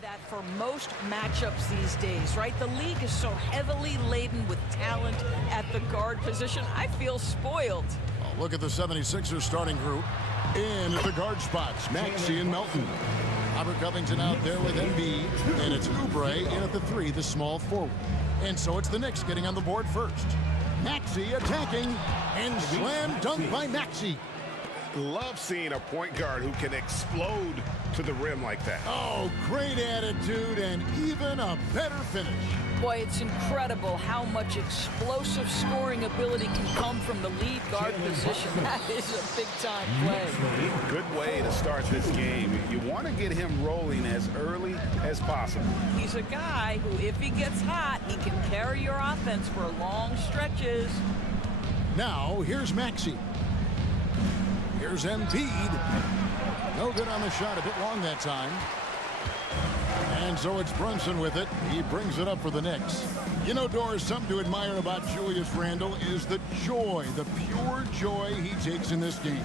That for most matchups these days, right? The league is so heavily laden with talent at the guard position. I feel spoiled. Oh, look at the 76ers starting group. In at the guard spots, Maxey and Melton. Robert Covington out there with Embiid, and it's Oubre in at the 3, the small forward. And so it's the Knicks getting on the board first. Maxey attacking, and slam dunk by Maxey. Love seeing a point guard who can explode to the rim like that. Oh, great attitude and even a better finish. Boy, it's incredible how much explosive scoring ability can come from the lead guard position. That is a big-time play. Good way to start this game. You want to get him rolling as early as possible. He's a guy who, if he gets hot, he can carry your offense for long stretches. Now, here's Maxey. Here's Embiid. No good on the shot, a bit long that time. And so it's Brunson with it. He brings it up for the Knicks. You know, Doris, something to admire about Julius Randle is the joy, the pure joy he takes in this game.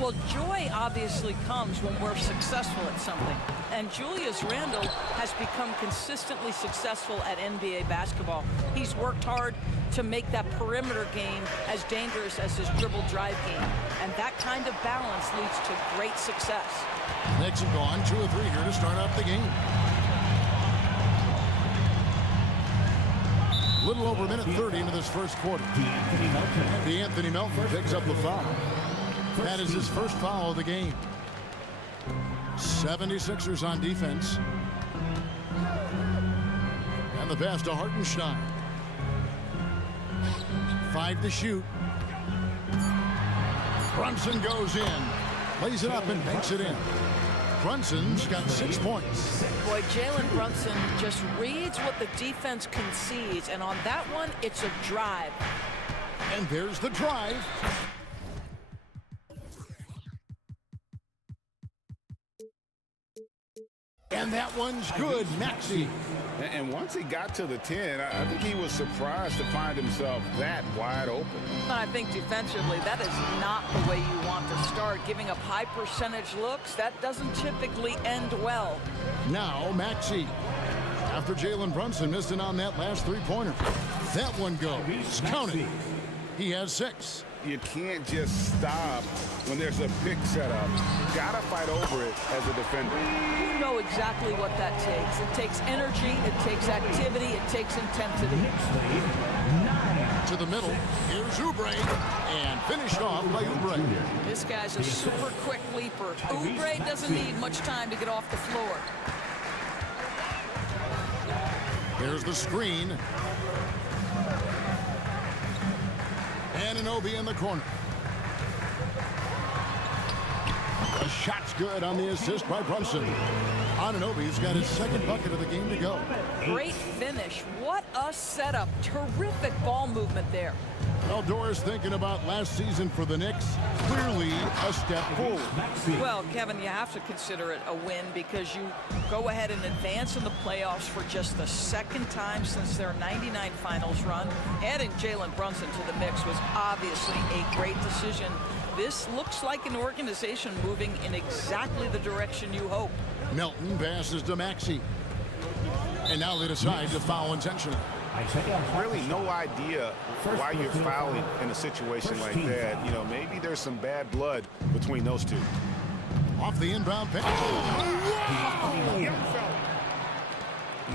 Well, joy obviously comes when we're successful at something. And Julius Randle has become consistently successful at NBA basketball. He's worked hard to make that perimeter game as dangerous as his dribble drive game. And that kind of balance leads to great success. Knicks have gone 2 or 3 here to start off the game. A little over a minute 30 into this first quarter. Anthony Melton picks up the foul. That is his first foul of the game. 76ers on defense. And the pass to Hartenstein. 5 to shoot. Brunson goes in. Plays it up and banks it in. Brunson's got 6 points. Boy, Jalen Brunson just reads what the defense concedes, and on that one, it's a drive. And there's the drive. And that one's good, Maxey. And once he got to the 10, I think he was surprised to find himself that wide open. I think defensively, that is not the way you want to start. Giving up high percentage looks, that doesn't typically end well. Now, Maxey. After Jalen Brunson missing on that last 3-pointer. That one goes. Count it. He has 6. You can't just stop when there's a pick set up. Gotta fight over it as a defender. You know exactly what that takes. It takes energy, it takes activity, it takes intensity. To the middle, here's Oubre, and finished off by Oubre. This guy's a super quick leaper. Oubre doesn't need much time to get off the floor. Here's the screen. Anunoby in the corner. The shot's good on the assist by Brunson. Anunoby's got his 2nd bucket of the game to go. Great finish. What a setup. Terrific ball movement there. Well, Doris, thinking about last season for the Knicks, clearly a step forward. Well, Kevin, you have to consider it a win because you go ahead and advance in the playoffs for just the 2nd time since their '99 finals run. Adding Jalen Brunson to the mix was obviously a great decision. This looks like an organization moving in exactly the direction you hope. Melton passes to Maxey. And now they decide to foul intentionally. Really no idea why you're fouling in a situation like that. You know, maybe there's some bad blood between those two. Off the inbound pass.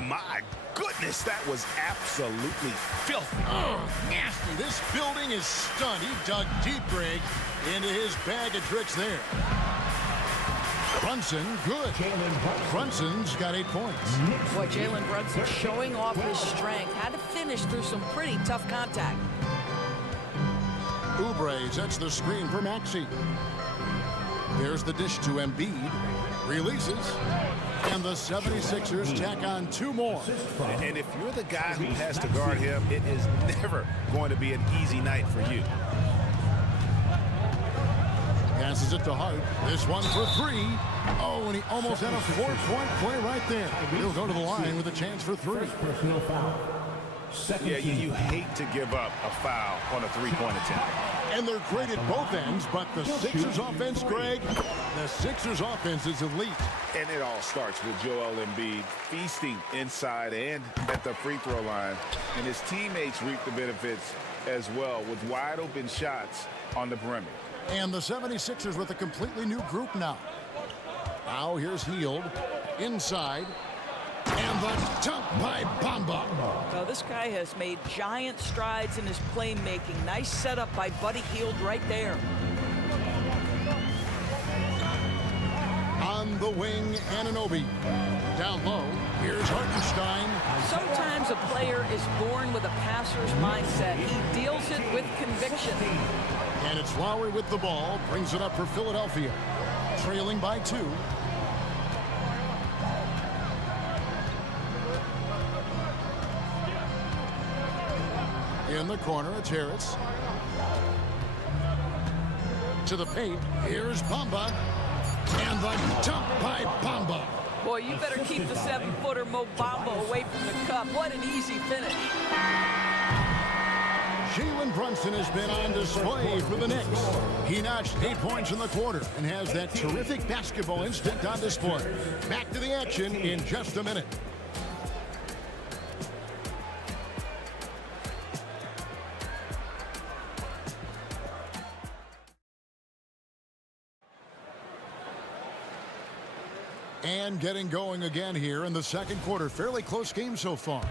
My goodness, that was absolutely filthy. Oh, nasty. This building is stunned. He dug deep, Greg, into his bag of tricks there. Brunson, good. Brunson's got 8 points. Boy, Jalen Brunson showing off his strength. Had to finish through some pretty tough contact. Oubre sets the screen for Maxey. There's the dish to Embiid. Releases. And the 76ers tack on 2 more. And if you're the guy who has to guard him, it is never going to be an easy night for you. Passes it to Hart. This one for 3. Oh, and he almost had a 4-point play right there. He'll go to the line with a chance for 3. Yeah, you hate to give up a foul on a 3-point attempt. And they're great at both ends, but the Sixers offense, Greg, the Sixers offense is elite. And it all starts with Joel Embiid feasting inside and at the free throw line. And his teammates reap the benefits as well with wide open shots on the perimeter. And the 76ers with a completely new group now. Now here's Hield inside. And the dunk by Bamba. Now, this guy has made giant strides in his playmaking. Nice setup by Buddy Hield right there. On the wing, Anunoby. Down low, here's Hartenstein. Sometimes a player is born with a passer's mindset. He deals it with conviction. And it's Lowry with the ball, brings it up for Philadelphia. Trailing by 2. In the corner, it's Harris. To the paint, here's Bamba. And the dunk by Bamba. Boy, you better keep the 7-footer Mo Bamba away from the cup. What an easy finish. Jalen Brunson has been on display for the Knicks. He notched 8 points in the quarter and has that terrific basketball instinct on display. Back to the action in just a minute. And getting going again here in the second quarter. Fairly close game so far.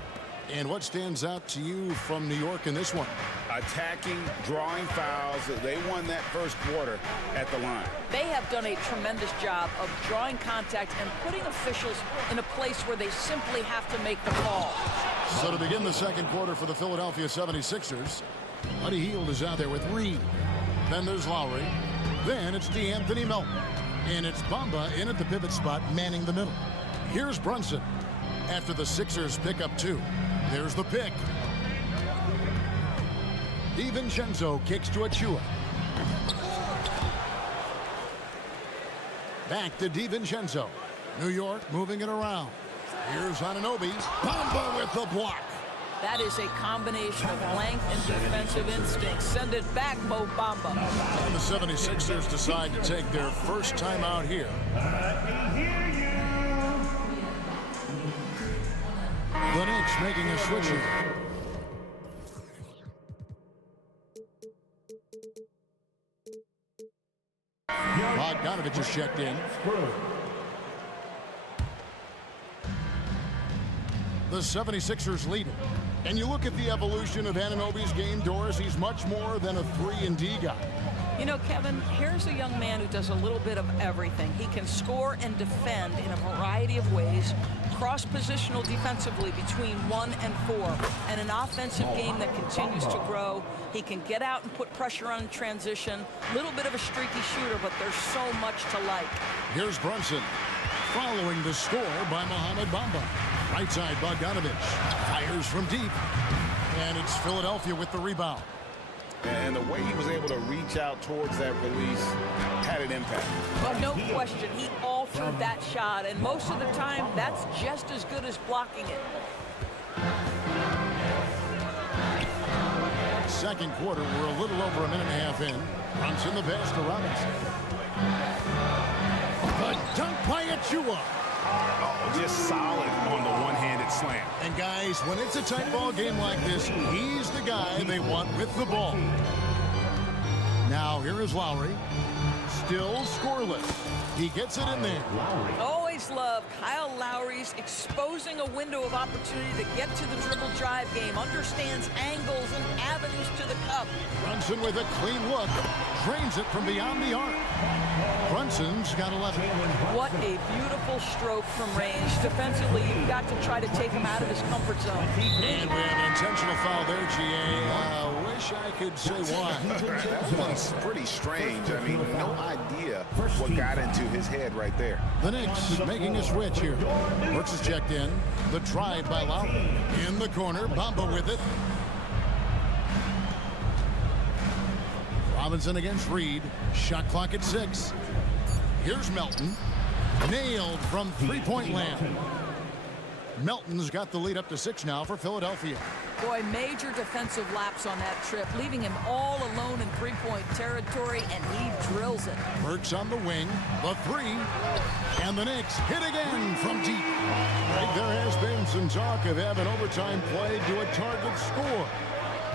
And what stands out to you from New York in this one? Attacking, drawing fouls. They won that first quarter at the line. They have done a tremendous job of drawing contact and putting officials in a place where they simply have to make the call. So to begin the second quarter for the Philadelphia 76ers, Buddy Hield is out there with Reed. Then there's Lowry. Then it's DeAnthony Melton. And it's Bamba in at the pivot spot, manning the middle. Here's Brunson. After the Sixers pick up 2. There's the pick. DiVincenzo kicks to Achua. Back to DiVincenzo. New York moving it around. Here's Anunoby. Bamba with the block. That is a combination of length and defensive instinct. Send it back, Mo Bamba. And the 76ers decide to take their first time out here. The Knicks making a switch here. Bogdanovich is checked in. The 76ers lead it. And you look at the evolution of Anunoby's game, Doris, he's much more than a 3-and-D guy. You know, Kevin, here's a young man who does a little bit of everything. He can score and defend in a variety of ways, cross-positional defensively between 1 and 4, and an offensive game that continues to grow. He can get out and put pressure on transition. A little bit of a streaky shooter, but there's so much to like. Here's Brunson, following the score by Mohamed Bamba. Right side, Bogdanovich fires from deep, and it's Philadelphia with the rebound. And the way he was able to reach out towards that release had an impact. Well, no question, he altered that shot, and most of the time, that's just as good as blocking it. Second quarter, we're a little over a minute and a half in. Brunson the pass to Robinson. The dunk by Achua. Oh, just solid on the one-handed slam. And guys, when it's a tight ball game like this, he's the guy they want with the ball. Now here is Lowry, still scoreless. He gets it in there. Always love Kyle Lowry's exposing a window of opportunity to get to the dribble drive game, understands angles and avenues to the cup. Brunson with a clean look, drains it from beyond the arc. Brunson's got 11. What a beautiful stroke from range. Defensively, you've got to try to take him out of his comfort zone. And we have an intentional foul there, GA. Wish I could say why. That one's pretty strange. I mean, no idea what got into his head right there. The Knicks making a switch here. Brooks is checked in. The drive by Lowry. In the corner, Bamba with it. Robinson against Reed. Shot clock at 6. Here's Melton. Nailed from three-point land. Melton's got the lead up to 6 now for Philadelphia. Boy, major defensive lapse on that trip, leaving him all alone in three-point territory, and he drills it. Burks on the wing, the three, and the Knicks hit again from deep. I think there has been some talk of having overtime play to a target score.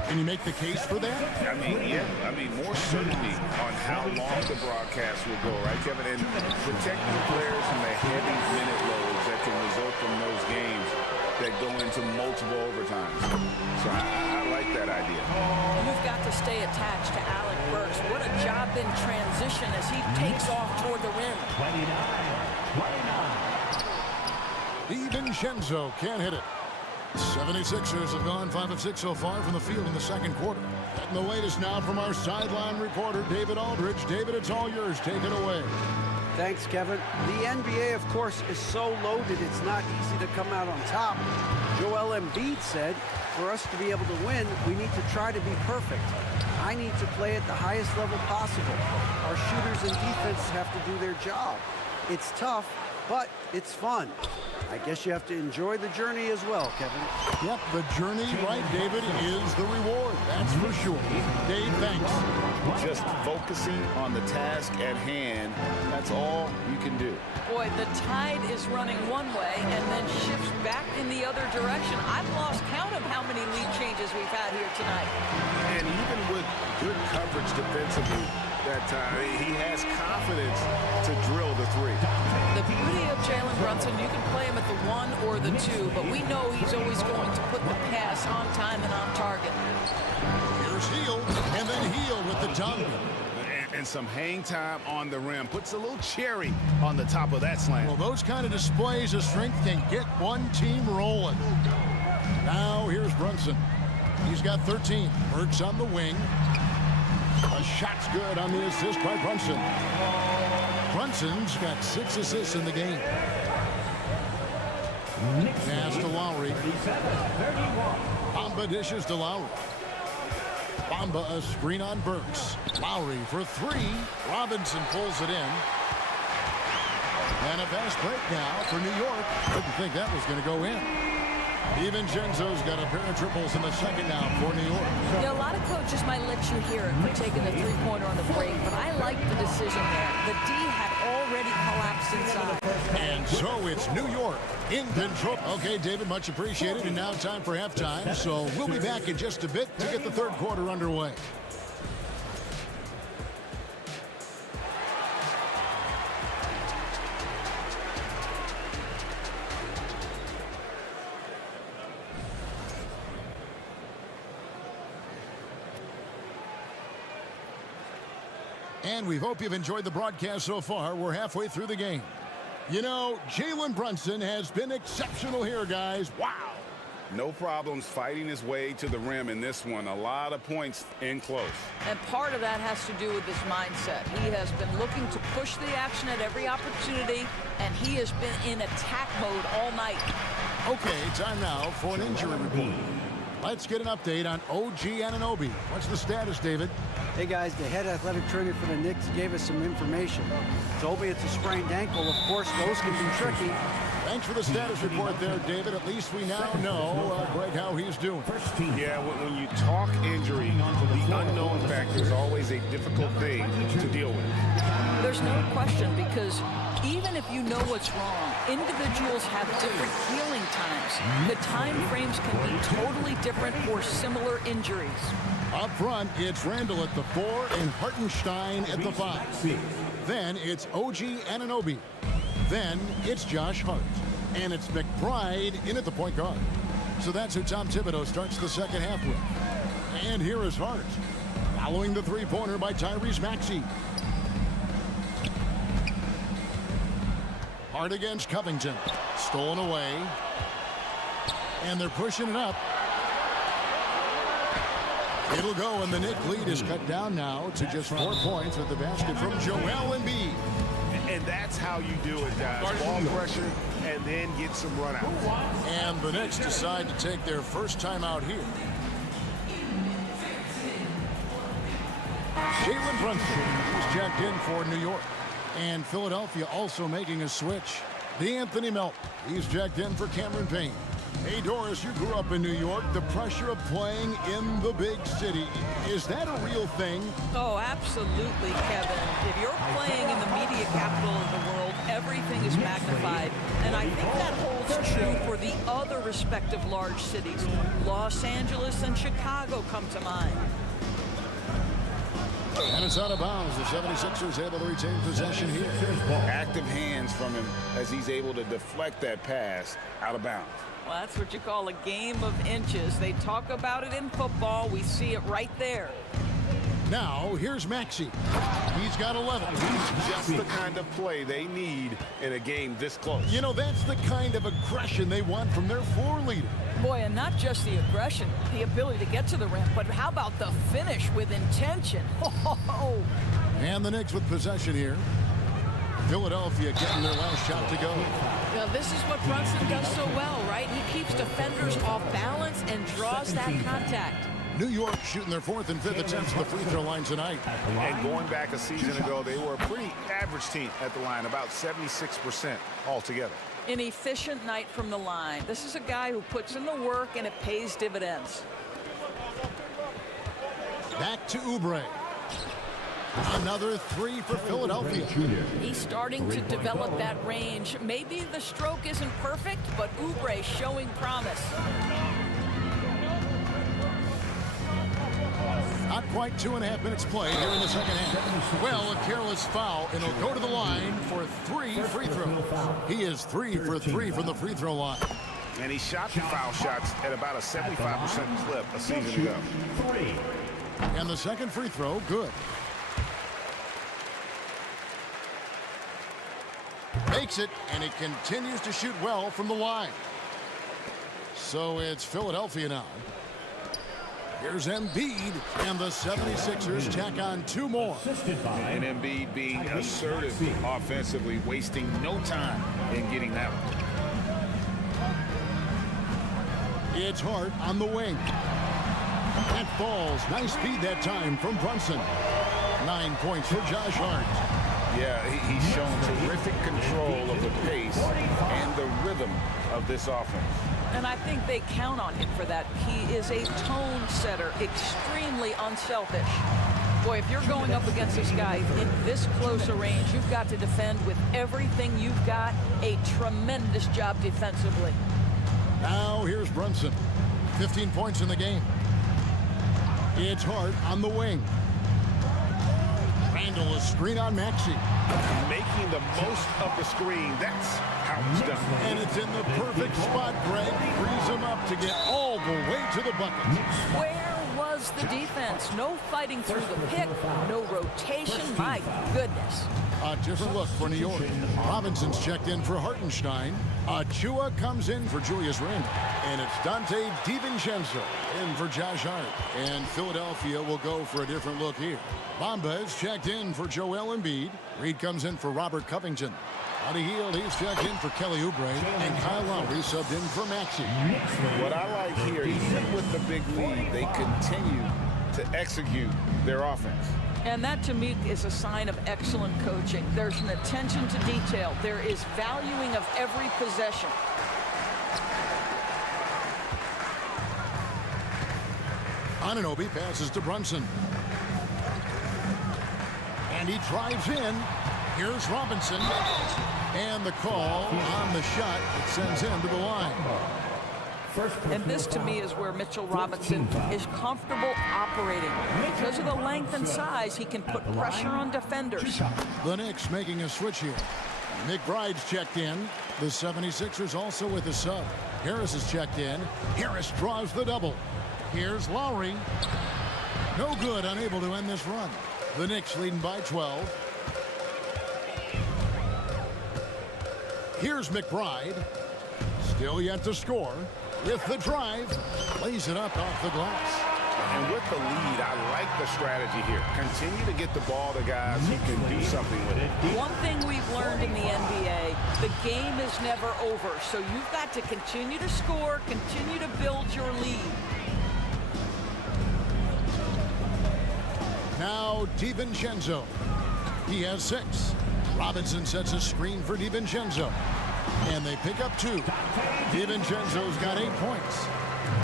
Can you make the case for that? I mean, yeah. I mean, more certainty on how long the broadcast will go, right, Kevin? And protecting the players from the heavy minute loads that can result from those games that go into multiple overtimes. So I like that idea. You've got to stay attached to Alec Burks. What a job in transition as he takes off toward the rim. 29. DiVincenzo can't hit it. 76ers have gone 5 of 6 so far from the field in the second quarter. And the latest now from our sideline reporter, David Aldridge. David, it's all yours. Take it away. Thanks, Kevin. The NBA, of course, is so loaded, it's not easy to come out on top. Joel Embiid said, for us to be able to win, we need to try to be perfect. I need to play at the highest level possible. Our shooters and defense have to do their job. It's tough, but it's fun. I guess you have to enjoy the journey as well, Kevin. Yep, the journey, right, David, is the reward. That's for sure. Dave, thanks. Just focusing on the task at hand, that's all you can do. Boy, the tide is running one way and then shifts back in the other direction. I've lost count of how many lead changes we've had here tonight. And even with good coverage defensively that time, he has confidence to drill the three. The beauty of Jalen Brunson, you can play him at the 1 or the 2, but we know he's always going to put the pass on time and on target. Here's Hield, and then Hield with the dunk. And some hang time on the rim. Puts a little cherry on the top of that slam. Well, those kind of displays of strength can get one team rolling. Now, here's Brunson. He's got 13. Burks on the wing. A shot's good on the assist by Brunson. Brunson's got 6 assists in the game. Pass to Lowry. Bamba dishes to Lowry. Bamba a screen on Burks. Lowry for 3. Robinson pulls it in. And a fast break now for New York. Didn't think that was going to go in. DiVincenzo's got a pair of triples in the second now for New York. Yeah, a lot of coaches might let you hear it for taking the three-pointer on the break, but I like the decision there. The D had already collapsed inside. And so it's New York in control. Okay, David, much appreciated. And now time for halftime. So we'll be back in just a bit to get the third quarter underway. And we hope you've enjoyed the broadcast so far. We're halfway through the game. You know, Jalen Brunson has been exceptional here, guys. Wow. No problems fighting his way to the rim in this one. A lot of points in close. And part of that has to do with his mindset. He has been looking to push the action at every opportunity, and he has been in attack mode all night. Okay, time now for an injury report. Let's get an update on OG Anunoby. What's the status, David? Hey guys, the head athletic trainer for the Knicks gave us some information. Told me it's a sprained ankle. Of course, those can be tricky. Thanks for the status report there, David. At least we now know, Greg, how he's doing. Yeah, when you talk injury, the unknown factor is always a difficult thing to deal with. There's no question, because even if you know what's wrong, individuals have different healing times. The time frames can be totally different for similar injuries. Up front, it's Randall at the 4 and Hartenstein at the 5. Then it's OG Anunoby. Then it's Josh Hart. And it's McBride in at the point guard. So that's who Tom Thibodeau starts the second half with. And here is Hart, following the three-pointer by Tyrese Maxey. Hart against Covington. Stolen away. And they're pushing it up. It'll go, and the Knick lead is cut down now to just 4 points with the basket from Joel Embiid. And that's how you do it, guys. Ball pressure and then get some run out. And the Knicks decide to take their first time out here. Jalen Brunson is jacked in for New York. And Philadelphia also making a switch. DeAnthony Melton, he's jacked in for Cameron Payne. Hey, Doris, you grew up in New York. The pressure of playing in the big city, is that a real thing? Oh, absolutely, Kevin. If you're playing in the media capital of the world, everything is magnified. And I think that holds true for the other respective large cities. Los Angeles and Chicago come to mind. And it's out of bounds. The 76ers able to retain possession here. Active hands from him as he's able to deflect that pass out of bounds. Well, that's what you call a game of inches. They talk about it in football. We see it right there. Now, here's Maxey. He's got 11. Just the kind of play they need in a game this close. You know, that's the kind of aggression they want from their floor leader. Boy, and not just the aggression, the ability to get to the rim, but how about the finish with intention? Oh. And the Knicks with possession here. Philadelphia getting their last shot to go. Now, this is what Brunson does so well, right? He keeps defenders off balance and draws that contact. New York shooting their 4th and 5th attempts at the free throw line tonight. And going back a season ago, they were a pretty average team at the line, about 76% altogether. An efficient night from the line. This is a guy who puts in the work and it pays dividends. Back to Oubre. Another 3 for Philadelphia. He's starting to develop that range. Maybe the stroke isn't perfect, but Oubre showing promise. Not quite 2.5 minutes play here in the second half. Well, a careless foul, and he'll go to the line for 3 free throws. He is 3 for 3 from the free throw line. And he shot the foul shots at about a 75% clip a season ago. And the second free throw, good. Makes it, and he continues to shoot well from the line. So it's Philadelphia now. Here's Embiid, and the 76ers tack on 2 more. And Embiid being assertive offensively, wasting no time in getting that one. It's Hart on the wing. That falls. Nice feed that time from Brunson. 9 points for Josh Hart. Yeah, he's shown terrific control of the pace and the rhythm of this offense. And I think they count on him for that. He is a tone setter, extremely unselfish. Boy, if you're going up against this guy in this close a range, you've got to defend with everything you've got. A tremendous job defensively. Now here's Brunson. 15 points in the game. It's Hart on the wing. Randall, a screen on Maxey. Making the most of the screen. That's how it's done. And it's in the perfect spot. Greg frees him up to get all the way to the bucket. Where was the defense? No fighting through the pick, no rotation. My goodness. A different look for New York. Robinson's checked in for Hartenstein. Achua comes in for Julius Randle. And it's Dante DiVincenzo in for Josh Hart. And Philadelphia will go for a different look here. Bamba is checked in for Joel Embiid. Reed comes in for Robert Covington. Buddy Hield, he's checked in for Kelly Oubre. And Kyle Lowry subbed in for Maxey. What I like here, even with the big lead, they continue to execute their offense. And that, to me, is a sign of excellent coaching. There's an attention to detail. There is valuing of every possession. Anunoby passes to Brunson. And he drives in. Here's Robinson. And the call on the shot. It sends him to the line. And this, to me, is where Mitchell Robinson is comfortable operating. Because of the length and size, he can put pressure on defenders. The Knicks making a switch here. McBride's checked in. The 76ers also with a sub. Harris is checked in. Harris draws the double. Here's Lowry. No good, unable to end this run. The Knicks leading by 12. Here's McBride. Still yet to score. With the drive, lays it up off the glass. And with the lead, I like the strategy here. Continue to get the ball to guys who can do something with it. One thing we've learned in the NBA, the game is never over. So you've got to continue to score, continue to build your lead. Now DiVincenzo. He has 6. Robinson sets a screen for DiVincenzo. And they pick up 2. DiVincenzo's got 8 points.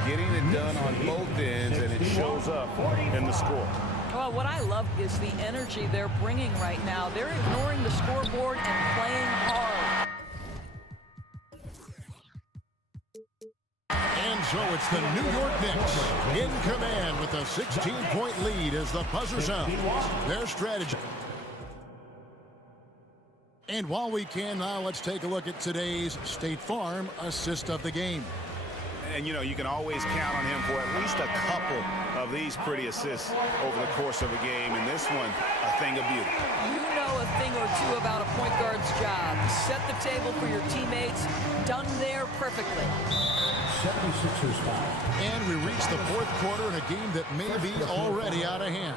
Getting it done on both ends, and it shows up in the score. Well, what I love is the energy they're bringing right now. They're ignoring the scoreboard and playing hard. And so it's the New York Knicks in command with a 16-point lead as the buzzer sounds. Their strategy. And while we can now, let's take a look at today's State Farm assist of the game. And, you know, you can always count on him for at least a couple of these pretty assists over the course of a game. And this one, a thing of beauty. You know a thing or two about a point guard's job. Set the table for your teammates. Done there perfectly. 76ers foul. And we reach the fourth quarter in a game that may be already out of hand.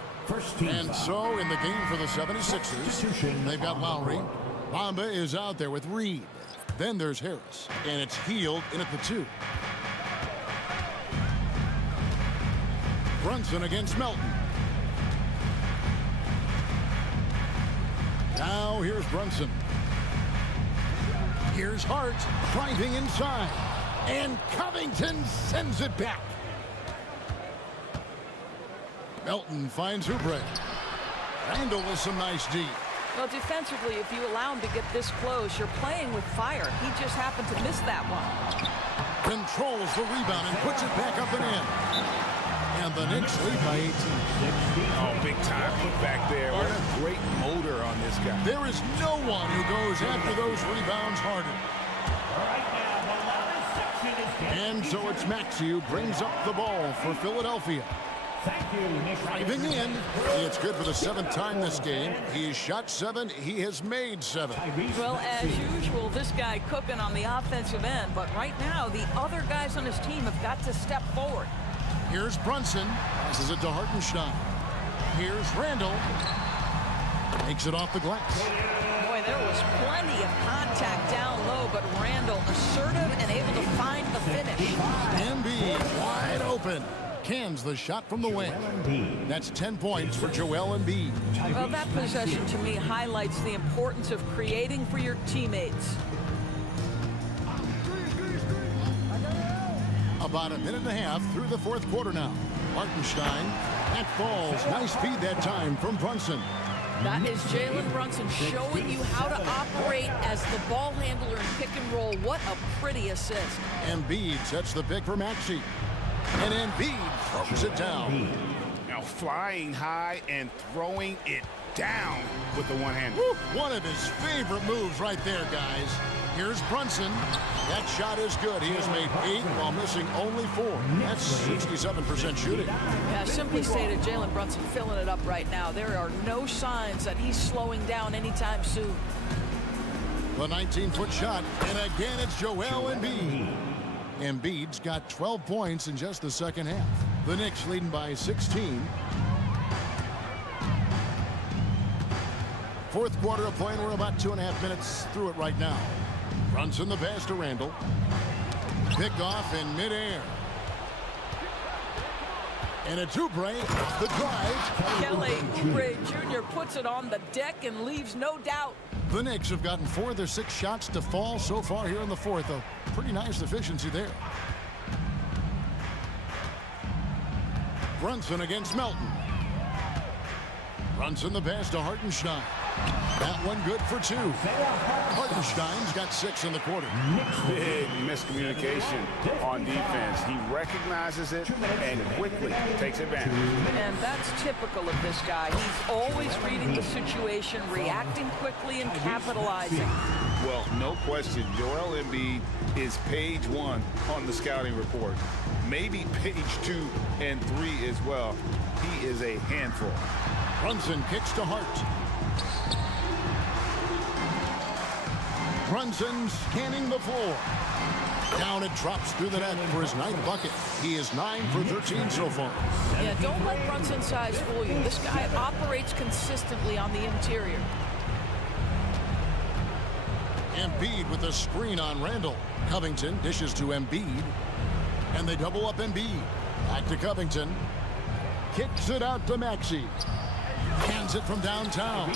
And so in the game for the 76ers, they've got Lowry. Bamba is out there with Reed. Then there's Harris. And it's Hield in at the 2. Brunson against Melton. Now here's Brunson. Here's Hart driving inside. And Covington sends it back. Melton finds Oubre. Randall with some nice D. Well, defensively, if you allow him to get this close, you're playing with fire. He just happened to miss that one. Controls the rebound and puts it back up and in. And the Knicks lead by 18. Oh, big time put back there. What a great motor on this guy. There is no one who goes after those rebounds harder. And so it's Maxey who brings up the ball for Philadelphia. Driving in. It's good for the 7th time this game. He's shot 7. He has made 7. Well, as usual, this guy cooking on the offensive end. But right now, the other guys on his team have got to step forward. Here's Brunson. Passes it to Hartenstein. Here's Randall. Makes it off the glass. Boy, there was plenty of contact down low, but Randall assertive and able to find the finish. Embiid wide open. Cans the shot from the wing. That's 10 points for Joel Embiid. Well, that possession to me highlights the importance of creating for your teammates. About a minute and a half through the fourth quarter now. Hartenstein. That falls. Nice feed that time from Brunson. That is Jalen Brunson showing you how to operate as the ball handler in pick and roll. What a pretty assist. Embiid sets the pick for Maxey. And Embiid throws it down. Now flying high and throwing it down with the one hand. One of his favorite moves right there, guys. Here's Brunson. That shot is good. He has made 8 while missing only 4. That's 67% shooting. Yeah, simply stated, Jalen Brunson filling it up right now. There are no signs that he's slowing down anytime soon. The 19-foot shot, and again it's Joel Embiid. Embiid's got 12 points in just the second half. The Knicks leading by 16. Fourth quarter of play, and we're about 2.5 minutes through it right now. Brunson the pass to Randall. Pick off in midair. And it's Oubre off the drive. Kelly Oubre Jr. puts it on the deck and leaves no doubt. The Knicks have gotten 4 of their 6 shots to fall so far here in the fourth. A pretty nice efficiency there. Brunson against Melton. Brunson the pass to Hartenstein. That one good for 2. Hartenstein's got 6 in the quarter. Big miscommunication on defense. He recognizes it and quickly takes advantage. And that's typical of this guy. He's always reading the situation, reacting quickly, and capitalizing. Well, no question, Joel Embiid is page 1 on the scouting report. Maybe page 2 and 3 as well. He is a handful. Brunson kicks to Hart. Brunson scanning the floor. Down it drops through the net for his 9th bucket. He is 9 for 13 so far. Yeah, don't let Brunson's size fool you. This guy operates consistently on the interior. Embiid with a screen on Randall. Covington dishes to Embiid. And they double up Embiid. Back to Covington. Kicks it out to Maxey. Hands it from downtown.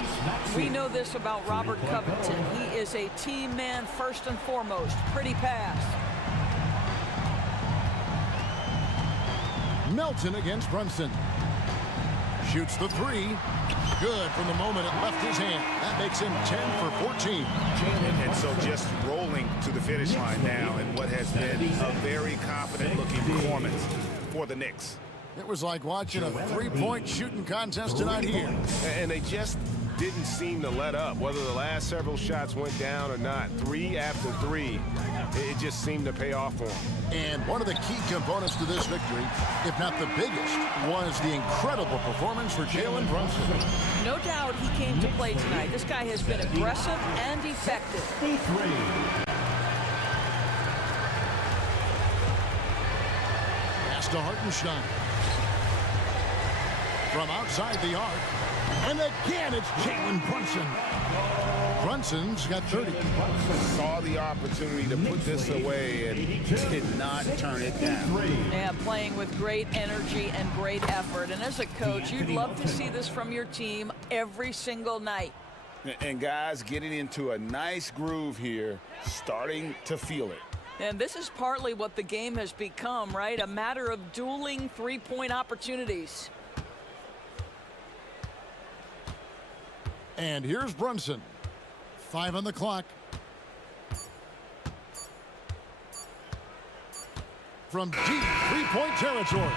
We know this about Robert Covington. He is a team man first and foremost. Pretty pass. Melton against Brunson. Shoots the three. Good from the moment it left his hand. That makes him 10 for 14. And so just rolling to the finish line now in what has been a very confident-looking performance for the Knicks. It was like watching a three-point shooting contest tonight here. And they just didn't seem to let up, whether the last several shots went down or not. 3 after 3, it just seemed to pay off for them. And one of the key components to this victory, if not the biggest, was the incredible performance for Jalen Brunson. No doubt he came to play tonight. This guy has been aggressive and effective. Pass to Hartenstein. From outside the arc. And again, it's Jalen Brunson. Brunson's got 30. Saw the opportunity to put this away and did not turn it down. Yeah, playing with great energy and great effort. And as a coach, you'd love to see this from your team every single night. And guys getting into a nice groove here, starting to feel it. And this is partly what the game has become, right? A matter of dueling three-point opportunities. And here's Brunson. 5 on the clock. From deep three-point territory.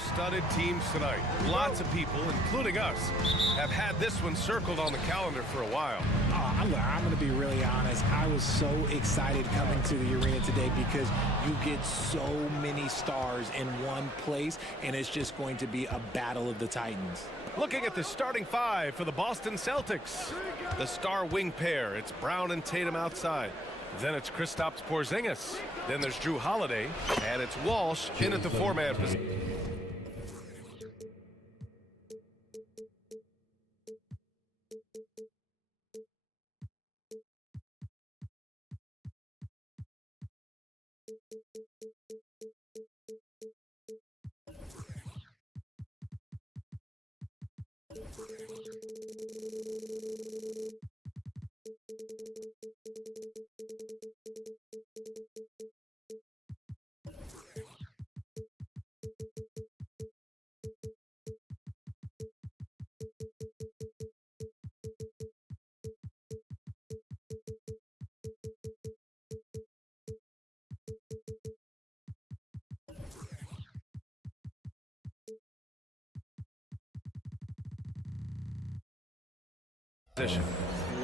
star-studded teams tonight. Lots of people, including us, have had this one circled on the calendar for a while. I'm going to be really honest. I was so excited coming to the arena today because you get so many stars in one place, and it's just going to be a battle of the Titans. Looking at the starting five for the Boston Celtics. The star wing pair, it's Brown and Tatum outside. Then it's Kristaps Porzingis. Then there's Drew Holiday, and it's Walsh in at the four-man position.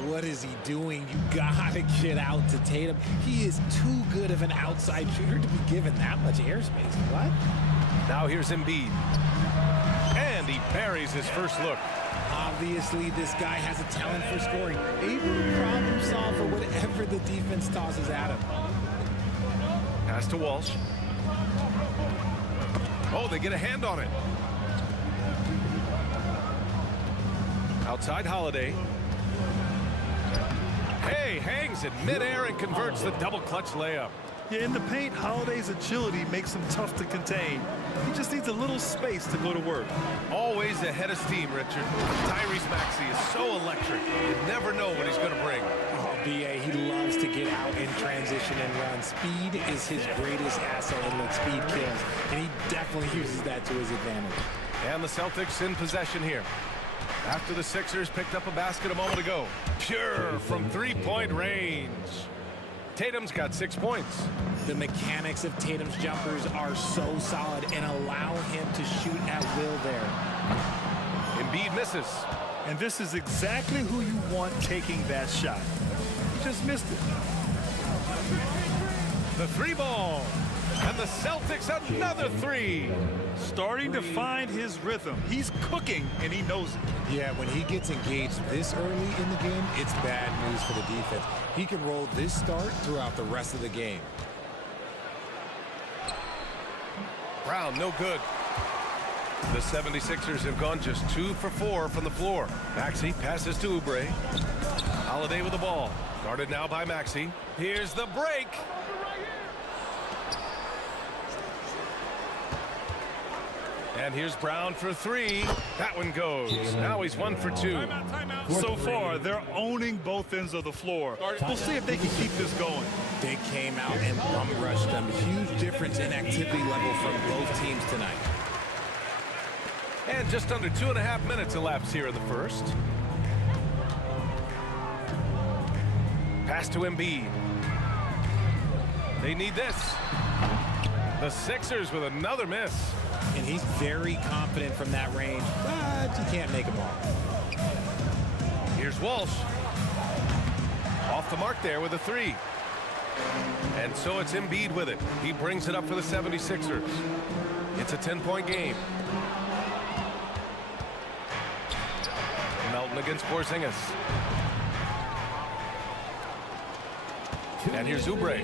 What is he doing? You gotta get out to Tatum. He is too good of an outside shooter to be given that much airspace. What? Now here's Embiid. And he buries his first look. Obviously, this guy has a talent for scoring. Able to problem solve for whatever the defense tosses at him. Pass to Walsh. Oh, they get a hand on it. Outside Holiday. Hey, hangs in midair and converts the double clutch layup. Yeah, in the paint, Holiday's agility makes him tough to contain. He just needs a little space to go to work. Always ahead of steam, Richard. Tyrese Maxey is so electric. You never know what he's going to bring. Oh, B.A., he loves to get out in transition and run. Speed is his greatest asset, and look, speed kills. And he definitely uses that to his advantage. And the Celtics in possession here. After the Sixers picked up a basket a moment ago. Pure from three-point range. Tatum's got 6 points. The mechanics of Tatum's jumpers are so solid and allow him to shoot at will there. Embiid misses. And this is exactly who you want taking that shot. He just missed it. The three ball. And the Celtics another three. Starting to find his rhythm. He's cooking, and he knows it. Yeah, when he gets engaged this early in the game, it's bad news for the defense. He can roll this start throughout the rest of the game. Brown, no good. The 76ers have gone just 2 for 4 from the floor. Maxey passes to Oubre. Holiday with the ball. Guarded now by Maxey. Here's the break. And here's Brown for three. That one goes. Now he's 1 for 2. So far, they're owning both ends of the floor. We'll see if they can keep this going. They came out and bum rushed them. Huge difference in activity level from both teams tonight. And just under 2.5 minutes elapsed here in the first. Pass to Embiid. They need this. The Sixers with another miss. And he's very confident from that range, but he can't make them all. Here's Walsh. Off the mark there with a three. And so it's Embiid with it. He brings it up for the 76ers. It's a 10-point game. Melton against Porzingis. And here's Oubre.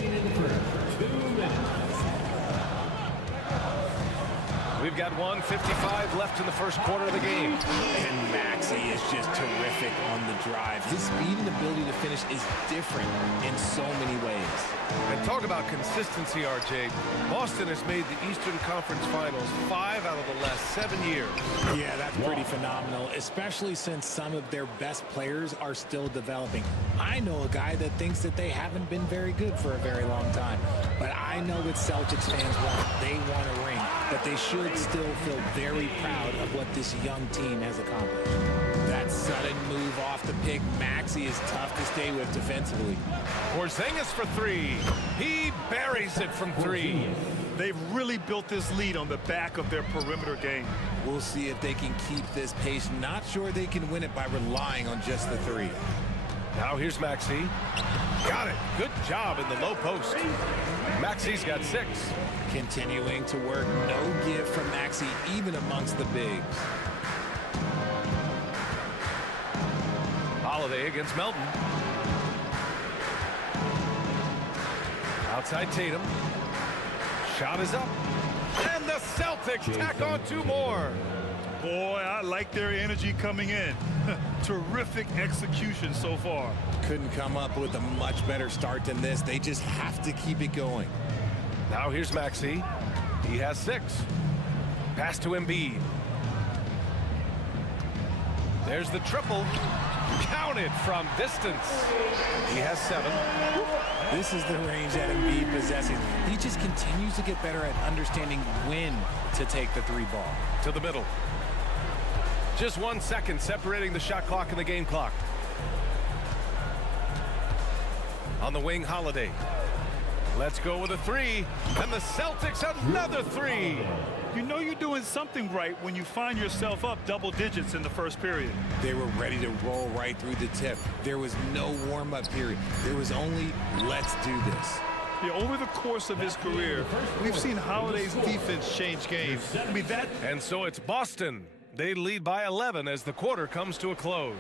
We've got 1:55 left in the first quarter of the game. And Maxey is just terrific on the drive. His speed and ability to finish is different in so many ways. And talk about consistency, RJ. Boston has made the Eastern Conference Finals 5 out of the last 7 years. Yeah, that's pretty phenomenal, especially since some of their best players are still developing. I know a guy that thinks that they haven't been very good for a very long time. But I know what Celtics fans want. They want a ring. But they should still feel very proud of what this young team has accomplished. That sudden move off the pick, Maxey is tough to stay with defensively. Porzingis for three. He buries it from three. They've really built this lead on the back of their perimeter game. We'll see if they can keep this pace. Not sure they can win it by relying on just the three. Now here's Maxey. Got it. Good job in the low post. Maxey's got 6. Continuing to work. No give from Maxey, even amongst the bigs. Holiday against Melton. Outside Tatum. Shot is up. And the Celtics tack on 2 more. Boy, I like their energy coming in. Terrific execution so far. Couldn't come up with a much better start than this. They just have to keep it going. Now here's Maxey. He has 6. Pass to Embiid. There's the triple. Counted from distance. He has 7. This is the range that Embiid possesses. He just continues to get better at understanding when to take the 3 ball. To the middle. Just 1 second separating the shot clock and the game clock. On the wing, Holiday. Let's go with a 3. And the Celtics another 3. You know you're doing something right when you find yourself up double digits in the first period. They were ready to roll right through the tip. There was no warm-up period. There was only, let's do this. Yeah, over the course of his career, we've seen Holiday's defense change games. I mean, that... And so it's Boston. They lead by 11 as the quarter comes to a close.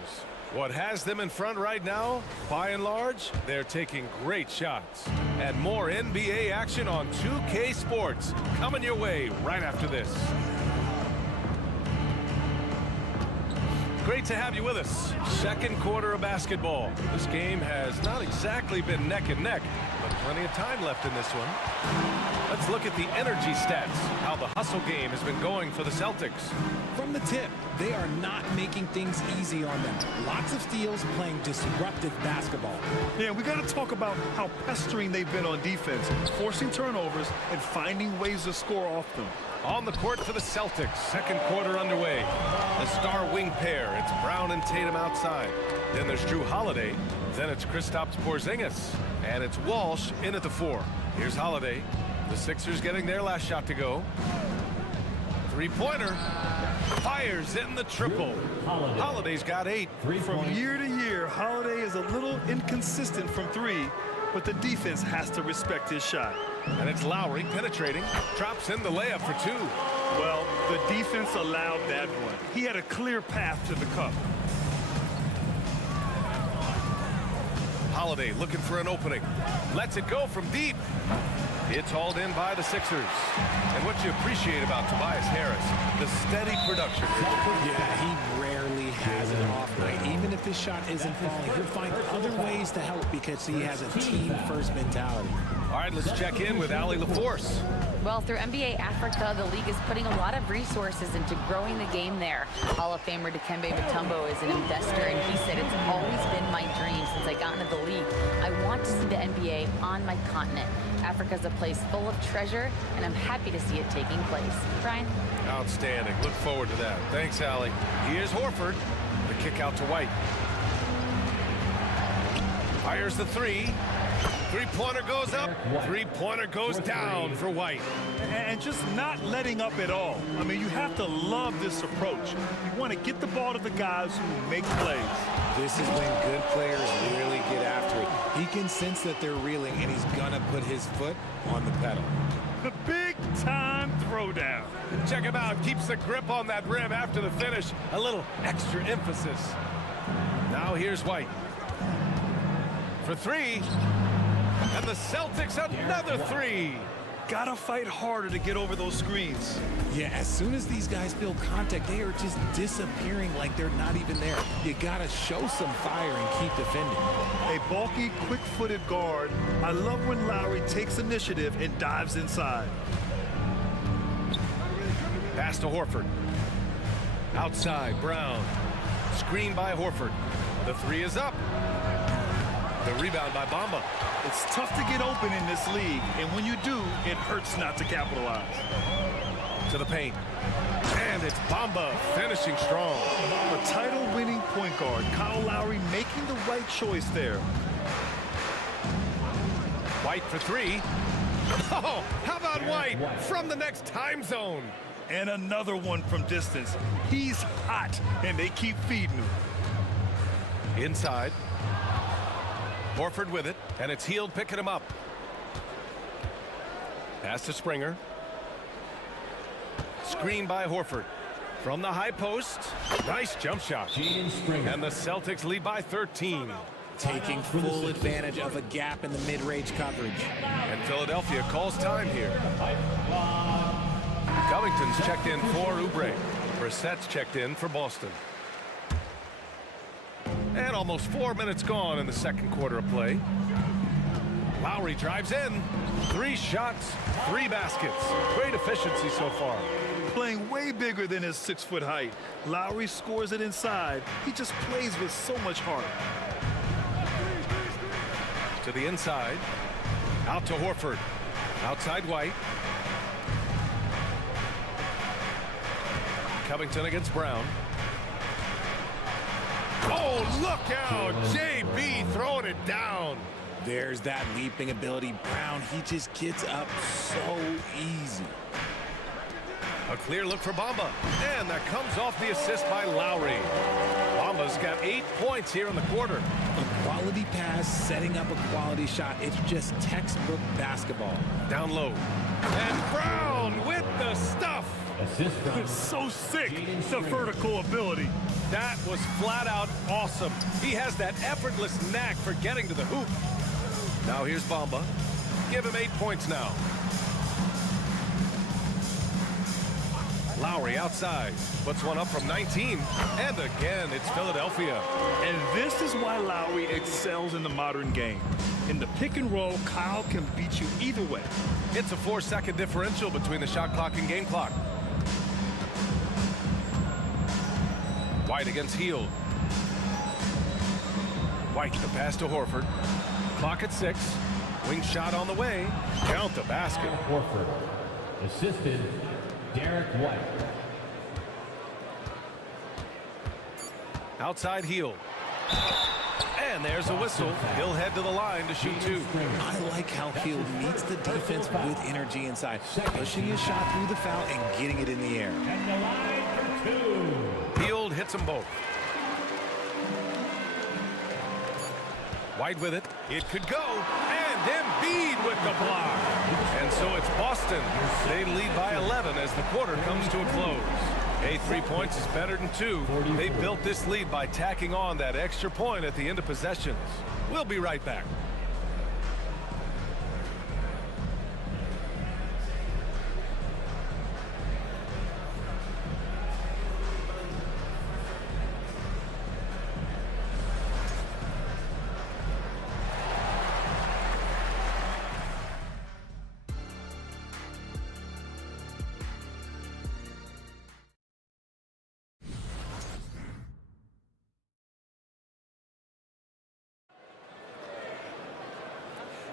What has them in front right now, by and large, they're taking great shots. And more NBA action on 2K Sports coming your way right after this. Great to have you with us. Second quarter of basketball. This game has not exactly been neck and neck, but plenty of time left in this one. Let's look at the energy stats, how the hustle game has been going for the Celtics. From the tip, they are not making things easy on them. Lots of steals, playing disruptive basketball. Yeah, we got to talk about how pestering they've been on defense, forcing turnovers and finding ways to score off them. On the court for the Celtics, second quarter underway. The star wing pair, it's Brown and Tatum outside. Then there's Drew Holiday. Then it's Kristaps Porzingis. And it's Walsh in at the 4. Here's Holiday. The Sixers getting their last shot to go. 3-pointer. Fires in the triple. Holiday's got 8. From year to year, Holiday is a little inconsistent from 3, but the defense has to respect his shot. And it's Lowry penetrating. Drops in the layup for 2. Well, the defense allowed that one. He had a clear path to the cup. Holiday looking for an opening. Lets it go from deep. It's hauled in by the Sixers. And what you appreciate about Tobias Harris, the steady production. Yeah, he rarely has an off night. Even if his shot isn't falling, he'll find other ways to help because he has a team-first mentality. All right, let's check in with Ali LaForce. Well, through NBA Africa, the league is putting a lot of resources into growing the game there. Hall of Famer Dikembe Mutombo is an investor, and he said, "It's always been my dream since I got into the league. I want to see the NBA on my continent. Africa's a place full of treasure, and I'm happy to see it taking place." Brian? Outstanding. Look forward to that. Thanks, Ali. Here's Horford. The kick out to White. Fires the 3. 3-pointer goes up. 3-pointer goes down for White. And just not letting up at all. I mean, you have to love this approach. You want to get the ball to the guys who make plays. This is when good players really get after it. He can sense that they're reeling, and he's gonna put his foot on the pedal. The big-time throwdown. Check him out. Keeps the grip on that rim after the finish. A little extra emphasis. Now here's White. For 3. And the Celtics another 3. Gotta fight harder to get over those screens. Yeah, as soon as these guys feel contact, they are just disappearing like they're not even there. You gotta show some fire and keep defending. A bulky, quick-footed guard. I love when Lowry takes initiative and dives inside. Pass to Horford. Outside, Brown. Screen by Horford. The 3 is up. The rebound by Bamba. It's tough to get open in this league, and when you do, it hurts not to capitalize. To the paint. And it's Bamba finishing strong. A title-winning point guard, Kyle Lowry making the right choice there. White for 3. Oh, how about White from the next time zone? And another one from distance. He's hot, and they keep feeding him. Inside. Horford with it, and it's Hield picking him up. Pass to Springer. Screen by Horford. From the high post. Nice jump shot. And the Celtics lead by 13. Taking full advantage of a gap in the mid-range coverage. And Philadelphia calls time here. Covington's checked in for Oubre. Brissett's checked in for Boston. And almost 4 minutes gone in the second quarter of play. Lowry drives in. 3 shots, 3 baskets. Great efficiency so far. Playing way bigger than his 6-foot height. Lowry scores it inside. He just plays with so much heart. To the inside. Out to Horford. Outside White. Covington against Brown. Oh, look out! JB throwing it down. There's that leaping ability. Brown, he just gets up so easy. A clear look for Bamba. And that comes off the assist by Lowry. Bamba's got 8 points here in the quarter. A quality pass, setting up a quality shot. It's just textbook basketball. Down low. And Brown with the stuff. It's so sick, the vertical ability. That was flat out awesome. He has that effortless knack for getting to the hoop. Now here's Bamba. Give him 8 points now. Lowry outside. Puts one up from 19. And again, it's Philadelphia. And this is why Lowry excels in the modern game. In the pick and roll, Kyle can beat you either way. It's a 4-second differential between the shot clock and game clock. White against Hield. White the pass to Horford. Clock at 6. Wing shot on the way. Count the basket. Horford. Assisted, Derek White. Outside Hield. And there's a whistle. He'll head to the line to shoot 2. I like how Hield meets the defense with energy inside, pushing his shot through the foul and getting it in the air. And the line for 2. Hield hits them both. White with it. It could go. And Embiid with the block. And so it's Boston. They lead by 11 as the quarter comes to a close. 3 points is better than 2. They built this lead by tacking on that extra point at the end of possessions. We'll be right back.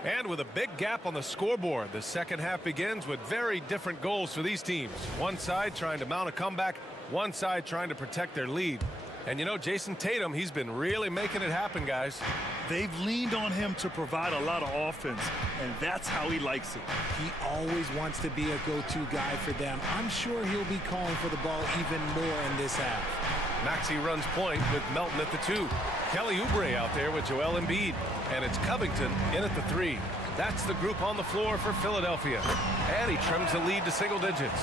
And with a big gap on the scoreboard, the second half begins with very different goals for these teams. One side trying to mount a comeback, one side trying to protect their lead. And you know, Jason Tatum, he's been really making it happen, guys. They've leaned on him to provide a lot of offense, and that's how he likes it. He always wants to be a go-to guy for them. I'm sure he'll be calling for the ball even more in this half. Maxey runs point with Melton at the 2. Kelly Oubre out there with Joel Embiid. And it's Covington in at the 3. That's the group on the floor for Philadelphia. And he trims the lead to single digits.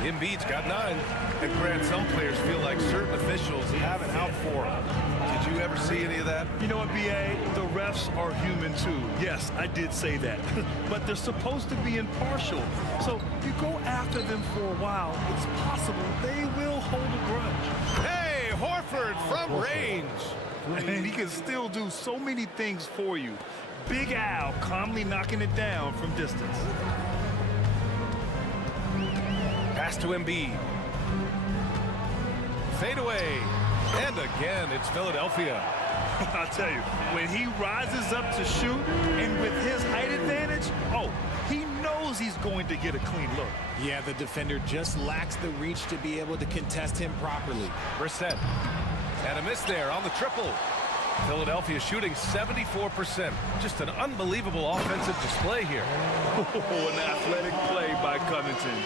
Embiid's got 9. And Grant, some players feel like certain officials have it out for them. Did you ever see any of that? You know what, B.A.? The refs are human too. Yes, I did say that. But they're supposed to be impartial. So you go after them for a while, it's possible they will hold a grudge. Hey, Horford from range. And he can still do so many things for you. Big Al calmly knocking it down from distance. Pass to Embiid. Fade away. And again, it's Philadelphia. I'll tell you, when he rises up to shoot, and with his height advantage, he knows he's going to get a clean look. Yeah, the defender just lacks the reach to be able to contest him properly. Brissett. And a miss there on the triple. Philadelphia shooting 74%. Just an unbelievable offensive display here. An athletic play by Covington.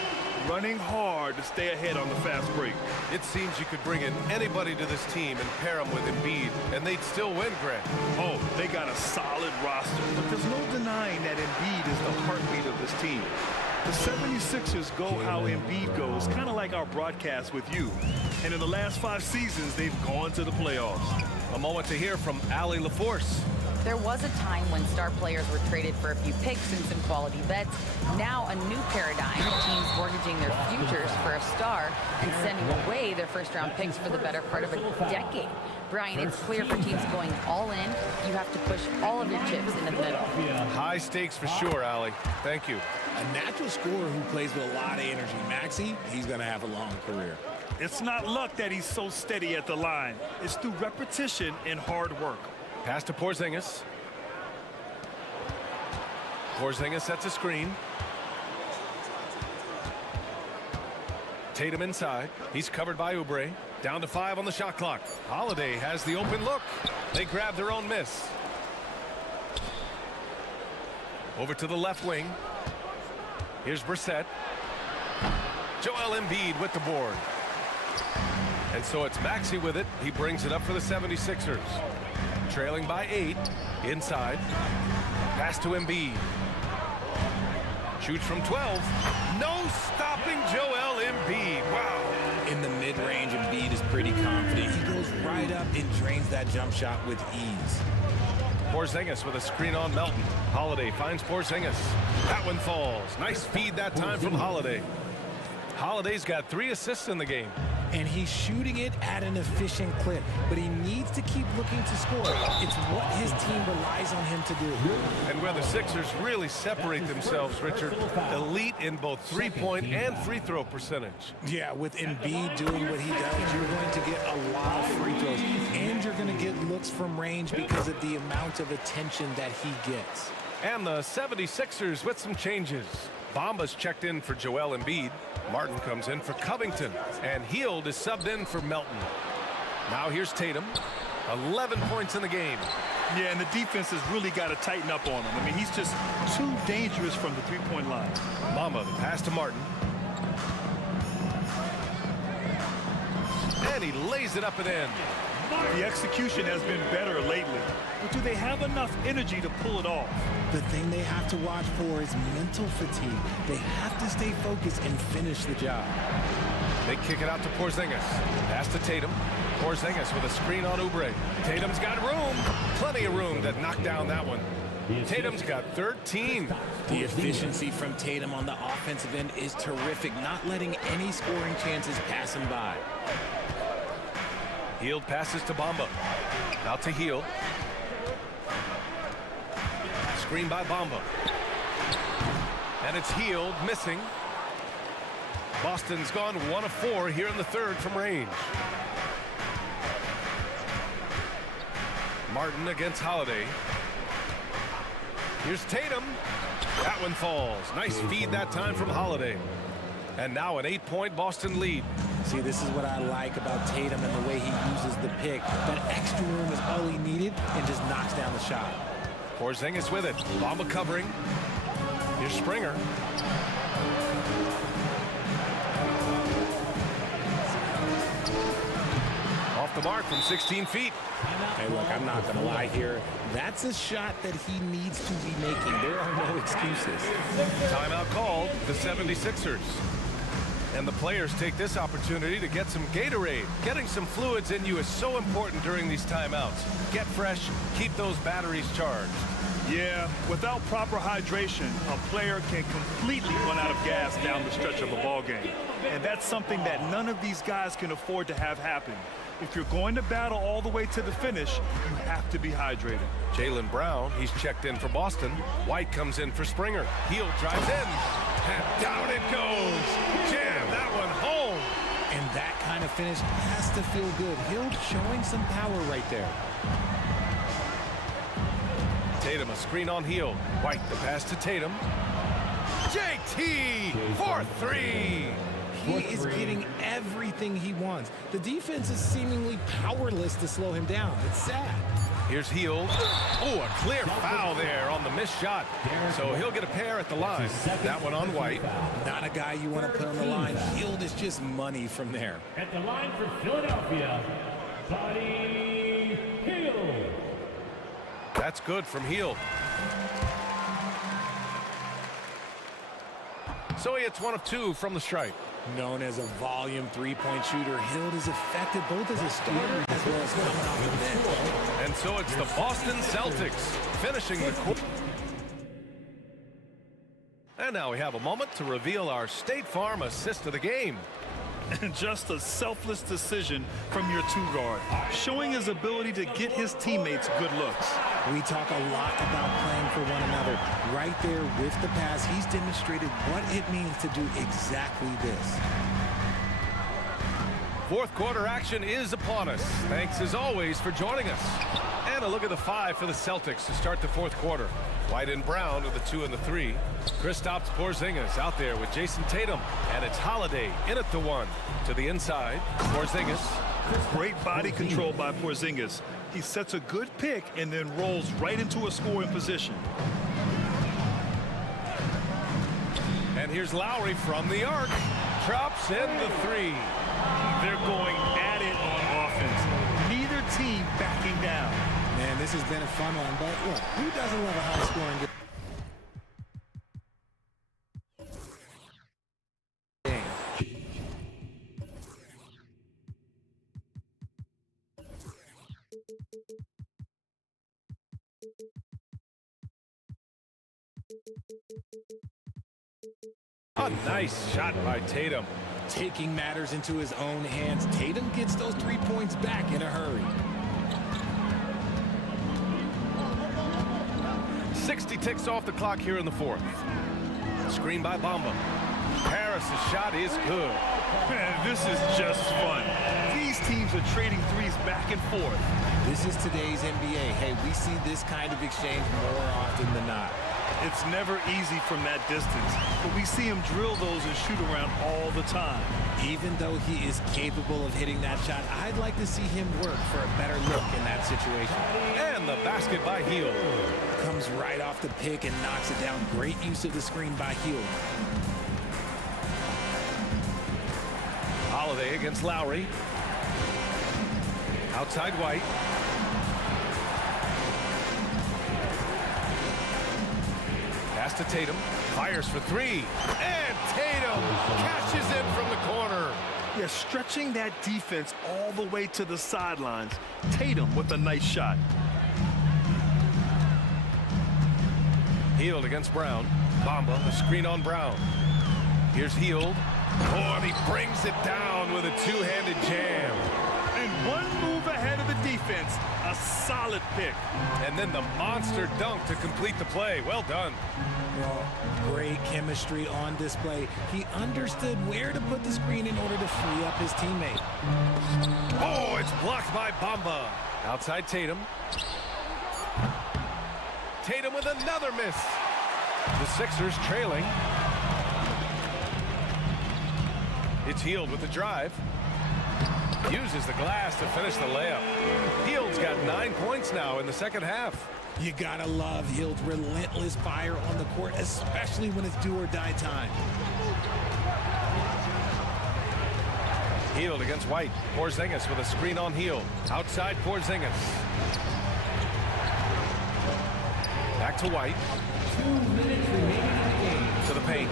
Running hard to stay ahead on the fast break. It seems you could bring in anybody to this team and pair them with Embiid, and they'd still win, Greg. Oh, they got a solid roster, but there's no denying that Embiid is the heartbeat of this team. The 76ers go how Embiid goes, kind of like our broadcast with you. And in the last 5 seasons, they've gone to the playoffs. A moment to hear from Allie LaForce. There was a time when star players were traded for a few picks and some quality vets. Now a new paradigm, teams mortgaging their futures for a star and sending away their first-round picks for the better part of a decade. Brian, it's clear for teams going all in, you have to push all of your chips in the middle. High stakes for sure, Allie. Thank you. A natural scorer who plays with a lot of energy. Maxey, he's going to have a long career. It's not luck that he's so steady at the line. It's through repetition and hard work. Pass to Porzingis. Porzingis sets a screen. Tatum inside. He's covered by Oubre. Down to 5 on the shot clock. Holiday has the open look. They grab their own miss. Over to the left wing. Here's Brissett. Joel Embiid with the board. And so it's Maxey with it. He brings it up for the 76ers. Trailing by 8. Inside. Pass to Embiid. Shoots from 12. No stopping Joel Embiid. Wow. In the mid-range, Embiid is pretty confident. He goes right up and drains that jump shot with ease. Porzingis with a screen on Melton. Holiday finds Porzingis. That one falls. Nice feed that time from Holiday. Holiday's got 3 assists in the game. And he's shooting it at an efficient clip, but he needs to keep looking to score. It's what his team relies on him to do. And where the Sixers really separate themselves, Richard, elite in both three-point and free throw percentage. Yeah, with Embiid doing what he does, you're going to get a lot of free throws, and you're going to get looks from range because of the amount of attention that he gets. And the 76ers with some changes. Bamba's checked in for Joel Embiid. Martin comes in for Covington. And Hield is subbed in for Melton. Now here's Tatum. 11 points in the game. Yeah, and the defense has really got to tighten up on him. I mean, he's just too dangerous from the three-point line. Bamba, the pass to Martin. And he lays it up and in. The execution has been better lately. But do they have enough energy to pull it off? The thing they have to watch for is mental fatigue. They have to stay focused and finish the job. They kick it out to Porzingis. Pass to Tatum. Porzingis with a screen on Oubre. Tatum's got room. Plenty of room to knock down that one. Tatum's got 13. The efficiency from Tatum on the offensive end is terrific, not letting any scoring chances pass him by. Hield passes to Bamba. Out to Hield. Screen by Bamba. And it's Hield missing. Boston's gone 1 of 4 here in the third from range. Martin against Holiday. Here's Tatum. That one falls. Nice feed that time from Holiday. And now an 8-point Boston lead. See, this is what I like about Tatum and the way he uses the pick. That extra room is all he needed and just knocks down the shot. Porzingis with it. Bamba covering. Here's Springer. Off the mark from 16 feet. Hey, look, I'm not going to lie here. That's a shot that he needs to be making. There are no excuses. Timeout called, the 76ers. And the players take this opportunity to get some Gatorade. Getting some fluids in you is so important during these timeouts. Get fresh, keep those batteries charged. Yeah, without proper hydration, a player can completely run out of gas down the stretch of a ball game. And that's something that none of these guys can afford to have happen. If you're going to battle all the way to the finish, you have to be hydrated. Jaylen Brown, he's checked in for Boston. White comes in for Springer. Hield drives in, and down it goes. Jam that one home. And that kind of finish has to feel good. Hield showing some power right there. Tatum, a screen on Hield. White, the pass to Tatum. JT for 3. he is getting everything he wants. The defense is seemingly powerless to slow him down. It's sad. Here's Hield. Oh, a clear foul there on the missed shot. So he'll get a pair at the line. That one on White. Not a guy you want to put on the line. Hield is just money from there. At the line for Philadelphia, Buddy Hield. That's good from Hield. So he hits 1 of 2 from the stripe. Known as a volume three-point shooter, Hield is effective both as a starter as well as coming off the bench. And so it's the Boston Celtics finishing the quarter. And now we have a moment to reveal our State Farm assist of the game. And just a selfless decision from your two-guard, showing his ability to get his teammates good looks. We talk a lot about playing for one another. Right there with the pass, he's demonstrated what it means to do exactly this. Fourth quarter action is upon us. Thanks as always for joining us. And a look at the 5 for the Celtics to start the fourth quarter. White and Brown with the 2 and the 3. Kristaps Porzingis out there with Jason Tatum. And it's Holiday in at the 1. To the inside, Porzingis. Great body control by Porzingis. He sets a good pick and then rolls right into a scoring position. And here's Lowry from the arc. Drops in the 3. They're going at it on offense. Neither team backing down. Man, this has been a fun one, but look, who doesn't love a high-scoring game? A nice shot by Tatum. Taking matters into his own hands, Tatum gets those 3 points back in a hurry. 60 ticks off the clock here in the fourth. Screen by Bamba. Harris's shot is good. Man, this is just fun. These teams are trading threes back and forth. This is today's NBA. Hey, we see this kind of exchange more often than not. It's never easy from that distance, but we see him drill those and shoot around all the time. Even though he is capable of hitting that shot, I'd like to see him work for a better look in that situation. And the basket by Hield. Comes right off the pick and knocks it down. Great use of the screen by Hield. Holiday against Lowry. Outside White. Pass to Tatum. Fires for 3. And Tatum cashes in from the corner. Yeah, stretching that defense all the way to the sidelines. Tatum with a nice shot. Hield against Brown. Bamba, a screen on Brown. Here's Hield. Oh, and he brings it down with a two-handed jam. And one move ahead of the defense. A solid pick. And then the monster dunk to complete the play. Well done. Well, great chemistry on display. He understood where to put the screen in order to free up his teammate. Oh, it's blocked by Bamba. Outside Tatum. Tatum with another miss. The Sixers trailing. It's Hield with the drive. Uses the glass to finish the layup. Hield's got 9 points now in the second half. You gotta love Hield's relentless fire on the court, especially when it's do or die time. Hield against White. Porzingis with a screen on Hield. Outside Porzingis. Back to White. 2 minutes remaining in the game. To the paint.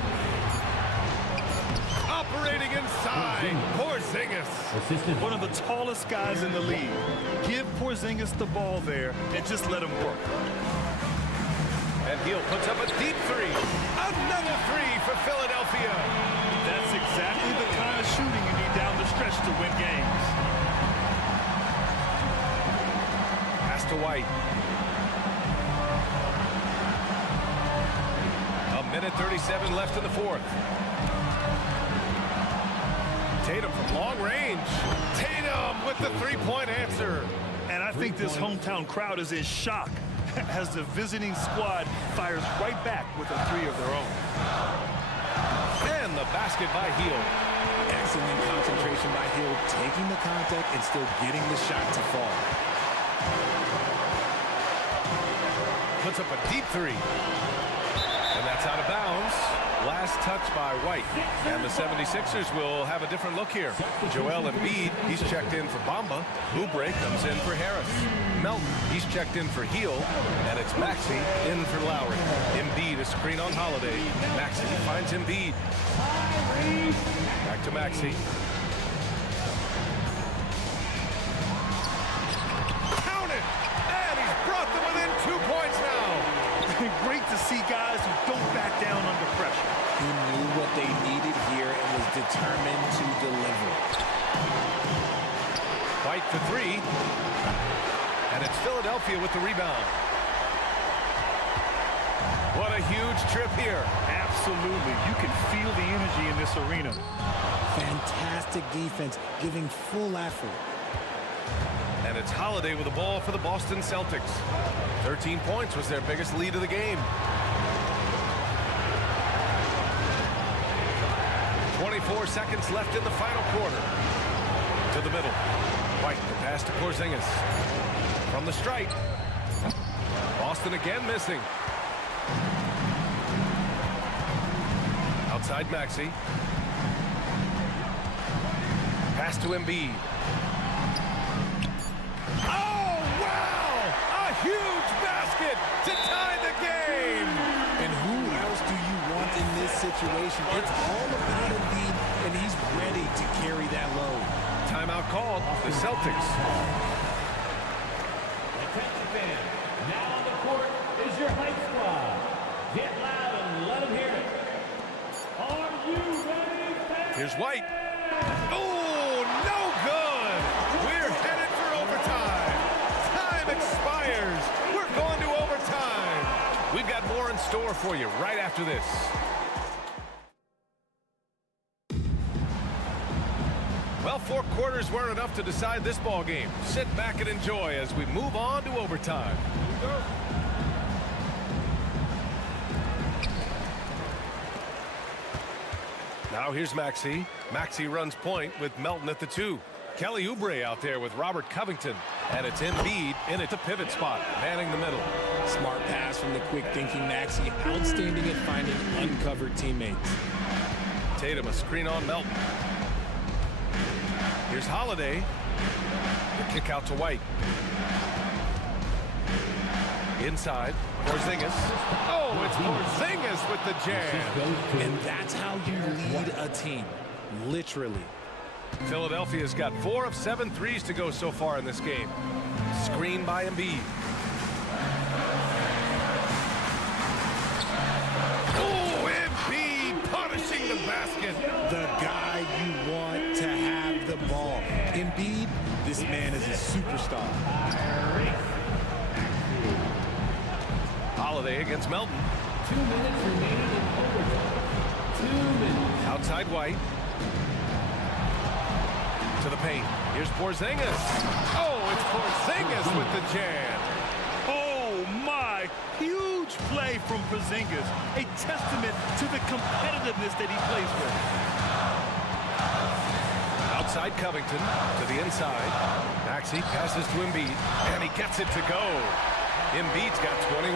Operating inside. Porzingis. Assistant. One of the tallest guys in the league. Give Porzingis the ball there and just let him work. And Hield puts up a deep 3. Another 3 for Philadelphia. That's exactly the kind of shooting you need down the stretch to win games. Pass to White. A minute 37 left in the fourth. Tatum from long range. Tatum with the three-point answer. And I think this hometown crowd is in shock as the visiting squad fires right back with a 3 of their own. And the basket by Hield. Excellent concentration by Hill, taking the contact and still getting the shot to fall. Puts up a deep three. And that's out of bounds. Last touch by White. And the 76ers will have a different look here. Joel Embiid, he's checked in for Bamba. Oubre comes in for Harris. Melton, he's checked in for Heel. And it's Maxey in for Lowry. Embiid, a screen on Holiday. Maxey finds Embiid. Back to Maxey. Count it! And he's brought them within 2 points now. Great to see guys who don't back down under pressure. He knew what they needed here and was determined to deliver. White for three. And it's Philadelphia with the rebound. What a huge trip here. Absolutely. You can feel the energy in this arena. Fantastic defense, giving full effort. And it's Holiday with the ball for the Boston Celtics. 13 points was their biggest lead of the game. 24 seconds left in the final quarter. To the middle. White, the pass to Porzingis. From the stripe. Boston again missing. Outside Maxey. Pass to Embiid. Oh, wow! A huge basket to tie the game! And who else do you want in this situation? It's all about Embiid, and he's ready to carry that load. Timeout called. The Celtics. Attention fans, now on the court is your hype squad. Get loud and let them hear it. Are you ready, fans? Here's White. Oh, no good! We're headed for overtime. Time expires. We're going to overtime. We've got more in store for you right after this. Well, 4 quarters weren't enough to decide this ball game. Sit back and enjoy as we move on to overtime. Now here's Maxey. Maxey runs point with Melton at the 2. Kelly Oubre out there with Robert Covington. And it's Embiid in at the pivot spot, manning the middle. Smart pass from the quick-thinking Maxey. Outstanding at finding uncovered teammates. Tatum, a screen on Melton. Here's Holiday. The kick out to White. Inside, Porzingis. Oh, it's Porzingis with the jam. And that's how you lead a team, literally. Philadelphia's got 4 of 7 threes to go so far in this game. Screen by Embiid. Oh, Embiid punishing the basket. The guy you want to have the ball. Embiid, this man is a superstar. Holiday against Melton. 2 minutes remaining in overtime. 2 minutes. Outside White. To the paint. Here's Porzingis. Oh, it's Porzingis with the jam. Oh, my. Huge play from Porzingis. A testament to the competitiveness that he plays with. Outside Covington to the inside. Maxey passes to Embiid, and he gets it to go. Embiid's got 21.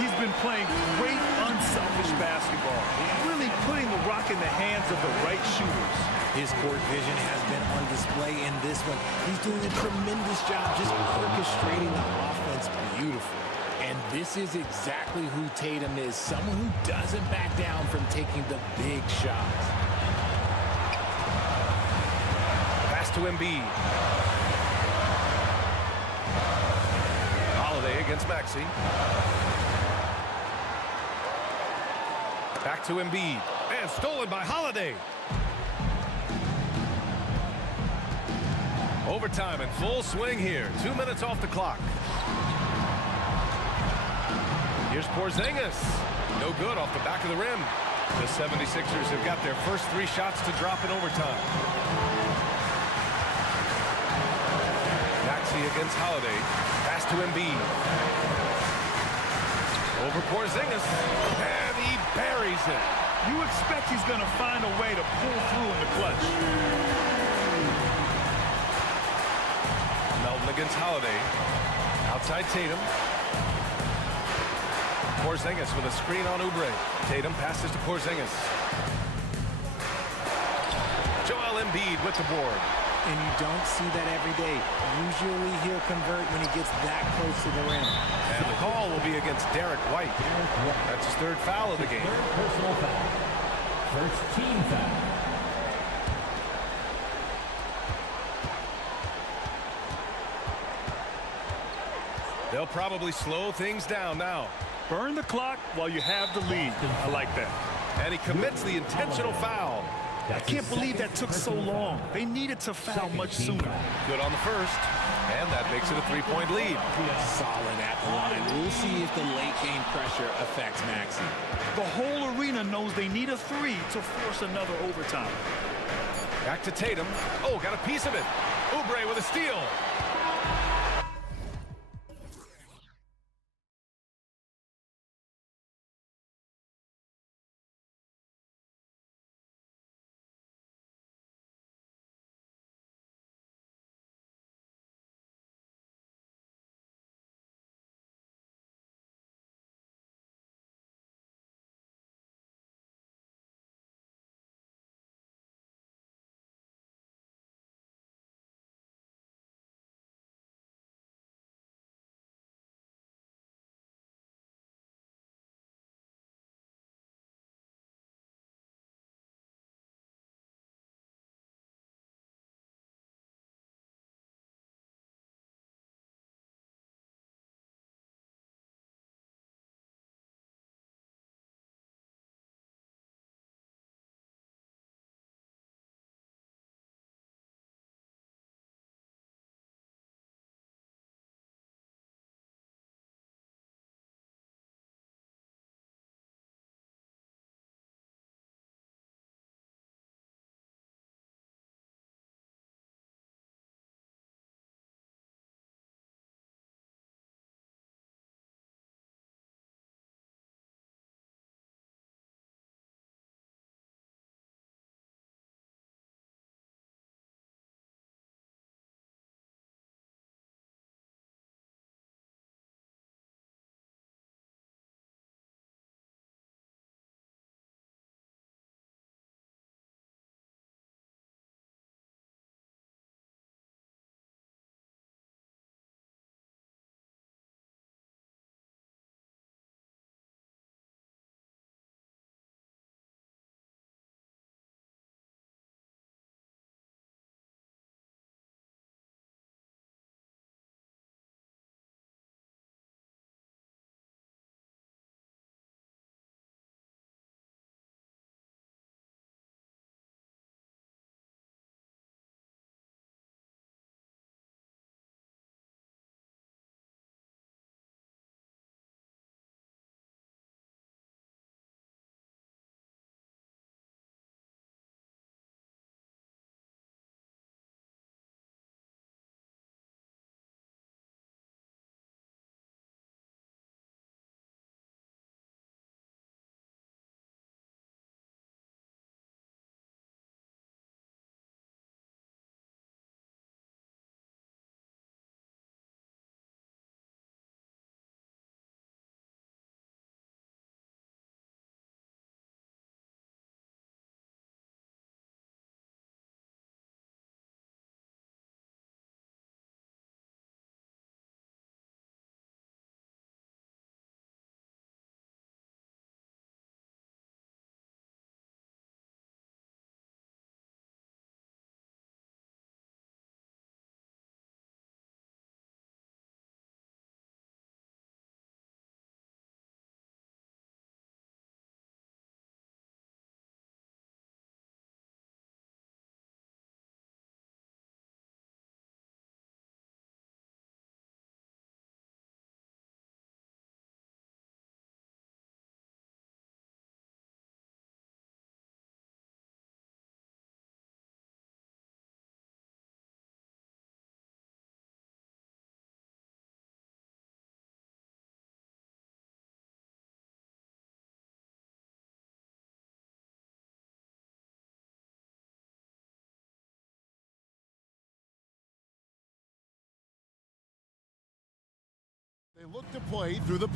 He's been playing great, unselfish basketball. Really putting the rock in the hands of the right shooters. His court vision has been on display in this one. He's doing a tremendous job just orchestrating the offense beautifully. And this is exactly who Tatum is, someone who doesn't back down from taking the big shots. Pass to Embiid. Holiday against Maxey. Back to Embiid. And stolen by Holiday. Overtime in full swing here. 2 minutes off the clock. Here's Porzingis. No good off the back of the rim. The 76ers have got their first 3 shots to drop in overtime. Maxey against Holiday. Pass to Embiid. Over Porzingis. And he buries it. You expect he's going to find a way to pull through in the clutch. Melton against Holiday. Outside Tatum. Porzingis with a screen on Oubre. Tatum passes to Porzingis. Joel Embiid with the board. And you don't see that every day. Usually he'll convert when he gets that close to the rim. And the call will be against Derek White. That's his third foul of the game. Third personal foul. First team foul. They'll probably slow things down now. Burn the clock while you have the lead. I like that. And he commits the intentional foul. I can't believe that took so long. They needed to foul much sooner. Good on the first. And that makes it a three-point lead. Solid at the line. We'll see if the late game pressure affects Maxey. The whole arena knows they need a three to force another overtime. Back to Tatum. Oh, got a piece of it. Oubre with a steal. They look to play through the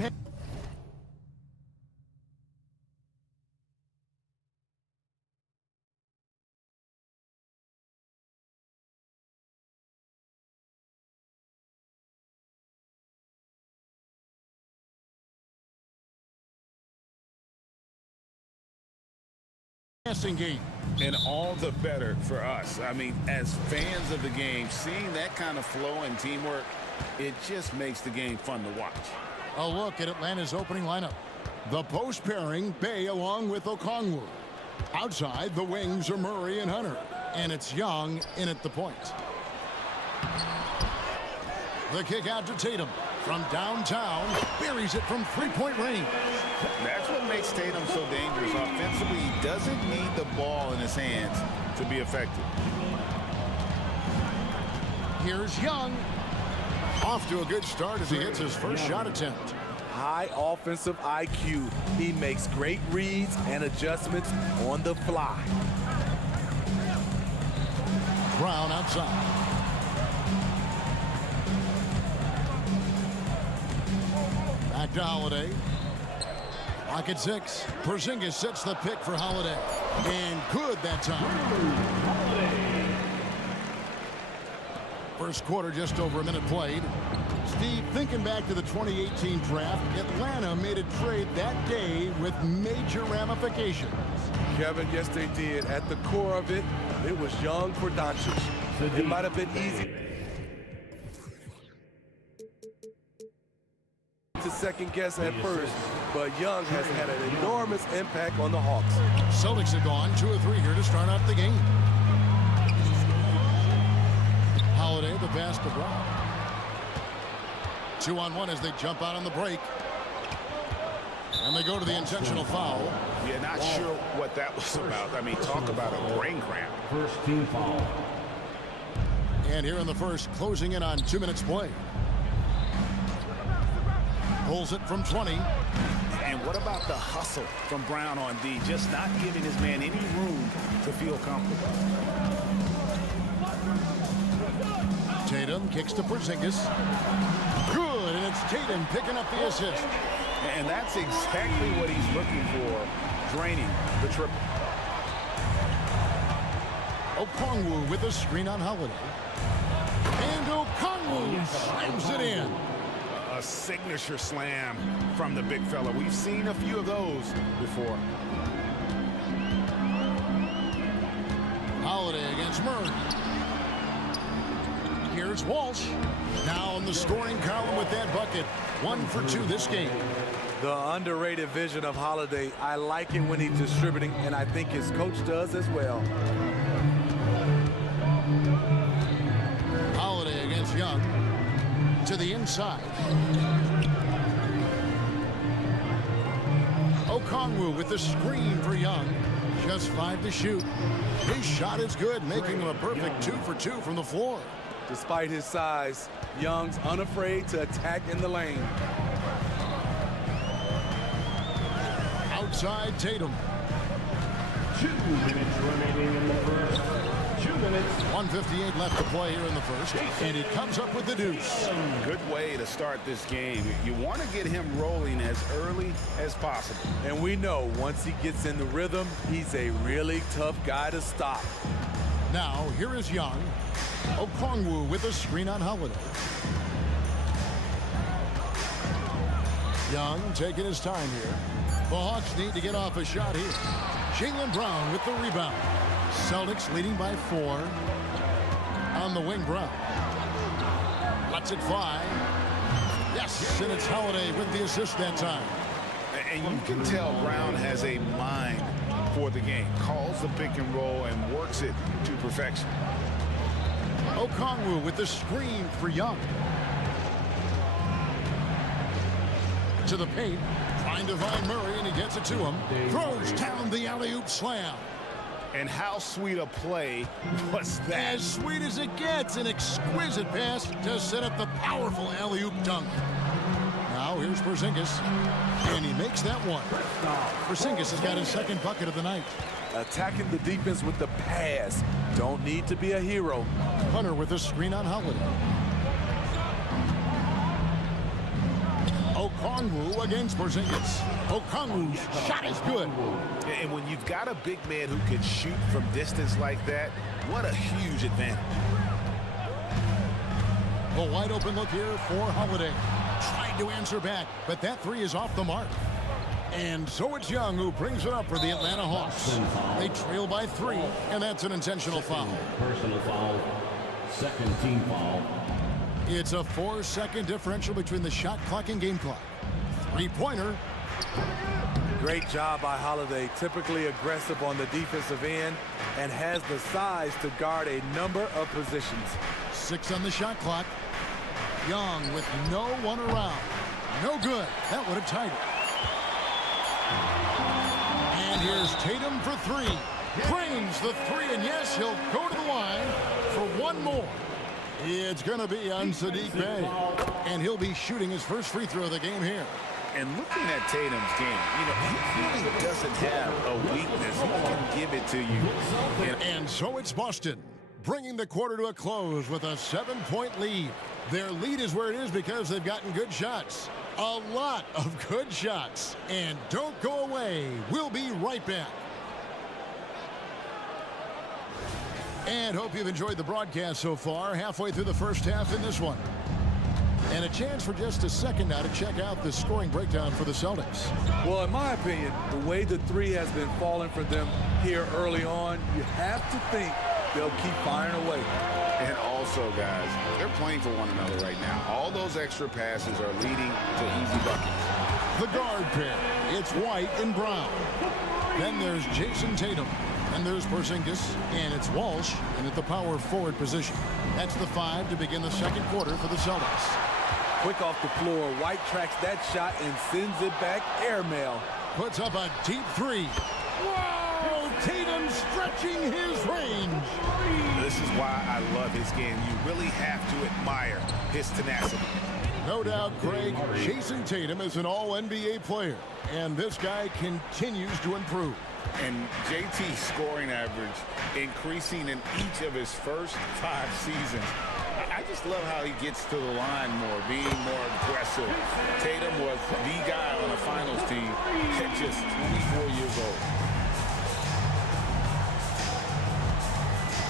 passing game. And all the better for us. I mean, as fans of the game, seeing that kind of flow and teamwork, it just makes the game fun to watch. A look at Atlanta's opening lineup. The post pairing, Bay along with Okongwu. Outside, the wings are Murray and Hunter. And it's Young in at the point. The kick out to Tatum. From downtown, buries it from three-point range. That's what makes Tatum so dangerous. Offensively, he doesn't need the ball in his hands to be effective. Here's Young. Off to a good start as he hits his first shot attempt. High offensive IQ. He makes great reads and adjustments on the fly. Brown outside. Back to Holiday. Pocket 6. Porzingis sets the pick for Holiday. And good that time. First quarter, just over a minute played. Steve, thinking back to the 2018 draft, Atlanta made a trade that day with major ramifications. Kevin, yes, they did. At the core of it, it was Young for Doncic. It might have been easy to second guess at first, but Young has had an enormous impact on the Hawks. Celtics have gone 2 of 3 here to start out the game. Holiday, the pass to Brown. 2-on-1 as they jump out on the break. And they go to the intentional foul. Yeah, not sure what that was about. I mean, talk about a brain cramp. First team foul. And here in the first, closing in on 2 minutes play. Pulls it from 20. And what about the hustle from Brown on D? Just not giving his man any room to feel comfortable. Tatum kicks to Porzingis. Good, and it's Tatum picking up the assist. And that's exactly what he's looking for, draining the triple. Okongwu with a screen on Holiday. And Okongwu slams it in. A signature slam from the big fella. We've seen a few of those before. Holiday against Murray. Here's Walsh. Now in the scoring column with that bucket. 1 for 2 this game. The underrated vision of Holiday. I like it when he's distributing, and I think his coach does as well. Holiday against Young. To the inside. Okongwu with the screen for Young. Just 5 to shoot. His shot is good, making him a perfect 2 for 2 from the floor. Despite his size, Young's unafraid to attack in the lane. Outside Tatum. 2 minutes remaining in the first. 2 minutes. 1:58 left to play here in the first. And he comes up with the deuce. Good way to start this game. You want to get him rolling as early as possible. And we know once he gets in the rhythm, he's a really tough guy to stop. Now, here is Young. Okongwu with a screen on Holiday. Young taking his time here. The Hawks need to get off a shot here. Jaylen Brown with the rebound. Celtics leading by 4. On the wing, Brown. Lets it fly. Yes, and it's Holiday with the assist that time. And you can tell Brown has a mind for the game. Calls the pick and roll and works it to perfection. Okongwu with the screen for Young. To the paint. Trying to find Murray, and he gets it to him. Throws down the alley-oop slam. And how sweet a play was that? As sweet as it gets. An exquisite pass to set up the powerful alley-oop dunk. Now here's Porzingis. And he makes that one. Porzingis has got his second bucket of the night. Attacking the defense with the pass. Don't need to be a hero. Hunter with a screen on Holiday. Okongwu against Porzingis. Okongwu's shot is good. And when you've got a big man who can shoot from distance like that, what a huge advantage. A wide open look here for Holiday. Tried to answer back, but that three is off the mark. And so it's Young who brings it up for the Atlanta Hawks. They trail by 3, and that's an intentional foul. Personal foul. Second team foul. It's a 4-second differential between the shot clock and game clock. Three-pointer. Great job by Holiday. Typically aggressive on the defensive end and has the size to guard a number of positions. 6 on the shot clock. Young with no one around. No good. That would have tied it. And here's Tatum for 3. Drains the 3, and yes, he'll go to the line for one more. It's going to be on Sadiq Bey, and he'll be shooting his first free throw of the game here. And looking at Tatum's game, you know, he really doesn't have a weakness. He can give it to you. And so it's Boston, bringing the quarter to a close with a 7-point lead. Their lead is where it is because they've gotten good shots. A lot of good shots. And don't go away. We'll be right back. And hope you've enjoyed the broadcast so far. Halfway through the first half in this one. And a chance for just a second now to check out the scoring breakdown for the Celtics. Well, in my opinion, the way the 3 has been falling for them here early on, you have to think they'll keep firing away. And also, guys, they're playing for one another right now. All those extra passes are leading to easy buckets. The guard pair, it's White and Brown. Then there's Jason Tatum. And there's Porzingis, and it's Walsh in at the power forward position. That's the 5 to begin the second quarter for the Celtics. Quick off the floor, White tracks that shot and sends it back airmail. Puts up a deep 3. Whoa! Tatum stretching his range. This is why I love his game. You really have to admire his tenacity. No doubt, Craig, Jason Tatum is an all-NBA player, and this guy continues to improve. And JT's scoring average increasing in each of his first 5 seasons. I just love how he gets to the line more, being more aggressive. Tatum was the guy on the finals team at just 24 years old.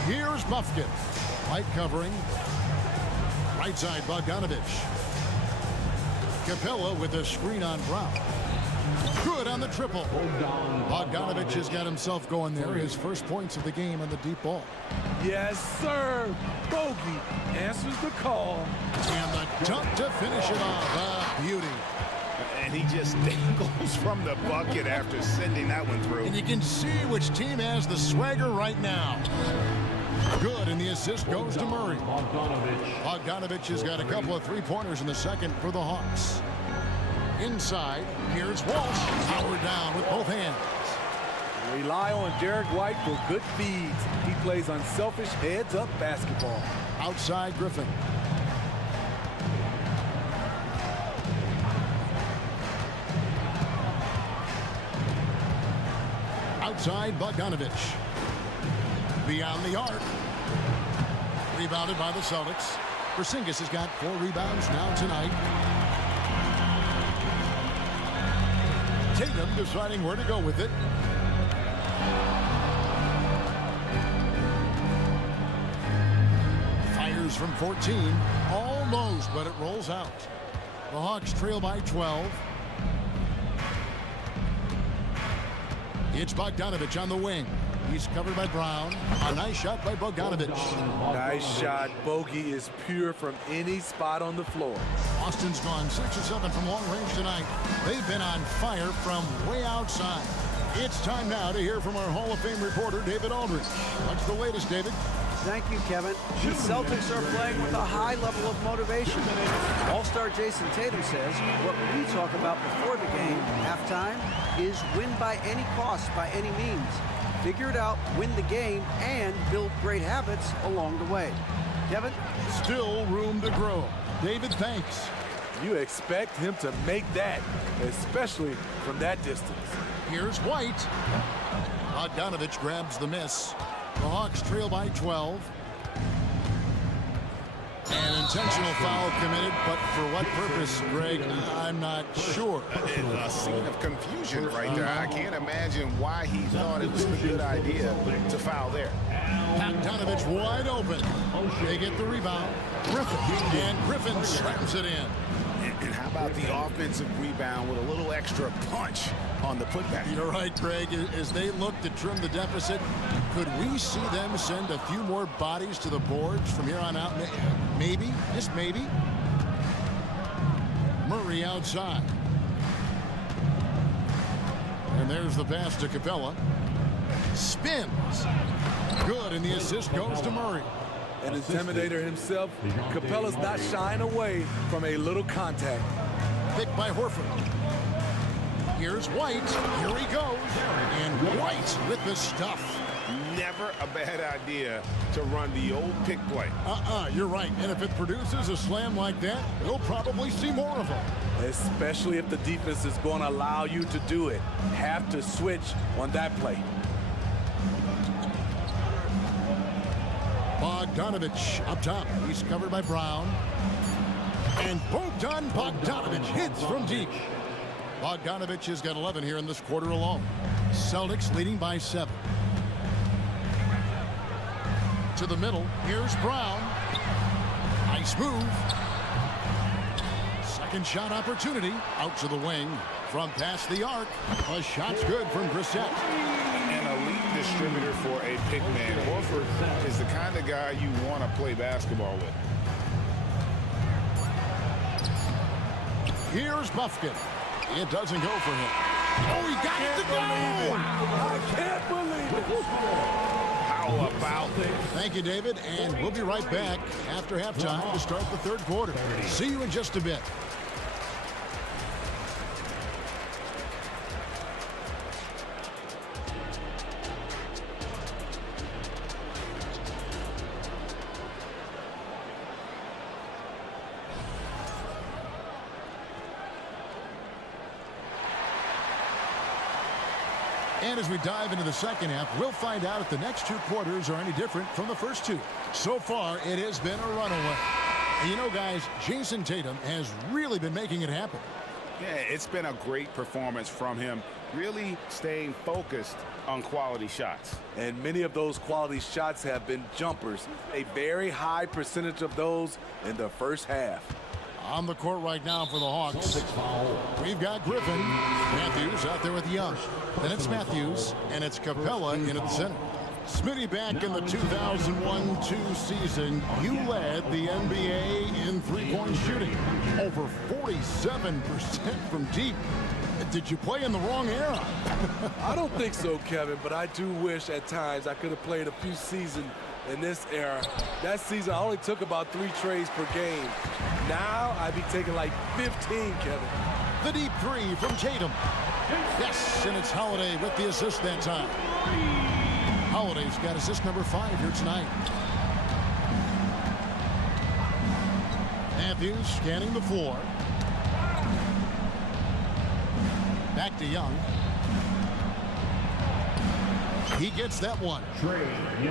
Here's Buffkin. Light covering. Right side, Bogdanovich. Capella with a screen on Brown. Good on the triple. Bogdanovich has got himself going there. His first points of the game on the deep ball. Yes, sir. Bogey answers the call. And the dunk to finish it off. A beauty. And he just dangles from the bucket after sending that one through. And you can see which team has the swagger right now. Good, and the assist goes to Murray. Bogdanovich has got a couple of three-pointers in the second for the Hawks. Inside, here's Walsh. Powered down with both hands. Rely on Derek White for good feeds. He plays unselfish heads-up basketball. Outside, Griffin. Outside, Bogdanovich. Beyond the arc. Rebounded by the Celtics. Porzingis has got 4 rebounds now tonight. Tatum deciding where to go with it. Fires from 14. Almost, but it rolls out. The Hawks trail by 12. It's Bogdanovich on the wing. He's covered by Brown. A nice shot by Bogdanovich. Nice shot. Bogey is pure from any spot on the floor. Austin's gone 6 or 7 from long range tonight. They've been on fire from way outside. It's time now to hear from our Hall of Fame reporter, David Aldridge. What's the latest, David? Thank you, Kevin. The Celtics are playing with a high level of motivation. All-star Jason Tatum says what we talk about before the game, halftime, is win by any cost, by any means. Figure it out, win the game, and build great habits along the way. Kevin? Still room to grow. David, thanks. You expect him to make that, especially from that distance. Here's White. Bogdanovich grabs the miss. The Hawks trail by 12. And Intentional foul committed, but for what purpose, Greg, I'm not sure. A scene of confusion right there. I can't imagine why he thought it was a good idea to foul there. Bogdanovich wide open. They get the rebound. Griffin, and Griffin slams it in. And how about the offensive rebound with a little extra punch on the putback? You're right, Greg. As they look to trim the deficit, could we see them send a few more bodies to the boards from here on out? Maybe, just maybe. Murray outside. And there's the pass to Capella. Spins. Good, and the assist goes to Murray. An intimidator himself, Capella's not shying away from a little contact. Picked by Horford. Here's White. Here he goes. And White with the stuff. Never a bad idea to run the old pick play. You're right. And if it produces a slam like that, we'll probably see more of them. Especially if the defense is going to allow you to do it. Have to switch on that play. Bogdanovich up top. He's covered by Brown. And Bogdanovich hits from deep. Bogdanovich has got 11 here in this quarter alone. Celtics leading by 7. To the middle. Here's Brown. Nice move. Second shot opportunity. Out to the wing. From past the arc. A shot's good from Brissett. An elite distributor for a pick man. Horford is the kind of guy you want to play basketball with. Here's Buffkin. It doesn't go for him. Oh, he got it to go! I can't believe it! How about it? Thank you, David, and we'll be right back after halftime to start the third quarter. See you in just a bit. And as we dive into the second half, we'll find out if the next 2 quarters are any different from the first 2. So far, it has been a runaway. And you know, guys, Jason Tatum has really been making it happen. Yeah, it's been a great performance from him, really staying focused on quality shots. And many of those quality shots have been jumpers. A very high percentage of those in the first half. On the court right now for the Hawks, we've got Griffin. Matthews out there with Young. Then it's Matthews, and it's Capella in at the center. Smitty, back in the 2001-2 season, you led the NBA in three-point shooting. Over 47% from deep. Did you play in the wrong era? I don't think so, Kevin, but I do wish at times I could have played a few seasons in this era. That season, I only took about 3 trades per game. Now, I'd be taking like 15, Kevin. The deep 3 from Tatum. Yes, and it's Holiday with the assist that time. Holiday's got assist number 5 here tonight. Matthews scanning the floor. Back to Young. He gets that one.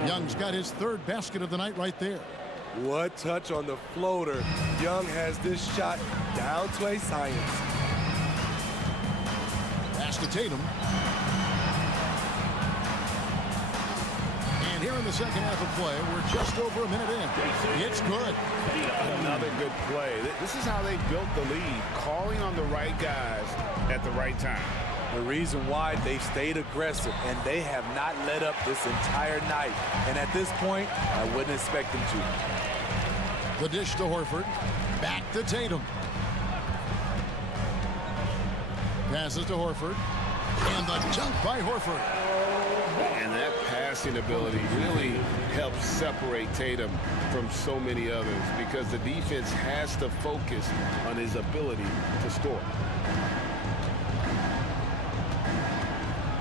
Young's got his 3rd basket of the night right there. What touch on the floater. Young has this shot down to a science. Pass to Tatum. And here in the second half of play, we're just over a minute in. It's good. Another good play. This is how they built the lead, calling on the right guys at the right time. The reason why they've stayed aggressive, and they have not let up this entire night. And at this point, I wouldn't expect them to. The dish to Horford. Back to Tatum. Passes to Horford. And the dunk by Horford. And that passing ability really helps separate Tatum from so many others because the defense has to focus on his ability to score.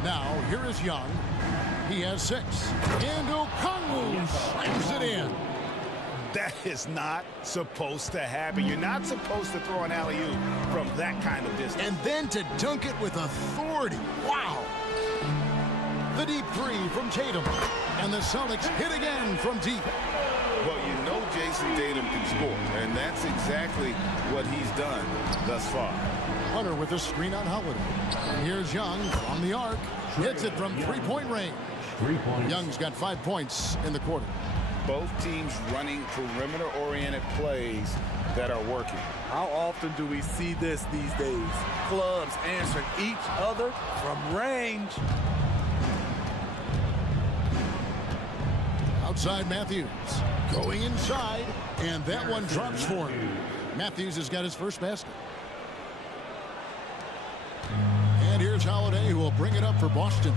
Now, here is Young. He has 6. And Okongwu slams it in. That is not supposed to happen. You're not supposed to throw an alley-oop from that kind of distance. And then to dunk it with authority. Wow. The deep 3 from Tatum. And the Celtics hit again from deep. Well, you know Jason Tatum can score, and that's exactly what he's done thus far. Hunter with a screen on Holiday. And here's Young on the arc. Hits it from three-point range. 3 points. Young's got 5 points in the quarter. Both teams running perimeter-oriented plays that are working. How often do we see this these days? Clubs answering each other from range. Outside Matthews. Going inside. And that one drops for him. Matthews has got his first basket. And here's Holiday, who will bring it up for Boston.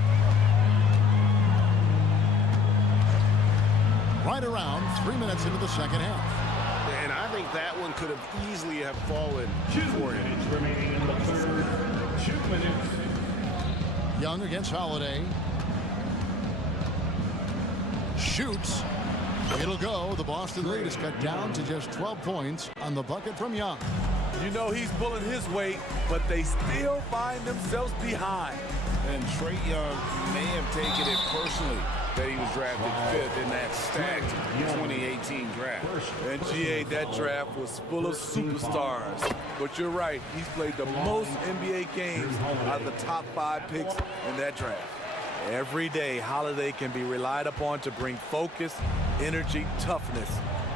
Right around 3 minutes into the second half. And I think that one could have easily have fallen 2 for him. minutes remaining in the third. 2 minutes. Young against Holiday. Shoots. It'll go. The Boston lead is cut down to just 12 points on the bucket from Young. You know he's pulling his weight, but they still find themselves behind. And Trae Young may have taken it personally that he was drafted 5th in that stacked 2018 draft. And GA, that draft was full of superstars. But you're right, he's played the most NBA games out of the top 5 picks in that draft. Every day, Holiday can be relied upon to bring focus, energy, toughness,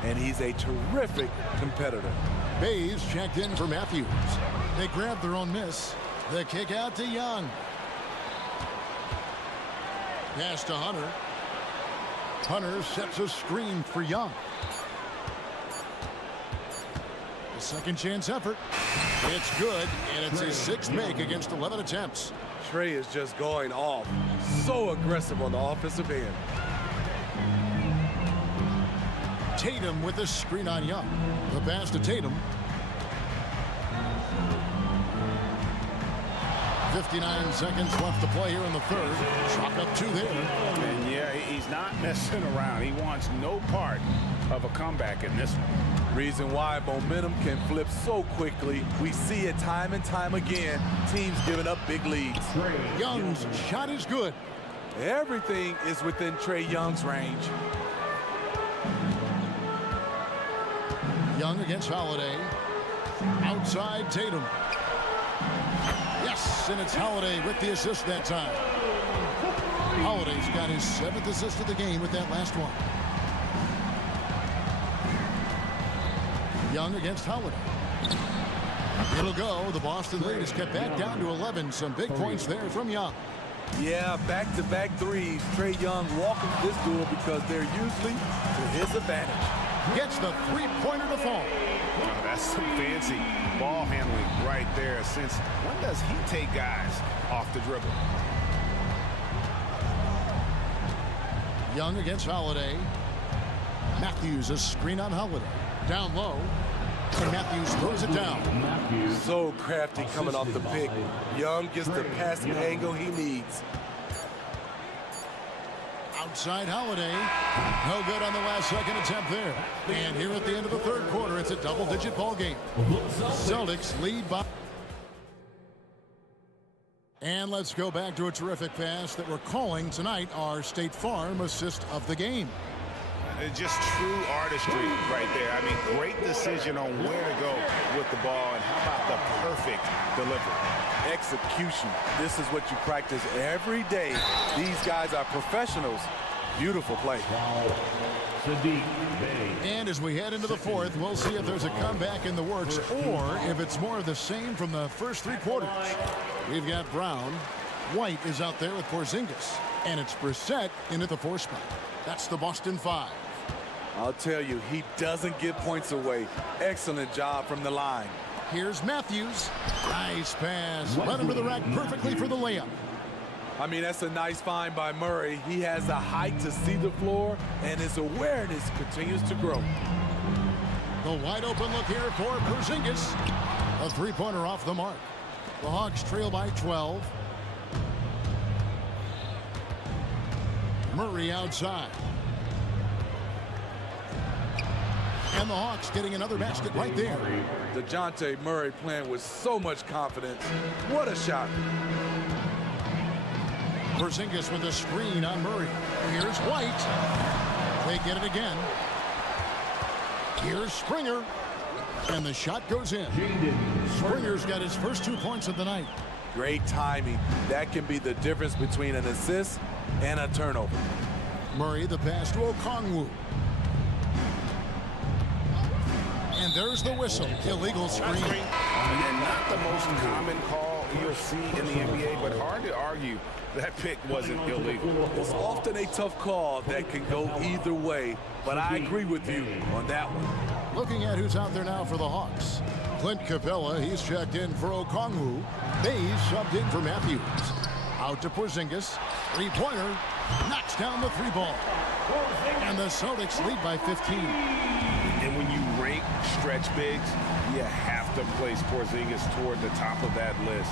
and he's a terrific competitor. Bays checked in for Matthews. They grab their own miss. The kick out to Young. Pass to Hunter. Hunter sets a screen for Young. A second chance effort. It's good, and it's his 6th make against 11 attempts. Trae is just going off. So aggressive on the offensive end. Tatum with a screen on Young. The pass to Tatum. 59 seconds left to play here in the third. Chalk up 2 there. And yeah, he's not messing around. He wants no part of a comeback in this one. Reason why momentum can flip so quickly. We see it time and time again. Teams giving up big leads. Young's shot is good. Everything is within Trae Young's range. Young against Holiday. Outside Tatum. Yes, and it's Holiday with the assist that time. Holiday's got his 7th assist of the game with that last one. Young against Holiday. It'll go. The Boston lead is kept back down to 11. Some big points there from Young. Yeah, back-to-back threes. Trae Young walking this duel because they're usually to his advantage. Gets the three-pointer to fall. Oh, that's some fancy ball handling right there. Since when does he take guys off the dribble? Young against Holiday. Matthews, a screen on Holiday. Down low. And Matthews throws it down. So crafty coming off the pick. Young gets the passing angle he needs. Outside Holiday. No good on the last second attempt there. And here at the end of the third quarter, it's a double-digit ball game. Celtics lead by. And let's go back to a terrific pass that we're calling tonight our State Farm assist of the game. Just true artistry right there. I mean, great decision on where to go with the ball, and how about the perfect delivery? Execution. This is what you practice every day. These guys are professionals. Beautiful play. And as we head into the fourth, we'll see if there's a comeback in the works or if it's more of the same from the first 3 quarters. We've got Brown. White is out there with Porzingis. And it's Brissett in at the 4 spot. That's the Boston 5. I'll tell you, he doesn't give points away. Excellent job from the line. Here's Matthews. Nice pass. Run him to the rack perfectly for the layup. I mean, that's a nice find by Murray. He has the height to see the floor, and his awareness continues to grow. The wide open look here for Porzingis. A 3-pointer off the mark. The Hawks trail by 12. Murray outside. And the Hawks getting another basket right there. DeJounte Murray playing with so much confidence. What a shot. Porzingis with a screen on Murray. Here's White. They get it again. Here's Springer. And the shot goes in. Springer's got his first 2 points of the night. Great timing. That can be the difference between an assist and a turnover. Murray the pass to Okongwu. And there's the whistle. Illegal screen. And not the most common call you'll see in the NBA, but hard to argue that pick wasn't illegal. It's often a tough call that can go either way, but I agree with you on that one. Looking at who's out there now for the Hawks. Clint Capella, he's checked in for Okongwu. Bayes subbed in for Matthews. Out to Porzingis. Three-pointer. Knocks down the three ball. And the Celtics lead by 15. And when you rank stretch bigs, you have to place Porzingis toward the top of that list.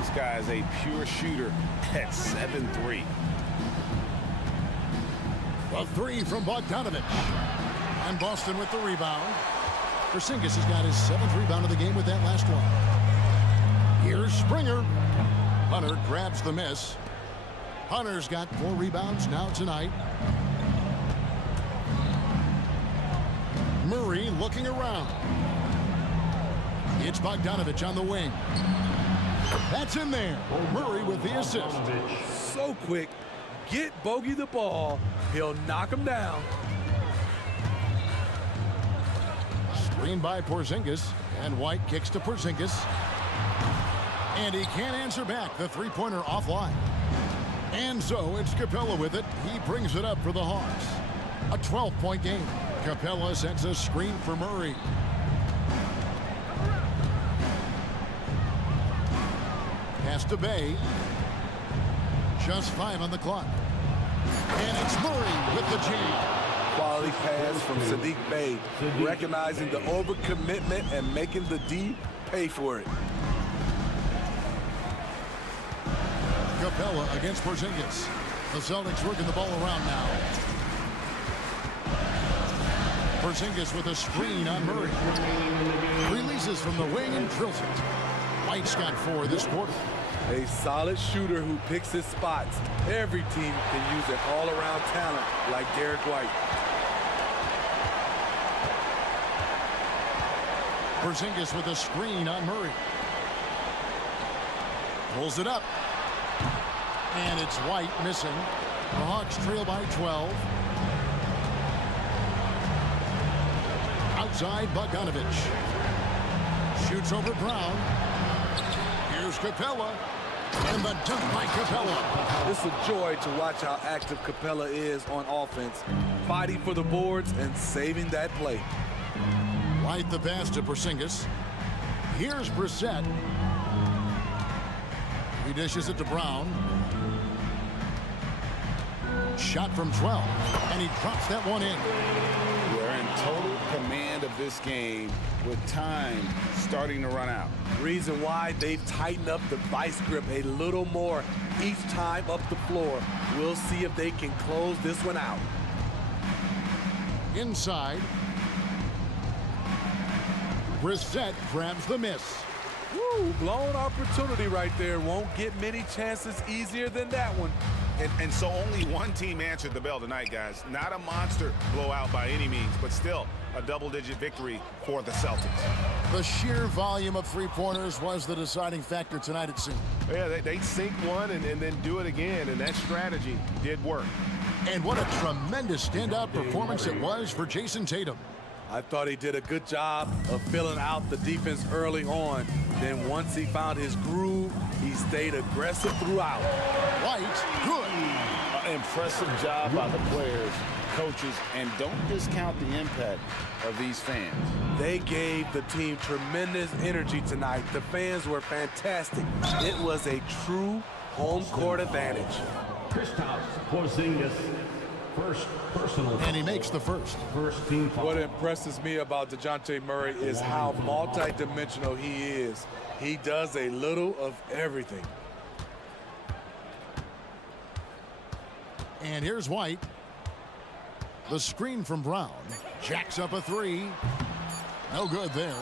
This guy is a pure shooter at 7'3". A three from Bogdanovich. And Boston with the rebound. Porzingis has got his 7th rebound of the game with that last one. Here's Springer. Hunter grabs the miss. Hunter's got 4 rebounds now tonight. Murray looking around. It's Bogdanovich on the wing. That's in there. Murray with the assist. So quick. Get Bogey the ball. He'll knock him down. Screen by Porzingis. And White kicks to Porzingis. And he can't answer back. The three-pointer offline. And so it's Capella with it. He brings it up for the Hawks. A 12-point game. Capella sends a screen for Murray. Pass to Bay. Just 5 on the clock. And it's Murray with the jam. Quality pass from Sadiq Bey, recognizing the overcommitment and making the D pay for it. Capella against Porzingis. The Celtics working the ball around now. Porzingis with a screen on Murray. Releases from the wing and drills it. White's got 4 this quarter. A solid shooter who picks his spots. Every team can use an all-around talent like Derek White. Porzingis with a screen on Murray. Pulls it up. And it's White missing. The Hawks trail by 12. Outside, Bogdanovich. Shoots over Brown. Here's Capella. And the dunk by Capella. It's a joy to watch how active Capella is on offense, fighting for the boards and saving that play. White the pass to Porzingis. Here's Brissett. He dishes it to Brown. Shot from 12. And he drops that one in. They're in total command of this game with time starting to run out. Reason why they've tightened up the vice grip a little more each time up the floor. We'll see if they can close this one out. Inside. Brissett grabs the miss. Woo, blown opportunity right there. Won't get many chances easier than that one. And so only one team answered the bell tonight, guys. Not a monster blowout by any means, but still a double-digit victory for the Celtics. The sheer volume of three-pointers was the deciding factor tonight, it seemed. Yeah, they sink one and then do it again, and that strategy did work. And what a tremendous standout performance it was for Jason Tatum. I thought he did a good job of filling out the defense early on. Then once he found his groove, he stayed aggressive throughout. White, good. Impressive job by the players, coaches, and don't discount the impact of these fans. They gave the team tremendous energy tonight. The fans were fantastic. It was a true home court advantage. Kristaps Porzingis, first personal. And he makes the first. First team foul. What impresses me about DeJounte Murray is how multi-dimensional he is. He does a little of everything. And here's White. The screen from Brown. Jacks up a three. No good there.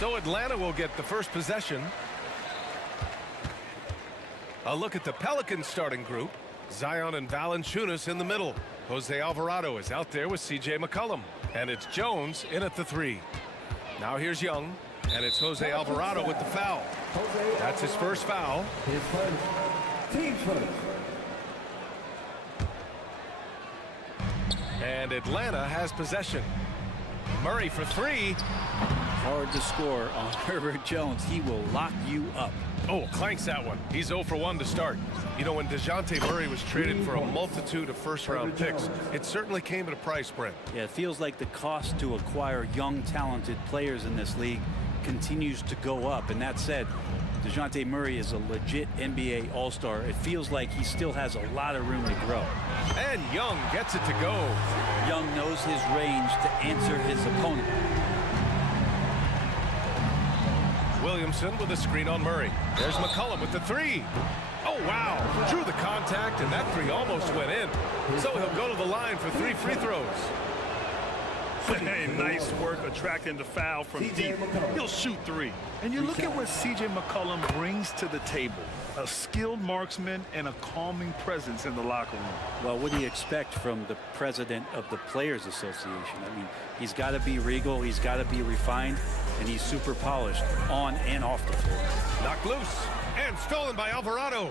So Atlanta will get the first possession. A look at the Pelicans starting group. Zion and Valanciunas in the middle. Jose Alvarado is out there with C.J. McCollum. And it's Jones in at the 3. Now here's Young. And it's Jose Alvarado with the foul. That's his first foul. His first. Team first. And Atlanta has possession. Murray for 3. Hard to score on Herbert Jones. He will lock you up. Oh, clanks that one. He's 0 for 1 to start. You know, when DeJounte Murray was traded for a multitude of first-round picks, it certainly came at a price, Brent. Yeah, it feels like the cost to acquire young, talented players in this league continues to go up. And that said, DeJounte Murray is a legit NBA All-Star. It feels like he still has a lot of room to grow. And Young gets it to go. Young knows his range to answer his opponent. Williamson with a screen on Murray. There's McCollum with the 3. Oh, wow. Drew the contact, and that 3 almost went in. So he'll go to the line for 3 free throws. Hey, nice work attracting the foul from deep. He'll shoot 3. And you look at what C.J. McCollum brings to the table. A skilled marksman and a calming presence in the locker room. Well, what do you expect from the president of the Players Association? I mean, he's got to be regal, he's got to be refined, and he's super polished on and off the floor. Knocked loose and stolen by Alvarado.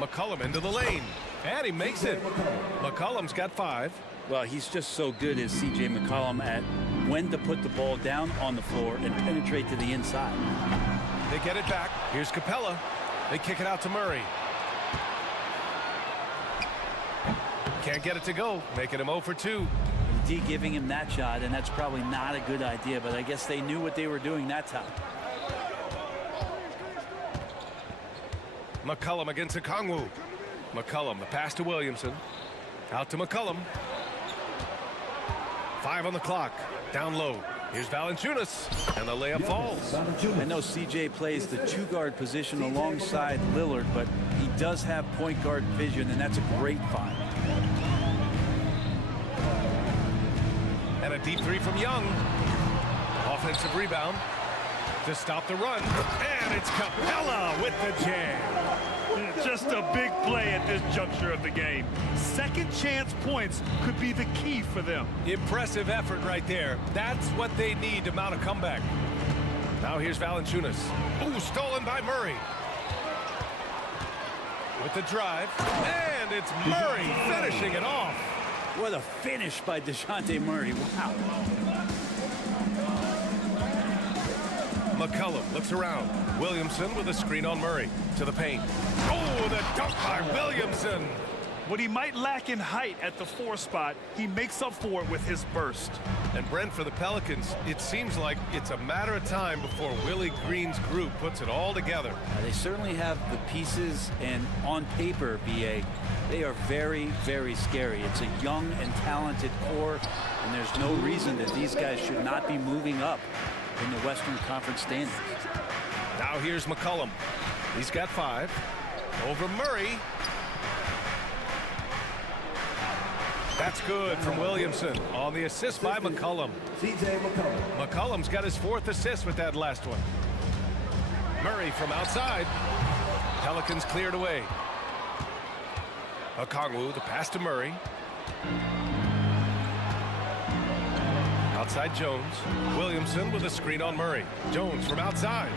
McCollum into the lane, and he makes it. McCollum's got 5. Well, he's just so good as C.J. McCollum at when to put the ball down on the floor and penetrate to the inside. They get it back. Here's Capella. They kick it out to Murray. Can't get it to go, making him 0 for 2. D giving him that shot, and that's probably not a good idea, but I guess they knew what they were doing that time. McCollum against Okongwu. McCollum, the pass to Williamson. Out to McCollum. 5 on the clock. Down low. Here's Valanciunas, and the layup falls. I know CJ plays the 2-guard position alongside Lillard, but he does have point guard vision, and that's a great find. And a deep 3 from Young. Offensive rebound to stop the run. And it's Capella with the jam. Just a big play at this juncture of the game. Second chance points could be the key for them. Impressive effort right there. That's what they need to mount a comeback. Now here's Valanciunas. Ooh, stolen by Murray. With the drive. And it's Murray finishing it off. What a finish by DeJounte Murray. Wow. McCollum looks around. Williamson with a screen on Murray. To the paint. Oh, the dunk by Williamson. What he might lack in height at the 4 spot, he makes up for it with his burst. And Brent, for the Pelicans, it seems like it's a matter of time before Willie Green's group puts it all together. They certainly have the pieces, and on paper, BA, they are very, very scary. It's a young and talented core, and there's no reason that these guys should not be moving up in the Western Conference standings. Now here's McCollum. He's got 5. Over Murray. That's good from Williamson on the assist by McCollum. C.J. McCollum. McCollum's got his 4th assist with that last one. Murray from outside. Pelicans cleared away. Okongwu, the pass to Murray. Outside Jones. Williamson with a screen on Murray. Jones from outside.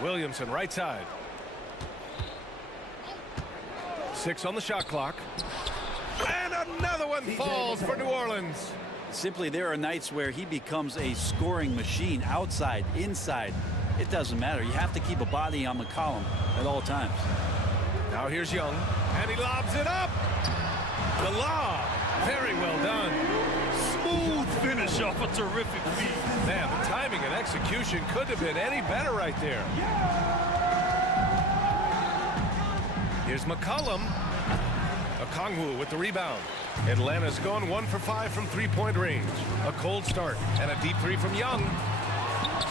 Williamson right side. 6 on the shot clock. And another one falls for New Orleans. Simply, there are nights where he becomes a scoring machine, outside, inside. It doesn't matter. You have to keep a body on McCollum at all times. Now here's Young, and he lobs it up. The lob, very well done. Smooth finish off a terrific feed. Man, the timing and execution couldn't have been any better right there. Here's McCollum. Okongwu with the rebound. Atlanta's gone 1 for 5 from 3-point range. A cold start and a deep 3 from Young.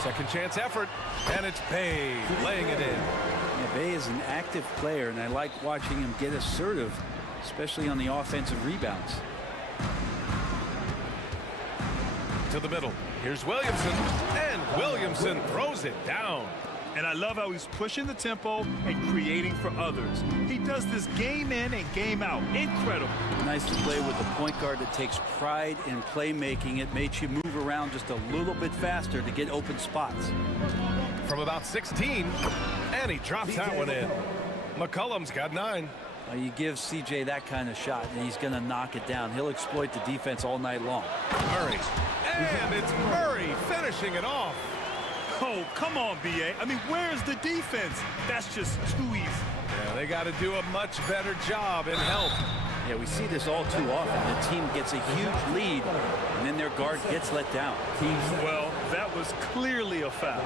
Second chance effort, and it's Bay laying it in. Yeah, Bay is an active player, and I like watching him get assertive especially on the offensive rebounds. To the middle. Here's Williamson, and Williamson throws it down. And I love how he's pushing the tempo and creating for others. He does this game in and game out. Incredible. Nice to play with a point guard that takes pride in playmaking. It makes you move around just a little bit faster to get open spots. From about 16, and he drops that one in. McCollum's got 9. You give CJ that kind of shot, and he's going to knock it down. He'll exploit the defense all night long. Murray, and it's Murray finishing it off. Oh, come on, B.A. I mean, where's the defense? That's just too easy. Yeah, they got to do a much better job in help. Yeah, we see this all too often. The team gets a huge lead, and then their guard gets let down. Well, that was clearly a foul.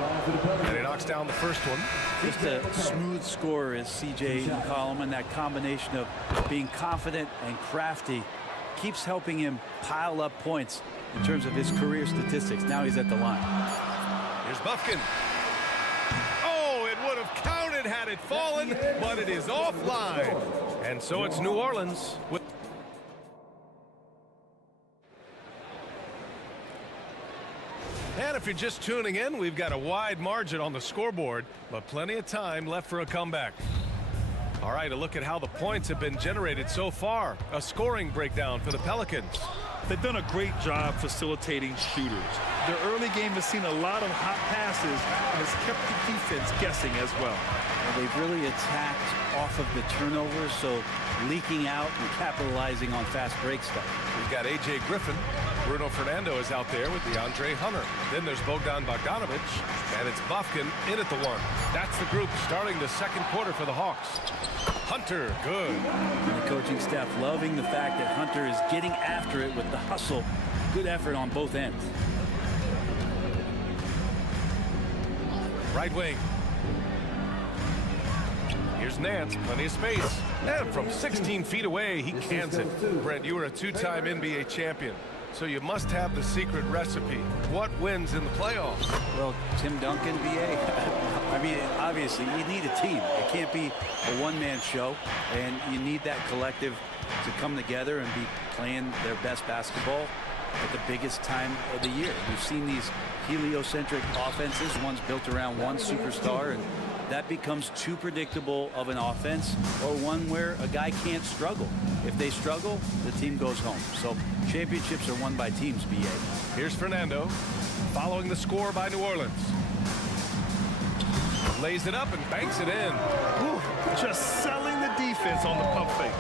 And he knocks down the first one. Just a smooth scorer is C.J. McCollum, and that combination of being confident and crafty keeps helping him pile up points in terms of his career statistics. Now he's at the line. Here's Buffkin. Oh, it would have counted had it fallen, but it is offline. And so it's New Orleans. And if you're just tuning in, we've got a wide margin on the scoreboard, but plenty of time left for a comeback. All right, a look at how the points have been generated so far. A scoring breakdown for the Pelicans. They've done a great job facilitating shooters. Their early game has seen a lot of hot passes and has kept the defense guessing as well. They've really attacked off of the turnovers, so leaking out and capitalizing on fast break stuff. We've got A.J. Griffin. Bruno Fernando is out there with DeAndre Hunter. Then there's Bogdan Bogdanovic, and it's Buffkin in at the 1. That's the group starting the second quarter for the Hawks. Hunter, good. And the coaching staff loving the fact that Hunter is getting after it with the hustle. Good effort on both ends. Right wing. Here's Nance, plenty of space. And from 16 feet away, he cans it. Brent, you were a 2-time NBA champion, so you must have the secret recipe. What wins in the playoffs? Well, Tim Duncan, BA, I mean, obviously, you need a team. It can't be a one-man show, and you need that collective to come together and be playing their best basketball at the biggest time of the year. We've seen these heliocentric offenses, one's built around one superstar, and that becomes too predictable of an offense, or one where a guy can't struggle. If they struggle, the team goes home. So championships are won by teams, BA. Here's Fernando, following the score by New Orleans. Lays it up and banks it in. Ooh, just selling the defense on the pump fake.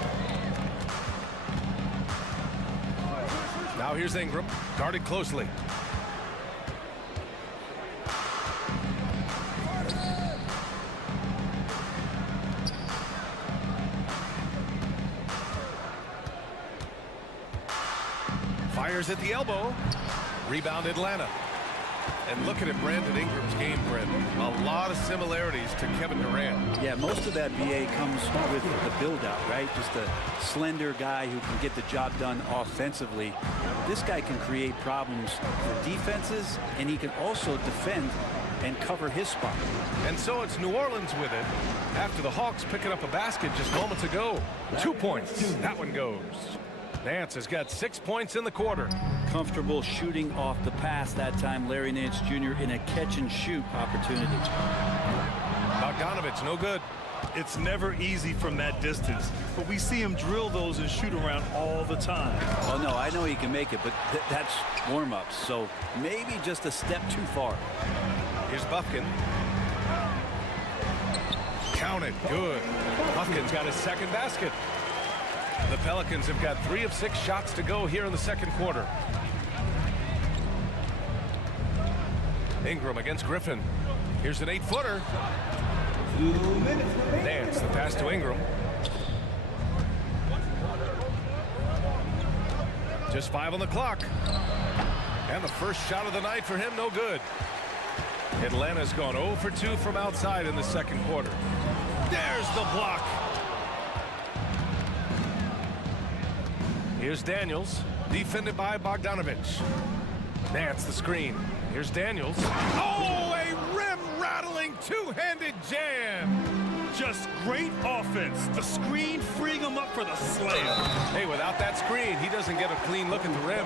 Now here's Ingram, guarded closely. Fires at the elbow. Rebound Atlanta. And look at it, Brandon Ingram's game, Brent. A lot of similarities to Kevin Durant. Yeah, most of that, BA, comes with the build-out, right? Just a slender guy who can get the job done offensively. This guy can create problems for defenses, and he can also defend and cover his spot. And so it's New Orleans with it after the Hawks picking up a basket just moments ago. 2 points. That one goes. Nance has got 6 points in the quarter. Comfortable shooting off the pass that time, Larry Nance Jr. in a catch-and-shoot opportunity. Bogdanovic, no good. It's never easy from that distance, but we see him drill those and shoot around all the time. Oh, no, I know he can make it, but that's warm-ups, so maybe just a step too far. Here's Buffkin. Count it, good. Buffkin's got his second basket. The Pelicans have got 3 of 6 shots to go here in the second quarter. Ingram against Griffin. Here's an 8-footer. Nance, the pass to Ingram. Just 5 on the clock. And the first shot of the night for him, no good. Atlanta's gone 0 for 2 from outside in the second quarter. There's the block. Here's Daniels, defended by Bogdanovic. Nance the screen. Here's Daniels. Oh, a rim-rattling two-handed jam. just great offense. The screen freeing him up for the slam. Hey, without that screen, he doesn't get a clean look at the rim.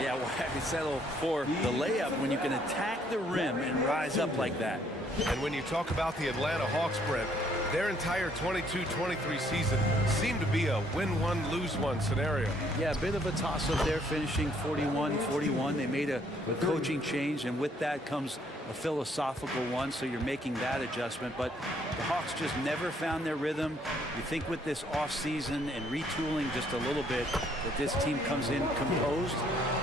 Yeah, why settle for the layup when you can attack the rim and rise up like that? And when you talk about the Atlanta Hawks, Brent, their entire 22-23 season seemed to be a win-one, lose-one scenario. Yeah, a bit of a toss-up there, finishing 41-41. They made a coaching change, and with that comes a philosophical one, so you're making that adjustment. But the Hawks just never found their rhythm. You think with this offseason and retooling just a little bit that this team comes in composed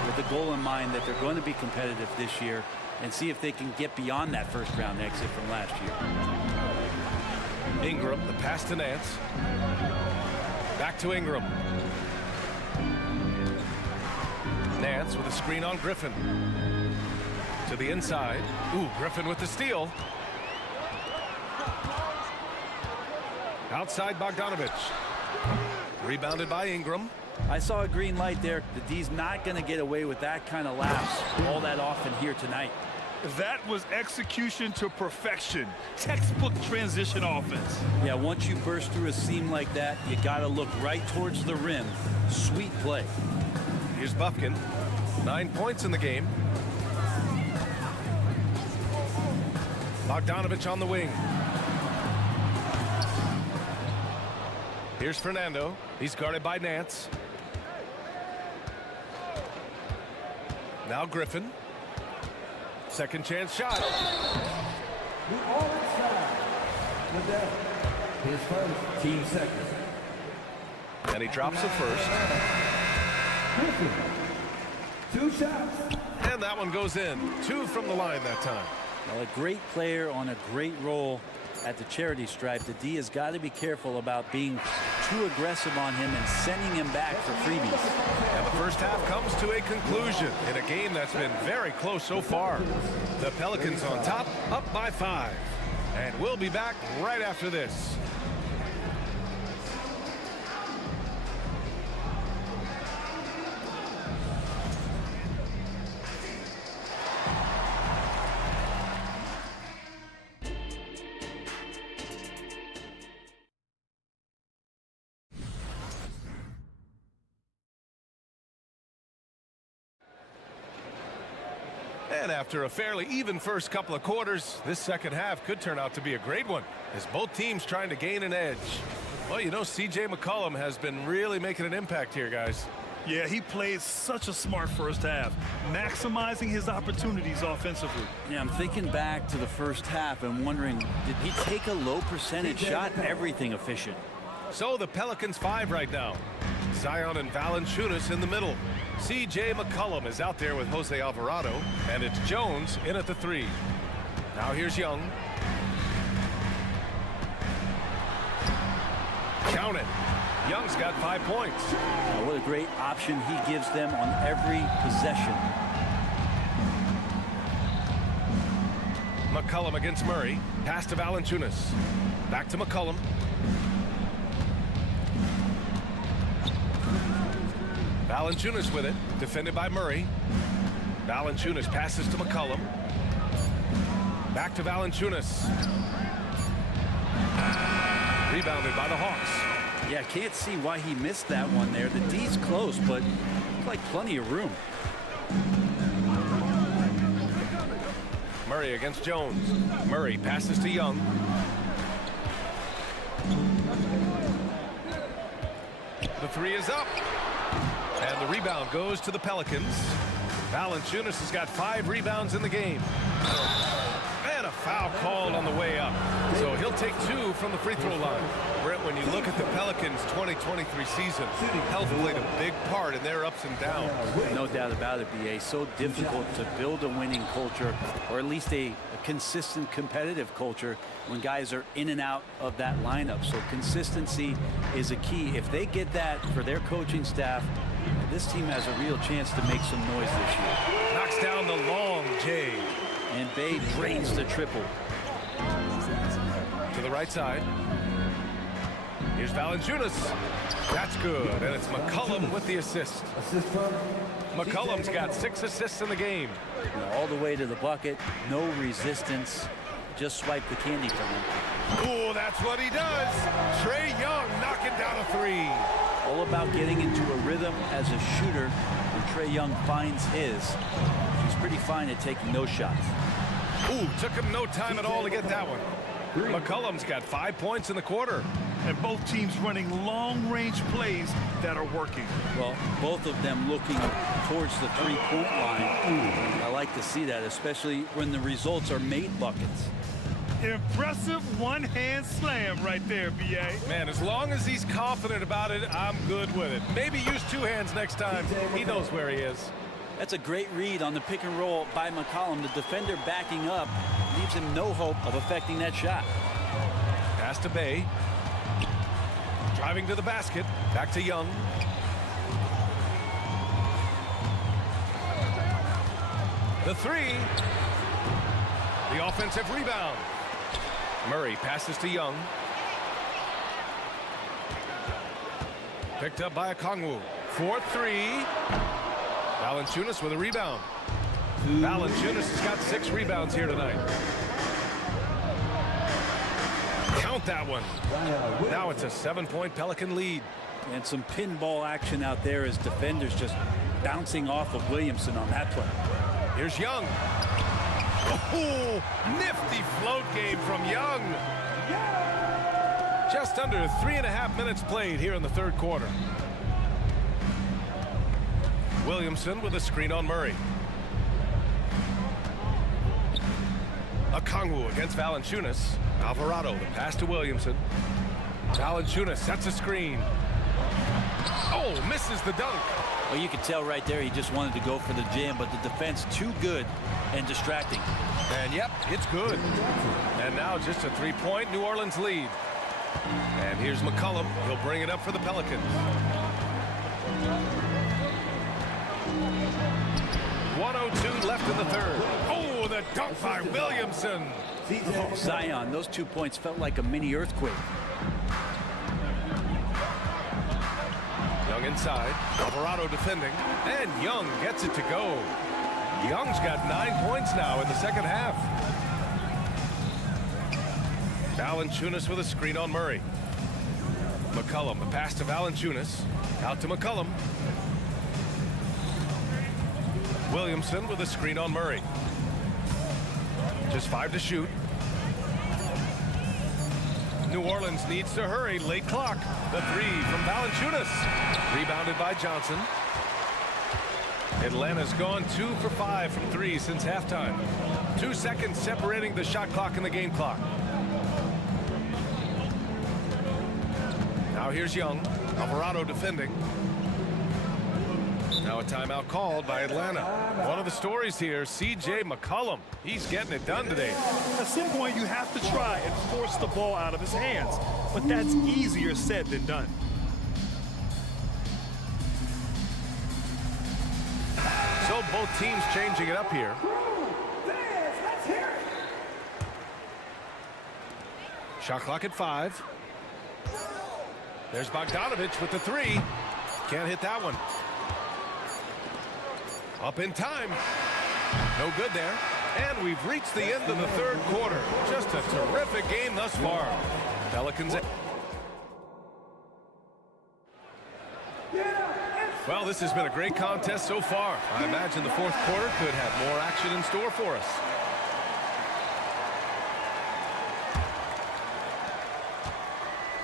with the goal in mind that they're going to be competitive this year and see if they can get beyond that first-round exit from last year. Ingram, the pass to Nance. Back to Ingram. Nance with a screen on Griffin. To the inside. Ooh, Griffin with the steal. Outside Bogdanovich. Rebounded by Ingram. I saw a green light there. The D's not going to get away with that kind of lapse all that often here tonight. That was execution to perfection. Textbook transition offense. Yeah, once you burst through a seam like that, you got to look right towards the rim. Sweet play. Here's Bufkin. 9 points in the game. Bogdanovich on the wing. Here's Fernando. He's guarded by Nance. Now Griffin. Second chance shot. The orange side. His first, team second. And he drops it first. 2 shots. And that one goes in. 2 from the line that time. Well, a great player on a great role at the charity stripe. The D has got to be careful about being too aggressive on him and sending him back for freebies. And the first half comes to a conclusion in a game that's been very close so far. The Pelicans on top, up by 5. And we'll be back right after this. And after a fairly even first couple of quarters, this second half could turn out to be a great one, as both teams trying to gain an edge. Well, you know, C.J. McCollum has been really making an impact here, guys. Yeah, he played such a smart first half, maximizing his opportunities offensively. Yeah, I'm thinking back to the first half and wondering, did he take a low percentage shot? Everything efficient. So the Pelicans 5 right now. Zion and Valanciunas in the middle. C.J. McCollum is out there with Jose Alvarado, and it's Jones in at the 3. Now here's Young. Count it. Young's got 5 points. Oh, what a great option he gives them on every possession. McCollum against Murray. Pass to Valanciunas. Back to McCollum. Valanciunas with it, defended by Murray. Valanciunas passes to McCollum. Back to Valanciunas. Rebounded by the Hawks. Yeah, can't see why he missed that one there. The D's close, but looks like plenty of room. Murray against Jones. Murray passes to Young. The 3 is up. And the rebound goes to the Pelicans. Valanciunas has got 5 rebounds in the game. And a foul called on the way up. So he'll take 2 from the free throw line. Brent, when you look at the Pelicans' 2023 season, health played a big part in their ups and downs. No doubt about it, B.A. So difficult to build a winning culture, or at least a consistent competitive culture when guys are in and out of that lineup. So consistency is a key. If they get that for their coaching staff, this team has a real chance to make some noise this year. Knocks down the long J. And Bay drains the triple. To the right side. Here's Valanciunas. That's good. And it's McCollum with the assist. McCollum's got 6 assists in the game. All the way to the bucket. No resistance. just swipe the candy from him. Oh, that's what he does. Trae Young knocking down a three. All about getting into a rhythm as a shooter. When Trae Young finds his, he's pretty fine at taking those shots. Ooh, took him no time at all to get that one. McCollum's got 5 points in the quarter. And both teams running long-range plays that are working. Well, both of them looking towards the three-point line. I like to see that, especially when the results are made buckets. Impressive one-hand slam right there, B.A. Man, as long as he's confident about it, I'm good with it. Maybe use two hands next time. He knows where he is. That's a great read on the pick and roll by McCollum. The defender backing up leaves him no hope of affecting that shot. Pass to Bay. Driving to the basket. Back to Young. The three. The offensive rebound. Murray passes to Young. Picked up by Okongwu. 4-3. Valanciunas with a rebound. Valanciunas has got 6 rebounds here tonight. Count that one. Now it's a 7-point Pelican lead. And some pinball action out there as defenders just bouncing off of Williamson on that play. Here's Young. Oh, nifty float game from Young. Just under 3.5 minutes played here in the third quarter. Williamson with a screen on Murray. Okongwu against Valanciunas. Alvarado, the pass to Williamson. Valanciunas sets a screen. Oh, misses the dunk. Well, you could tell right there he just wanted to go for the jam, but the defense too good and distracting. And yep, it's good. And now just a 3-point New Orleans lead. And here's McCollum. He'll bring it up for the Pelicans. 1:02 left in the third. Oh, the dunk by Williamson. Oh, Zion, those 2 points felt like a mini earthquake. Young inside. Alvarado defending. And Young gets it to go. Young's got 9 points now in the second half. Valanciunas with a screen on Murray. McCollum, a pass to Valanciunas. Out to McCollum. Williamson with a screen on Murray. Just 5 to shoot. New Orleans needs to hurry. Late clock. The three from Valanciunas. Rebounded by Johnson. Atlanta's gone 2 for 5 from 3 since halftime. 2 seconds separating the shot clock and the game clock. Now here's Young. Alvarado defending. Now a timeout called by Atlanta. One of the stories here, C.J. McCollum. He's getting it done today. At some point, you have to try and force the ball out of his hands. But that's easier said than done. So both teams changing it up here. Shot clock at 5. There's Bogdanovich with the three. Can't hit that one. Up in time. No good there. And we've reached the end of the third quarter. Just a terrific game thus far. Pelicans. Well, this has been a great contest so far. I imagine the fourth quarter could have more action in store for us.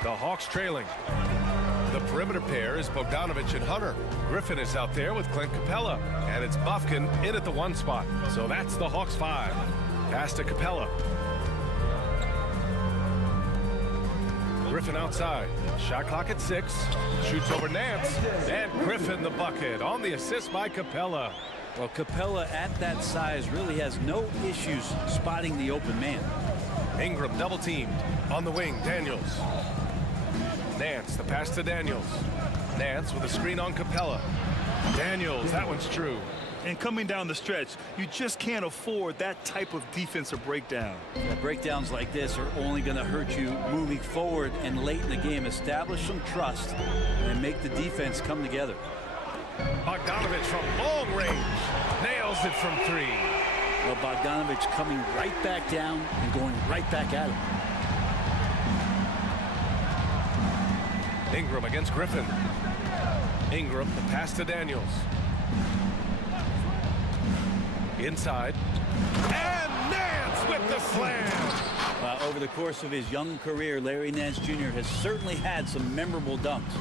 The Hawks trailing. The perimeter pair is Bogdanovich and Hunter. Griffin is out there with Clint Capella. And it's Bufkin in at the 1 spot. So that's the Hawks 5. Pass to Capella. Griffin outside. Shot clock at 6. Shoots over Nance. And Griffin the bucket on the assist by Capella. Well, Capella at that size really has no issues spotting the open man. Ingram double teamed. On the wing, Daniels. Nance, the pass to Daniels. Nance with a screen on Capella. Daniels, that one's true. And coming down the stretch, you just can't afford that type of defensive breakdown. Yeah, breakdowns like this are only going to hurt you moving forward and late in the game. Establish some trust and make the defense come together. Bogdanovich from long range. Nails it from 3. Well, Bogdanovich coming right back down and going right back at him. Ingram against Griffin. Ingram, the pass to Daniels. Inside. And Nance with the slam. Over the course of his young career, Larry Nance Jr. has certainly had some memorable dunks.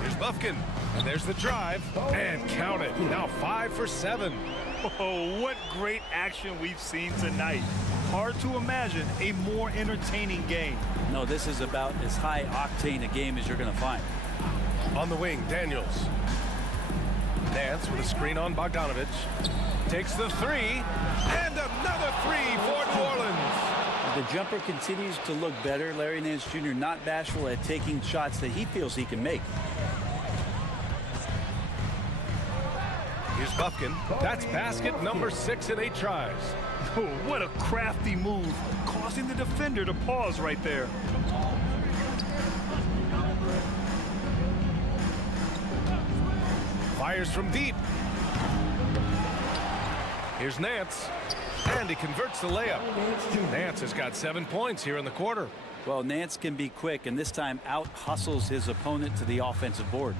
Here's Bufkin. And there's the drive. And count it. Now 5 for 7. Oh, what great action we've seen tonight. Hard to imagine a more entertaining game. No, this is about as high octane a game as you're going to find. On the wing, Daniels. Nance with a screen on Bogdanovich. Takes the three. And another three for New Orleans. The jumper continues to look better. Larry Nance Jr. not bashful at taking shots that he feels he can make. Here's Bufkin. That's basket number 6 in 8 tries. Oh, what a crafty move, causing the defender to pause right there. Fires from deep. Here's Nance. And he converts the layup. Nance has got 7 points here in the quarter. Well, Nance can be quick, and this time out-hustles his opponent to the offensive board.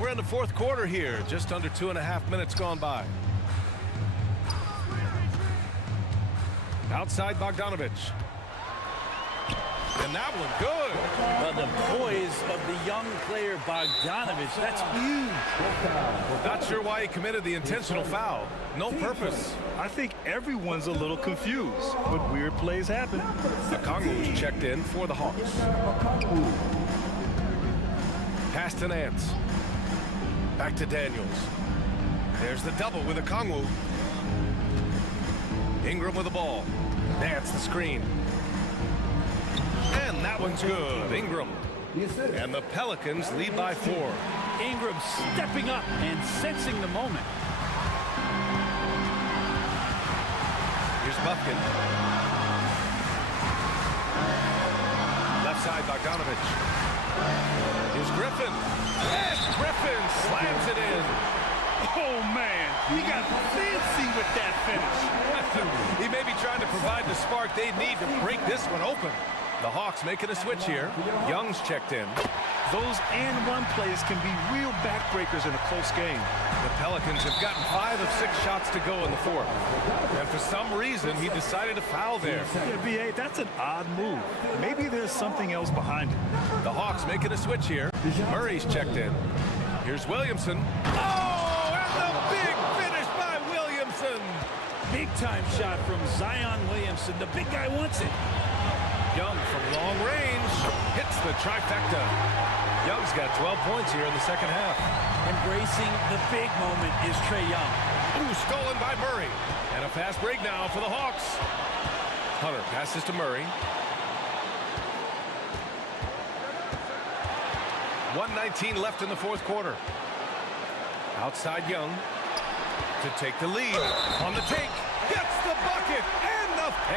We're in the fourth quarter here, just under 2.5 minutes gone by. Outside Bogdanovich. And that one good. Well, the poise of the young player Bogdanovich, that's huge. Not sure why he committed the intentional foul. No purpose. I think everyone's a little confused, but weird plays happen. Okongwu's checked in for the Hawks. Pass to Nance. Back to Daniels. There's the double with Okongwu. Ingram with the ball. Nance the screen. And that one's good. Ingram. And the Pelicans lead by 4. Ingram stepping up and sensing the moment. Here's Bufkin. Left side Bogdanovich. Here's Griffin. And Griffin slams it in. Oh, man. He got fancy with that finish. He may be trying to provide the spark they need to break this one open. The Hawks making a switch here. Young's checked in. Those and-one plays can be real backbreakers in a close game. The Pelicans have gotten 5 of 6 shots to go in the fourth. And for some reason, he decided to foul there. Yeah, B.A., that's an odd move. Maybe there's something else behind it. The Hawks making a switch here. Murray's checked in. Here's Williamson. Oh, and the big finish by Williamson. Big-time shot from Zion Williamson. The big guy wants it. Young from long range hits the trifecta. Young's got 12 points here in the second half. Embracing the big moment is Trae Young. Ooh, stolen by Murray. And a fast break now for the Hawks. Hunter passes to Murray. 1:19 left in the fourth quarter. Outside Young to take the lead. On the take. Gets the bucket.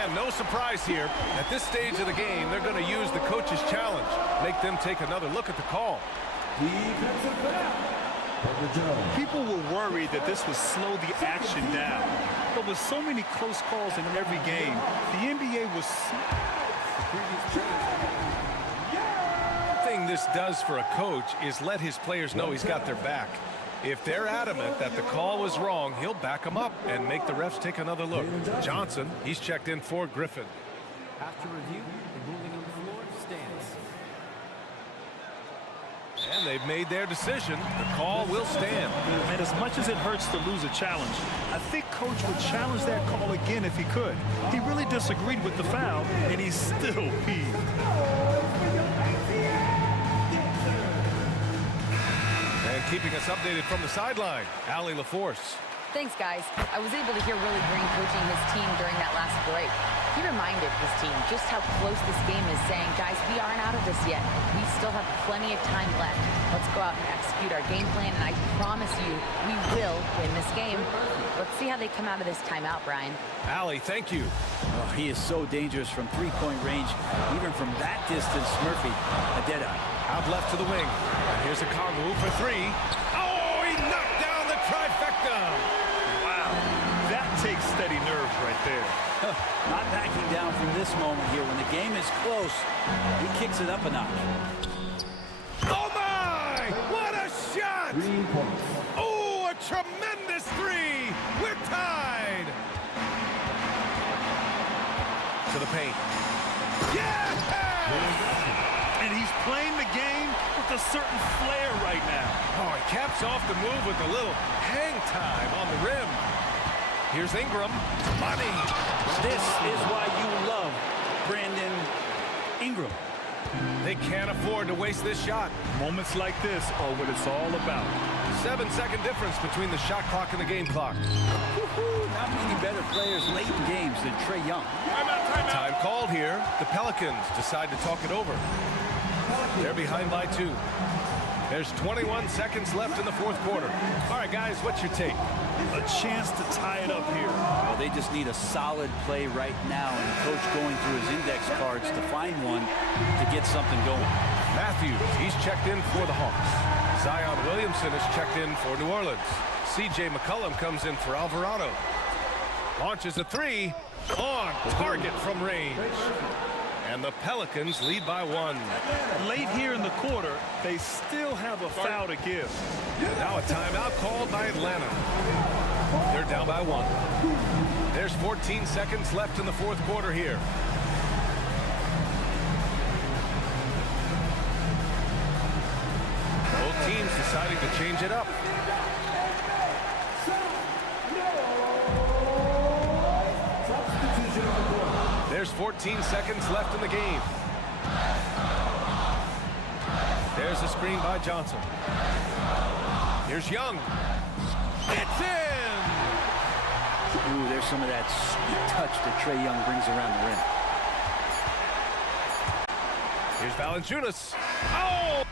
And no surprise here. At this stage of the game, they're going to use the coach's challenge. Make them take another look at the call. People were worried that this would slow the action down. But with so many close calls in every game, the NBA was... One thing this does for a coach is let his players know he's got their back. If they're adamant that the call was wrong, he'll back them up and make the refs take another look. Johnson, he's checked in for Griffin. After review, the ruling on the floor stands. And they've made their decision. The call will stand. And as much as it hurts to lose a challenge, I think Coach would challenge that call again if he could. He really disagreed with the foul, and he's still peeved. Keeping us updated from the sideline, Allie LaForce. Thanks, guys. I was able to hear Willie Green coaching his team during that last break. He reminded his team just how close this game is, saying, guys, we aren't out of this yet. We still have plenty of time left. Let's go out and execute our game plan, and I promise you, we will win this game. Let's see how they come out of this timeout, Brian. Allie, thank you. Oh, he is so dangerous from three-point range. Even from that distance, Murphy, a dead eye. Out left to the wing. And here's Okongwu for 3. Oh, he knocked down takes steady nerves right there. Not backing down from this moment here. When the game is close, he kicks it up a notch. Oh, my! What a shot! 3 points. Oh, a tremendous three! We're tied! To the paint. Yes! And he's playing the game with a certain flair right now. Oh, he caps off the move with a little hang time on the rim. Here's Ingram. Money! This is why you love Brandon Ingram. They can't afford to waste this shot. Moments like this are what it's all about. 7-second difference between the shot clock and the game clock. Not many better players late in games than Trae Young. Time called here. The Pelicans decide to talk it over. They're behind by 2. There's 21 seconds left in the fourth quarter. All right, guys, what's your take? A chance to tie it up here. Well, they just need a solid play right now, and the coach going through his index cards to find one to get something going. Matthews, he's checked in for the Hawks. Zion Williamson is checked in for New Orleans. C.J. McCollum comes in for Alvarado. Launches a three on target from range. And the Pelicans lead by 1. Late here in the quarter, they still have a foul to give. Now a timeout called by Atlanta. They're down by 1. There's 14 seconds left in the fourth quarter here. Both teams deciding to change it up. There's 14 seconds left in the game. There's a screen by Johnson. Here's Young. It's in! Ooh, there's some of that sweet touch that Trae Young brings around the rim. Here's Valanciunas. Oh!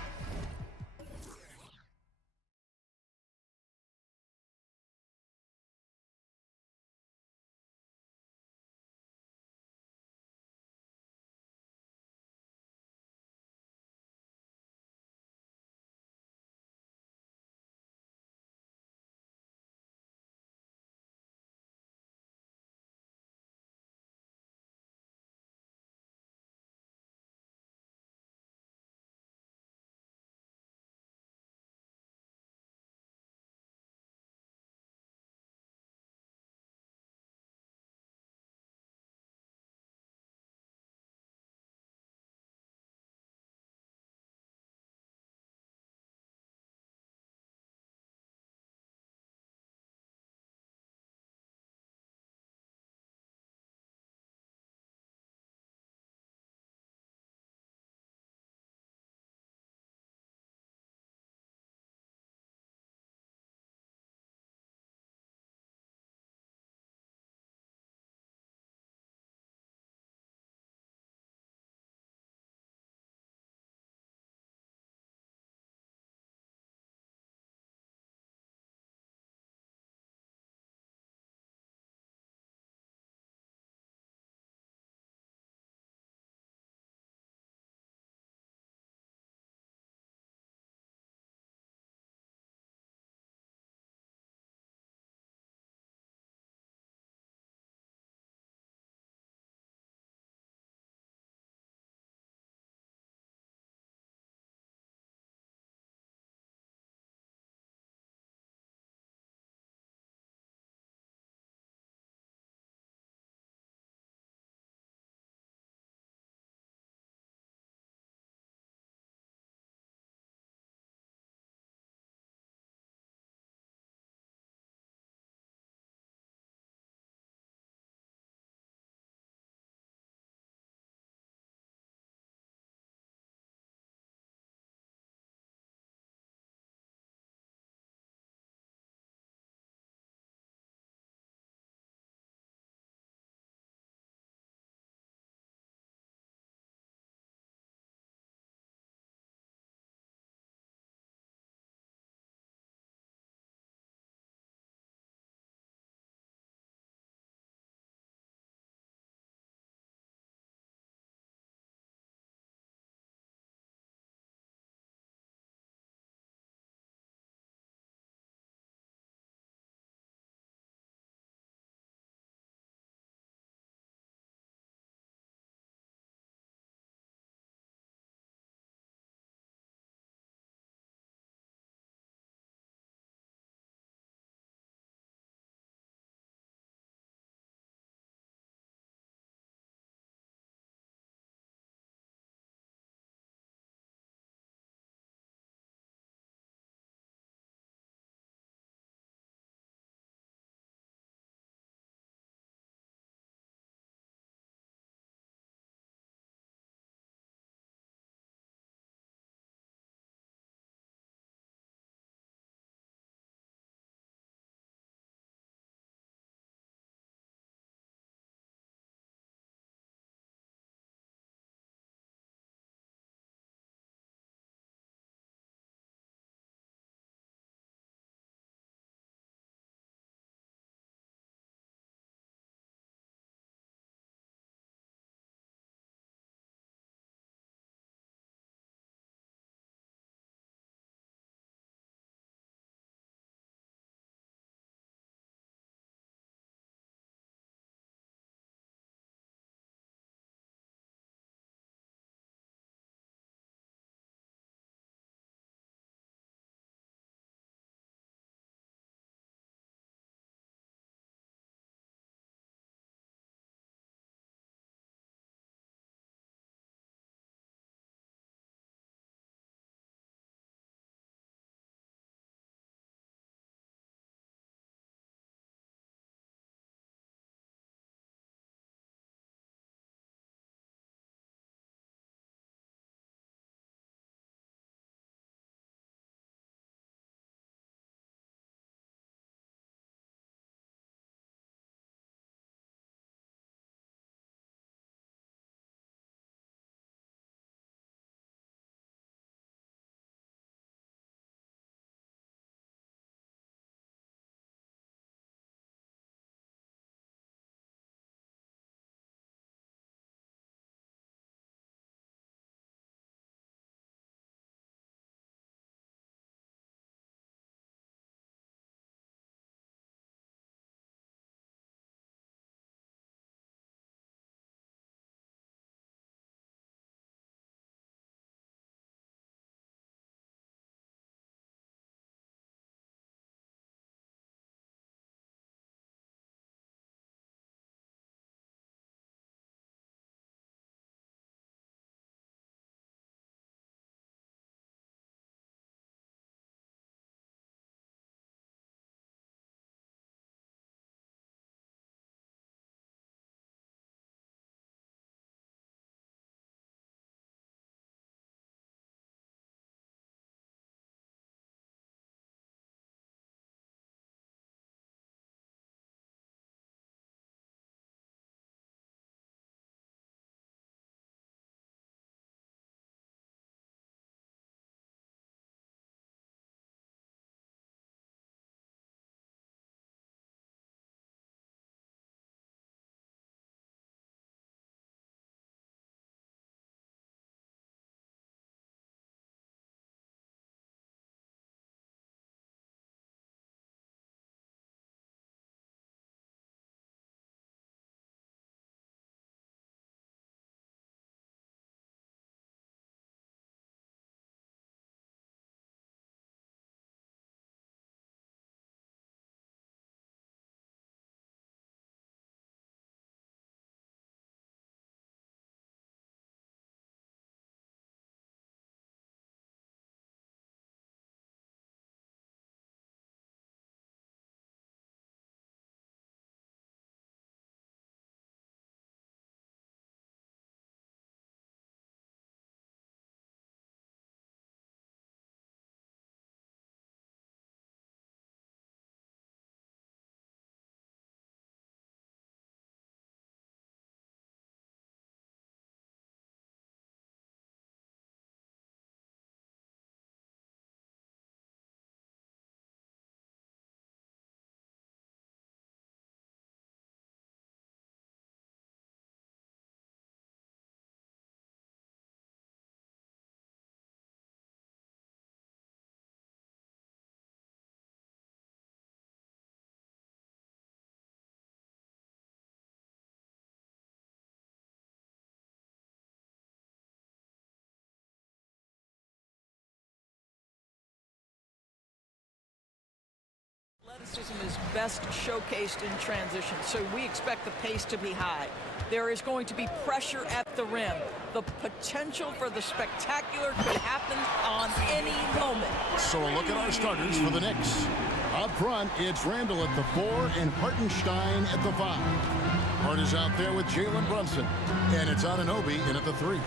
Athleticism is best showcased in transition, so we expect the pace to be high. There is going to be pressure at the rim. The potential for the spectacular could happen on any moment. So a look at our starters for the Knicks. Up front, it's Randall at the 4 and Hartenstein at the 5. Hart is out there with Jalen Brunson, and it's Anunoby in at the 3.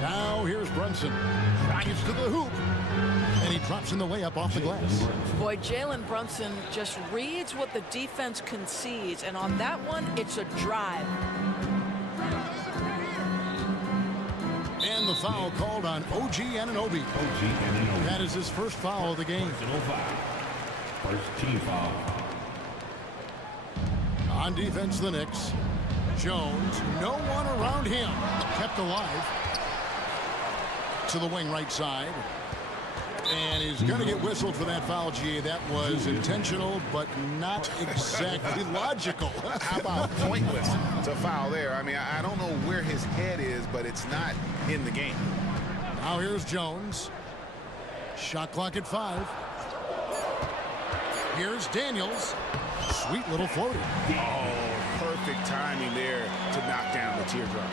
Now here's Brunson. Drives to the hoop, and he drops in the layup off the glass. Boy, Jalen Brunson just reads what the defense concedes, and on that one, it's a drive. And the foul called on OG Anunoby. That is his first foul of the game. First team foul. On defense, the Knicks. Jones, no one around him. Kept alive. To the wing right side. And he's going to get whistled for that foul, G. That was intentional, but not exactly logical. How about pointless to foul there? I mean, I don't know where his head is, but it's not in the game. Now here's Jones. Shot clock at 5. Here's Daniels. Sweet little floater. Oh, perfect timing there to knock down the teardrop.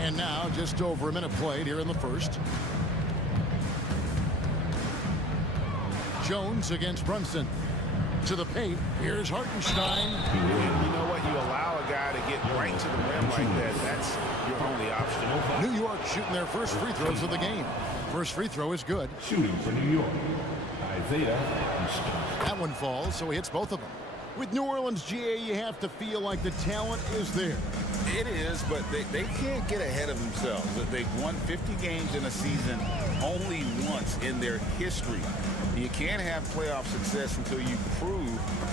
And now just over a minute played here in the first. Jones against Brunson. To the paint. Here's Hartenstein. You know what? You allow a guy to get right to the rim like that. That's your only option. New York shooting their first free throws of the game. First free throw is good. Shooting for New York, Isaiah. That one falls, so he hits both of them. With New Orleans, GA, you have to feel like the talent is there. It is, but they can't get ahead of themselves. They've won 50 games in a season only once in their history. You can't have playoff success until you prove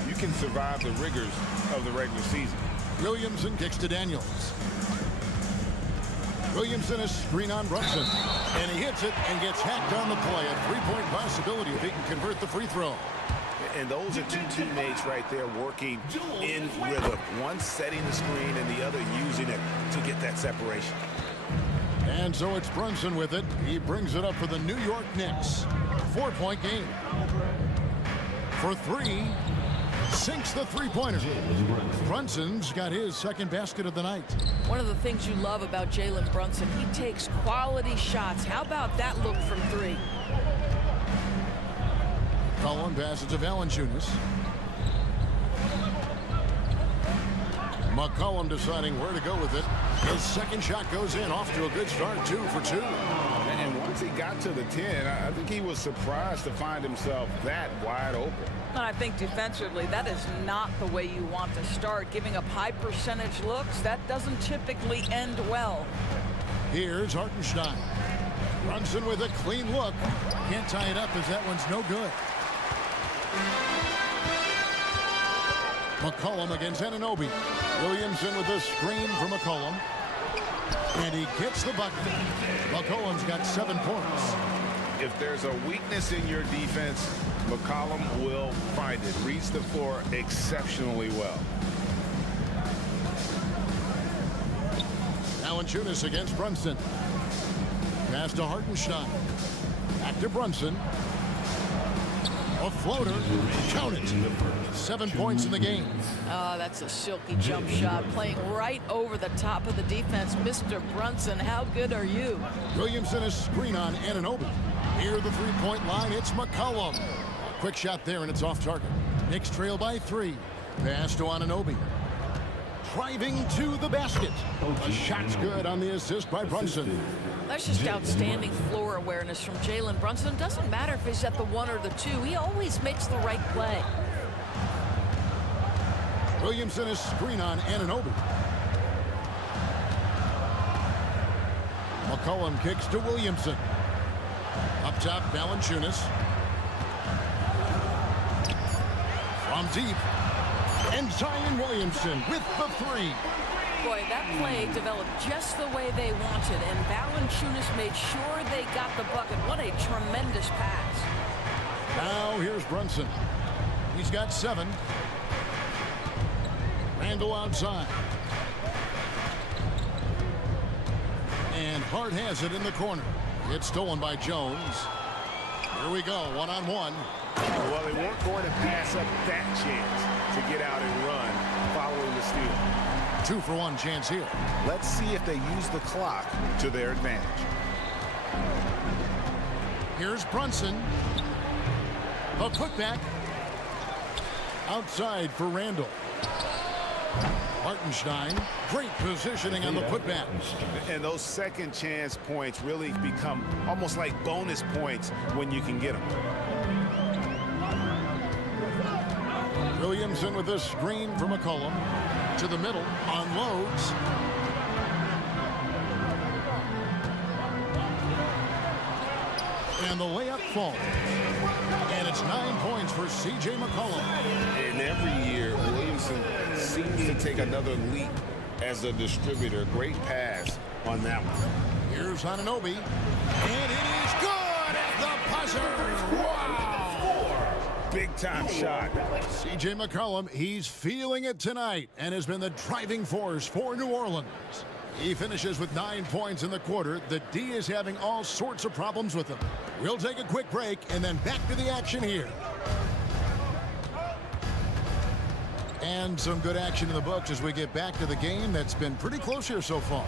you can survive the rigors of the regular season. Williamson kicks to Daniels. Williamson is screen on Brunson. And he hits it and gets hacked on the play. A three-point possibility if he can convert the free throw. And those are two teammates right there working in rhythm. One setting the screen and the other using it to get that separation. And so it's Brunson with it. He brings it up for the New York Knicks. 4-point game. For 3, sinks the three-pointer. Brunson's got his second basket of the night. One of the things you love about Jalen Brunson, he takes quality shots. How about that look from 3? Cullen passes to Valanciunas. McCollum deciding where to go with it. His second shot goes in, off to a good start, 2 for 2. And once he got to the 10, I think he was surprised to find himself that wide open. And I think defensively, that is not the way you want to start. Giving up high percentage looks, that doesn't typically end well. Here's Hartenstein. Brunson with a clean look. Can't tie it up as that one's no good. McCollum against Anunoby. Williamson with a screen for McCollum. And he gets the bucket. McCollum's got 7 points. If there's a weakness in your defense, McCollum will find it. Reads the floor exceptionally well. Valanciunas against Brunson. Pass to Hartenstein. Back to Brunson. A floater. Count it. 7 points in the game. Oh, that's a silky jump shot. Playing right over the top of the defense. Mr. Brunson, how good are you? Williamson is screen on Anunoby. Near the three-point line, it's McCollum. Quick shot there, and it's off target. Knicks trail by 3. Pass to Anunoby. Driving to the basket. A shot's good on the assist by Brunson. That's just outstanding floor awareness from Jalen Brunson. Doesn't matter if he's at the 1 or the 2. He always makes the right play. Williamson is screen on Anunoby. McCollum kicks to Williamson. Up top, Valanciunas. From deep. And Zion Williamson with the 3. Boy, that play developed just the way they wanted, and Valanciunas made sure they got the bucket. What a tremendous pass. Now here's Brunson. He's got 7. Randall outside. And Hart has it in the corner. It's stolen by Jones. Here we go, 1-on-1. Well, they weren't going to pass up that chance to get out and run following the steal. 2-for-1 chance here. Let's see if they use the clock to their advantage. Here's Brunson. A putback. Outside for Randall. Hartenstein, great positioning on the putback. And those second chance points really become almost like bonus points when you can get them. Williamson with a screen from McCollum. To the middle, unloads. And the layup falls. And it's 9 points for C.J. McCollum. And every year, Williamson seems to take another leap as a distributor. Great pass on that one. Here's Anunoby. And it is good at the buzzer. Wow! Big time shot. C.J. McCollum, he's feeling it tonight and has been the driving force for New Orleans. He finishes with 9 points in the quarter. The D is having all sorts of problems with him. We'll take a quick break and then back to the action here. And some good action in the books as we get back to the game that's been pretty close here so far.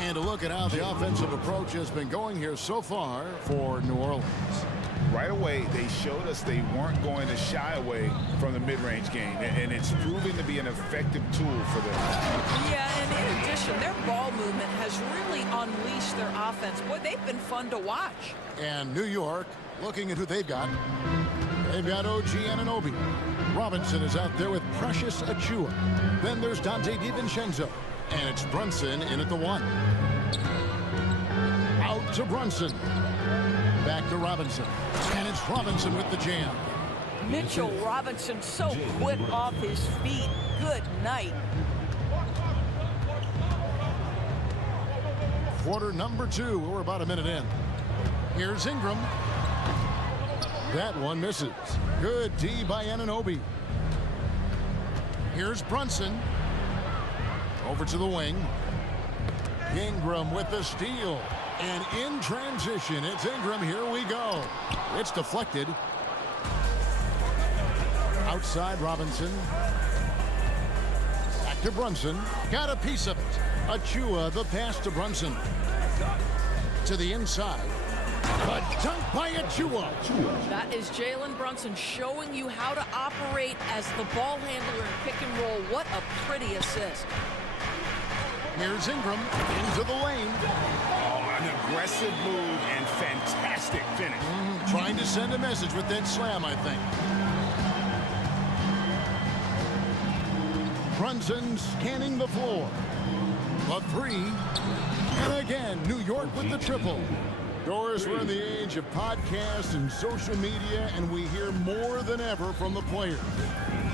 And a look at how the offensive approach has been going here so far for New Orleans. Right away, they showed us they weren't going to shy away from the mid-range game, and it's proving to be an effective tool for them. Yeah, and in addition, their ball movement has really unleashed their offense. Boy, they've been fun to watch. And New York, looking at who they've got. They've got OG Anunoby. Robinson is out there with Precious Achua. Then there's Dante DiVincenzo. And it's Brunson in at the 1. Out to Brunson. Back to Robinson. And it's Robinson with the jam. Mitchell Robinson so quick off his feet. Good night. Quarter number 2. We're about a minute in. Here's Ingram. That one misses. Good D by Anunoby. Here's Brunson. Over to the wing. Ingram with the steal. And in transition, it's Ingram. Here we go. It's deflected. Outside Robinson. Back to Brunson. Got a piece of it. Achua, the pass to Brunson. To the inside. A dunk by Achua. That is Jalen Brunson showing you how to operate as the ball handler in pick and roll. What a pretty assist. Here's Ingram into the lane. Oh, an aggressive move and fantastic finish. Trying to send a message with that slam, I think. Brunson scanning the floor. A 3. And again, New York with the triple. Doris, we're in the age of podcasts and social media, and we hear more than ever from the players,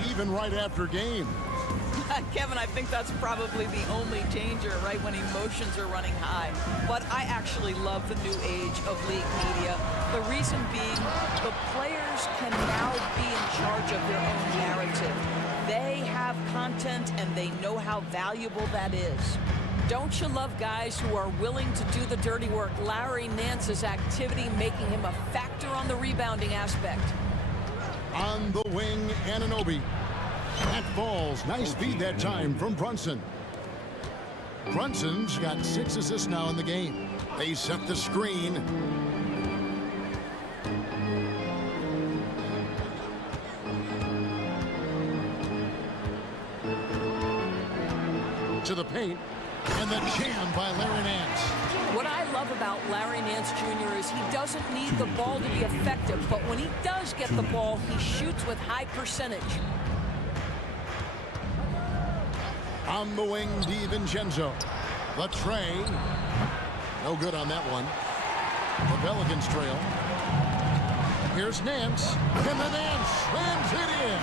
even right after games. Kevin, I think that's probably the only danger, right, when emotions are running high. But I actually love the new age of league media. The reason being, the players can now be in charge of their own narrative. They have content, and they know how valuable that is. Don't you love guys who are willing to do the dirty work? Larry Nance's activity making him a factor on the rebounding aspect. On the wing, Anunoby. That falls. Nice feed that time from Brunson. Brunson's got 6 assists now in the game. They set the screen. To the paint. And the jam by Larry Nance. What I love about Larry Nance Jr. is he doesn't need the ball to be effective, but when he does get the ball, he shoots with high percentage. On the wing, DiVincenzo. The tray. No good on that one. The Pelicans trail. Here's Nance. And the Nance slams it in.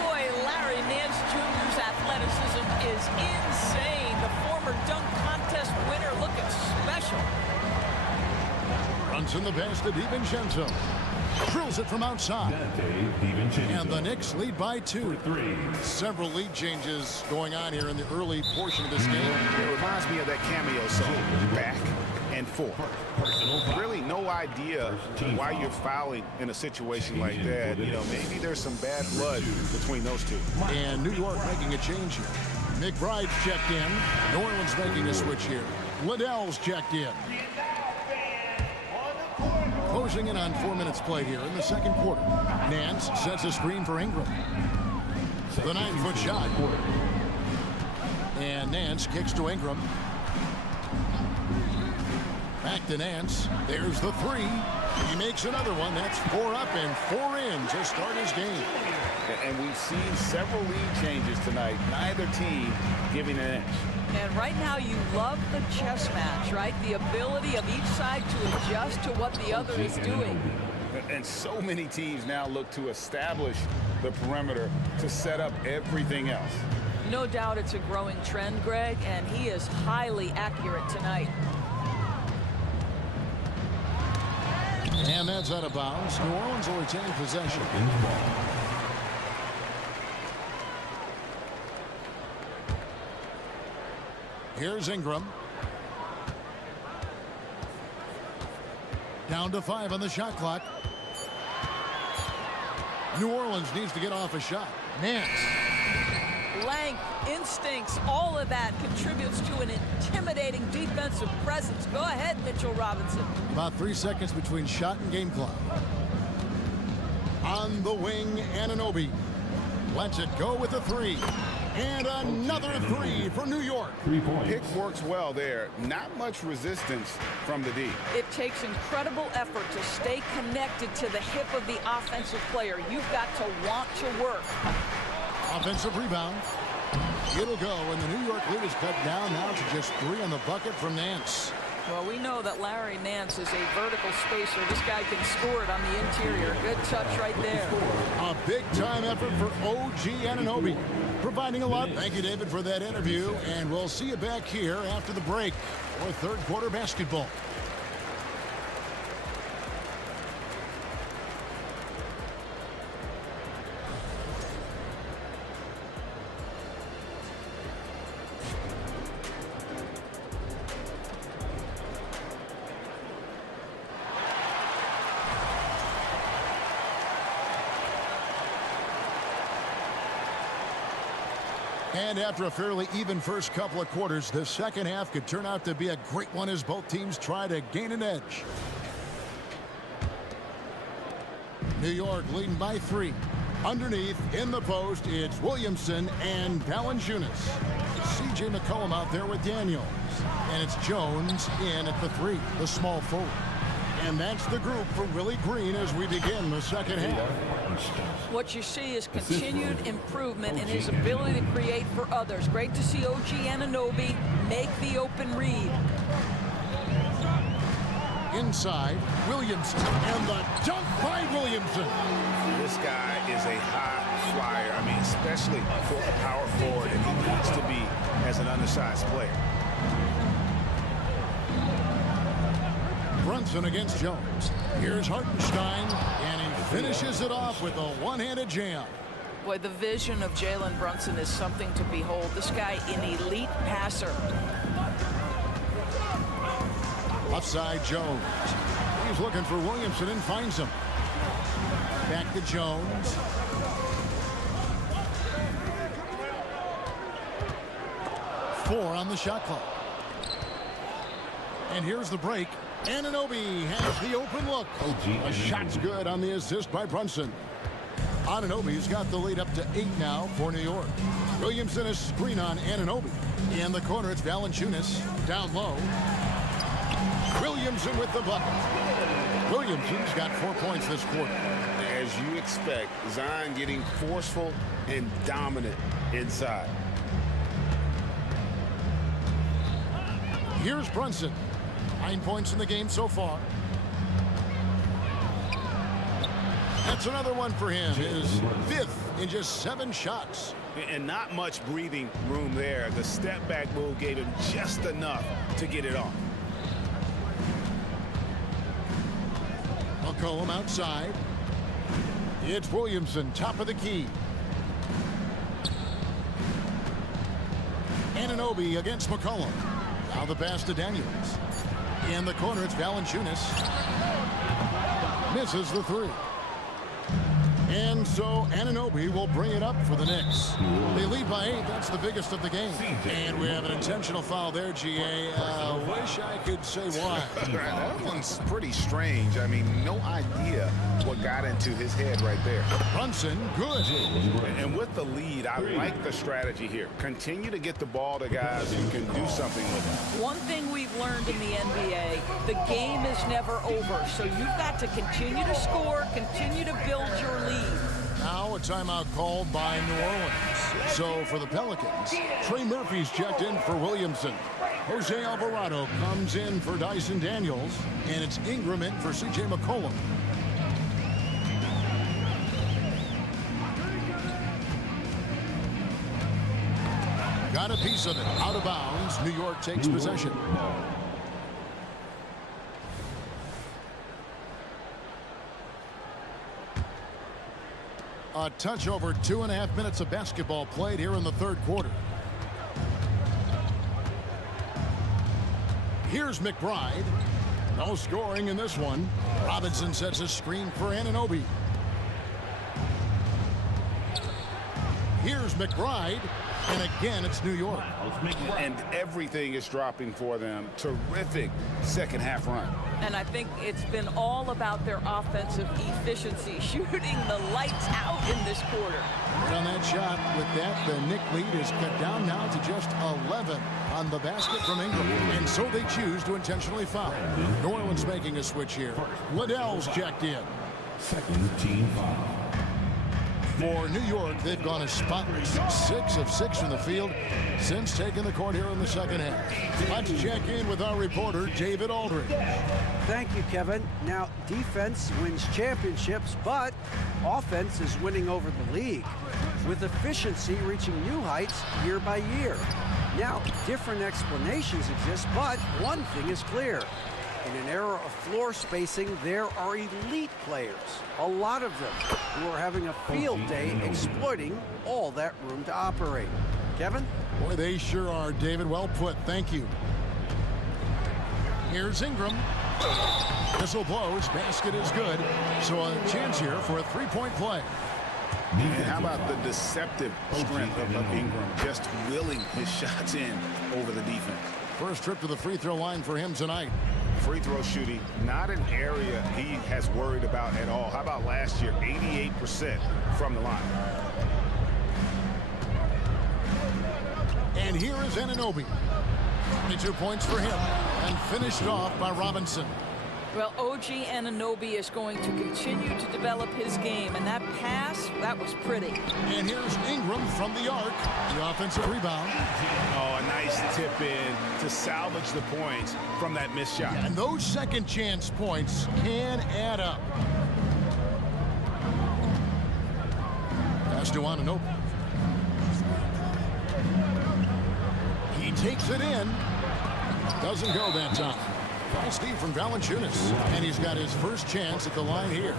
Boy, Larry Nance Jr.'s athleticism is insane. The former dunk contest winner looking special. Brunson the pass to DiVincenzo. Drills it from outside. And the Knicks lead by 2. Several lead changes going on here in the early portion of this game. It reminds me of that cameo song, Back and Forth. really no idea why you're fouling in a situation like that. You know, maybe there's some bad blood between those two. And New York making a change here. McBride's checked in. New Orleans making a switch here. Liddell's checked in. Closing in on 4 minutes played here in the second quarter. Nance sets a screen for Ingram. The 9-foot shot. And Nance kicks to Ingram. Back to Nance. There's the three. He makes another one. That's 4 up and 4 in to start his game. And we've seen several lead changes tonight. Neither team giving an inch. And right now you love the chess match, right? The ability of each side to adjust to what the other is doing. And so many teams now look to establish the perimeter to set up everything else. No doubt it's a growing trend, Greg, and he is highly accurate tonight. And that's out of bounds. New Orleans will retain possession. Here's Ingram. Down to 5 on the shot clock. New Orleans needs to get off a shot. Nance. Length, instincts, all of that contributes to an intimidating defensive presence. Go ahead, Mitchell Robinson. About 3 seconds between shot and game clock. On the wing, Anunoby lets it go with a 3. And another 3 for New York. Pick works well there. Not much resistance from the D. It takes incredible effort to stay connected to the hip of the offensive player. You've got to want to work. Offensive rebound. It'll go, and the New York lead is cut down now to just 3 on the bucket from Nance. Well, we know that Larry Nance is a vertical spacer. This guy can score it on the interior. Good touch right there. A big-time effort for OG Anunoby, providing a lot. Thank you, David, for that interview, and we'll see you back here after the break for third quarter basketball. And after a fairly even first couple of quarters, the second half could turn out to be a great one as both teams try to gain an edge. New York leading by 3. Underneath, in the post, it's Williamson and Valanciunas. C.J. McCollum out there with Daniels. And it's Jones in at the 3, the small forward. And that's the group for Willie Green as we begin the second half. What you see is continued improvement in his ability to create for others. Great to see OG Anunoby make the open read. Inside, Williamson, and the dunk by Williamson. This guy is a high flyer. I mean, especially for a power forward, and he needs to be as an undersized player. Brunson against Jones. Here's Hartenstein, and he finishes it off with a one-handed jam. Boy, the vision of Jalen Brunson is something to behold. This guy, an elite passer. Upside Jones. He's looking for Williamson and finds him. Back to Jones. Four on the shot clock. And here's the break. Anunoby has the open look. A shot's good on the assist by Brunson. Anunoby's got the lead up to 8 now for New York. Williamson is screen on Anunoby. In the corner, it's Valanciunas. Down low. Williamson with the bucket. Williamson's got 4 points this quarter. As you expect, Zion getting forceful and dominant inside. Here's Brunson. 9 points in the game so far. That's another one for him. His 5th in just 7 shots. And not much breathing room there. The step back move gave him just enough to get it off. McCollum outside. It's Williamson, top of the key. Anunoby against McCollum. Now the pass to Daniels. In the corner, it's Valanciunas. Misses the three. And so Anunoby will bring it up for the Knicks. They lead by 8. That's the biggest of the game. And we have an intentional foul there, GA. Wish I could say why. That one's pretty strange. I mean, no idea what got into his head right there. Brunson, good. And with the lead, I like the strategy here. Continue to get the ball to guys who can do something with it. One thing we've learned in the NBA, the game is never over. So you've got to continue to score, continue to build your lead. Now a timeout called by New Orleans. So for the Pelicans, Trey Murphy's checked in for Williamson. Jose Alvarado comes in for Dyson Daniels. And it's Ingram in for C.J. McCollum. Got a piece of it. Out of bounds. New York takes possession. A touch over 2.5 minutes of basketball played here in the third quarter. Here's McBride. No scoring in this one. Robinson sets a screen for Anunoby. Here's McBride. And again, it's New York. And everything is dropping for them. Terrific second half run. And I think it's been all about their offensive efficiency, shooting the lights out in this quarter. And on that shot, with that, the Knick lead is cut down now to just 11 on the basket from Ingram. And so they choose to intentionally foul. New Orleans making a switch here. Liddell's checked in. Second team foul. For New York, they've gone a spotless 6 of 6 from the field since taking the court here in the second half. Let's check in with our reporter, David Aldridge. Thank you, Kevin. Now, defense wins championships, but offense is winning over the league, with efficiency reaching new heights year by year. Now, different explanations exist, but one thing is clear. In an era of floor spacing, there are elite players, a lot of them, who are having a field day exploiting all that room to operate. Kevin? Boy, they sure are, David. Well put. Thank you. Here's Ingram. Whistle blows. Basket is good. So a chance here for a three-point play. And how about the deceptive strength of Ingram, just willing his shots in over the defense. First trip to the free throw line for him tonight. Free throw shooting, not an area he has worried about at all. How about last year, 88% from the line. And here is Anunoby. 22 points for him, and finished off by Robinson. Well, OG Anunoby is going to continue to develop his game, and that pass, that was pretty. And here's Ingram from the arc, the offensive rebound. Oh, a nice tip in to salvage the points from that missed shot. And those second chance points can add up. Pass to Anunoby. He takes it in. Doesn't go that time. Steve from Valanciunas, and he's got his first chance at the line here.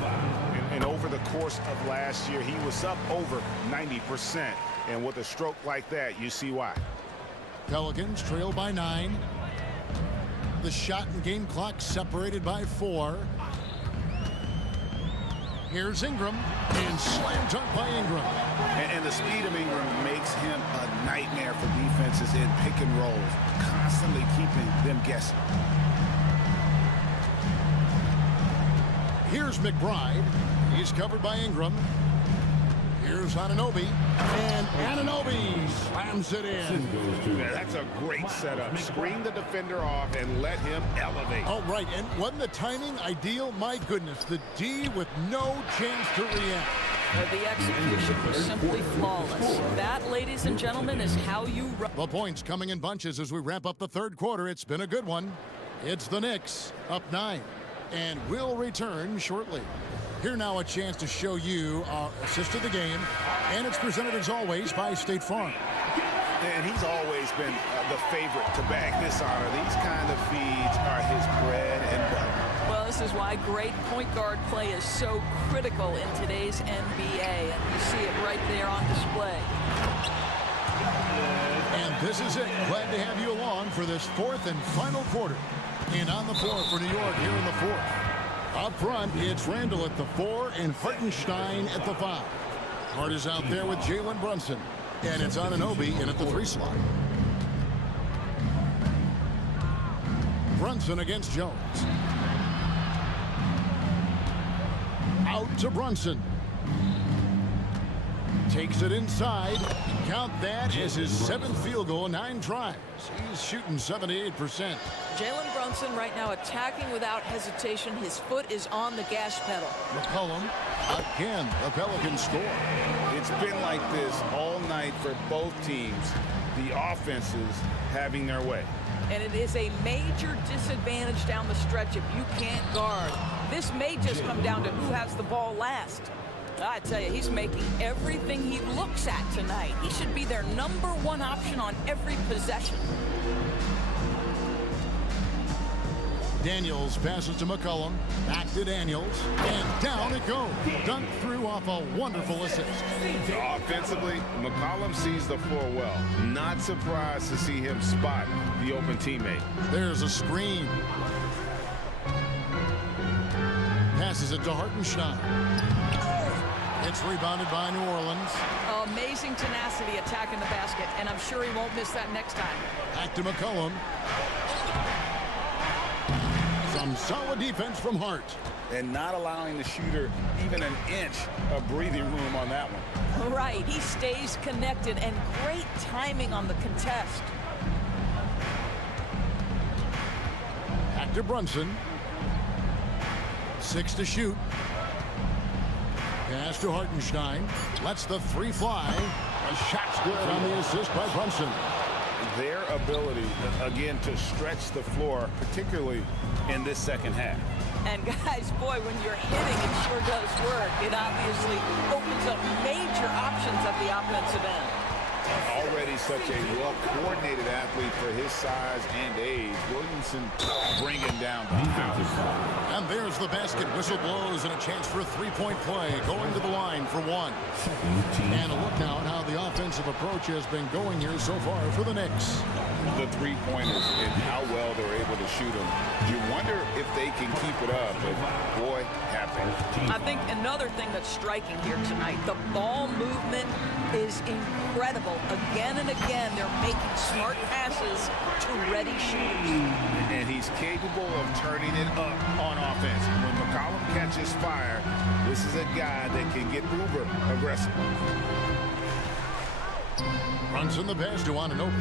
And over the course of last year, he was up over 90%. And with a stroke like that, you see why. Pelicans trail by 9. The shot and game clock separated by 4. Here's Ingram, and slam dunk by Ingram. And the speed of Ingram makes him a nightmare for defenses in pick and rolls, constantly keeping them guessing. Here's McBride. He's covered by Ingram. Here's Anunoby. And Anunoby slams it in. Yeah, that's a great setup. Screen the defender off and let him elevate. Oh, right. And wasn't the timing ideal? My goodness. The D with no chance to react. The execution was simply flawless. That, ladies and gentlemen, is how you run. The points coming in bunches as we wrap up the third quarter. It's been a good one. It's the Knicks up 9. And we'll return shortly. Here now a chance to show you our assist of the game. And it's presented as always by State Farm. And he's always been the favorite to bag this honor. These kind of feeds are his bread and butter. Well, this is why great point guard play is so critical in today's NBA. And you see it right there on display. And this is it. Glad to have you along for this fourth and final quarter. And on the floor for New York here in the fourth. Up front, it's Randall at the 4 and Hartenstein at the 5. Hart is out there with Jalen Brunson. And it's Anunoby in at the 3 slot. Brunson against Jones. Out to Brunson. Takes it inside. Count that as his 7th field goal, 9 tries. He's shooting 78%. Jalen Brunson right now attacking without hesitation. His foot is on the gas pedal. McCollum, again, the Pelicans score. It's been like this all night for both teams. The offenses having their way. And it is a major disadvantage down the stretch if you can't guard. This may just come down to who has the ball last. I tell you, he's making everything he looks at tonight. He should be their #1 option on every possession. Daniels passes to McCollum. Back to Daniels. And down it goes. Dunked through off a wonderful assist. Offensively, McCollum sees the floor well. Not surprised to see him spot the open teammate. There's a screen. Passes it to Hartenstein. It's rebounded by New Orleans. Amazing tenacity attacking the basket, and I'm sure he won't miss that next time. Back to McCollum. Some solid defense from Hart. And not allowing the shooter even an inch of breathing room on that one. Right, he stays connected, and great timing on the contest. Back to Brunson. 6 to shoot. Pass to Hartenstein. Lets the 3 fly. A shot's good on the assist by Brunson. Their ability, again, to stretch the floor, particularly in this second half. And guys, boy, when you're hitting, it sure does work. It obviously opens up major options at the offensive end. Already such a well-coordinated athlete for his size and age. Williamson bringing down the house. And there's the basket. Whistle blows and a chance for a 3-point play. Going to the line for 1. And a look now at how the offensive approach has been going here so far for the Knicks. The 3-pointers and how well they're able to shoot them. You wonder if they can keep it up. But boy, happy. I think another thing that's striking here tonight, the ball movement is incredible. Again and again, they're making smart passes to ready shooters. And he's capable of turning it up on offense. When McCollum catches fire, this is a guy that can get uber aggressive. Brunson the pass to Anunoby.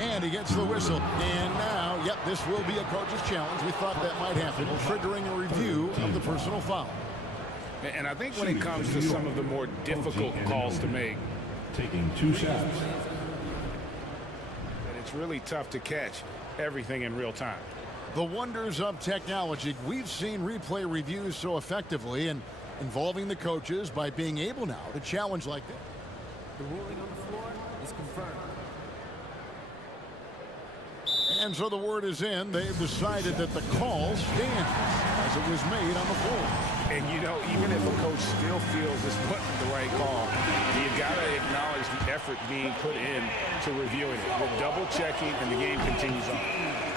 And he gets the whistle. And now, yep, this will be a coach's challenge. We thought that might happen, triggering a review of the personal foul. And I think when it comes to some of the more difficult calls to make, Taking 2 shots. it's really tough to catch everything in real time. The wonders of technology. We've seen replay reviews so effectively and involving the coaches by being able now to challenge like that. The ruling on the floor is confirmed. And so the word is in. They've decided that the call stands as it was made on the floor. And, you know, even if a coach still feels this wasn't the right call, you got to acknowledge the effort being put in to reviewing it. We're double-checking, and the game continues on.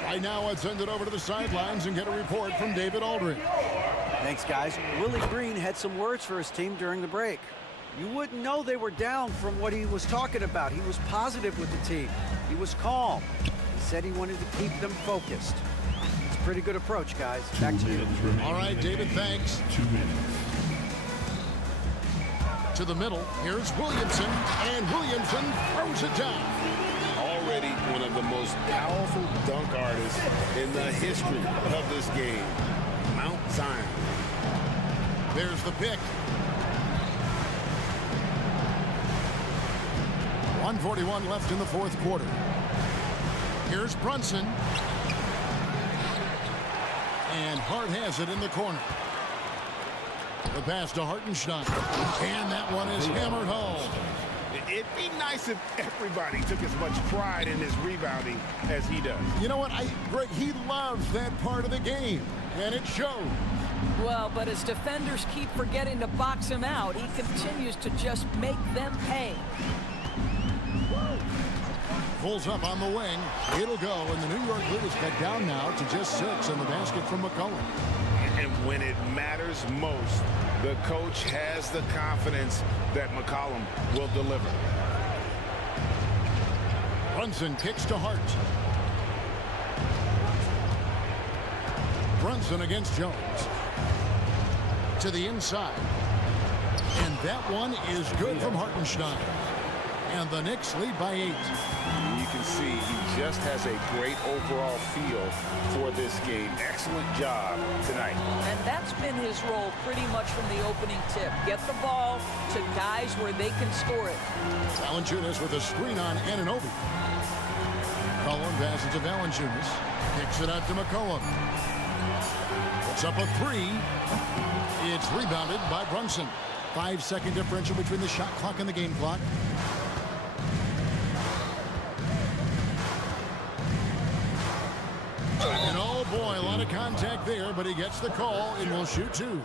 Right now, let's send it over to the sidelines and get a report from David Aldridge. Thanks, guys. Willie Green had some words for his team during the break. You wouldn't know they were down from what he was talking about. He was positive with the team. He was calm. He said he wanted to keep them focused. It's a pretty good approach, guys. Back to you. All right, David, thanks. 2 minutes. To the middle, here's Williamson, and Williamson throws it down. Already one of the most powerful dunk artists in the history of this game. Mount Zion. There's the pick. 1:41 left in the fourth quarter. Here's Brunson. And Hart has it in the corner. The pass to Hartenstein. And that one is hammered home. It'd be nice if everybody took as much pride in his rebounding as he does. You know what? Greg, he loves that part of the game, and it shows. Well, but as defenders keep forgetting to box him out, he continues to just make them pay. pulls up on the wing. It'll go, and the New York lead is cut down now to just 6 in the basket from McCollum. And when it matters most, the coach has the confidence that McCollum will deliver. Brunson kicks to Hart. Brunson against Jones. To the inside. And that one is good from Hartenstein. And the Knicks lead by 8. You can see he just has a great overall feel for this game. Excellent job tonight. And that's been his role pretty much from the opening tip. Get the ball to guys where they can score it. Valanciunas with a screen on Anunoby. McCollum passes to Valanciunas. Kicks it out to McCollum. Puts up a 3. It's rebounded by Brunson. 5-second differential between the shot clock and the game clock. And oh boy, a lot of contact there, but he gets the call and will shoot 2.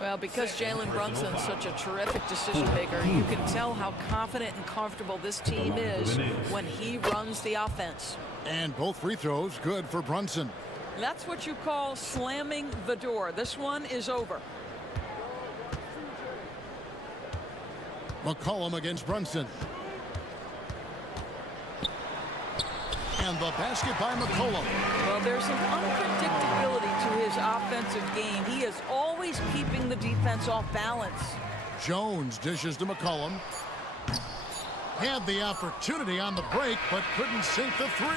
Well, because Jalen Brunson's such a terrific decision maker, you can tell how confident and comfortable this team is when he runs the offense. And both free throws good for Brunson. That's what you call slamming the door. This one is over. McCollum against Brunson. And the basket by McCollum. Well, there's an unpredictability to his offensive game. He is always keeping the defense off balance. Jones dishes to McCollum. Had the opportunity on the break, but couldn't sink the 3.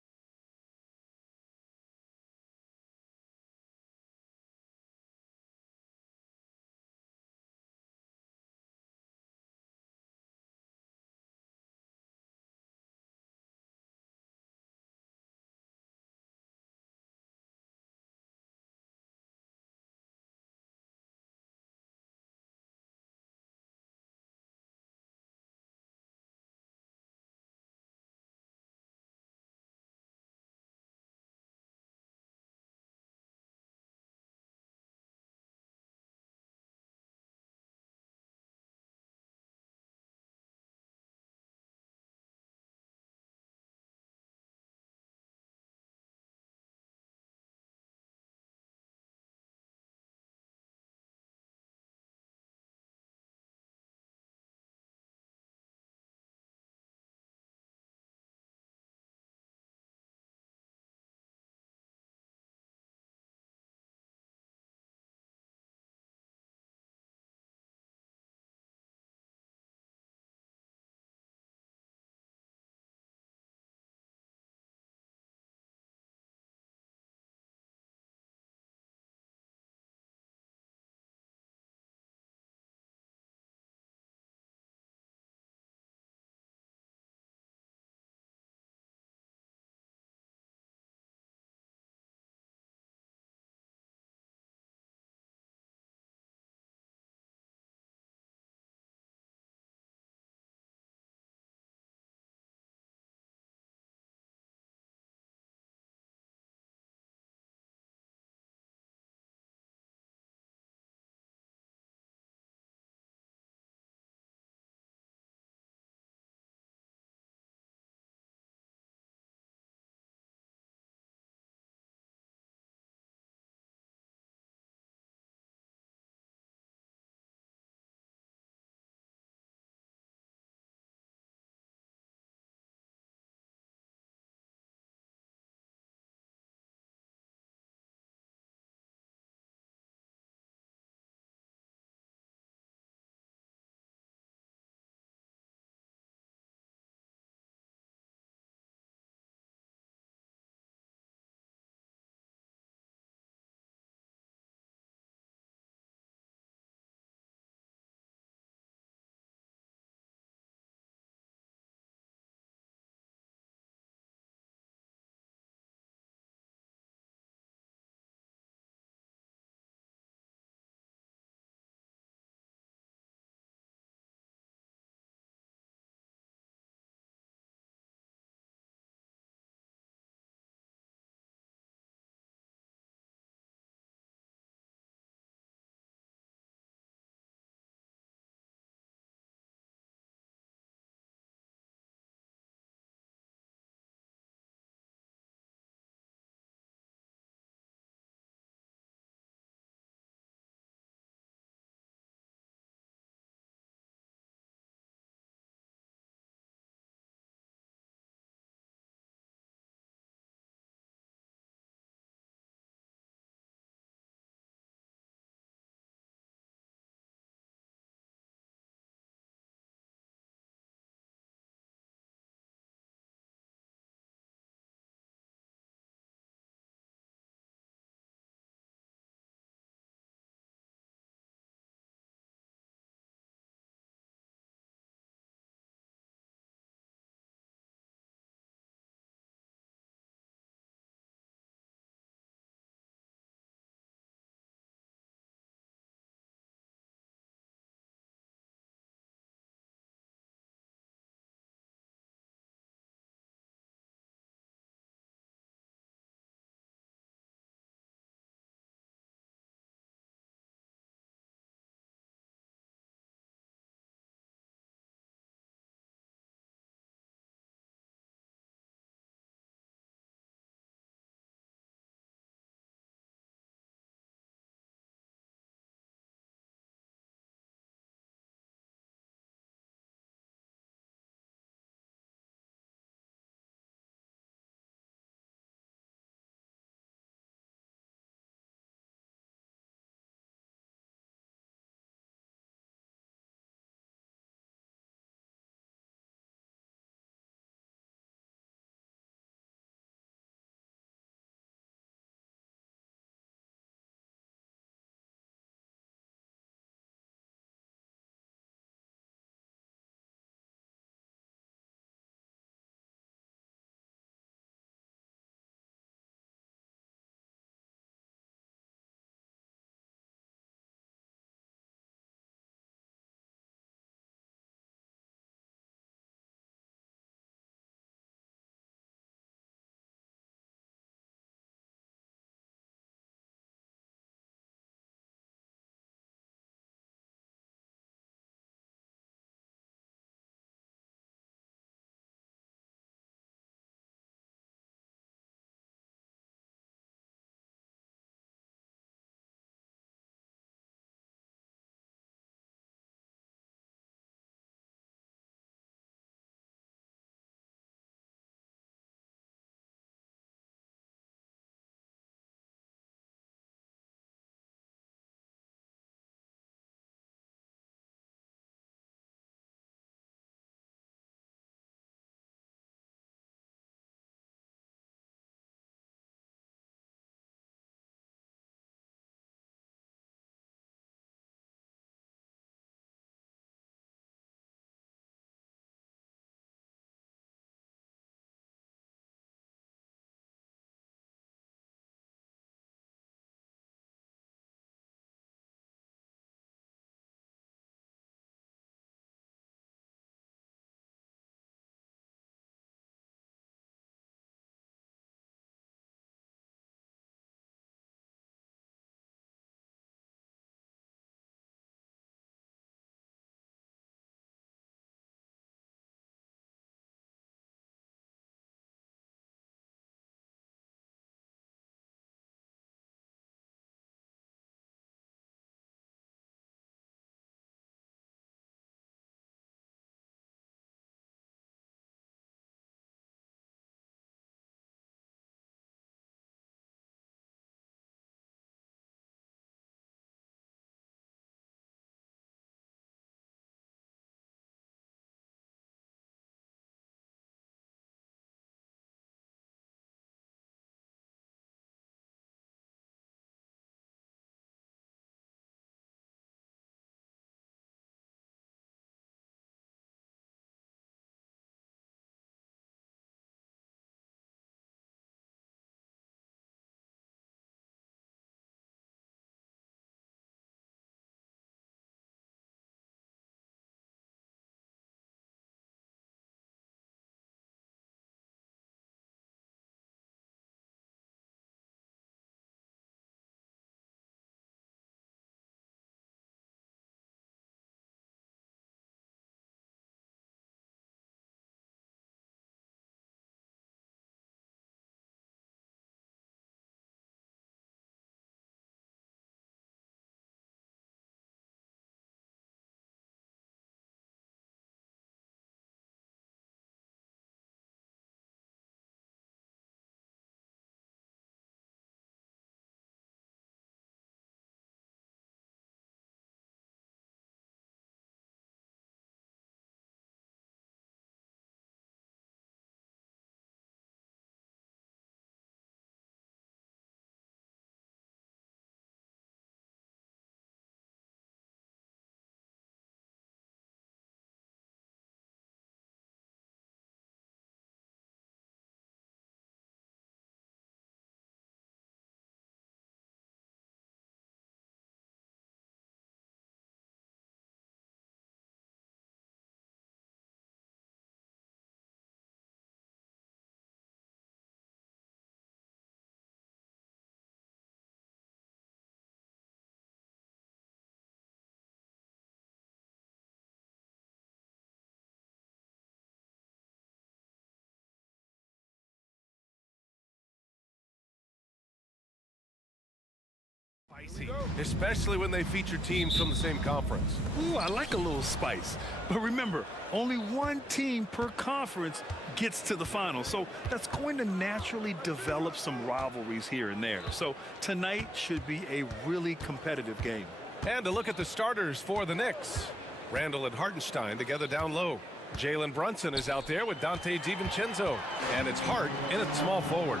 Especially when they feature teams from the same conference. Ooh, I like a little spice. But remember, only one team per conference gets to the final. So that's going to naturally develop some rivalries here and there. So tonight should be a really competitive game. And to look at the starters for the Knicks. Randall and Hartenstein together down low. Jalen Brunson is out there with Dante DiVincenzo. And it's Hart in at small forward.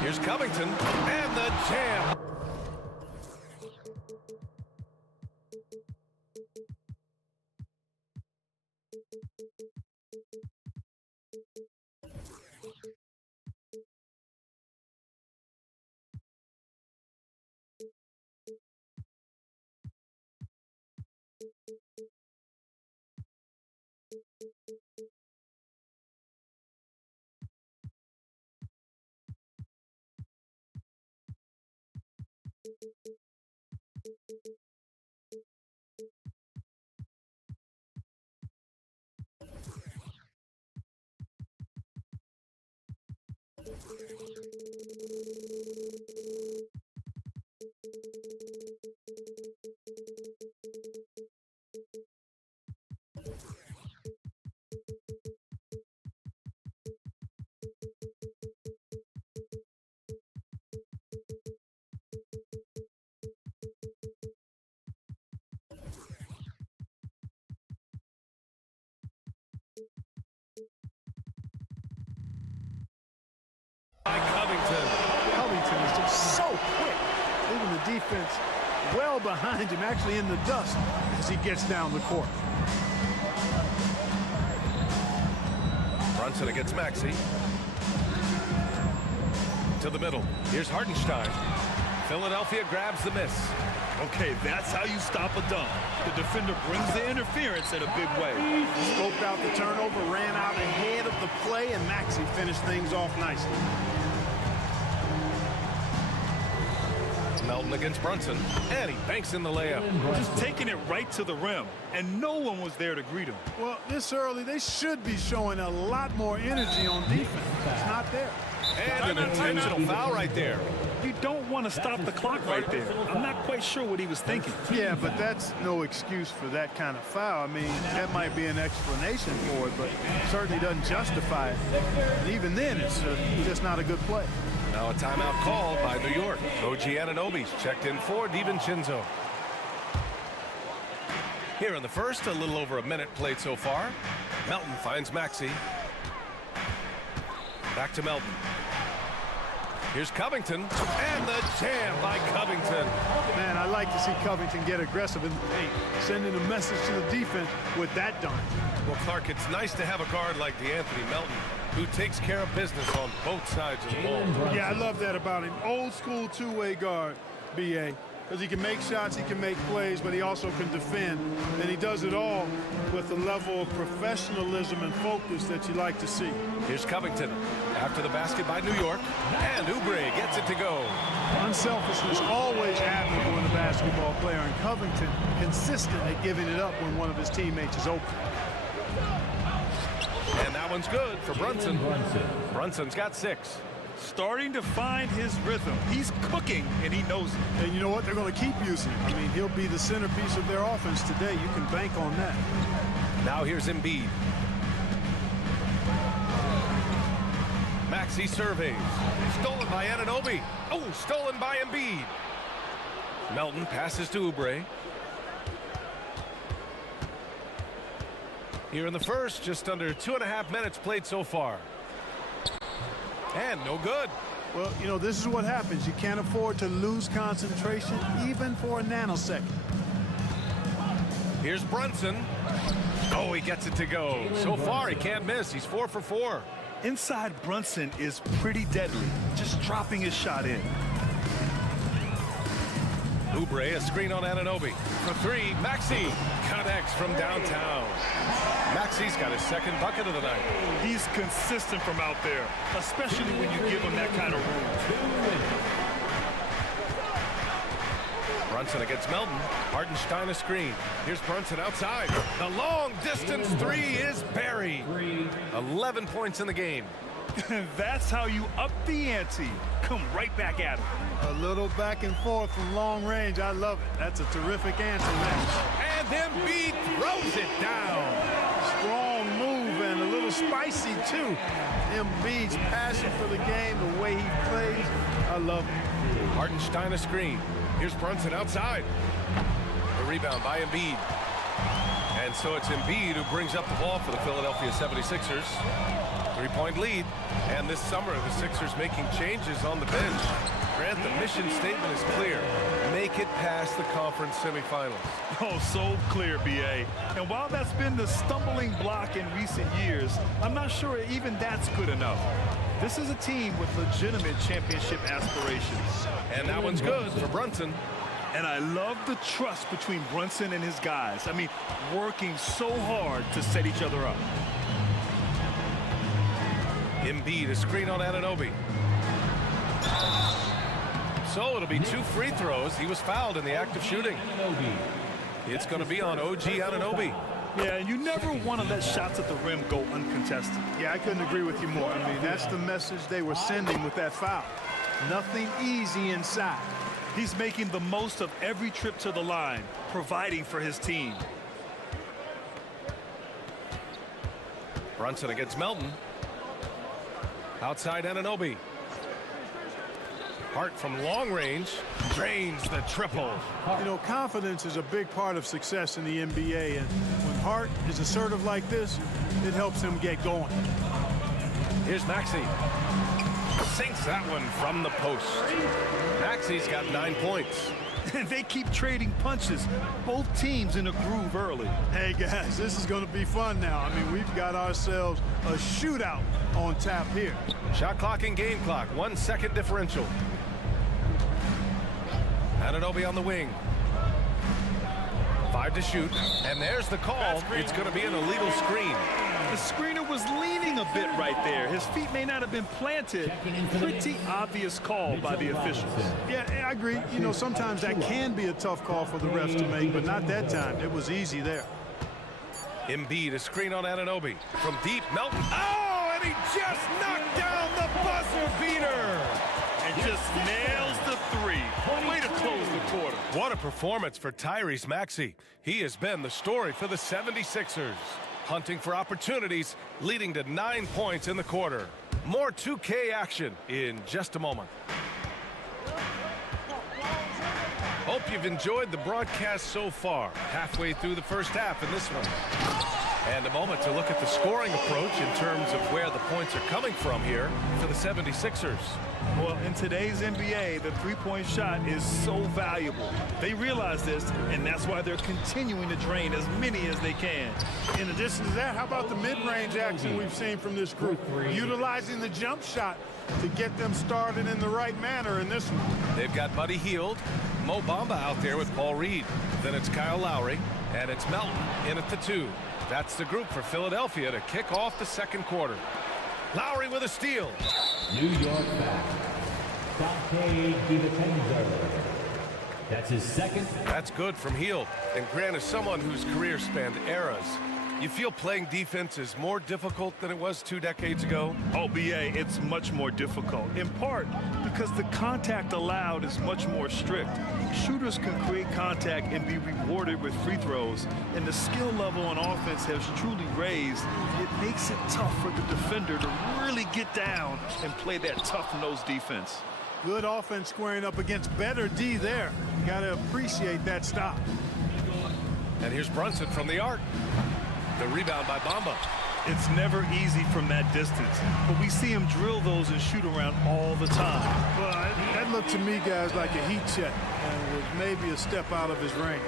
Here's Covington and the jam. Covington is just so quick, leaving the defense well behind him, actually in the dust as he gets down the court. Brunson against Maxey. To the middle. Here's Hartenstein. Philadelphia grabs the miss. Okay, that's how you stop a dunk. The defender brings the interference in a big way. Scoped out the turnover, ran out ahead of the play, and Maxey finished things off nicely. Melton against Brunson, and he banks in the layup. Just taking it right to the rim, and no one was there to greet him. Well, this early, they should be showing a lot more energy on defense. It's not there. And an intentional foul right there. You don't want to stop the clock right there. I'm not quite sure what he was thinking. Yeah, but that's no excuse for that kind of foul. I mean, that might be an explanation for it, but certainly doesn't justify it. And even then, it's just not a good play. Now a timeout called by New York. OG Anunoby's checked in for DiVincenzo. Here in the first, a little over a minute played so far. Melton finds Maxey. Back to Melton. Here's Covington, and the jam by Covington. Man, I like to see Covington get aggressive in the paint, sending a message to the defense with that dunk. Well, Clark, it's nice to have a guard like DeAnthony Melton, who takes care of business on both sides of the ball. Yeah, I love that about him. Old school two-way guard, B.A., because he can make shots, he can make plays, but he also can defend. And he does it all with a level of professionalism and focus that you like to see. Here's Covington after the basket by New York, and Oubre gets it to go. Unselfishness always admirable in a basketball player, and Covington consistent at giving it up when one of his teammates is open. And that one's good for Brunson. Brunson's got 6. Starting to find his rhythm. He's cooking, and he knows it. And you know what? They're going to keep using him. I mean, he'll be the centerpiece of their offense today. You can bank on that. Now here's Embiid. Maxey surveys. Stolen by Anunoby. Oh, stolen by Embiid. Melton passes to Oubre. Here in the first, just under 2.5 minutes played so far. And no good. Well, you know, this is what happens. You can't afford to lose concentration even for a nanosecond. Here's Brunson. Oh, he gets it to go. So far, he can't miss. He's 4 for 4. Inside Brunson is pretty deadly, just dropping his shot in. Oubre, a screen on Anunoby. For 3, Maxey connects from downtown. Maxey's got his second bucket of the night. He's consistent from out there, especially when you give him that kind of room. Brunson against Melton. Hartenstein a screen. Here's Brunson outside. The long distance 3 is buried. 11 points in the game. That's how you up the ante. Come right back at him. A little back and forth from long range. I love it. That's a terrific answer, Max. And Embiid throws it down. Strong move and a little spicy, too. Embiid's passion for the game, the way he plays, I love it. Hartenstein a screen. Here's Brunson outside. The rebound by Embiid. And so it's Embiid who brings up the ball for the Philadelphia 76ers. 3-point lead. And this summer, the Sixers making changes on the bench. Grant, the mission statement is clear. Make it past the conference semifinals. Oh, so clear, B.A. And while that's been the stumbling block in recent years, I'm not sure even that's good enough. This is a team with legitimate championship aspirations. And that one's good for Brunson. And I love the trust between Brunson and his guys. I mean, working so hard to set each other up. Embiid, a screen on Anunoby. So it'll be 2 free throws. He was fouled in the act of shooting. It's going to be on OG Anunoby. Yeah, and you never want to let shots at the rim go uncontested. Yeah, I couldn't agree with you more. I mean, that's the message they were sending with that foul. Nothing easy inside. He's making the most of every trip to the line, providing for his team. Brunson against Melton. Outside Anunoby. Hart from long range drains the triple. You know, confidence is a big part of success in the NBA, and when Hart is assertive like this, it helps him get going. Here's Maxey. Sinks that one from the post. Maxey's got 9 points. And they keep trading punches. Both teams in a groove early. Hey, guys, this is going to be fun now. I mean, we've got ourselves a shootout on tap here. Shot clock and game clock, 1 second differential. Anunoby on the wing. 5 to shoot, and there's the call. It's going to be an illegal screen. The screener was leaning a bit right there. His feet may not have been planted. Pretty obvious call by the officials. Yeah, I agree. You know, sometimes that can be a tough call for the refs to make, but not that time. It was easy there. Embiid, a screen on Anunoby. From deep, Melton. Oh, and he just knocked down the buzzer beater. And just nails the 3. Way to close the quarter. What a performance for Tyrese Maxey. He has been the story for the 76ers. Hunting for opportunities, leading to 9 points in the quarter. More 2K action in just a moment. Hope you've enjoyed the broadcast so far. Halfway through the first half in this one. And a moment to look at the scoring approach in terms of where the points are coming from here for the 76ers. Well, in today's NBA, the three-point shot is so valuable. They realize this, and that's why they're continuing to drain as many as they can. In addition to that, how about the mid-range action we've seen from this group? Utilizing the jump shot to get them started in the right manner in this one. They've got Buddy Hield, Mo Bamba out there with Paul Reed. Then it's Kyle Lowry, and it's Melton in at the 2. That's the group for Philadelphia to kick off the second quarter. Lowry with a steal. New York back. Dante DiVincenzo. That's his second. That's good from Hield. And Grant, as someone whose career spanned eras, you feel playing defense is more difficult than it was 2 decades ago? Oh, B.A., it's much more difficult, in part because the contact allowed is much more strict. Shooters can create contact and be rewarded with free throws, and the skill level on offense has truly raised. It makes it tough for the defender to really get down and play that tough-nosed defense. Good offense squaring up against better D there. You got to appreciate that stop. And here's Brunson from the arc. The rebound by Bamba. It's never easy from that distance, but we see him drill those and shoot around all the time. Well, that looked to me, guys, like a heat check, and was maybe a step out of his range.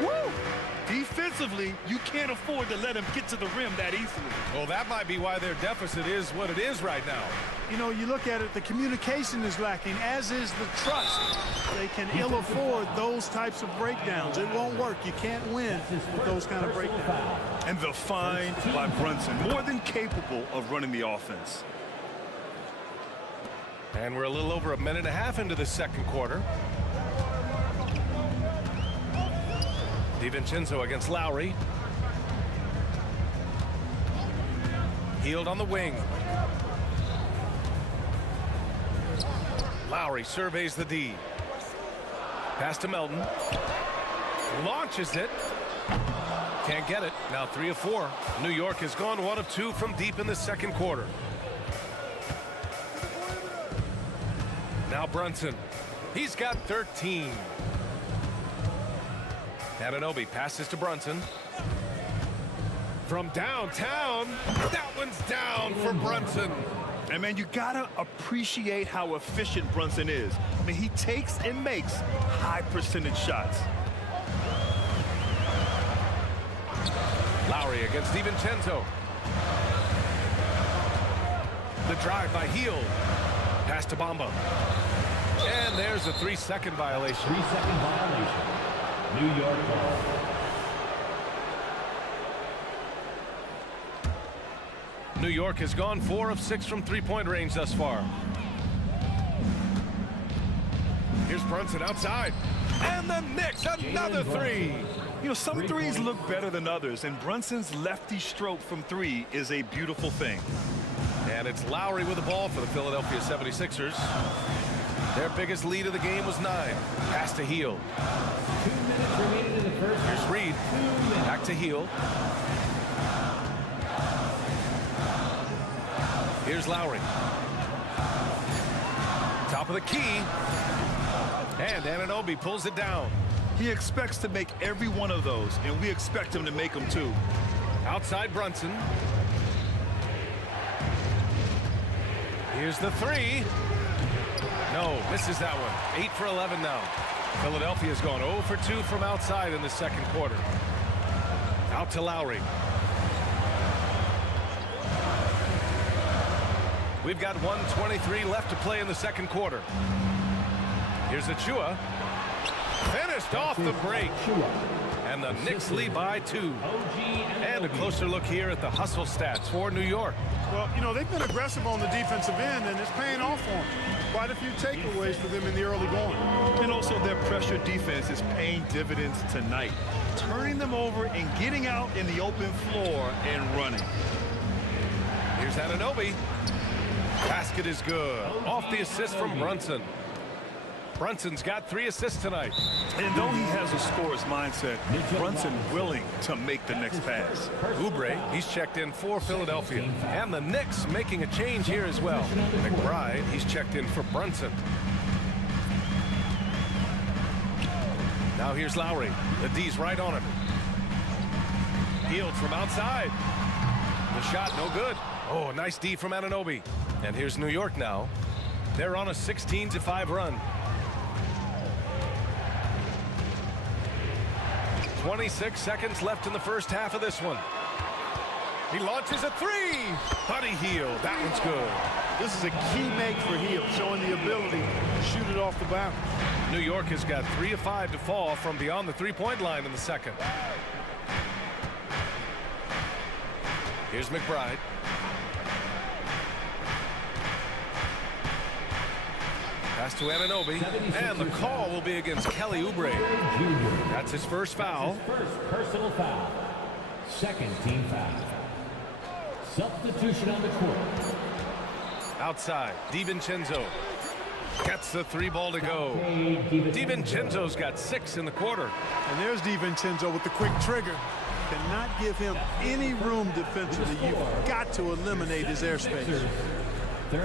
Woo! Defensively, you can't afford to let him get to the rim that easily. Well, that might be why their deficit is what it is right now. You know, you look at it, the communication is lacking, as is the trust. They can ill afford those types of breakdowns. It won't work. You can't win with those kind of breakdowns. And the find by Brunson, more than capable of running the offense. And we're a little over a minute and a half into the second quarter. DiVincenzo against Lowry. Hield on the wing. Lowry surveys the D. Pass to Melton. Launches it. Can't get it. Now 3 of 4. New York has gone 1 of 2 from deep in the second quarter. Now Brunson. He's got 13. Anunoby passes to Brunson. From downtown, that one's down for Brunson. And man, you gotta appreciate how efficient Brunson is. I mean, he takes and makes high percentage shots. Lowry against DiVincenzo. The drive by Heel. Pass to Bamba. And there's a 3-second violation. 3-second violation. New York ball. New York has gone 4 of 6 from three-point range thus far. Here's Brunson outside. And the Knicks, another 3. You know, some threes look better than others, and Brunson's lefty stroke from 3 is a beautiful thing. And it's Lowry with the ball for the Philadelphia 76ers. Their biggest lead of the game was 9. Pass to Heel. 2 minutes remaining in the first half. Here's Reed. Back to Heel. Here's Lowry. Top of the key. And Anunoby pulls it down. He expects to make every one of those, and we expect him to make them too. Outside Brunson. Here's the 3. No, misses that one. 8 for 11 now. Philadelphia's gone 0 for 2 from outside in the second quarter. Out to Lowry. We've got 1:23 left to play in the second quarter. Here's Achua. Finished off the break. And the Knicks lead by 2. And a closer look here at the hustle stats for New York. Well, you know, they've been aggressive on the defensive end, and it's paying off for them. Quite a few takeaways for them in the early going. And also their pressure defense is paying dividends tonight. Turning them over and getting out in the open floor and running. Here's Anunoby. Basket is good. Off the assist from Brunson. Brunson's got 3 assists tonight. And though he has a scorer's mindset, Brunson willing to make the next pass. Oubre, he's checked in for Philadelphia. And the Knicks making a change here as well. McBride, he's checked in for Brunson. Now here's Lowry. The D's right on him. Healed from outside. The shot no good. Oh, nice D from Anunoby. And here's New York now. They're on a 16-5 run. 26 seconds left in the first half of this one. He launches a 3. Buddy Heel. That one's good. This is a key make for Heel, showing the ability to shoot it off the bounce. New York has got 3 of 5 to fall from beyond the three-point line in the second. Here's McBride. Pass to Anunoby, and the call will be against Kelly Oubre. That's his first foul. His first personal foul. Second team foul. Substitution on the court. Outside, DiVincenzo gets the 3 ball to go. DiVincenzo's got 6 in the quarter. And there's DiVincenzo with the quick trigger. Cannot give him any room defensively. You've got to eliminate his airspace.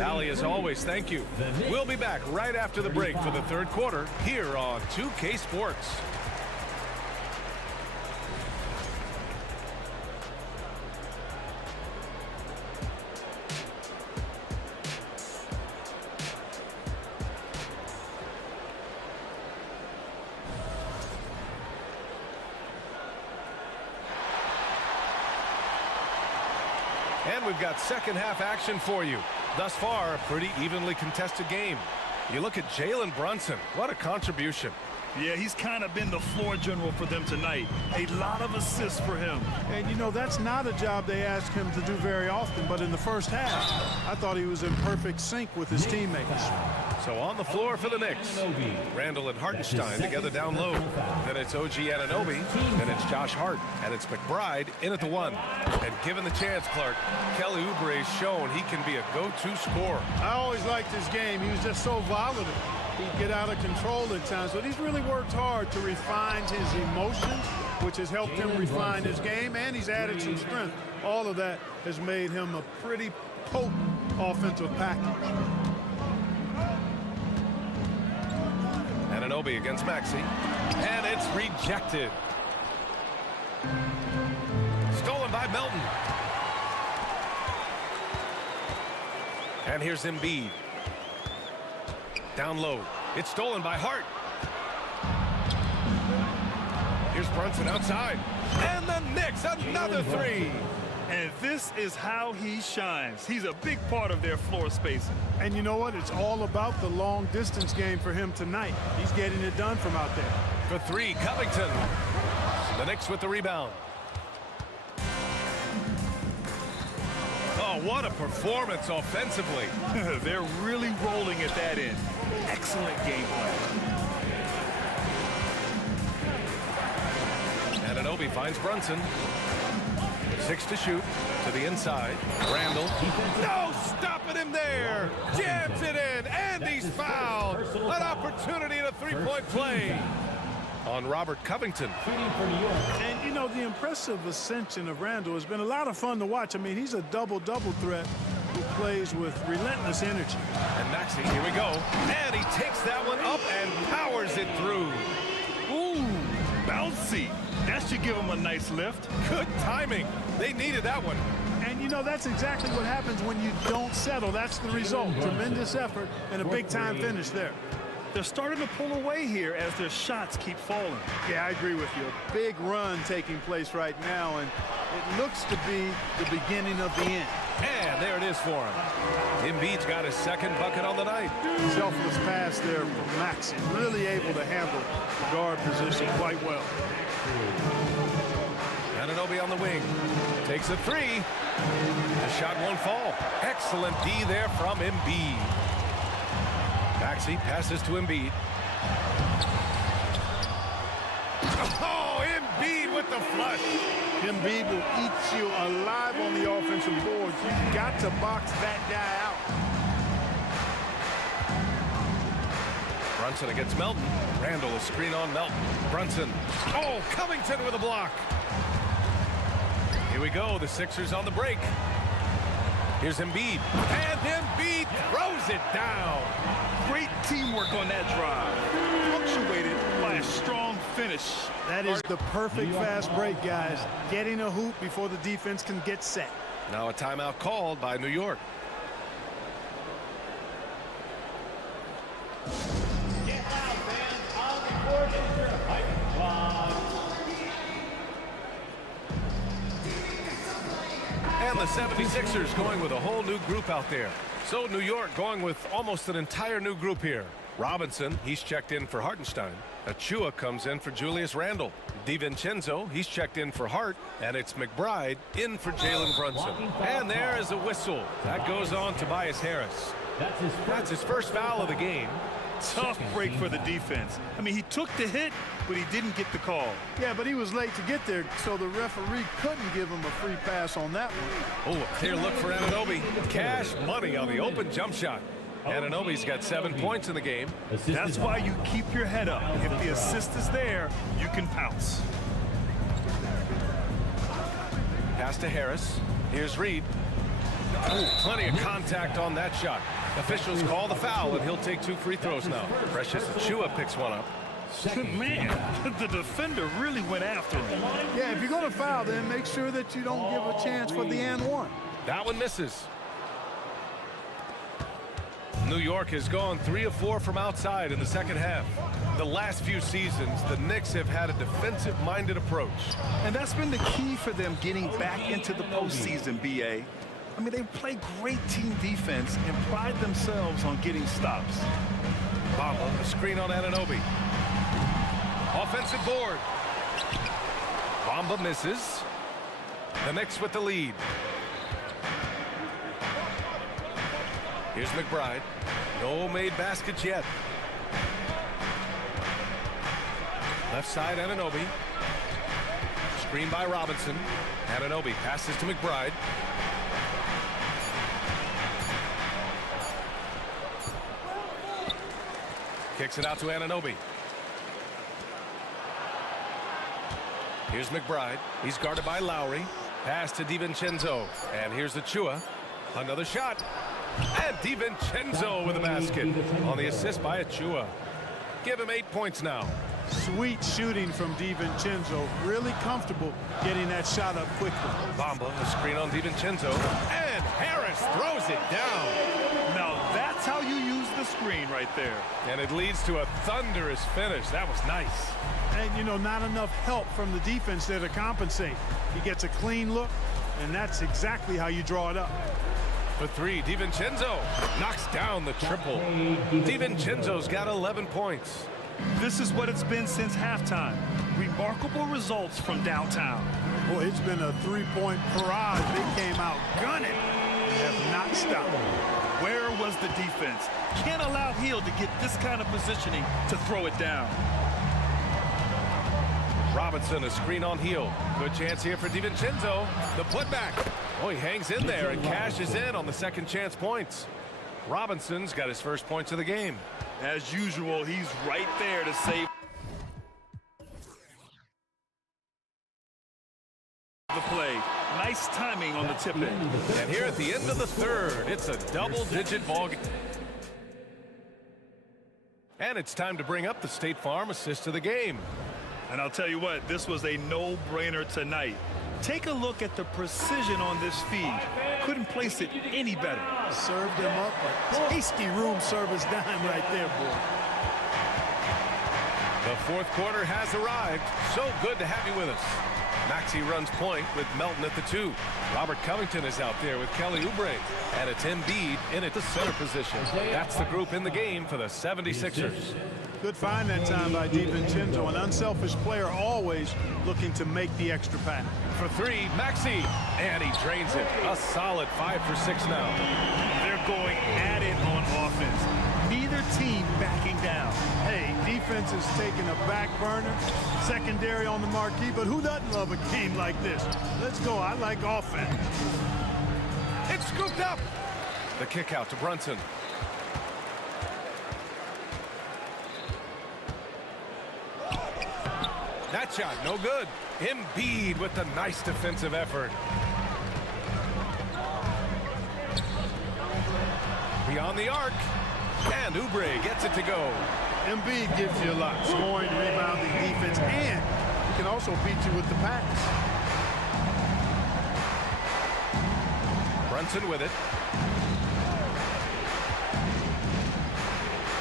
Ali, as always, thank you. We'll be back right after the break for the third quarter here on 2K Sports. And we've got second half action for you. Thus far, a pretty evenly contested game. You look at Jalen Brunson. What a contribution. Yeah, he's kind of been the floor general for them tonight. A lot of assists for him. And, you know, that's not a job they ask him to do very often. But in the first half, I thought he was in perfect sync with his teammates. So on the floor for the Knicks, Randall and Hartenstein together down low. Then it's OG Anunoby, then it's Josh Hart, and it's McBride in at the 1. And given the chance, Clark, Kelly Oubre's shown he can be a go-to scorer. I always liked his game. He was just so volatile. He'd get out of control at times, but he's really worked hard to refine his emotions, which has helped him refine his game, and he's added some strength. All of that has made him a pretty potent offensive package. Anunoby against Maxey, and it's rejected. Stolen by Melton. And here's Embiid. Down low. It's stolen by Hart. Here's Brunson outside. And the Knicks, another 3. And this is how he shines. He's a big part of their floor spacing. And you know what? It's all about the long distance game for him tonight. He's getting it done from out there. For 3, Covington. The Knicks with the rebound. Oh, what a performance offensively. They're really rolling at that end. Excellent game plan. Anunoby finds Brunson. 6 to shoot to the inside. Randall. No stopping him there. Jams it in, and he's fouled. An opportunity in a 3-point play on Robert Covington. And, you know, the impressive ascension of Randall has been a lot of fun to watch. I mean, he's a double-double threat who plays with relentless energy. And Maxey, here we go. And he takes that one up and powers it through. Ooh, bouncy. That should give him a nice lift. Good timing. They needed that one. And, you know, that's exactly what happens when you don't settle. That's the result. Tremendous effort and a big-time finish there. They're starting to pull away here as their shots keep falling. Yeah, I agree with you. A big run taking place right now, and it looks to be the beginning of the end. And there it is for him. Embiid's got his 2nd bucket on the night. Selfless pass there from Maxey. Really able to handle the guard position quite well. Anunoby on the wing. Takes a 3. The shot won't fall. Excellent D there from Embiid. Maxey passes to Embiid. Oh, Embiid with the flush. Embiid will eat you alive on the offensive boards. You've got to box that guy out. Brunson against Melton. Randall, a screen on Melton. Brunson. Oh, Covington with a block. Here we go. The Sixers on the break. Here's Embiid. And Embiid throws it down. Great teamwork on that drive. Punctuated by a strong finish. That is the perfect fast break, guys. Getting a hoop before the defense can get set. Now a timeout called by New York. Get loud, fans. On the court is your hype squad. And the 76ers going with a whole new group out there. So New York going with almost an entire new group here. Robinson, he's checked in for Hartenstein. Achua comes in for Julius Randle. DiVincenzo, he's checked in for Hart. And it's McBride in for Jalen Brunson. And there is a whistle. That goes on Tobias Harris. That's his first foul of the game. Tough break for the defense. I mean, he took the hit, but he didn't get the call. Yeah, but he was late to get there, so the referee couldn't give him a free pass on that one. Oh, a clear look for Anunoby. Cash money on the open jump shot. Anunoby's got 7 points in the game. That's why you keep your head up. If the assist is there, you can pounce. Pass to Harris. Here's Reed. Ooh, plenty of contact on that shot. Officials call the foul, and he'll take 2 free throws now. Precious Achua picks one up. Man, the defender really went after him. Yeah, if you're going to foul, then make sure that you don't give a chance for the and one. That one misses. New York has gone 3 of 4 from outside in the second half. The last few seasons, the Knicks have had a defensive-minded approach. And that's been the key for them getting back into the postseason, B.A. I mean, they play great team defense and pride themselves on getting stops. Bamba, a screen on Anunoby. Offensive board. Bamba misses. The Knicks with the lead. Here's McBride. No made baskets yet. Left side, Anunoby. Screen by Robinson. Anunoby passes to McBride. Kicks it out to Anunoby. Here's McBride. He's guarded by Lowry. Pass to DiVincenzo. And here's Achua. Another shot. And DiVincenzo with a basket on the assist by Achua. Give him 8 points now. Sweet shooting from DiVincenzo. Really comfortable getting that shot up quickly. Bamba, a screen on DiVincenzo. And Harris throws it down. Now that's how you use the screen right there. And it leads to a thunderous finish. That was nice. And, you know, not enough help from the defense there to compensate. He gets a clean look, and that's exactly how you draw it up. For three, DiVincenzo knocks down the triple. DiVincenzo's got 11 points. This is what it's been since halftime. Remarkable results from downtown. Boy, it's been a three-point barrage. They came out gunning and have not stopped. Where was the defense? Can't allow Hill to get this kind of positioning to throw it down. Robinson, a screen on Hill. Good chance here for DiVincenzo. The putback. Oh, he hangs in there and cashes in on the second chance points. Robinson's got his first points of the game. As usual, he's right there to save the play. Nice timing on the tip-in. And here at the end of the third, it's a double-digit ball game. And it's time to bring up the State Farm assist of the game. And I'll tell you what, this was a no-brainer tonight. Take a look at the precision on this feed. Couldn't place it any better. Served him up a tasty room service dime right there, boy. The fourth quarter has arrived. So good to have you with us. Maxey runs point with Melton at the 2. Robert Covington is out there with Kelly Oubre. And it's Embiid in at the center position. That's the group in the game for the 76ers. Good find that time by DiVincenzo, an unselfish player always looking to make the extra pass. For three, Maxey, and he drains it. A solid 5 for 6 now. They're going at it on offense. Neither team backing down. Hey, defense is taking a back burner, secondary on the marquee, but who doesn't love a game like this? Let's go. I like offense. It's scooped up. The kick out to Brunson. That shot, no good. Embiid with the nice defensive effort. Beyond the arc. And Oubre gets it to go. Embiid gives you a lot. Scoring, rebounding, defense, and he can also beat you with the pass. Brunson with it.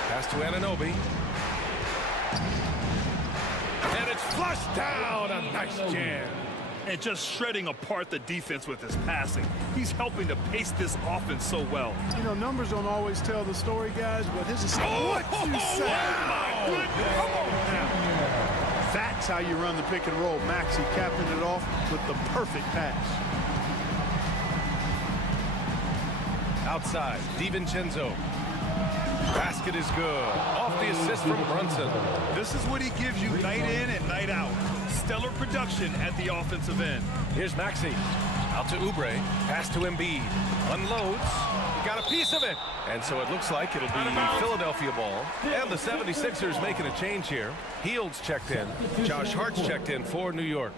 Pass to Anunoby. And it's flushed down. A nice jam. And just shredding apart the defense with his passing. He's helping to pace this offense so well. You know, numbers don't always tell the story, guys, but his is what you say. Oh, my goodness. Come on now. That's how you run the pick and roll. Maxey capping it off with the perfect pass. Outside, DiVincenzo. Basket is good. Off the assist from Brunson. This is what he gives you night in and night out. Stellar production at the offensive end. Here's Maxey. Out to Oubre. Pass to Embiid. Unloads. He got a piece of it. And so it looks like it'll be Philadelphia ball. And the 76ers making a change here. Heald's checked in. Josh Hart's checked in for New York.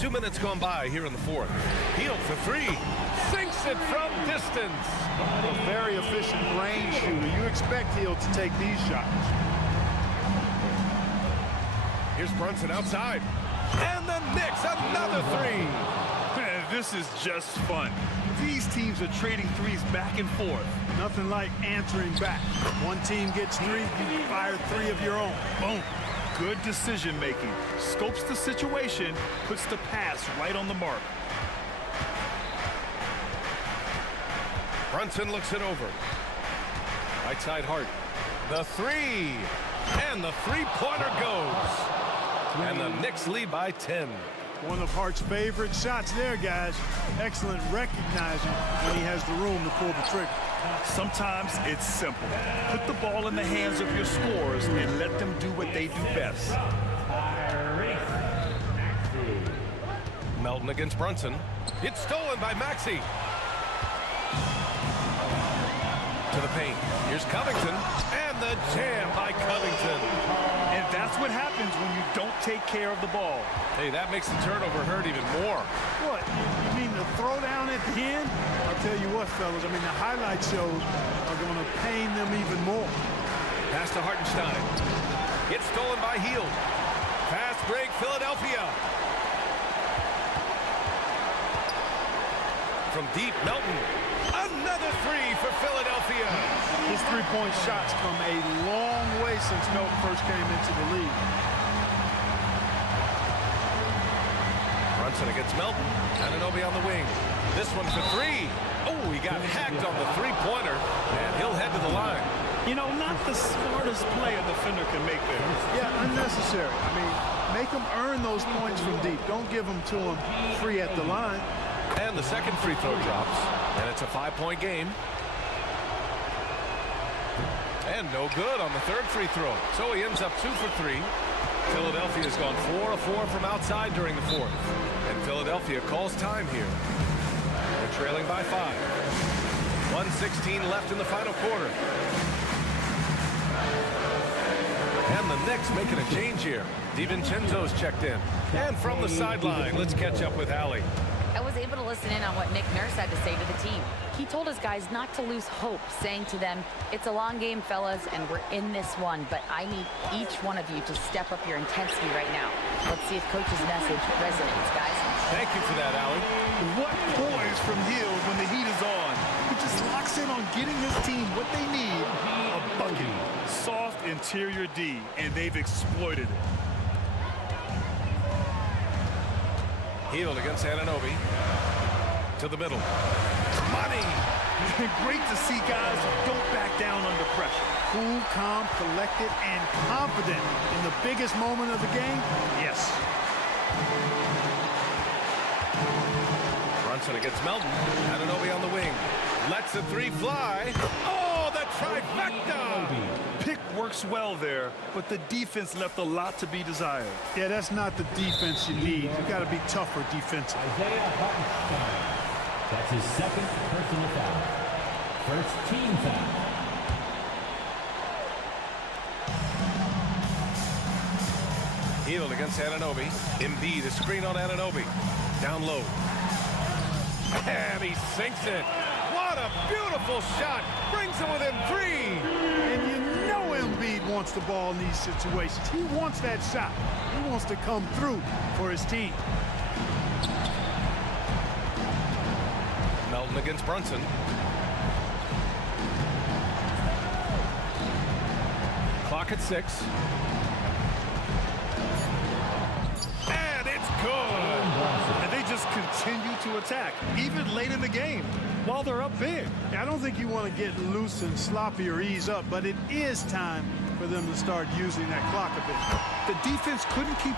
2 minutes gone by here in the fourth. Hield for three. Sinks it from distance. A very efficient range shooter. You expect Hield to take these shots. Here's Brunson outside. And the Knicks, another three. Man, this is just fun. These teams are trading threes back and forth. Nothing like answering back. One team gets three, you fire three of your own. Boom. Good decision making. Scopes the situation, puts the pass right on the mark. Brunson looks it over. Right side Hart. The three. And the three-pointer goes. And the Knicks lead by 10. One of Hart's favorite shots there, guys. Excellent recognizing when he has the room to pull the trigger. Sometimes it's simple. Put the ball in the hands of your scorers and let them do what they do best. Melton against Brunson. It's stolen by Maxey. To the paint. Here's Covington. And the jam by Covington. And that's what happens when you don't take care of the ball. Hey, that makes the turnover hurt even more. What? You mean the throwdown at the end? I'll tell you what, fellas. I mean, the highlight shows are going to pain them even more. Pass to Hartenstein. It's stolen by Hield. Fast break, Philadelphia. From deep, Melton. Another three for Philadelphia. His three-point shots come a long way since Melton first came into the league. Brunson against Melton. Anunoby on the wing. This one for three. Oh, he got hacked on the three-pointer, and he'll head to the line. You know, not the smartest play a defender can make there. Yeah, unnecessary. I mean, make them earn those points from deep. Don't give them to them free at the line. And the second free throw drops, and it's a 5-point game. And no good on the third free throw. So he ends up 2 for 3. Philadelphia's gone 4 of 4 from outside during the fourth. And Philadelphia calls time here. They're trailing by 5. 1:16 left in the final quarter. And the Knicks making a change here. DiVincenzo's checked in. And from the sideline, let's catch up with Allie. I was able to listen in on what Nick Nurse had to say to the team. He told his guys not to lose hope, saying to them, it's a long game, fellas, and we're in this one, but I need each one of you to step up your intensity right now. Let's see if Coach's message resonates, guys. Thank you for that, Allie. What poise from Hill when the heat is on. He just locks in on getting his team what they need, a bucket. Soft interior D, and they've exploited it. Hield against Anunoby. To the middle. Money! Great to see guys who don't back down under pressure. Cool, calm, collected, and confident in the biggest moment of the game? Yes. Brunson against Melton. Anunoby on the wing. Lets the three fly. Oh, the trifecta! Pick works well there, but the defense left a lot to be desired. Yeah, that's not the defense you need. You got to be tougher defensively. Isaiah Hartenstein. That's his second personal foul. First team foul. Hield against Anunoby. Embiid, a screen on Anunoby. Down low. And he sinks it. What a beautiful shot. Brings him within 3. And you know Embiid wants the ball in these situations. He wants that shot. He wants to come through for his team. Melton against Brunson. Clock at 6. And it's good. And they just continue to attack, even late in the game, while they're up big. I don't think you want to get loose and sloppy or ease up, but it is time for them to start using that clock a bit. The defense couldn't keep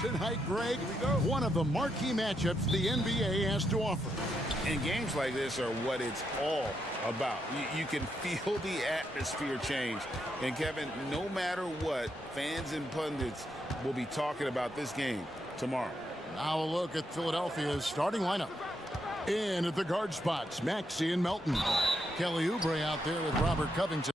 tonight, Greg. One of the marquee matchups the NBA has to offer. And games like this are what it's all about. You can feel the atmosphere change. And Kevin, no matter what, fans and pundits will be talking about this game tomorrow. Now a look at Philadelphia's starting lineup. In at the guard spots, Maxey and Melton. Kelly Oubre out there with Robert Covington.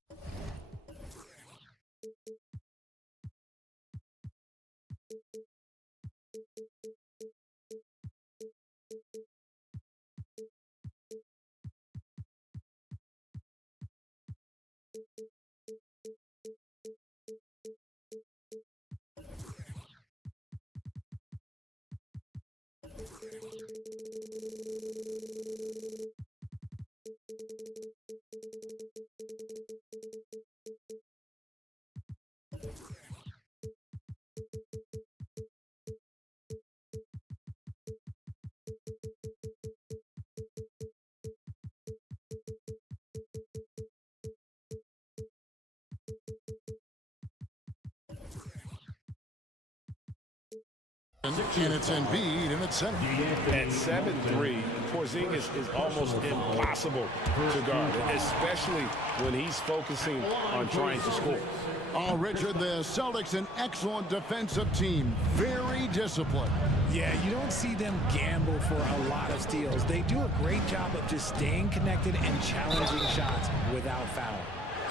And it's Embiid, and it's 7. At 7'3", Porzingis is almost impossible to guard, especially when he's focusing on trying to score. Oh, Richard, the Celtics, an excellent defensive team. Very disciplined. Yeah, you don't see them gamble for a lot of steals. They do a great job of just staying connected and challenging shots without foul.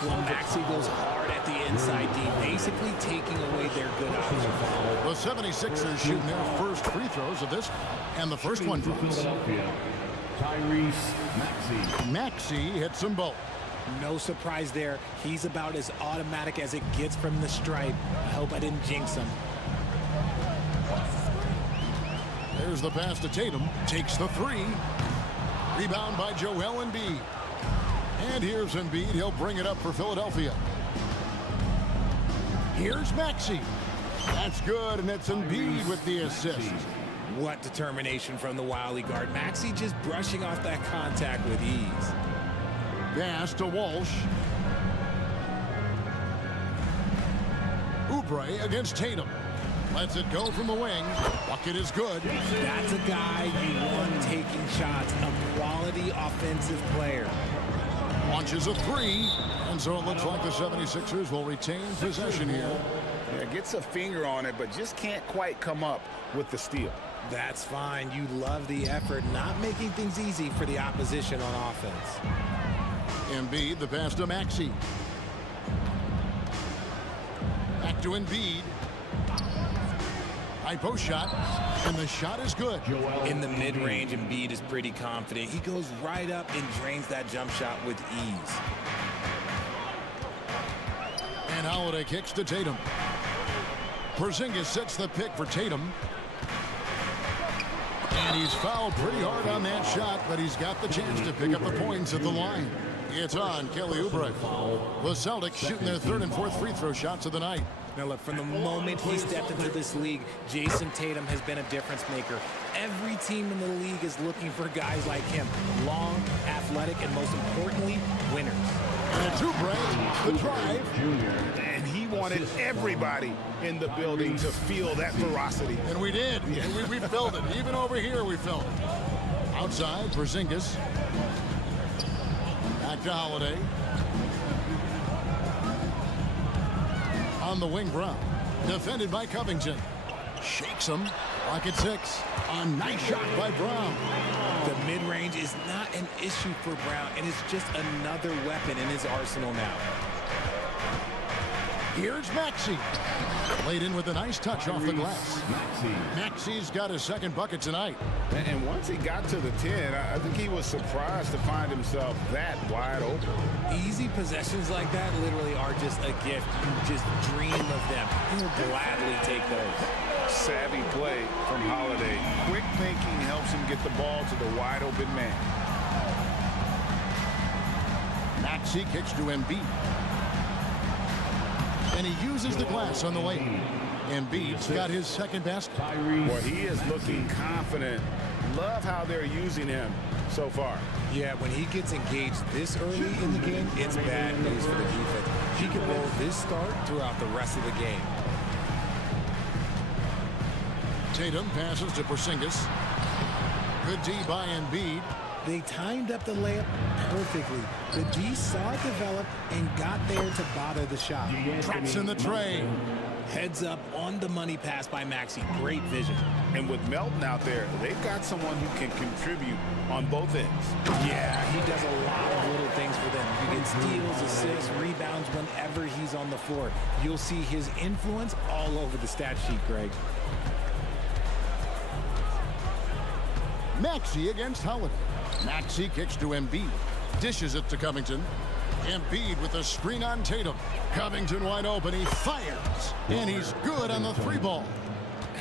Well, Maxey goes hard at the inside D, basically taking away their good options. The 76ers shooting their first free throws of this, and the first one drops. Maxey hits them both. No surprise there. He's about as automatic as it gets from the stripe. I hope I didn't jinx him. There's the pass to Tatum. Takes the three. Rebound by Joel Embiid. And here's Embiid. He'll bring it up for Philadelphia. Here's Maxey. That's good, and it's Embiid with the assist. What determination from the wily guard. Maxey just brushing off that contact with ease. Pass to Walsh. Oubre against Tatum. Lets it go from the wing. Bucket is good. That's a guy you want taking shots. A quality offensive player. Launches a three. And so it looks like the 76ers will retain possession here. Yeah, gets a finger on it, but just can't quite come up with the steal. That's fine. You love the effort, not making things easy for the opposition on offense. Embiid, the pass to Maxey. Back to Embiid. High post shot, and the shot is good. In the mid-range, Embiid is pretty confident. He goes right up and drains that jump shot with ease. And Holiday kicks to Tatum. Porzingis sets the pick for Tatum. And he's fouled pretty hard on that shot, but he's got the chance to pick up the points at the line. It's on Kelly Oubre. The Celtics shooting their third and fourth free throw shots of the night. Now look, from the moment he stepped into this league, Jason Tatum has been a difference maker. Every team in the league is looking for guys like him. Long, athletic, and most importantly, winners. And it's Oubre, the drive. And he wanted everybody in the building to feel that ferocity. And we did. And we felt it. Even over here, we felt it. Outside, Porzingis. Back to Holiday. On the wing, Brown. Defended by Covington. Shakes him. Pocket six. A nice shot by Brown. The mid-range is not an issue for Brown, and it's just another weapon in his arsenal now. Here's Maxey. Laid in with a nice touch off the glass. Maxey's got his second bucket tonight. And once he got to the 10, I think he was surprised to find himself that wide open. Easy possessions like that literally are just a gift. You just dream of them. He'll gladly take those. Savvy play from Holiday. Quick thinking helps him get the ball to the wide open man. Maxey kicks to Embiid. And he uses the glass on the lane. Embiid's got his second basket. Well, he is looking confident. Love how they're using him so far. Yeah, when he gets engaged this early in the game, it's bad news for the defense. He can roll this start throughout the rest of the game. Tatum passes to Porzingis. Good D by Embiid. They timed up the layup perfectly. The D saw it develop and got there to bother the shot. Drops in the tray. Heads up on the money pass by Maxey. Great vision. And with Melton out there, they've got someone who can contribute on both ends. Yeah, he does a lot of little things for them. He gets steals, assists, rebounds whenever he's on the floor. You'll see his influence all over the stat sheet, Greg. Maxey against Holiday. Maxey kicks to Embiid. Dishes it to Covington. Embiid with a screen on Tatum. Covington wide open. He fires. And he's good on the three ball.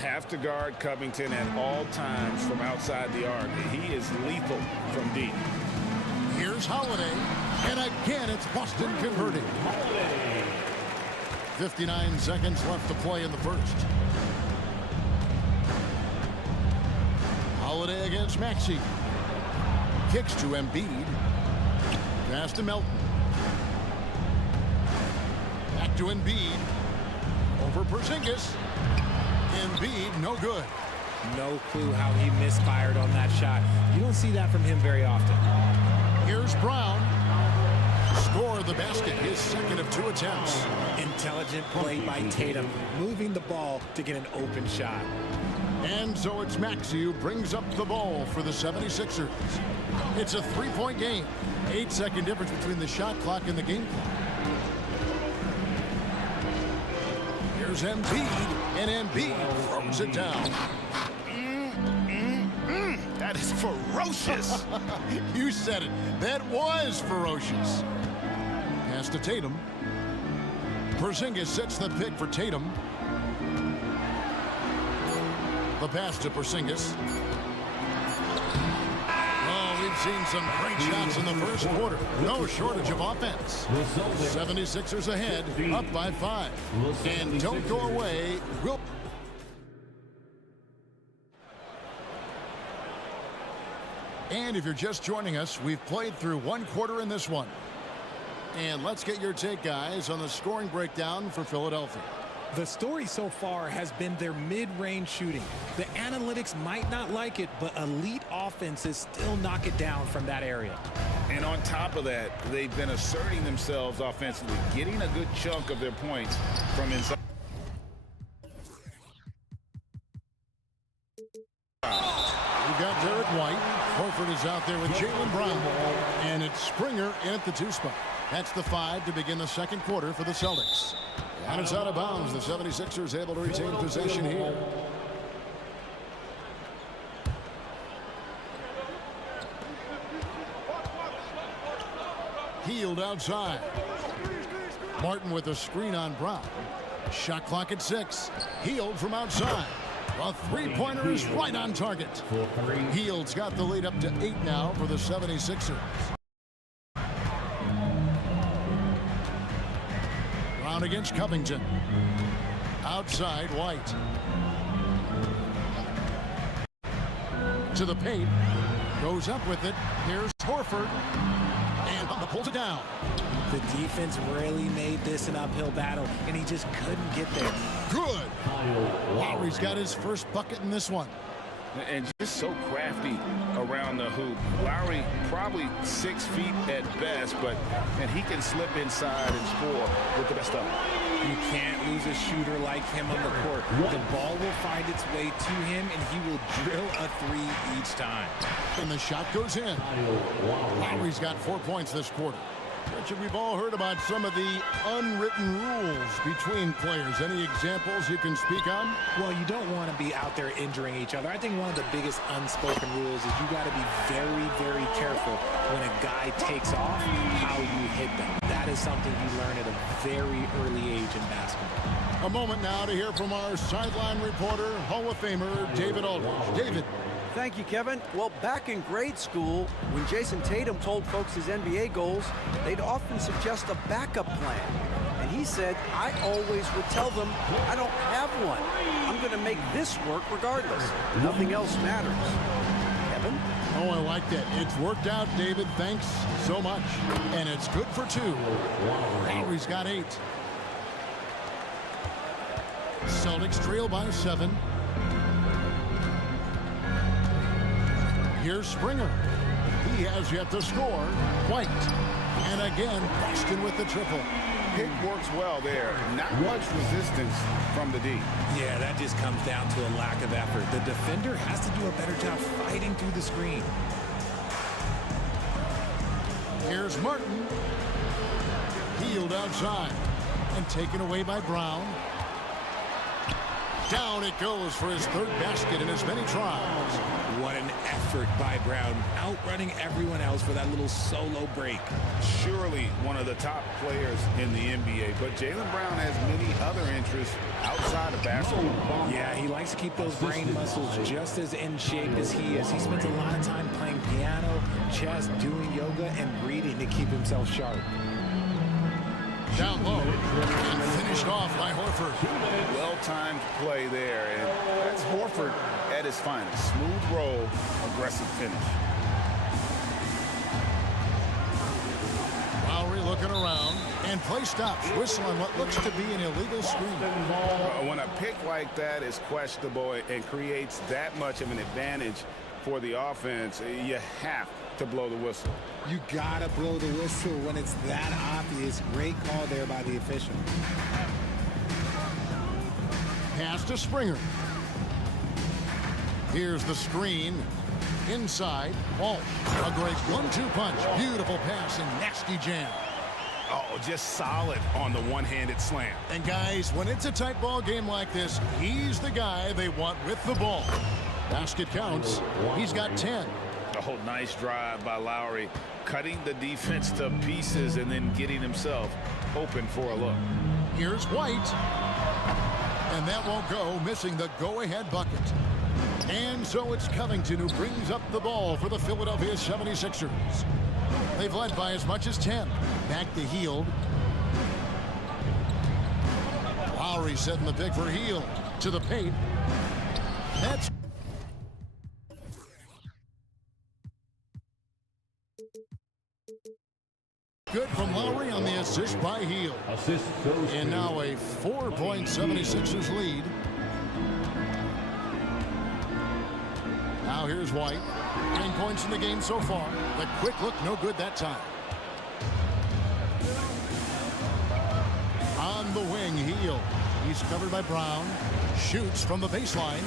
Have to guard Covington at all times from outside the arc. He is lethal from deep. Here's Holiday. And again, it's Boston converting. 59 seconds left to play in the first. Holiday against Maxey. Kicks to Embiid. Pass to Melton. Back to Embiid. Over Porzingis. Embiid, no good. No clue how he misfired on that shot. You don't see that from him very often. Here's Brown. Score the basket, his second of 2 attempts. Intelligent play by Tatum, moving the ball to get an open shot. And so it's Maxey who brings up the ball for the 76ers. It's a 3-point game. 8-second difference between the shot clock and the game clock. Here's Embiid, and Embiid throws it down. That is ferocious. You said it. That was ferocious. Pass to Tatum. Porzingis sets the pick for Tatum. The pass to Porzingis. Oh, we've seen some great shots in the first quarter. No shortage of offense. 76ers ahead, up by 5. And don't go away. And if you're just joining us, we've played through 1 quarter in this one. And let's get your take, guys, on the scoring breakdown for Philadelphia. The story so far has been their mid-range shooting. The analytics might not like it, but elite offenses still knock it down from that area. And on top of that, they've been asserting themselves offensively, getting a good chunk of their points from inside. We've got Derek White. Horford is out there with Jaylen Brown. And it's Springer in at the 2 spot. That's the 5 to begin the second quarter for the Celtics. And it's out of bounds. The 76ers able to retain possession here. Healed outside. Martin with a screen on Brown. Shot clock at 6. Healed from outside. A three-pointer is right on target. Heald's got the lead up to 8 now for the 76ers. Brown against Covington. Outside, White. To the paint. Goes up with it. Here's Horford. And pulls it down. The defense really made this an uphill battle, and he just couldn't get there. Good. Lowry's got his first bucket in this one. And just so crafty around the hoop. Lowry probably 6 feet at best, and he can slip inside and score with the best of them. You can't lose a shooter like him on the court. The ball will find its way to him, and he will drill a 3 each time. And the shot goes in. Lowry's got 4 points this quarter. Richard, we've all heard about some of the unwritten rules between players. Any examples you can speak on? Well, you don't want to be out there injuring each other. I think one of the biggest unspoken rules is you got to be very, very careful when a guy takes off, how you hit them. That is something you learn at a very early age in basketball. A moment now to hear from our sideline reporter, Hall of Famer David Aldridge. David. Thank you, Kevin. Well, back in grade school, when Jason Tatum told folks his NBA goals, they'd often suggest a backup plan. And he said, I always would tell them, I don't have one. I'm going to make this work regardless. Nothing else matters. Kevin? Oh, I like that. It's worked out, David. Thanks so much. And it's good for 2. Lowry's got 8. Celtics trail by 7. Here's Springer. He has yet to score. White. And again, Boston with the triple. Pick works well there. Not much resistance from the D. Yeah, that just comes down to a lack of effort. The defender has to do a better job fighting through the screen. Here's Martin. Healed outside. And taken away by Brown. Down it goes for his third basket in as many tries. What an effort by Brown, outrunning everyone else for that little solo break. Surely one of the top players in the NBA, but Jaylen Brown has many other interests outside of basketball. Yeah, he likes to keep those brain muscles just as in shape as he is. He spends a lot of time playing piano, chess, doing yoga, and reading to keep himself sharp. Down low, and finished off by Horford. Well-timed play there, and that's Horford at his finest. Smooth roll, aggressive finish. Lowry looking around, and play stops. Whistle on what looks to be an illegal screen. When a pick like that is questionable and creates that much of an advantage for the offense, you have to blow the whistle. You gotta blow the whistle when it's that obvious. Great call there by the official. Pass to Springer. Here's the screen. Inside. Walt. A great 1-2 punch. Beautiful pass and nasty jam. Oh, just solid on the one-handed slam. And guys, when it's a tight ball game like this, he's the guy they want with the ball. Basket counts. He's got 10. Oh, nice drive by Lowry, cutting the defense to pieces and then getting himself open for a look. Here's White. And that won't go, missing the go-ahead bucket. And so it's Covington who brings up the ball for the Philadelphia 76ers. They've led by as much as 10. Back to Hield. Lowry setting the pick for Hield. To the paint. That's good from Lowry on the assist by Hield. And now a 4-point 76ers lead. Now here's White. 9 points in the game so far. The quick look, no good that time. On the wing, Hield. He's covered by Brown. Shoots from the baseline.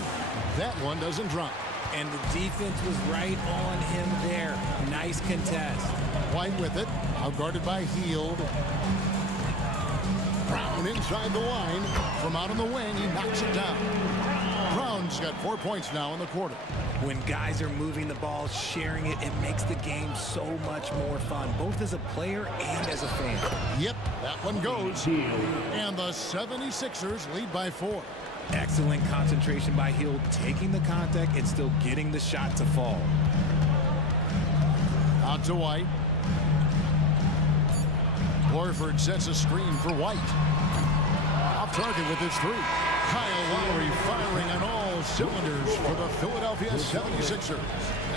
That one doesn't drop. And the defense was right on him there. Nice contest. White with it. Out guarded by Hield. Brown inside the line. From out on the wing, he knocks it down. Brown's got 4 points now in the quarter. When guys are moving the ball, sharing it, it makes the game so much more fun, both as a player and as a fan. Yep, that one goes. And the 76ers lead by 4. Excellent concentration by Hield, taking the contact and still getting the shot to fall. Out to White. Horford sets a screen for White. Off target with his 3. Kyle Lowry firing on all cylinders for the Philadelphia 76ers.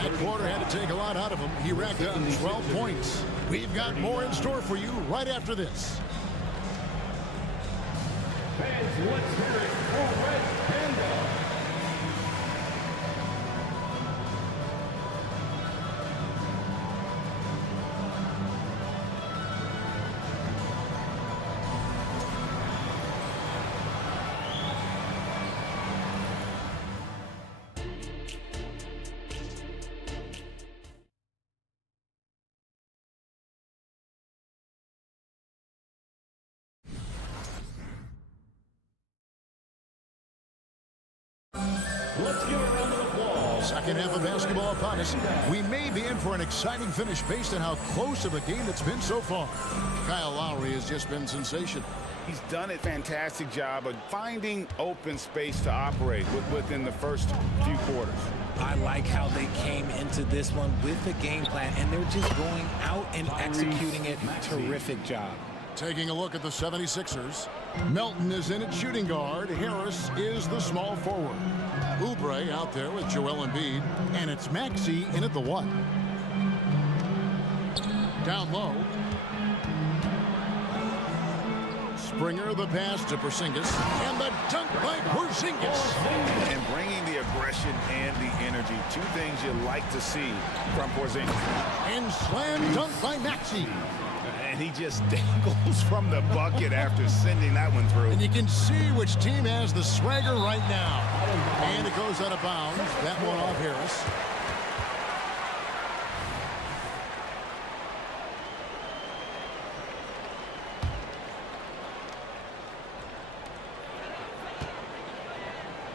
That quarter had to take a lot out of him. He racked up 12 points. We've got more in store for you right after this. Fans, let's hear it for Red Panda. Let's give a round of applause. Second half of basketball upon us. We may be in for an exciting finish based on how close of a game it's been so far. Kyle Lowry has just been sensational. He's done a fantastic job of finding open space to operate within the first few quarters. I like how they came into this one with a game plan, and they're just going out and executing it. Terrific job. Taking a look at the 76ers. Melton is in at shooting guard. Harris is the small forward. Oubre out there with Joel Embiid. And it's Maxey in at the 1. Down low. Springer, the pass to Porzingis, and the dunk by Porzingis. And bringing the aggression and the energy, two things you like to see from Porzingis. And slam dunk by Maxey. And he just dangles from the bucket after sending that one through. And you can see which team has the swagger right now. And it goes out of bounds. That one off Harris.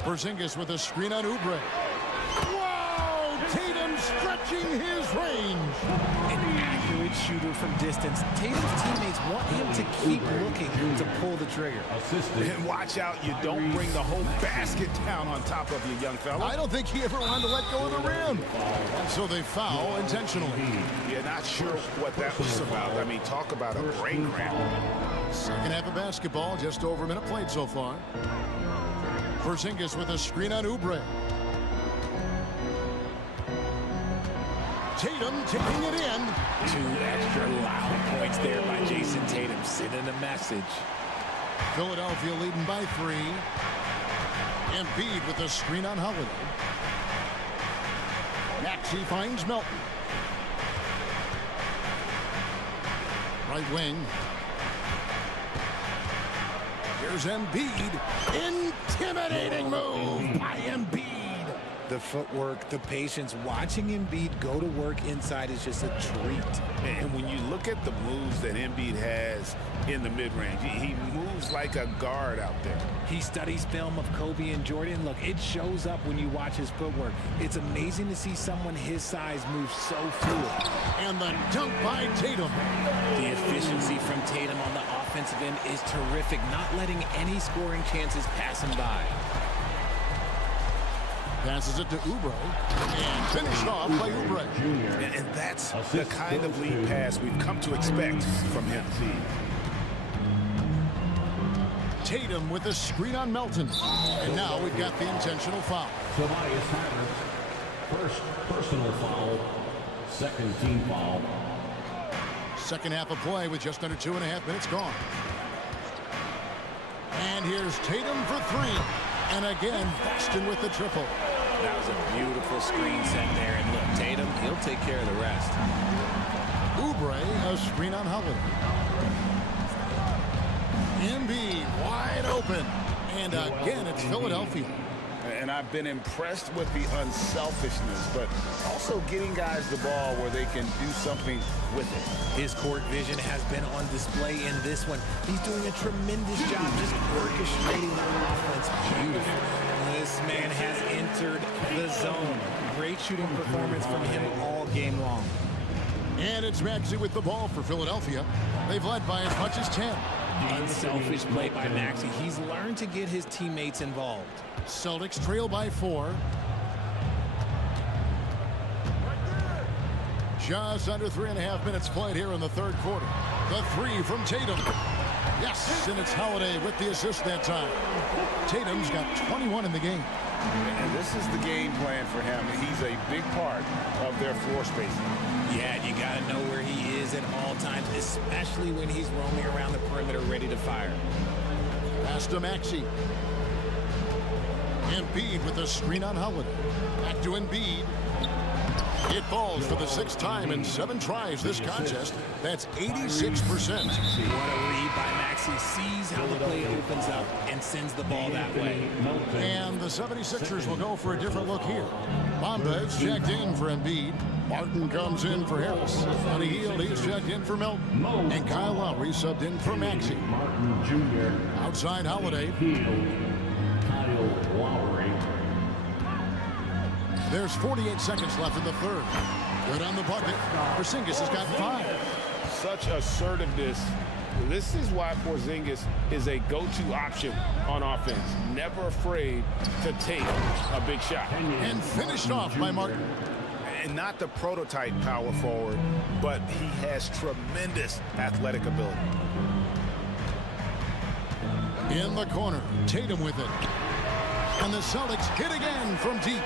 Porzingis with a screen on Oubre. Wow! Tatum stretching his range. An accurate shooter from distance. Tatum's teammates want him to keep looking to pull the trigger. And watch out, you don't bring the whole basket down on top of you, young fella. I don't think he ever wanted to let go of the rim. And so they foul intentionally. You're not sure what that was about. I mean, talk about a brain cramp. Second half of basketball, just over a minute played so far. Porzingis with a screen on Oubre. Tatum taking it in. 2 extra loud points there by Jason Tatum, sending a message. Philadelphia leading by 3. Embiid with a screen on Holiday. Maxey finds Melton. Right wing. Here's Embiid. Intimidating move by Embiid. The footwork, the patience, watching Embiid go to work inside is just a treat. And when you look at the moves that Embiid has in the mid-range, he moves like a guard out there. He studies film of Kobe and Jordan. Look, it shows up when you watch his footwork. It's amazing to see someone his size move so fluid. And the dunk by Tatum. The efficiency from Tatum on the offensive end is terrific, not letting any scoring chances pass him by. Passes it to Oubre, and finished off by Oubre. And that's the kind of lead pass we've come to expect from him. Tatum with a screen on Melton. And now we've got the intentional foul. Tobias Harris, first personal foul, second team foul. Second half of play with just under 2.5 minutes gone. And here's Tatum for 3. And again, Boston with the triple. That was a beautiful screen set there. And look, Tatum, he'll take care of the rest. Oubre, a screen on Holiday. Embiid wide open. And again, it's Philadelphia. And I've been impressed with the unselfishness, but also getting guys the ball where they can do something with it. His court vision has been on display in this one. He's doing a tremendous job just orchestrating the offense beautifully. This man has entered the zone. Great shooting performance from him all game long. And it's Maxey with the ball for Philadelphia. They've led by as much as 10. Unselfish play by Maxey. He's learned to get his teammates involved. Celtics trail by 4. Just under 3.5 minutes played here in the third quarter. The 3 from Tatum. Yes, and it's Holiday with the assist that time. Tatum's got 21 in the game. And this is the game plan for him. He's a big part of their floor spacing. Yeah, you got to know where he is at all times, especially when he's roaming around the perimeter ready to fire. Pass to Maxey. Embiid with a screen on Holiday. Back to Embiid. It falls for the 6th time in 7 tries this contest. That's 86%. What a read by Maxey. Sees how the play opens up and sends the ball that way. And the 76ers will go for a different look here. Bombas checked in for Embiid. Martin comes in for Harris. On the heel, he's checked in for Melton. And Kyle Lowry subbed in for Maxey. Martin Jr. Outside Holiday. Kyle Lowry. There's 48 seconds left in the third. Good on the bucket. Porzingis has got 5. Such assertiveness. This is why Porzingis is a go-to option on offense. Never afraid to take a big shot. And finished off by Martin. And not the prototype power forward, but he has tremendous athletic ability. In the corner, Tatum with it. And the Celtics hit again from deep.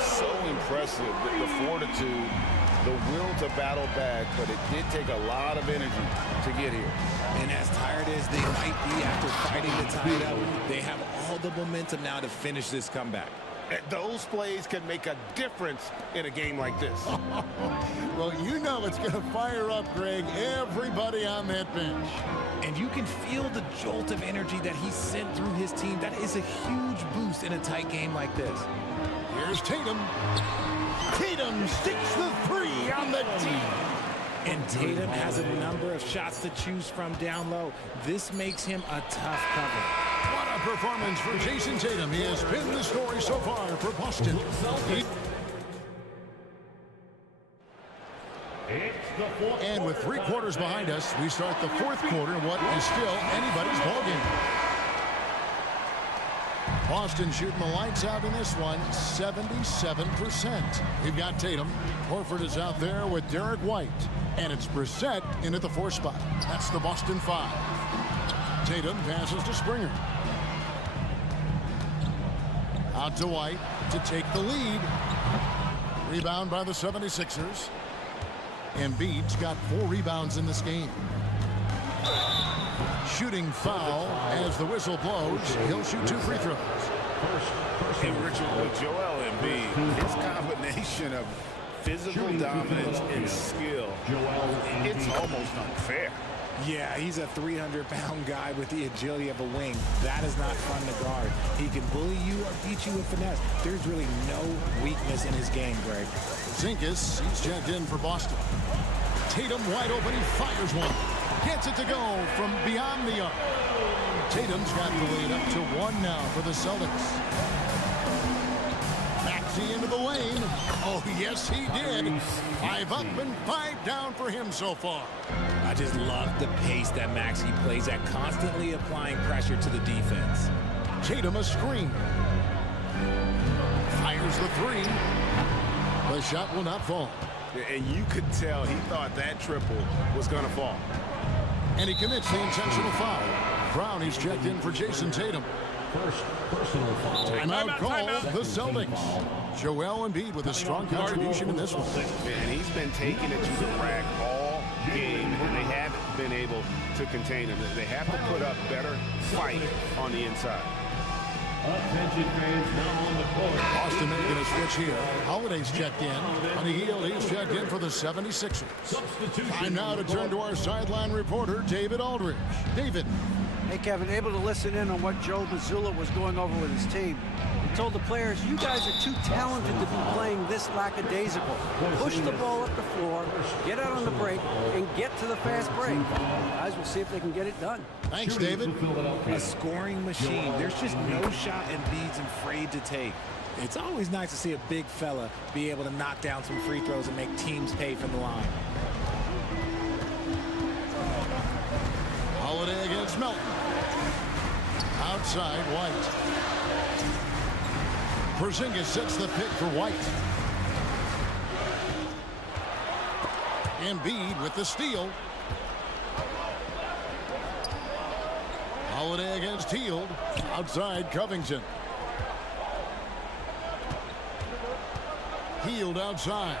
So impressive, the fortitude the will to battle back, but it did take a lot of energy to get here. And as tired as they might be after fighting to tie it up, they have all the momentum now to finish this comeback. Those plays can make a difference in a game like this. Well, you know it's going to fire up, Greg, everybody on that bench. And you can feel the jolt of energy that he sent through his team. That is a huge boost in a tight game like this. Here's Tatum. Tatum sticks the three on the tee. And Tatum has a number of shots to choose from down low. This makes him a tough cover. What a performance for Jason Tatum. He has been the story so far for Boston. And with 3 quarters behind us, we start the 4th quarter in what is still anybody's ballgame. Boston shooting the lights out in this one, 77%. We've got Tatum. Horford is out there with Derek White. And it's Brissett in at the 4 spot. That's the Boston 5. Tatum passes to Springer. Out to White to take the lead. Rebound by the 76ers. Embiid's got 4 rebounds in this game. Shooting foul as the whistle blows. He'll shoot 2 free throws. Hey, Richard, with Joel Embiid, his combination of physical dominance and skill, it's almost unfair. Yeah, he's a 300-pound guy with the agility of a wing. That is not fun to guard. He can bully you or beat you with finesse. There's really no weakness in his game, Greg. Zinkas, he's checked in for Boston. Tatum wide open, he fires one. Gets it to go from beyond the arc. Tatum's got the lead up to 1 now for the Celtics. Maxey into the lane. Oh, yes, he did. 5 up and 5 down for him so far. I just love the pace that Maxey plays at, constantly applying pressure to the defense. Tatum a screen. Fires the 3. The shot will not fall. And you could tell he thought that triple was going to fall. And he commits the intentional foul. Brown, he's checked in for Jason Tatum. First personal foul. Timeout called the Celtics. Joel Embiid with a strong contribution in this one. And he's been taking it to the rack all game, and they haven't been able to contain him. They have to put up better fight on the inside. Attention fans, now on the court. Boston making a switch here. Holiday's checked in. On the heel, he's checked in for the 76ers. Time now to turn to our sideline reporter, David Aldridge. David. Hey, Kevin, able to listen in on what Joe Mazzulla was going over with his team. He told the players, you guys are too talented to be playing this lackadaisical. Push the ball up the floor, get out on the break, and get to the fast break. Guys, we'll see if they can get it done. Thanks, David. A scoring machine. There's just no shot Embiid's afraid to take. It's always nice to see a big fella be able to knock down some free throws and make teams pay from the line. Holiday against Melton. Outside, White. Porzingis sets the pick for White. Embiid with the steal. Holiday against Hield. Outside, Covington. Hield outside.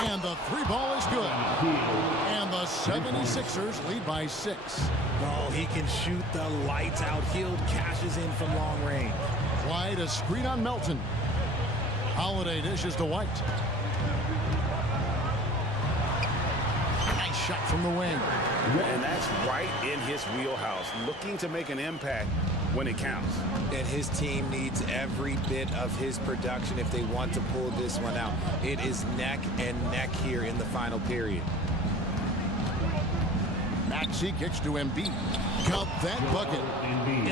And the 3 ball is good. And the 76ers lead by 6. Oh, he can shoot the lights out. Hield cashes in from long range. White, a screen on Melton. Holiday dishes to White. Nice shot from the wing. And that's right in his wheelhouse, looking to make an impact when it counts. And his team needs every bit of his production if they want to pull this one out. It is neck and neck here in the final period. Maxey kicks to Embiid. Count that bucket.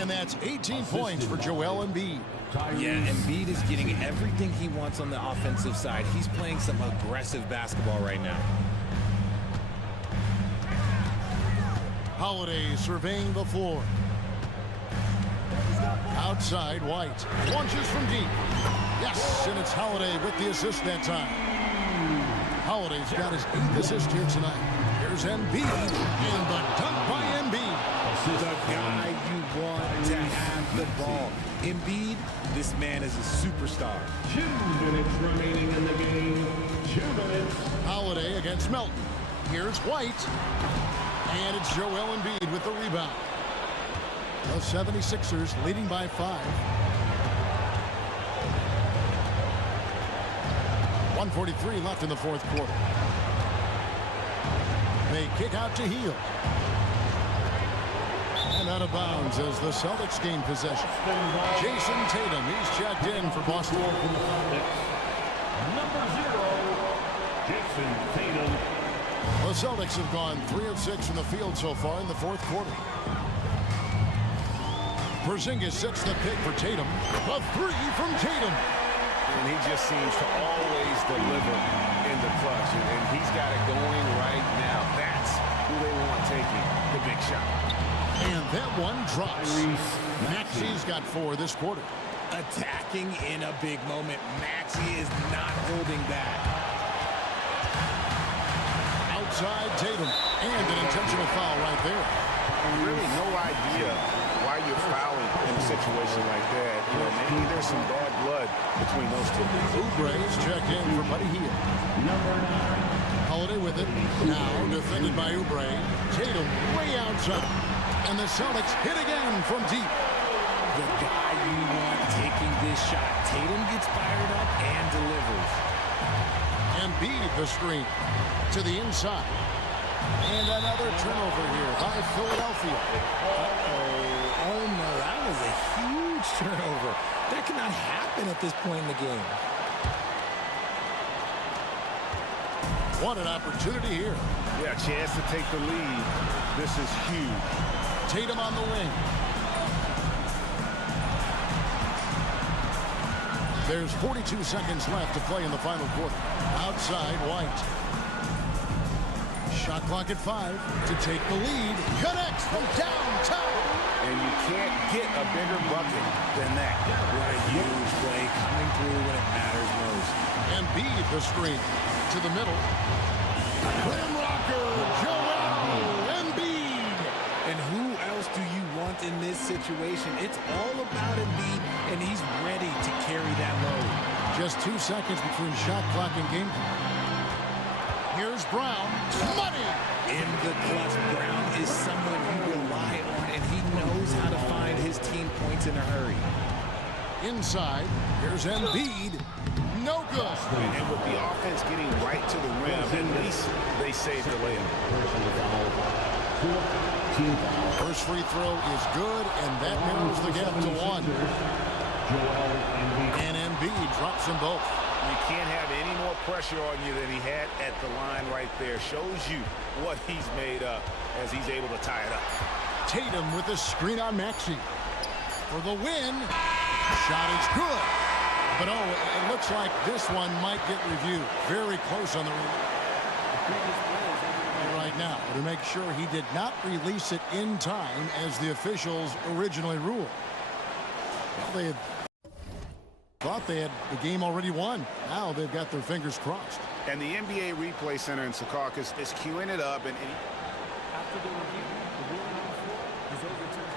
And that's 18 points for Joel Embiid. Yeah, Embiid is getting everything he wants on the offensive side. He's playing some aggressive basketball right now. Holiday surveying the floor. Outside, White. Launches from deep. Yes, and it's Holiday with the assist that time. Holiday's got his 8th assist here tonight. Here's Embiid, and the dunk by Embiid. The guy you want to have the ball. Embiid, this man is a superstar. 2 minutes remaining in the game. 2 minutes. Holiday against Melton. Here's White. And it's Joel Embiid with the rebound. The 76ers leading by 5. 1:43 left in the fourth quarter. They kick out to Heel. And out of bounds as the Celtics gain possession. Jason Tatum, he's checked in for Boston. Number 0, Jason Tatum. The Celtics have gone 3 of 6 from the field so far in the fourth quarter. Porzingis sets the pick for Tatum. A 3 from Tatum. And he just seems to always deliver in the clutch. And he's got it going right now. That's who they want taking the big shot. And that one drops. Maxi's got 4 this quarter. Attacking in a big moment. Maxi is not holding back. Outside Tatum. And an intentional foul right there. Really no idea why you're fouling in a situation like that. You know, maybe there's some bad blood between those two. Oubre's checked in for Buddy Hield. Holiday with it. Now defended by Oubre. Tatum way outside. And the Celtics hit again from deep. The guy you want taking this shot. Tatum gets fired up and delivers. Embiid the screen to the inside. And another turnover here by Philadelphia. Oh no, that was a huge turnover. That cannot happen at this point in the game. What an opportunity here. Yeah, a chance to take the lead. This is huge. Tatum on the wing. There's 42 seconds left to play in the final quarter. Outside White. Shot clock at 5 to take the lead. Connects from downtown. And you can't get a bigger bucket than that. What a huge play coming through when it matters most. Embiid the screen to the middle. Rim rocker, Joel Embiid. And who else do you want in this situation? It's all about Embiid, and he's ready to carry that load. Just 2 seconds between shot clock and game clock. Here's Brown. Money! In the clutch, Brown is someone you rely on, and he knows how to find his team points in a hurry. Inside, here's Embiid. No good. And with the offense getting right to the rim, at least they saved the layup. First free throw is good, and that narrows the gap to 1. And Embiid drops them both. You can't have any more pressure on you than he had at the line right there. Shows you what he's made up as he's able to tie it up. Tatum with the screen on Maxey. For the win. Shot is good. But oh, it looks like this one might get reviewed. Very close on the right now to make sure he did not release it in time as the officials originally ruled. Well, they had thought they had the game already won. Now they've got their fingers crossed. And the NBA Replay Center in Secaucus is queuing it up. And After the review, the ruling on the floor is overturned.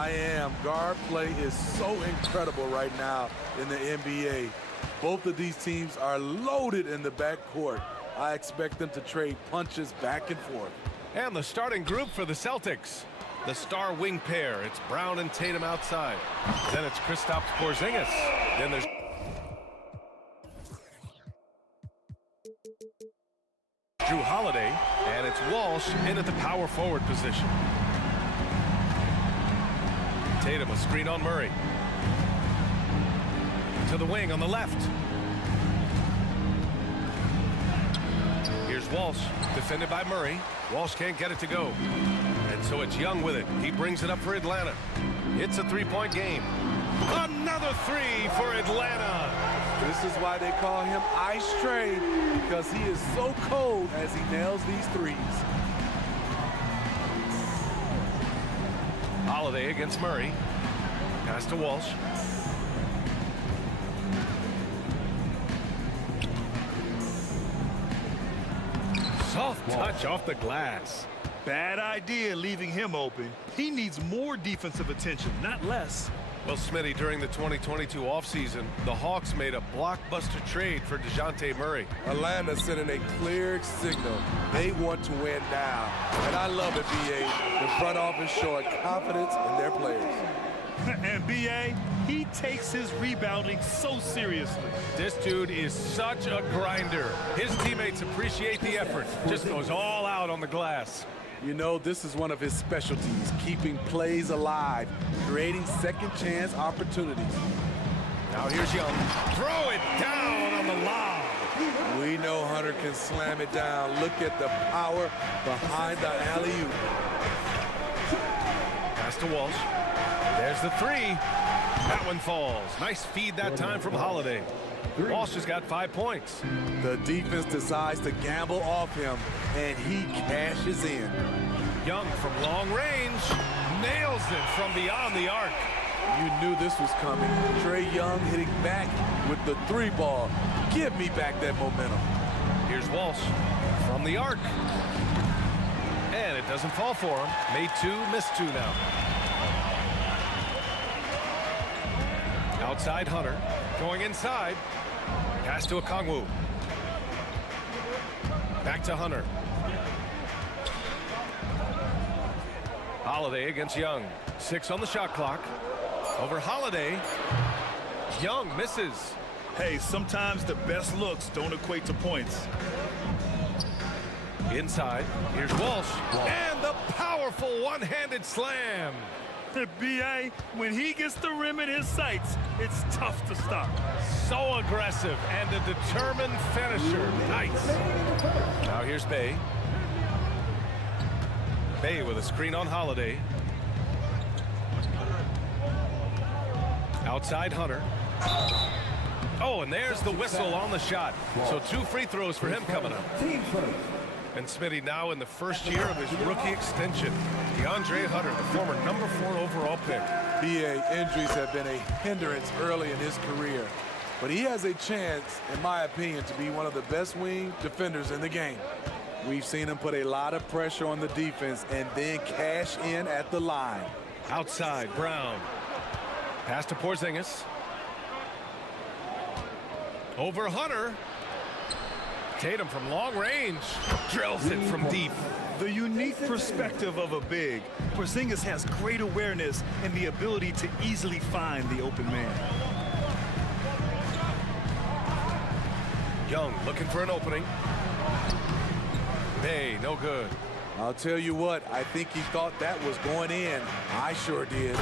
I am. Guard play is so incredible right now in the NBA. Both of these teams are loaded in the backcourt. I expect them to trade punches back and forth. And the starting group for the Celtics. The star wing pair. It's Brown and Tatum outside. Then it's Kristaps Porzingis. Then there's Drew Holiday, and it's Walsh in at the power forward position. Tatum, a screen on Murray. To the wing on the left. Here's Walsh, defended by Murray. Walsh can't get it to go. And so it's Young with it. He brings it up for Atlanta. It's a three-point game. Another three for Atlanta. This is why they call him Ice Tray, because he is so cold as he nails these threes. Holiday against Murray. Pass to Walsh. Soft touch off the glass. Bad idea leaving him open. He needs more defensive attention, not less. Well, Smitty, during the 2022 offseason, the Hawks made a blockbuster trade for DeJounte Murray. Atlanta sending a clear signal. They want to win now. And I love it, B.A. The front office showing confidence in their players. And B.A., he takes his rebounding so seriously. This dude is such a grinder. His teammates appreciate the effort. Just goes all out on the glass. You know, this is one of his specialties, keeping plays alive, creating second chance opportunities. Now here's Young. Throw it down on the lob. We know Hunter can slam it down. Look at the power behind the alley-oop. Pass to Walsh. There's the three. That one falls. Nice feed that time from Holiday. Walsh has got 5 points. The defense decides to gamble off him, and he cashes in. Young from long range nails it from beyond the arc. You knew this was coming. Trae Young hitting back with the three ball. Give me back that momentum. Here's Walsh from the arc. And it doesn't fall for him. Made two, missed two now. Outside Hunter, going inside. Pass to Okongwu. Back to Hunter. Holiday against Young. 6 on the shot clock. Over Holiday. Young misses. Hey, sometimes the best looks don't equate to points. Inside, here's Walsh. And the powerful one-handed slam. B.A., when he gets the rim in his sights, it's tough to stop. So aggressive and a determined finisher. Nice. Now here's Bay. Bay with a screen on Holiday. Outside Hunter. Oh, and there's the whistle on the shot. So 2 free throws for him coming up. And Smitty now in the first year of his rookie extension. DeAndre Hunter, the former number 4 overall pick. B.A. injuries have been a hindrance early in his career. But he has a chance, in my opinion, to be one of the best wing defenders in the game. We've seen him put a lot of pressure on the defense and then cash in at the line. Outside, Brown. Pass to Porzingis. Over Hunter. Tatum from long range. Drills it from deep. The unique perspective of a big. Porzingis has great awareness and the ability to easily find the open man. Young looking for an opening. Bay, no good. I'll tell you what, I think he thought that was going in. I sure did.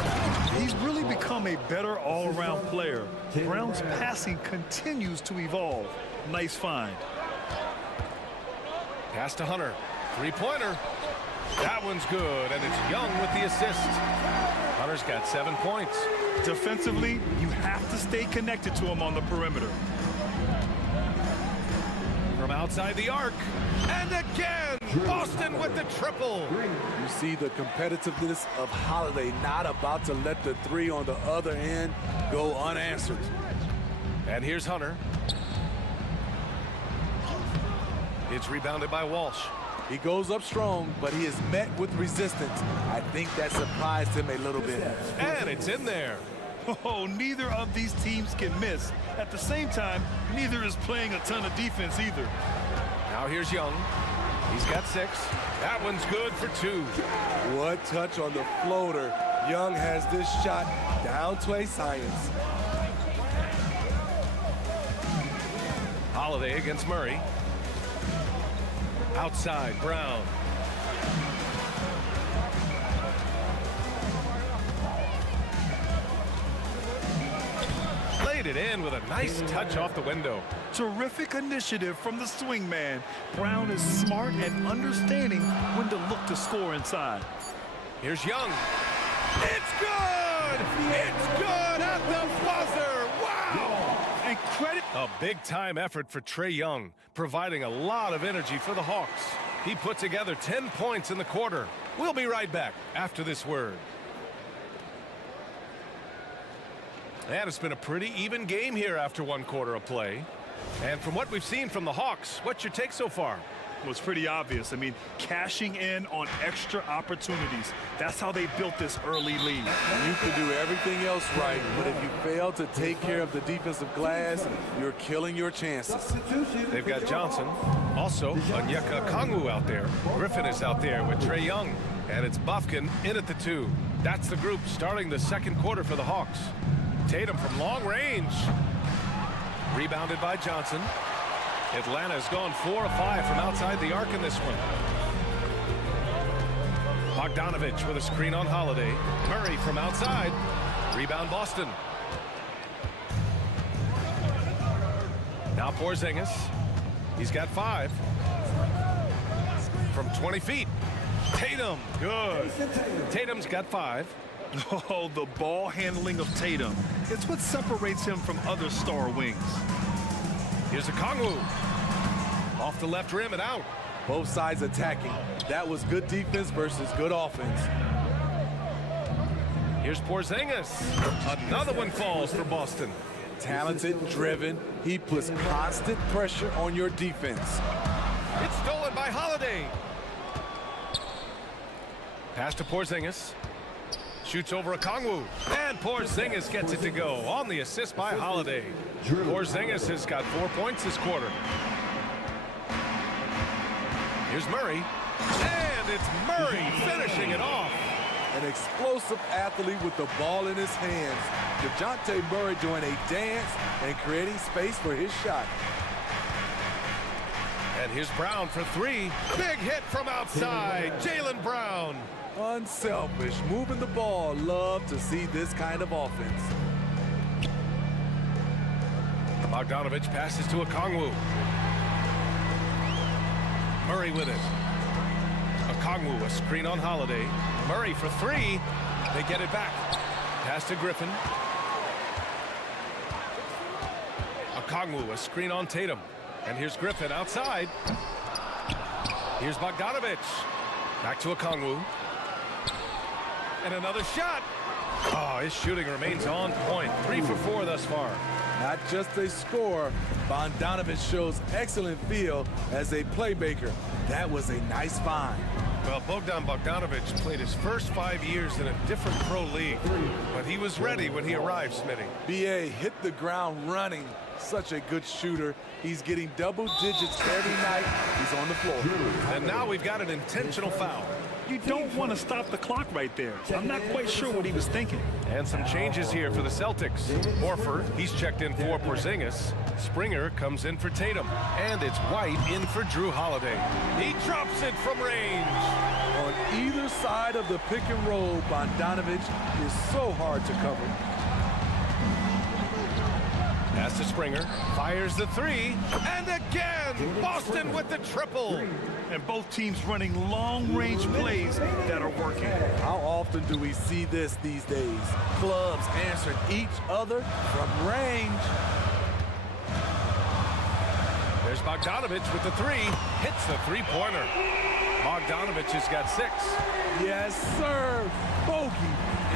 He's really become a better all-around player. Brown's passing continues to evolve. Nice find. Pass to Hunter. Three-pointer. That one's good, and it's Young with the assist. Hunter's got 7 points. Defensively, you have to stay connected to him on the perimeter. From outside the arc. And again, Boston with the triple. You see the competitiveness of Holiday, not about to let the three on the other end go unanswered. And here's Hunter. It's rebounded by Walsh. He goes up strong, but he is met with resistance. I think that surprised him a little bit. And it's in there. Oh, neither of these teams can miss. At the same time, neither is playing a ton of defense either. Now here's Young. He's got 6. That one's good for 2. What touch on the floater. Young has this shot down to a science. Holiday against Murray. Outside, Brown. Laid it in with a nice touch off the window. Terrific initiative from the swing man. Brown is smart and understanding when to look to score inside. Here's Young. It's good! It's good at the buzzer! Wow! And credit. A big-time effort for Trae Young, providing a lot of energy for the Hawks. He put together 10 points in the quarter. We'll be right back after this word. And it's been a pretty even game here after 1 quarter of play. And from what we've seen from the Hawks, what's your take so far? Well, it's pretty obvious. I mean, cashing in on extra opportunities. That's how they built this early lead. You can do everything else right, but if you fail to take care of the defensive glass, you're killing your chances. They've got Johnson. Also, Onyeka Okongwu out there. Griffin is out there with Trae Young. And it's Bufkin in at the 2. That's the group starting the 2nd quarter for the Hawks. Tatum from long range. Rebounded by Johnson. Atlanta's gone 4 of 5 from outside the arc in this one. Bogdanovich with a screen on Holiday. Murray from outside. Rebound Boston. Now Porzingis. He's got 5. From 20 feet. Tatum. Good. Tatum's got 5. Oh, the ball handling of Tatum. It's what separates him from other star wings. Here's Okongwu. Off the left rim and out. Both sides attacking. That was good defense versus good offense. Here's Porzingis. Another one falls for Boston. Talented, driven. He puts constant pressure on your defense. It's stolen by Holiday. Pass to Porzingis. Shoots over Okongwu. And Porzingis gets it to go on the assist by Holiday. Porzingis has got 4 points this quarter. Here's Murray. And it's Murray finishing it off. An explosive athlete with the ball in his hands. DeJounte Murray doing a dance and creating space for his shot. And here's Brown for 3. Big hit from outside. Jaylen Brown. Unselfish, moving the ball. Love to see this kind of offense. Bogdanovich passes to Okongwu. Murray with it. Okongwu, a screen on Holiday. Murray for 3. They get it back. Pass to Griffin. Okongwu, a screen on Tatum. And here's Griffin outside. Here's Bogdanovich. Back to Okongwu. And another shot. Oh, his shooting remains on point. 3 for 4 thus far. Not just a scorer, Bogdanovich shows excellent feel as a playmaker. That was a nice find. Well, Bogdan Bogdanovich played his first 5 years in a different pro league, but he was ready when he arrived, Smitty. B.A. hit the ground running. Such a good shooter. He's getting double digits every night he's on the floor. And now we've got an intentional foul. You don't want to stop the clock right there. I'm not quite sure what he was thinking. And some changes here for the Celtics. Horford, he's checked in for Porzingis. Springer comes in for Tatum. And it's White in for Drew Holiday. He drops it from range. On either side of the pick and roll, Bogdanovich is so hard to cover. Pass to Springer. Fires the 3. And again, Boston with the triple. And both teams running long-range plays that are working. How often do we see this these days? Clubs answering each other from range. There's Bogdanovich with the 3. Hits the 3-pointer. Bogdanovich has got 6. Yes, sir. Bogey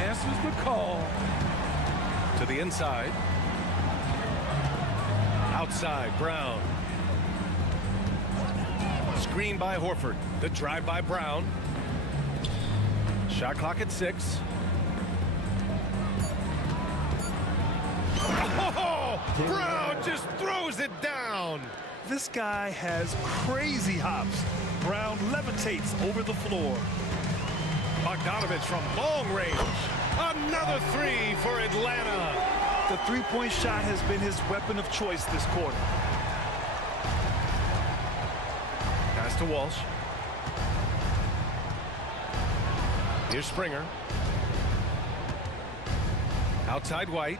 answers the call. To the inside. Outside, Brown. screen by Horford. The drive by Brown. Shot clock at 6. Oh, Brown just throws it down. This guy has crazy hops. Brown levitates over the floor. Bogdanovich from long range. Another 3 for Atlanta. The three-point shot has been his weapon of choice this quarter. Pass to Walsh. Here's Springer. Outside White.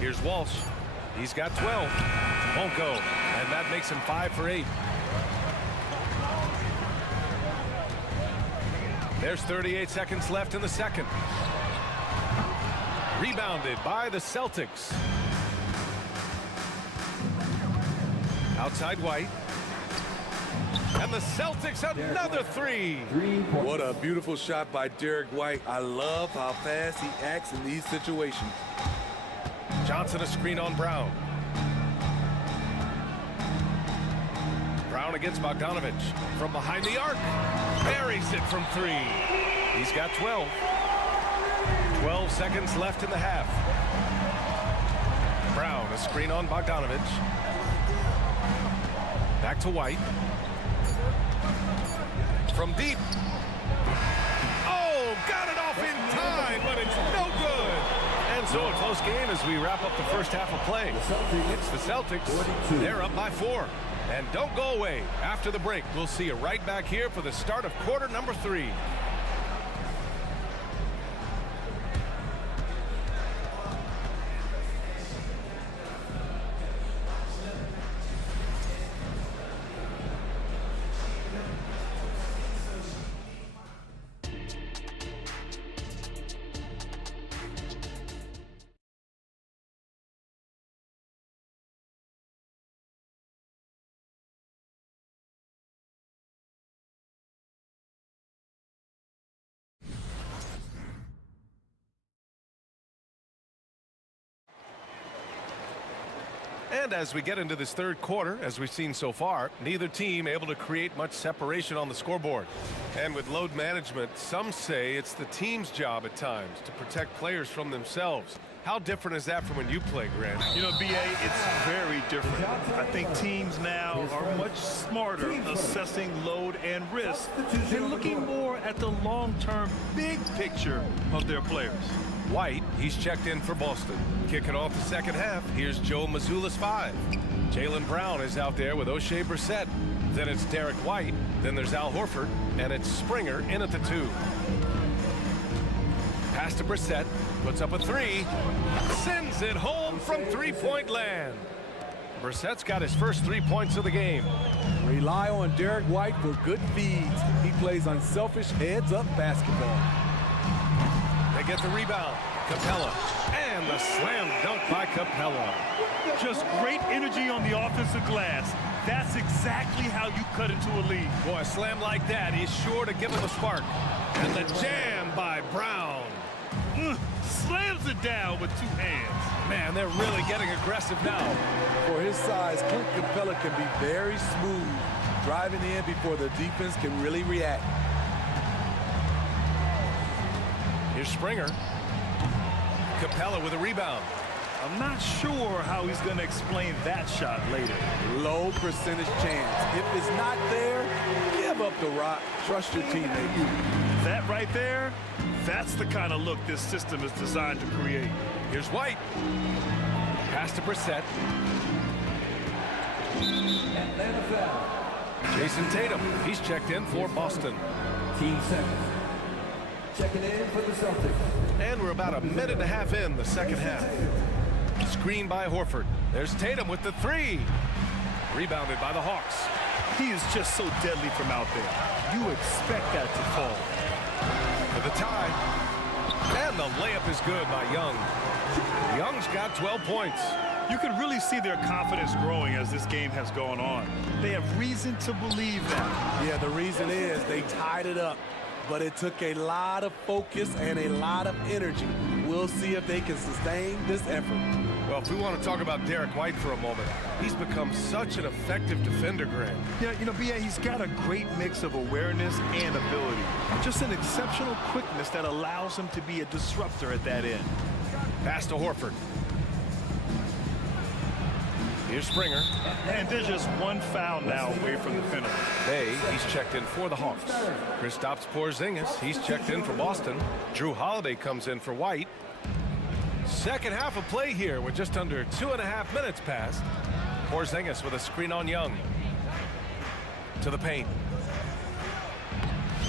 Here's Walsh. He's got 12. Won't go. And that makes him 5 for 8. There's 38 seconds left in the second. Rebounded by the Celtics. Outside White. And the Celtics another 3. What a beautiful shot by Derek White. I love how fast he acts in these situations. Johnson a screen on Brown. Brown against Bogdanovich. From behind the arc. Buries it from 3. He's got 12. 12 seconds left in the half. Brown a screen on Bogdanovich. Back to White. From deep. Oh, got it off in time, but it's no good. And so a close game as we wrap up the first half of play. It's the Celtics. They're up by 4. And don't go away. After the break, we'll see you right back here for the start of quarter number 3. And as we get into this third quarter, as we've seen so far, neither team able to create much separation on the scoreboard. And with load management, some say it's the team's job at times to protect players from themselves. How different is that from when you play, Grant? You know, BA, it's very different. I think teams now are much smarter assessing load and risk and looking more at the long-term big picture of their players. White, he's checked in for Boston. Kicking off the second half, here's Joe Mazzulla's 5. Jaylen Brown is out there with O'Shea Brissett. Then it's Derek White. Then there's Al Horford. And it's Springer in at the 2. Pass to Brissett. Puts up a 3. Sends it home from three-point land. Brissett's got his first 3 points of the game. Rely on Derek White for good feeds. He plays unselfish heads-up basketball. They get the rebound. Capella. And the slam dunk by Capella. Just great energy on the offensive glass. That's exactly how you cut into a lead. Boy, a slam like that is sure to give him a spark. And the jam by Brown. Slams it down with 2 hands. Man, they're really getting aggressive now. For his size, Clint Capella can be very smooth, driving in before the defense can really react. Here's Springer. Capella with a rebound. I'm not sure how he's going to explain that shot later. Low percentage chance. If it's not there, give up the rock. Trust your teammates. That right there, that's the kind of look this system is designed to create. Here's White. Pass to Brissett. Jason Tatum, he's checked in for Boston. 15 seconds. Checking in for the Celtics. And we're about a minute and a half in the second half. Screen by Horford. There's Tatum with the 3. Rebounded by the Hawks. He is just so deadly from out there. You expect that to fall. For the tie. And the layup is good by Young. Young's got 12 points. You can really see their confidence growing as this game has gone on. They have reason to believe that. Yeah, the reason is they tied it up. But it took a lot of focus and a lot of energy. We'll we'll see if they can sustain this effort. Well, if we want to talk about Derek White for a moment, he's become such an effective defender, Grant. Yeah, you know, B.A., he's got a great mix of awareness and ability. Just an exceptional quickness that allows him to be a disruptor at that end. Pass to Horford. Here's Springer. And there's just one foul now away from the penalty. Bay, he's checked in for the Hawks. Kristaps Porzingis, he's checked in for Boston. Drew Holiday comes in for White. Second half of play here with just under 2.5 minutes passed. Porzingis with a screen on Young. To the paint.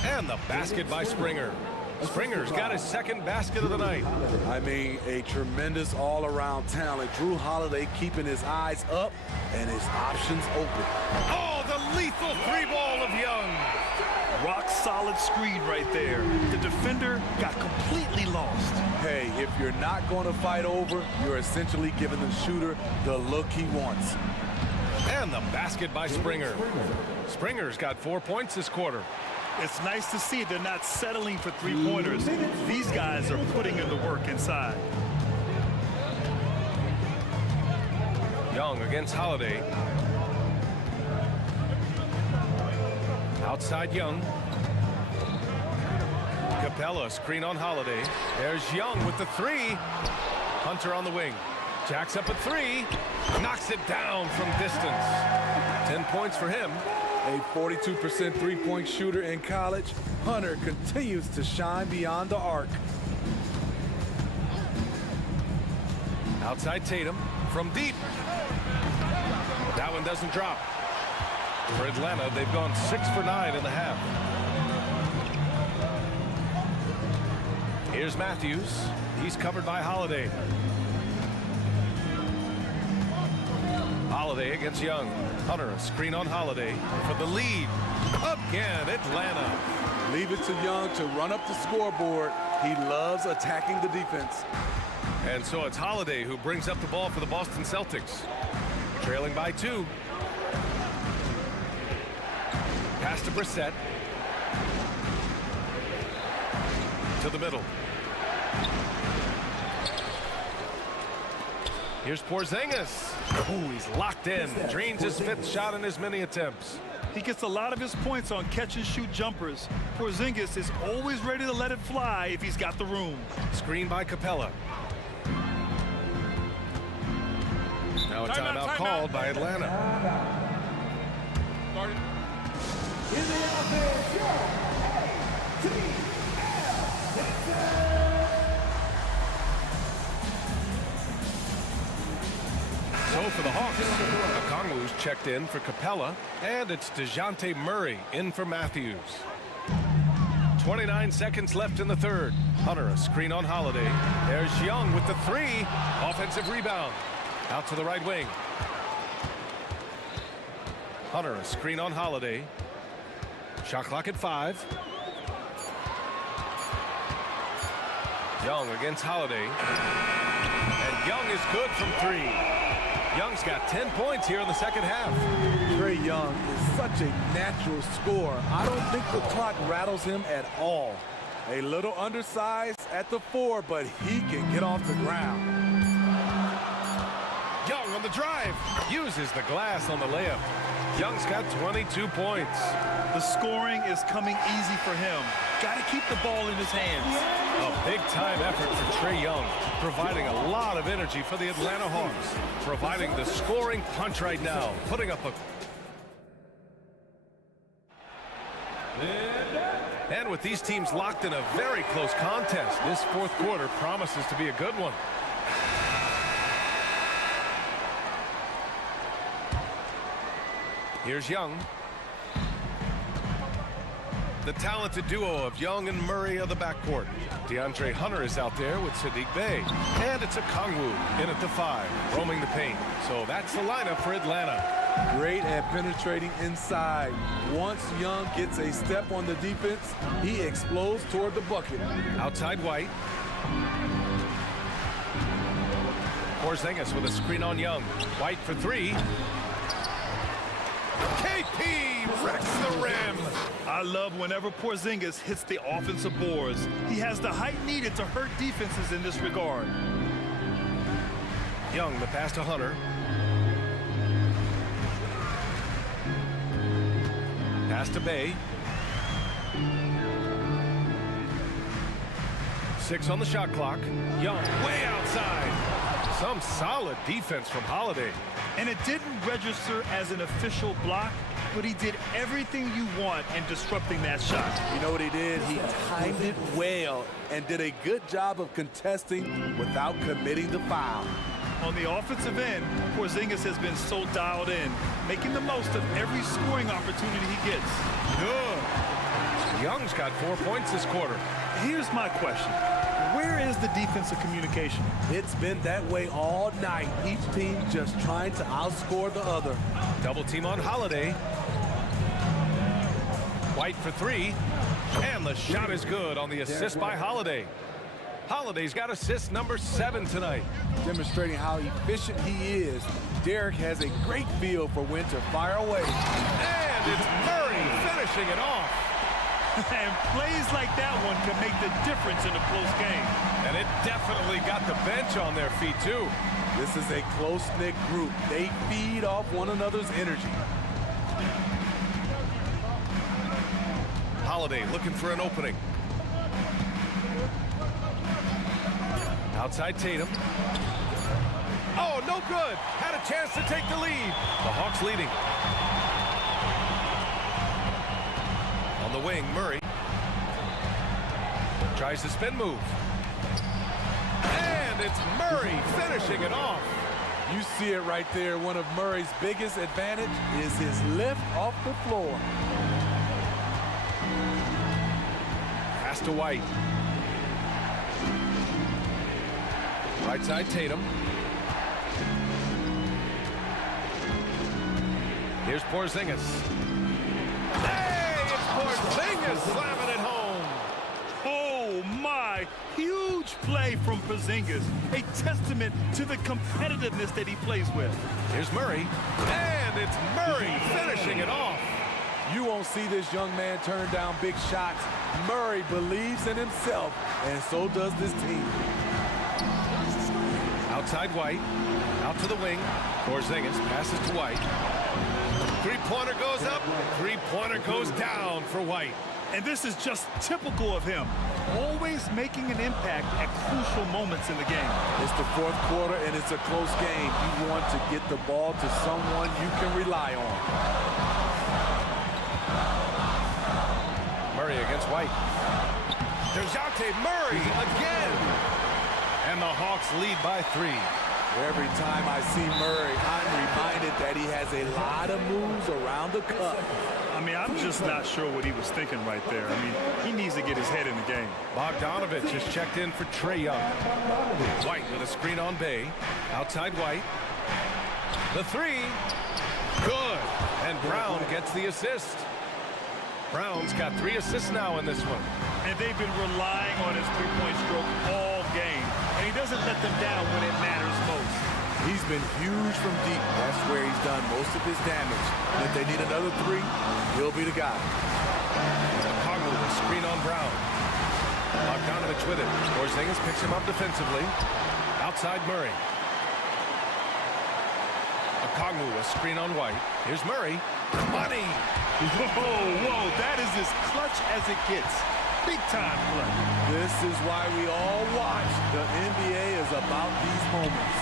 And the basket by Springer. Springer's got his second basket of the night. I mean, a tremendous all-around talent. Drew Holiday keeping his eyes up and his options open. Oh, the lethal three ball of Young. Rock solid screen right there. The defender got completely lost. Hey, if you're not going to fight over, you're essentially giving the shooter the look he wants. And the basket by Springer. Springer's got 4 points this quarter. It's nice to see they're not settling for three-pointers. These guys are putting in the work inside. Young against Holiday. Outside Young. Capella screen on Holiday. There's Young with the three. Hunter on the wing. Jacks up a three. Knocks it down from distance. 10 points for him. A 42% three-point shooter in college, Hunter continues to shine beyond the arc. Outside Tatum from deep. That one doesn't drop. For Atlanta, they've gone 6 for 9 in the half. Here's Matthews. He's covered by Holiday. Holiday against Young. Hunter, a screen on Holiday for the lead. Again, Atlanta. Leave it to Young to run up the scoreboard. He loves attacking the defense. And so it's Holiday who brings up the ball for the Boston Celtics. Trailing by 2. Pass to Brissett. To the middle. Here's Porzingis. Ooh, he's locked in. Drains his 5th shot in as many attempts. He gets a lot of his points on catch-and-shoot jumpers. Porzingis is always ready to let it fly if he's got the room. Screen by Capella. Now a timeout called by Atlanta. In the offense, your So for the Hawks, Okongwu's checked in for Capella, and it's DeJounte Murray in for Matthews. 29 seconds left in the third. Hunter, a screen on Holiday. There's Young with the three. Offensive rebound. Out to the right wing. Hunter, a screen on Holiday. Shot clock at 5. Young against Holiday. And Young is good from 3. Young's got 10 points here in the second half. Trae Young is such a natural scorer. I don't think the clock rattles him at all. A little undersized at the 4, but he can get off the ground. Young on the drive. Uses the glass on the layup. Young's got 22 points. The scoring is coming easy for him. Got to keep the ball in his hands. A big-time effort for Trae Young, providing a lot of energy for the Atlanta Hawks, providing the scoring punch right now, putting up a... And with these teams locked in a very close contest, this fourth quarter promises to be a good one. Here's Young. The talented duo of Young and Murray of the backcourt. DeAndre Hunter is out there with Sadiq Bey. And it's Okongwu in at the 5, roaming the paint. So that's the lineup for Atlanta. Great at penetrating inside. Once Young gets a step on the defense, he explodes toward the bucket. Outside White. Porzingis with a screen on Young. White for 3. KP wrecks the rim. I love whenever Porzingis hits the offensive boards. He has the height needed to hurt defenses in this regard. Young, the pass to Hunter. Pass to Bay. 6 on the shot clock. Young, way outside. Some solid defense from Holiday. And it didn't register as an official block, but he did everything you want in disrupting that shot. You know what he did? He timed it well and did a good job of contesting without committing the foul. On the offensive end, Porzingis has been so dialed in, making the most of every scoring opportunity he gets. Good. Young's got 4 points this quarter. Here's my question. Where is the defensive communication? It's been that way all night. Each team just trying to outscore the other. Double team on Holiday. White for 3. And the shot is good on the assist by Holiday. Holiday's got assist number 7 tonight. Demonstrating how efficient he is. Derek has a great feel for when to fire away. And it's Murray finishing it off. And plays like that one can make the difference in a close game. And it definitely got the bench on their feet, too. This is a close-knit group. They feed off one another's energy. Holiday looking for an opening. Outside Tatum. Oh, no good. Had a chance to take the lead. The Hawks leading. On the wing, Murray. Tries the spin move. And it's Murray finishing it off. You see it right there. One of Murray's biggest advantage is his lift off the floor. Pass to White. Right side Tatum. Here's Porzingis. Hey, it's Porzingis slamming it home. Oh my, huge play from Porzingis. A testament to the competitiveness that he plays with. Here's Murray. And it's Murray finishing it off. You won't see this young man turn down big shots. Murray believes in himself, and so does this team. Outside White, out to the wing. Porzingis passes to White. Three-pointer goes up, three-pointer goes down for White. And this is just typical of him, always making an impact at crucial moments in the game. It's the fourth quarter, and it's a close game. You want to get the ball to someone you can rely on. Murray against White. DeJounte Murray again. And the Hawks lead by 3. Every time I see Murray, I'm reminded that he has a lot of moves around the cup. I mean, I'm just not sure what he was thinking right there. I mean, he needs to get his head in the game. Bogdanovich is checked in for Trae Young. White with a screen on Bay. Outside White. The 3. Good. And Brown gets the assist. Brown's got 3 assists now in this one. And they've been relying on his three-point stroke all game. And he doesn't let them down when it matters most. He's been huge from deep. That's where he's done most of his damage. And if they need another 3, he'll be the guy. Conley with a screen on Brown. Bogdanovich with it. Porzingis picks him up defensively. Outside Murray. Okongwu a screen on White. Here's Murray. Money. Whoa, that is as clutch as it gets. Big time play. This is why we all watch. The NBA is about these moments.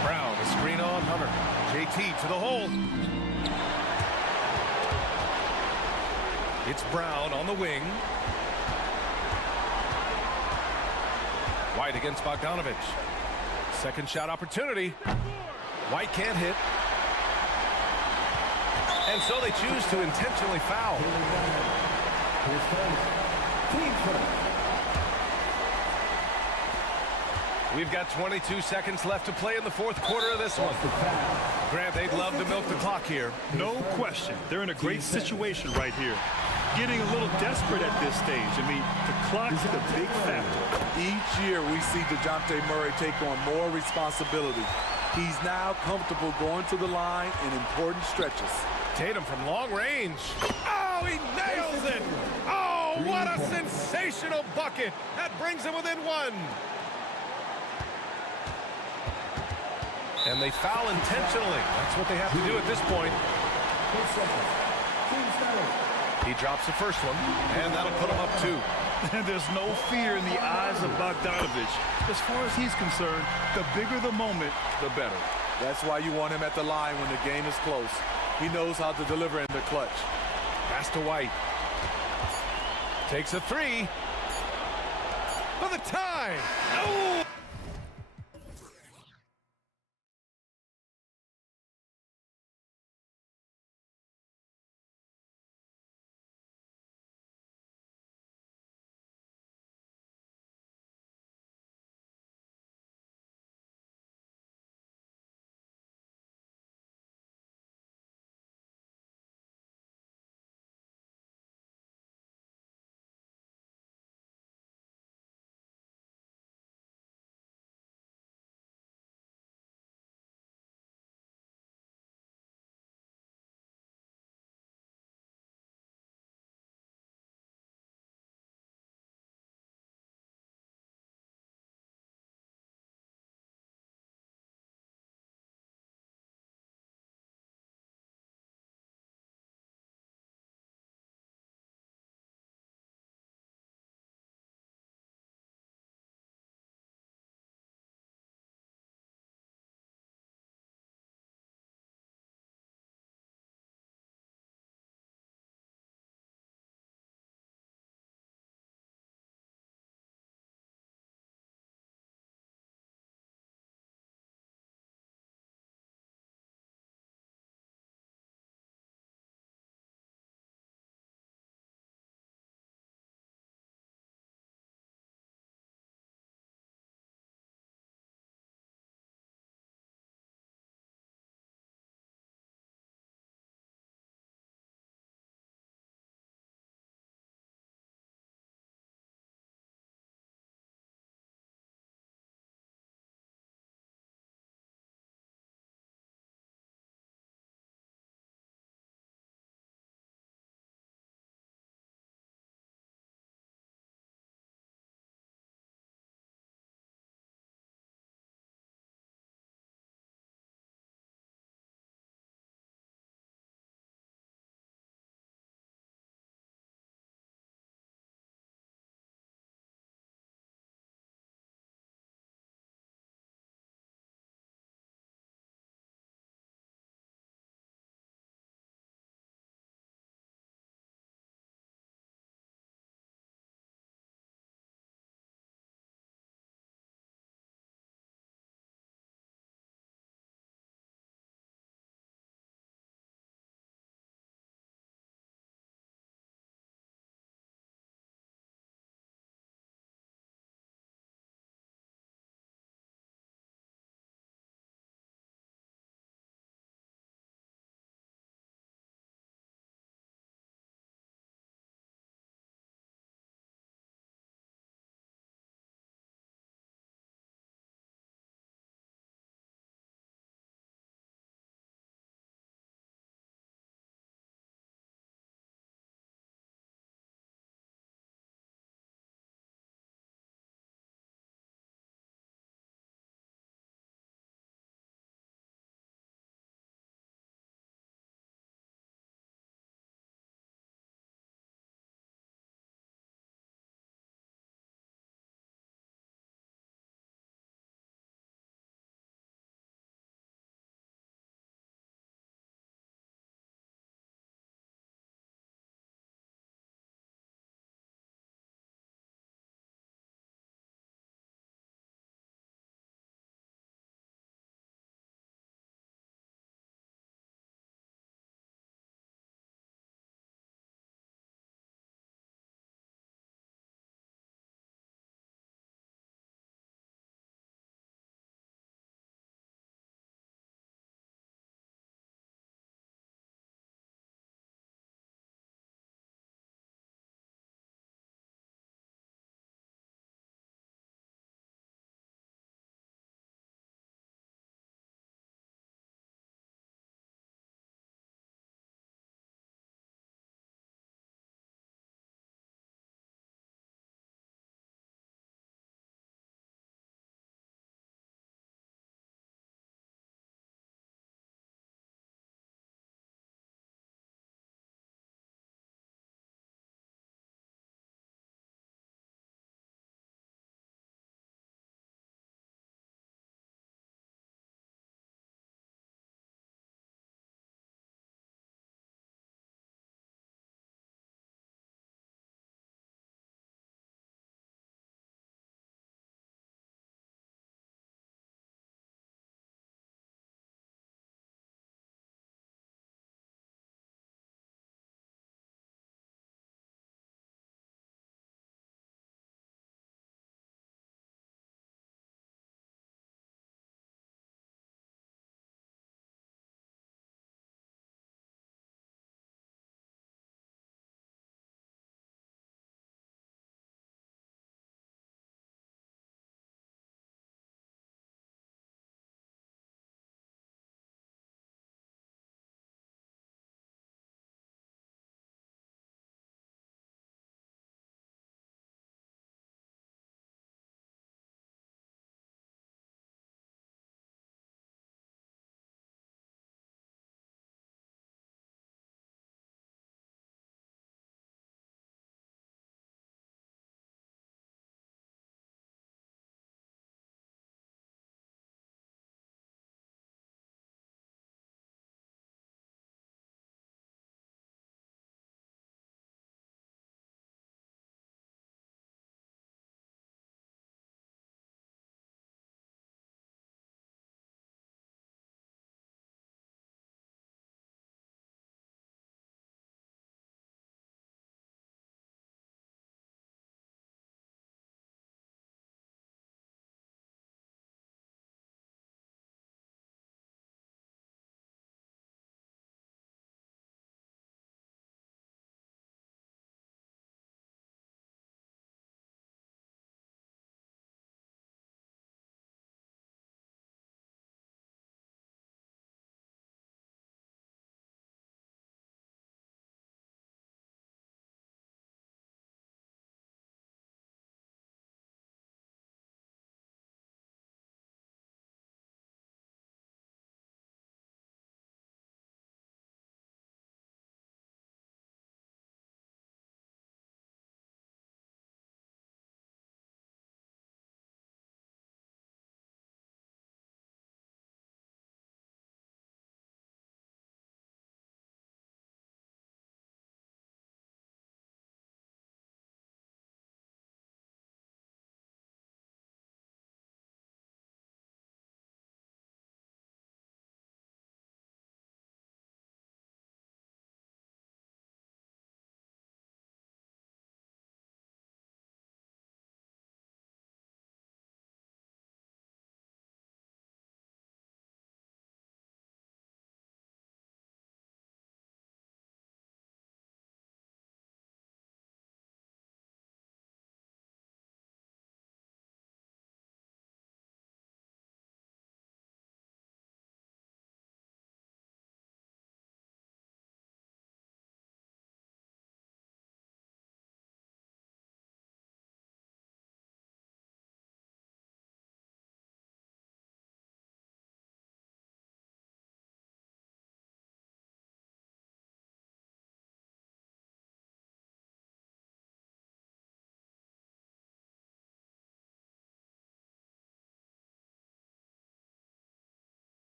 Brown, a screen on Hunter. JT to the hole. It's Brown on the wing. White against Bogdanovich. Second shot opportunity. White can't hit. And so they choose to intentionally foul. We've got 22 seconds left to play in the fourth quarter of this one. Grant, they'd love to milk the clock here. No question. They're in a great situation right here. Getting a little desperate at this stage. I mean, the clock's the big factor. Each year we see DeJounte Murray take on more responsibility. He's now comfortable going to the line in important stretches. Tatum from long range. Oh, he nails it. Oh, what a sensational bucket. That brings him within one. And they foul intentionally. That's what they have to do at this point. He drops the first one, and that'll put him up 2. And there's no fear in the eyes of Bogdanovich. As far as he's concerned, the bigger the moment, the better. That's why you want him at the line when the game is close. He knows how to deliver in the clutch. Pass to White. Takes a 3. For the tie. Oh!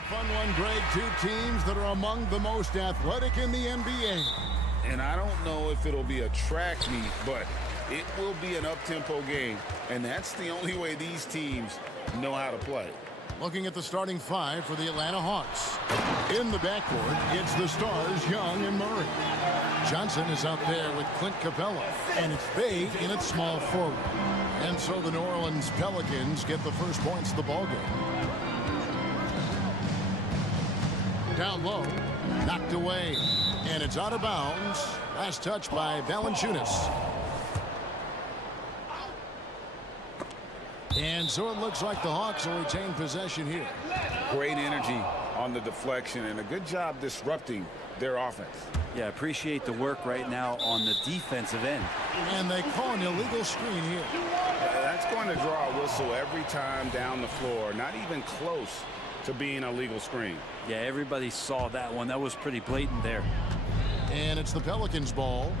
a fun one, Greg. Two teams that are among the most athletic in the NBA. And I don't know if it'll be a track meet, but it will be an up-tempo game. And that's the only way these teams know how to play. Looking at the starting five for the Atlanta Hawks. In the backcourt, it's the stars, Young and Murray. Johnson is out there with Clint Capella, and it's Bay in its small forward. And so the New Orleans Pelicans get the first points of the ballgame. Down low, knocked away, and it's out of bounds. Last touch by Valanciunas. And so it looks like the Hawks will retain possession here. Great energy on the deflection and a good job disrupting their offense. Yeah, appreciate the work right now on the defensive end. And they call an illegal screen here. That's going to draw a whistle every time down the floor. Not even close to being a legal screen. Yeah, everybody saw that one. That was pretty blatant there. And it's the Pelicans' ball.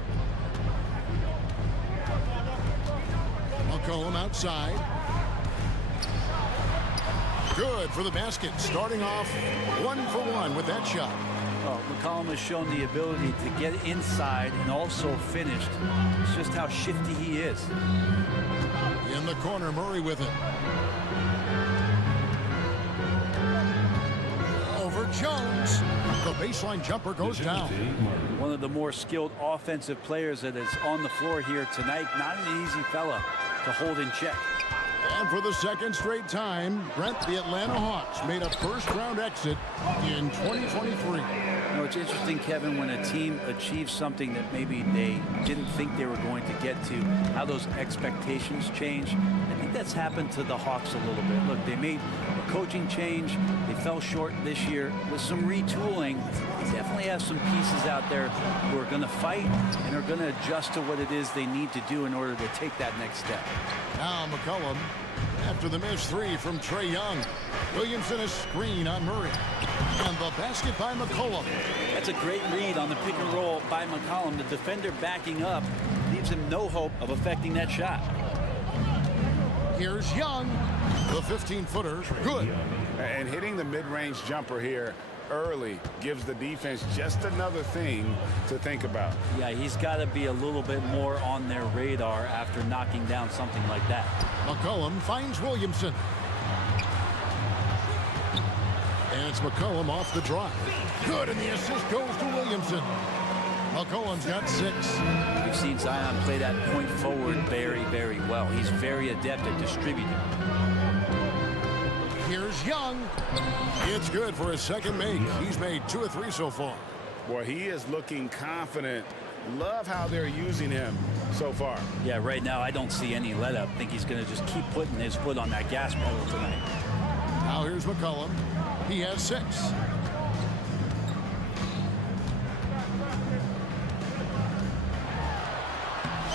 McCollum outside. Good for the basket. Starting off 1-for-1 with that shot. Well, McCollum has shown the ability to get inside and also finished. It's just how shifty he is. In the corner, Murray with it. Over Jones. The baseline jumper goes down. One of the more skilled offensive players that is on the floor here tonight. Not an easy fella to hold in check. And for the second straight time, Brent, the Atlanta Hawks made a first-round exit in 2023. You know, it's interesting, Kevin, when a team achieves something that maybe they didn't think they were going to get to, how those expectations change. I think that's happened to the Hawks a little bit. Look, they made a coaching change. They fell short this year. With some retooling, they definitely have some pieces out there who are going to fight and are going to adjust to what it is they need to do in order to take that next step. Now McCollum, after the missed three from Trae Young. Williamson a screen on Murray. And the basket by McCollum. That's a great read on the pick and roll by McCollum. The defender backing up leaves him no hope of affecting that shot. Here's Young. The 15-footer, good. And hitting the mid-range jumper here early gives the defense just another thing to think about. Yeah, he's got to be a little bit more on their radar after knocking down something like that. McCollum finds Williamson. And it's McCollum off the drive. Good, and the assist goes to Williamson. McCollum's got 6. We've seen Zion play that point forward very, very well. He's very adept at distributing. Here's Young. It's good for his second make. He's made 2 of 3 so far. Boy, he is looking confident. Love how they're using him so far. Yeah, right now I don't see any let up. I think he's going to just keep putting his foot on that gas pedal tonight. Now here's McCollum. He has 6.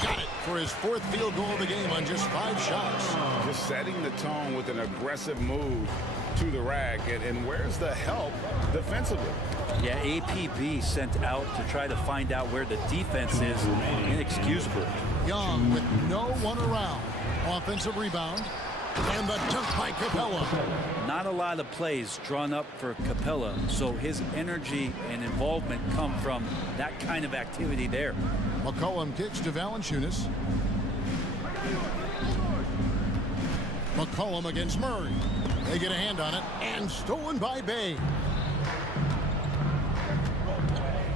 Got it for his 4th field goal of the game on just 5 shots. Just setting the tone with an aggressive move to the rack. And where's the help defensively? Yeah, APB sent out to try to find out where the defense is. Inexcusable. Young with no one around. Offensive rebound. And the dunk by Capella. Not a lot of plays drawn up for Capella, so his energy and involvement come from that kind of activity there. McCollum kicks to Valanciunas. McCollum against Murray. They get a hand on it, and stolen by Bay.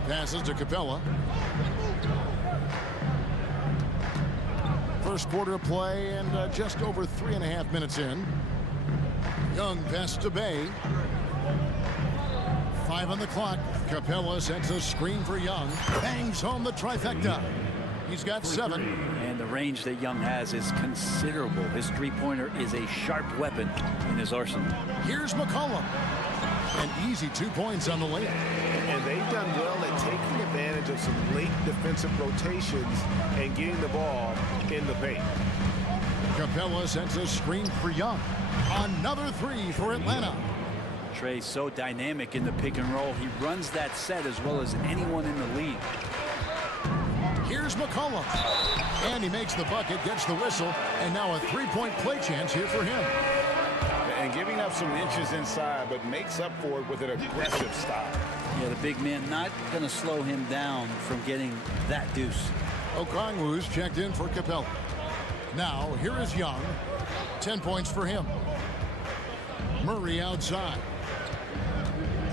Passes to Capella. First quarter of play, and just over 3.5 minutes in. Young pass to Bay. 5 on the clock. Capella sets a screen for Young. Bangs home the trifecta. He's got 7. And the range that Young has is considerable. His three-pointer is a sharp weapon in his arsenal. Here's McCollum. An easy 2 points on the layup. And they've done well at taking advantage of some late defensive rotations and getting the ball in the paint. Capella sends a screen for Young. Another 3 for Atlanta. Trae so dynamic in the pick and roll. He runs that set as well as anyone in the league. Here's McCollum. And he makes the bucket, gets the whistle, and now a 3-point play chance here for him. and giving up some inches inside, but makes up for it with an aggressive style. Yeah, the big man not going to slow him down from getting that deuce. Okongwu's checked in for Capella. Now, here is Young. 10 points for him. Murray outside.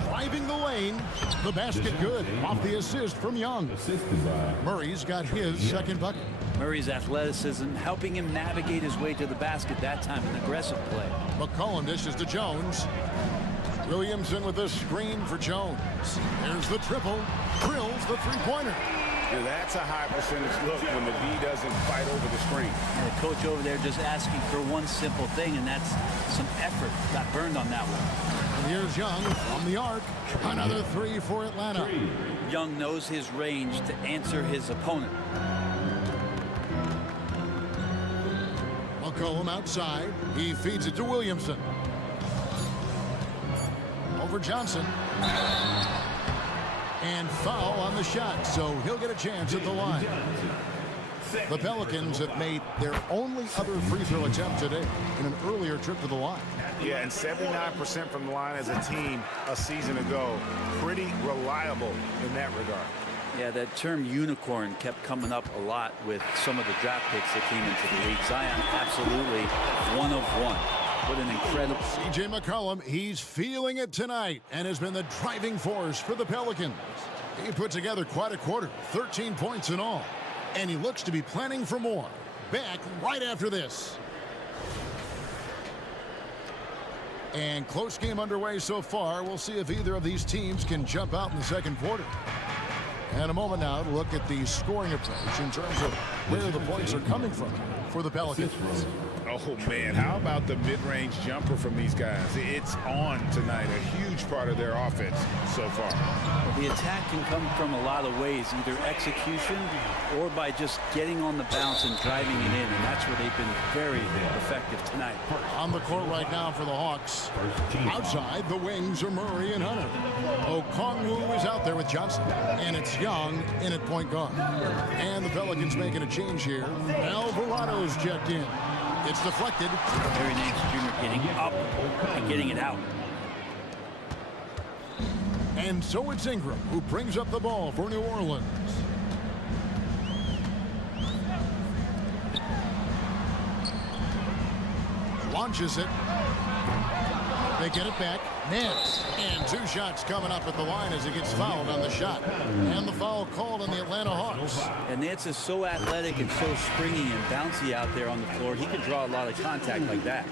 Driving the lane. The basket good. Off the assist from Young. Murray's got his second bucket. Murray's athleticism helping him navigate his way to the basket that time, an aggressive play. McCollum dishes to Jones. Williamson with a screen for Jones. There's the triple. Drills the three-pointer. Yeah, that's a high percentage look when the D doesn't fight over the screen. And the coach over there just asking for one simple thing, and that's some effort. Got burned on that one. And here's Young from the arc. Another three for Atlanta. Young knows his range to answer his opponent. McCollum outside. He feeds it to Williamson. Over Johnson. And foul on the shot, so he'll get a chance at the line. The Pelicans have made their only other free throw attempt today in an earlier trip to the line. Yeah, and 79% from the line as a team a season ago. Pretty reliable in that regard. Yeah, that term unicorn kept coming up a lot with some of the draft picks that came into the league. Zion, absolutely one of one. What an incredible... C.J. McCollum, he's feeling it tonight and has been the driving force for the Pelicans. He put together quite a quarter, 13 points in all. And he looks to be planning for more. Back right after this. And close game underway so far. We'll see if either of these teams can jump out in the second quarter. And a moment now to look at the scoring approach in terms of where the points are coming from for the Pelicans. Oh, man, how about the mid-range jumper from these guys? It's on tonight, a huge part of their offense so far. The attack can come from a lot of ways, either execution or by just getting on the bounce and driving it in, and that's where they've been very effective tonight. On the court right now for the Hawks. Outside, the wings are Murray and Hunter. Okongwu is out there with Johnson, and it's Young in at point guard. And the Pelicans making a change here. Alvarado's checked in. It's deflected. Very nice Junior getting up and getting it out. And so it's Ingram who brings up the ball for New Orleans. Launches it. They get it back. Nance. And two shots coming up at the line as he gets fouled on the shot. And the foul called on the Atlanta Hawks. And Nance is so athletic and so springy and bouncy out there on the floor. He can draw a lot of contact like that.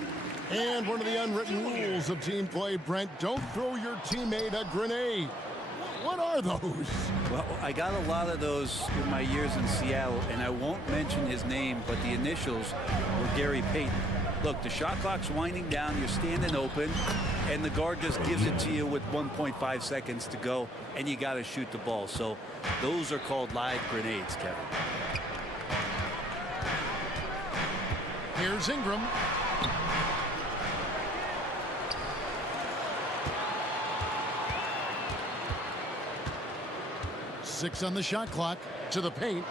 And one of the unwritten rules of team play, Brent, don't throw your teammate a grenade. What are those? Well, I got a lot of those in my years in Seattle, and I won't mention his name, but the initials were Gary Payton. Look, the shot clock's winding down, you're standing open, and the guard just gives it to you with 1.5 seconds to go, and you got to shoot the ball. So those are called live grenades, Kevin. Here's Ingram. Six on the shot clock to the paint.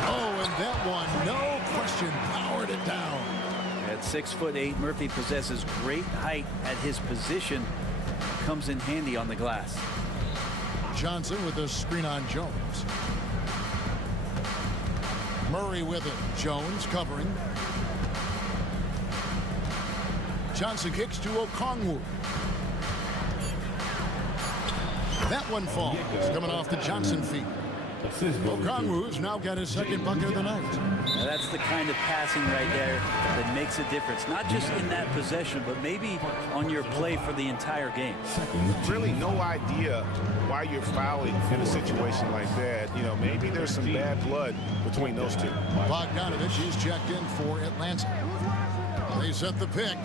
Oh, and that one, no question, powered it down. At 6'8", Murphy possesses great height at his position. Comes in handy on the glass. Johnson with a screen on Jones. Murray with it. Jones covering. Johnson kicks to Okongwu. That one falls. Coming off the Johnson feet. Okongwu's now got his second bucket of the night. Now that's the kind of passing right there that makes a difference. Not just in that possession, but maybe on your play for the entire game. Really no idea why you're fouling in a situation like that. You know, maybe there's some bad blood between those two. Bogdanovich, he's checked in for Atlanta. They set the pick.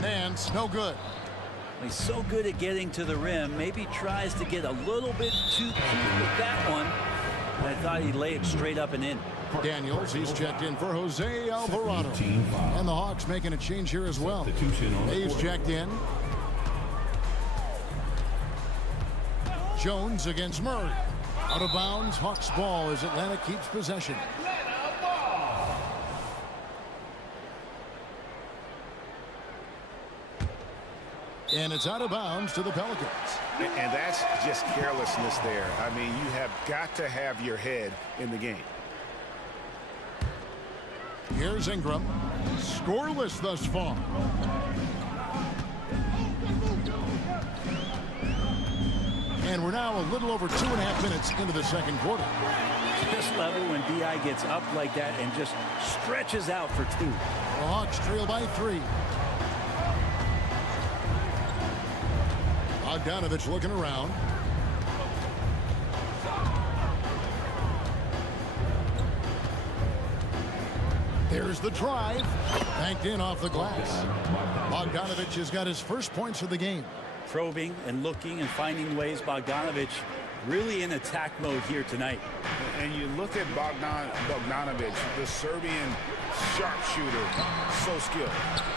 Nance, no good. He's so good at getting to the rim. Maybe tries to get a little bit too cute with that one. I thought he'd lay it straight up and in. Daniels, he's checked in for Jose Alvarado. And the Hawks making a change here as well. He's checked in. Jones against Murray. Out of bounds, Hawks ball as Atlanta keeps possession. And it's out of bounds to the Pelicans. And that's just carelessness there. I mean, you have got to have your head in the game. Here's Ingram. Scoreless thus far. And we're now a little over 2.5 minutes into the second quarter. This level when BI gets up like that and just stretches out for 2. The Hawks trail by 3. Bogdanovich looking around. There's the drive. Banked in off the glass. Bogdanovich has got his first points of the game. Probing and looking and finding ways. Bogdanovich really in attack mode here tonight. And you look at Bogdanovich, the Serbian sharpshooter, so skilled.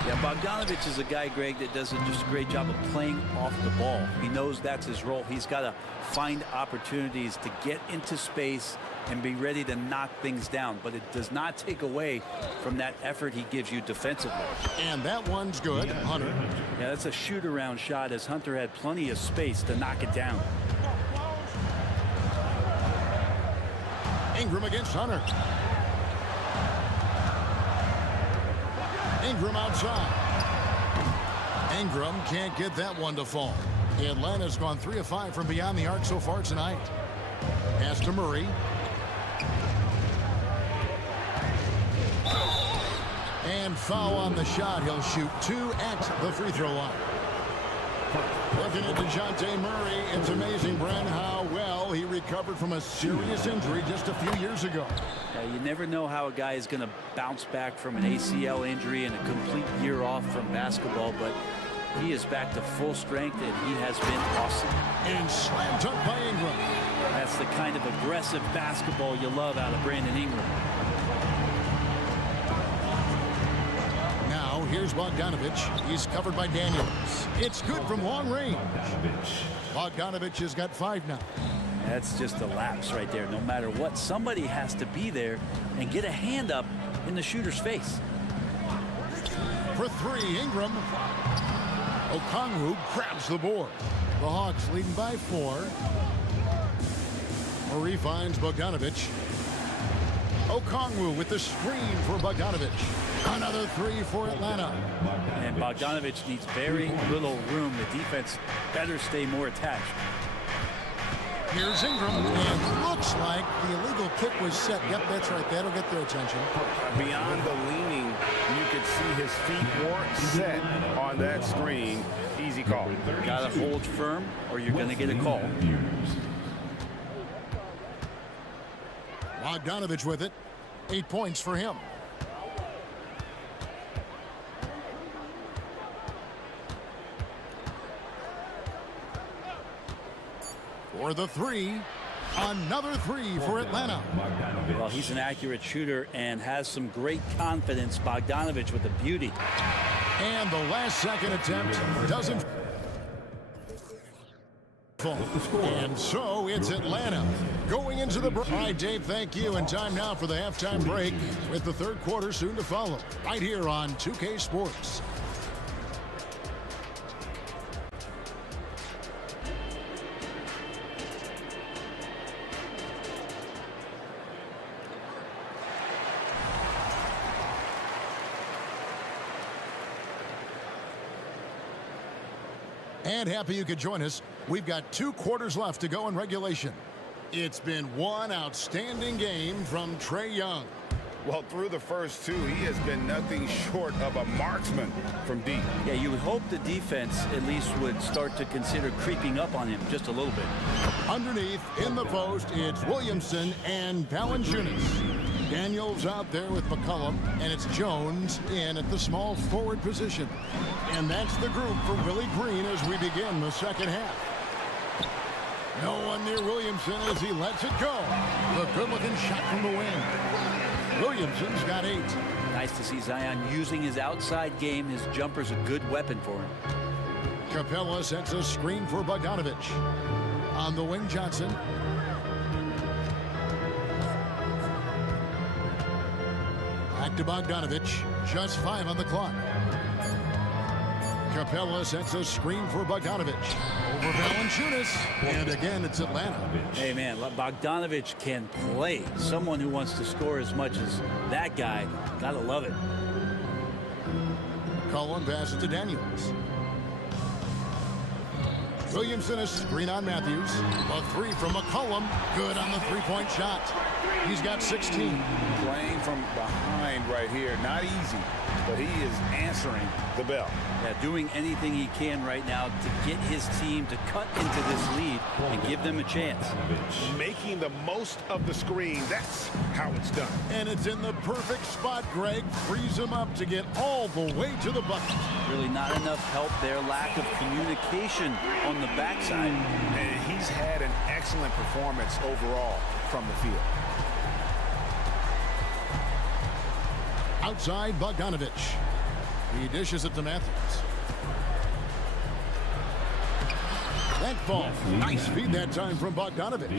Yeah, Bogdanovich is a guy, Greg, that does just a great job of playing off the ball. He knows that's his role. He's got to find opportunities to get into space and be ready to knock things down. But it does not take away from that effort he gives you defensively. And that one's good. Hunter. Yeah, that's a shoot-around shot as Hunter had plenty of space to knock it down. Ingram against Hunter. Ingram outside. Ingram can't get that one to fall. Atlanta's gone 3 of 5 from beyond the arc so far tonight. Pass to Murray. And foul on the shot. He'll shoot 2 at the free throw line. Looking at DeJounte Murray, it's amazing, Brent, how well he recovered from a serious injury just a few years ago. You never know how a guy is going to bounce back from an ACL injury and a complete year off from basketball, but he is back to full strength, and he has been awesome. And slam dunk by Ingram. That's the kind of aggressive basketball you love out of Brandon Ingram. Now, here's Bogdanovich. He's covered by Daniels. It's good from long range. Bogdanovich has got 5 now. That's just a lapse right there. No matter what, somebody has to be there and get a hand up in the shooter's face. For 3, Ingram. Okongwu grabs the board. The Hawks leading by 4. Murray finds Bogdanovich. Okongwu with the screen for Bogdanovich. Another 3 for Atlanta. And Bogdanovich needs very little room. The defense better stay more attached. Here's Ingram, and looks like the illegal kick was set. Yep, that's right. That'll get their attention. Beyond the leaning, you could see his feet weren't set on that screen. Easy call. Got to hold firm, or you're going to get a call. Bogdanovich with it. 8 points for him. For the 3, another 3 for Atlanta. Well, he's an accurate shooter and has some great confidence. Bogdanovich with the beauty. And the last second attempt doesn't fall. And so it's Atlanta going into the break. All right, Dave, thank you. And time now for the halftime break with the third quarter soon to follow. Right here on 2K Sports. And happy you could join us. We've got 2 quarters left to go in regulation. It's been one outstanding game from Trae Young. Well, through the first 2, he has been nothing short of a marksman from deep. Yeah, you would hope the defense at least would start to consider creeping up on him just a little bit. Underneath, in the post, it's Williamson and Valanciunas. Daniels out there with McCollum, and it's Jones in at the small forward position. And that's the group for Willie Green as we begin the second half. No one near Williamson as he lets it go. The good-looking shot from the wing. Williamson's got 8. Nice to see Zion using his outside game. His jumper's a good weapon for him. Capella sets a screen for Bogdanovich. On the wing, Johnson. Back to Bogdanovich. Just 5 on the clock. Capella sets a screen for Bogdanovich. Over Valanciunas. And again, it's Atlanta. Hey, man, Bogdanovich can play. Someone who wants to score as much as that guy. Gotta love it. Cullen passes to Daniels. Williamson a screen on Matthews. A three from McCollum. Good on the three-point shot. He's got 16. Playing from behind right here. Not easy, but he is answering the bell. Yeah, doing anything he can right now to get his team to cut into this lead and give them a chance. Making the most of the screen. That's how it's done. And it's in the perfect spot, Greg. Frees him up to get all the way to the bucket. Really not enough help there. Lack of communication on the backside. And he's had an excellent performance overall from the field. Outside Bogdanovich. He dishes it to Matthews. That ball. Nice feed that time from Bogdanovich.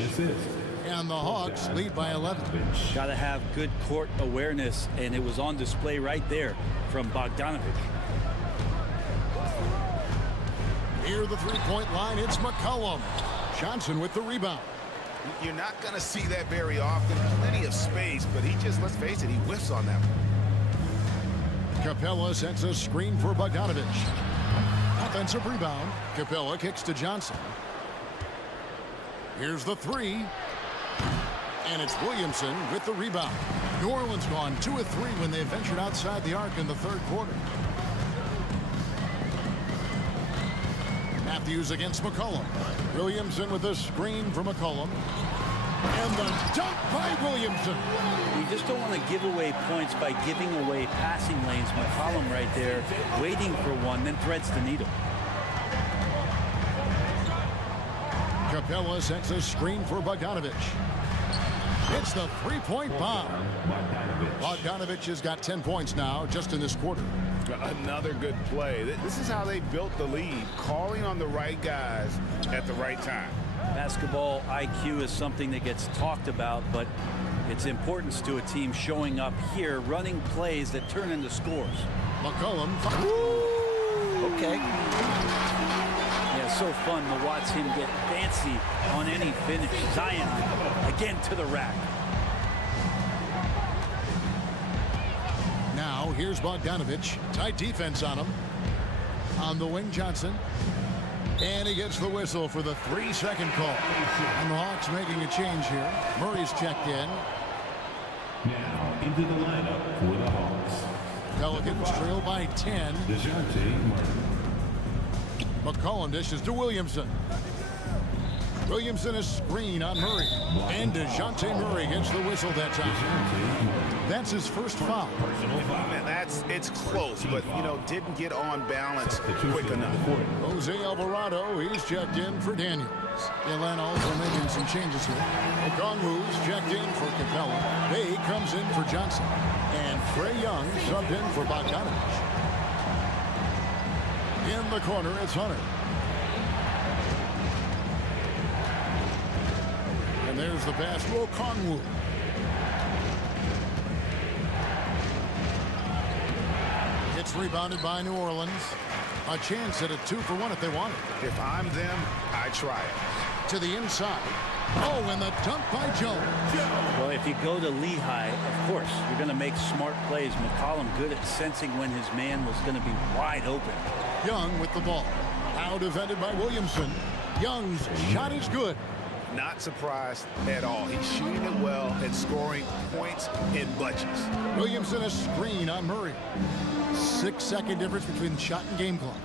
And the Hawks lead by 11. Got to have good court awareness, and it was on display right there from Bogdanovich. Near the three-point line, it's McCollum. Johnson with the rebound. You're not going to see that very often. Plenty of space, but he just, let's face it, he whiffs on that one. Capella sets a screen for Bogdanovich. Offensive rebound. Capella kicks to Johnson. Here's the three. And it's Williamson with the rebound. New Orleans gone 2 of 3 when they ventured outside the arc in the third quarter. Matthews against McCollum. Williamson with a screen for McCollum. And the dunk by Williamson. You just don't want to give away points by giving away passing lanes. McCollum right there, waiting for one, then threads the needle. Capella sets a screen for Bogdanovich. It's the three-point bomb. Bogdanovich has got 10 points now just in this quarter. Another good play. This is how they built the lead, calling on the right guys at the right time. Basketball IQ is something that gets talked about, but its importance to a team showing up here, running plays that turn into scores. McCollum. Okay. Yeah, so fun to watch him get fancy on any finish. Zion again to the rack. Now here's Bogdanovich. Tight defense on him. On the wing, Johnson. And he gets the whistle for the 3-second call. And the Hawks making a change here. Murray's checked in. Now into the lineup for the Hawks. Pelicans trail by 10. McCollum dishes to Williamson. Williamson a screen on Murray. And DeJounte Murray gets the whistle that time. That's his first foul. It's close, but, you know, didn't get on balance quick enough. Jose Alvarado, he's checked in for Daniels. Atlanta also making some changes here. Okongwu's checked in for Capella. Bay comes in for Johnson. And Trae Young subbed in for Bogdanovich. In the corner, it's Hunter. And there's the pass to Okongwu. It's rebounded by New Orleans. A chance at a 2-for-1 if they want it. If I'm them, I try it. To the inside. Oh, and the dunk by Jones. Well, if you go to Lehigh, of course, you're going to make smart plays. McCollum good at sensing when his man was going to be wide open. Young with the ball. Now defended by Williamson. Young's shot is good. Not surprised at all. He's shooting it well and scoring points in bunches. Williamson a screen on Murray. 6-second difference between shot and game clock.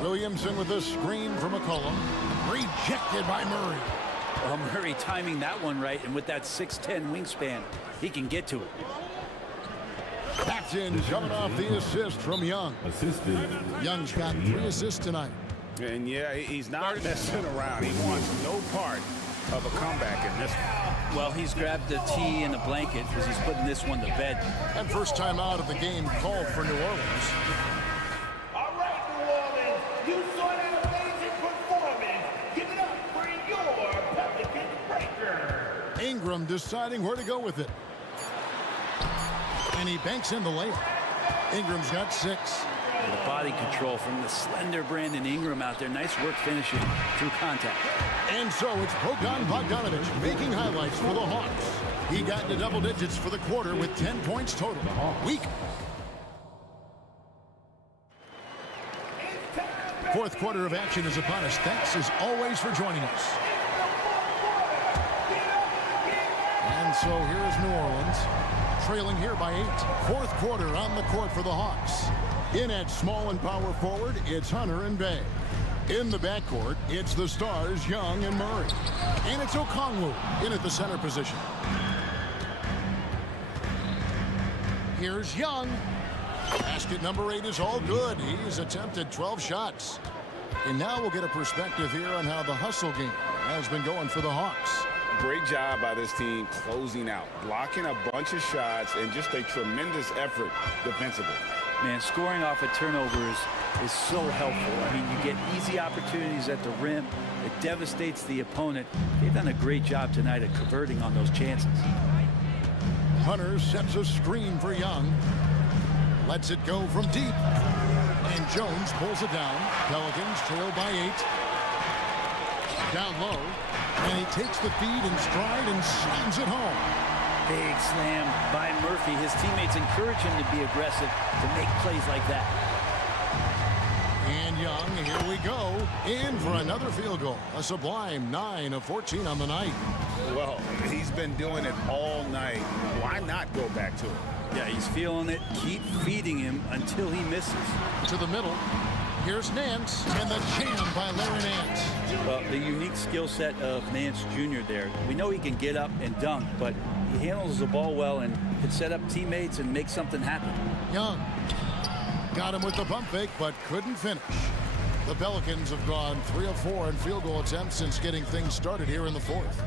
Williamson with a screen from McCollum. Rejected by Murray. Well, Murray timing that one right, and with that 6'10" wingspan, he can get to it. Captain coming off the assist from Young. Young's got 3 assists tonight. And yeah, he's not messing around. He wants no part of a comeback in this one. Well, he's grabbed the tee and the blanket because he's putting this one to bed. And first time out of the game called for New Orleans. All right, New Orleans, you saw that amazing performance. Give it up for your Pelican breaker. Ingram deciding where to go with it. And he banks in the layup. Ingram's got 6. The body control from the slender Brandon Ingram out there. Nice work finishing through contact. And so it's Bogdan Bogdanovic making highlights for the Hawks. He got into double digits for the quarter with 10 points total. Weak. Fourth quarter of action is upon us. Thanks as always for joining us. And so here is New Orleans, trailing here by 8. Fourth quarter on the court for the Hawks. In at small and power forward, it's Hunter and Bay. In the backcourt, it's the stars Young and Murray. And it's Okongwu in at the center position. Here's Young. Basket number 8 is all good. He's attempted 12 shots. And now we'll get a perspective here on how the hustle game has been going for the Hawks. Great job by this team closing out, blocking a bunch of shots, and just a tremendous effort defensively. Man, scoring off of turnovers is so helpful. I mean, you get easy opportunities at the rim. It devastates the opponent. They've done a great job tonight of converting on those chances. Hunter sets a screen for Young. Lets it go from deep. And Jones pulls it down. Pelicans trail by 8. Down low. And he takes the feed in stride and slams it home. Big slam by Murphy. His teammates encourage him to be aggressive, to make plays like that. And Young, here we go. In for another field goal. A sublime 9 of 14 on the night. Well, he's been doing it all night. Why not go back to it? Yeah, he's feeling it. Keep feeding him until he misses. To the middle. Here's Nance, and the jam by Larry Nance. Well, the unique skill set of Nance Jr. there. We know he can get up and dunk, but he handles the ball well and can set up teammates and make something happen. Young got him with the pump fake, but couldn't finish. The Pelicans have gone 3 of 4 in field goal attempts since getting things started here in the fourth.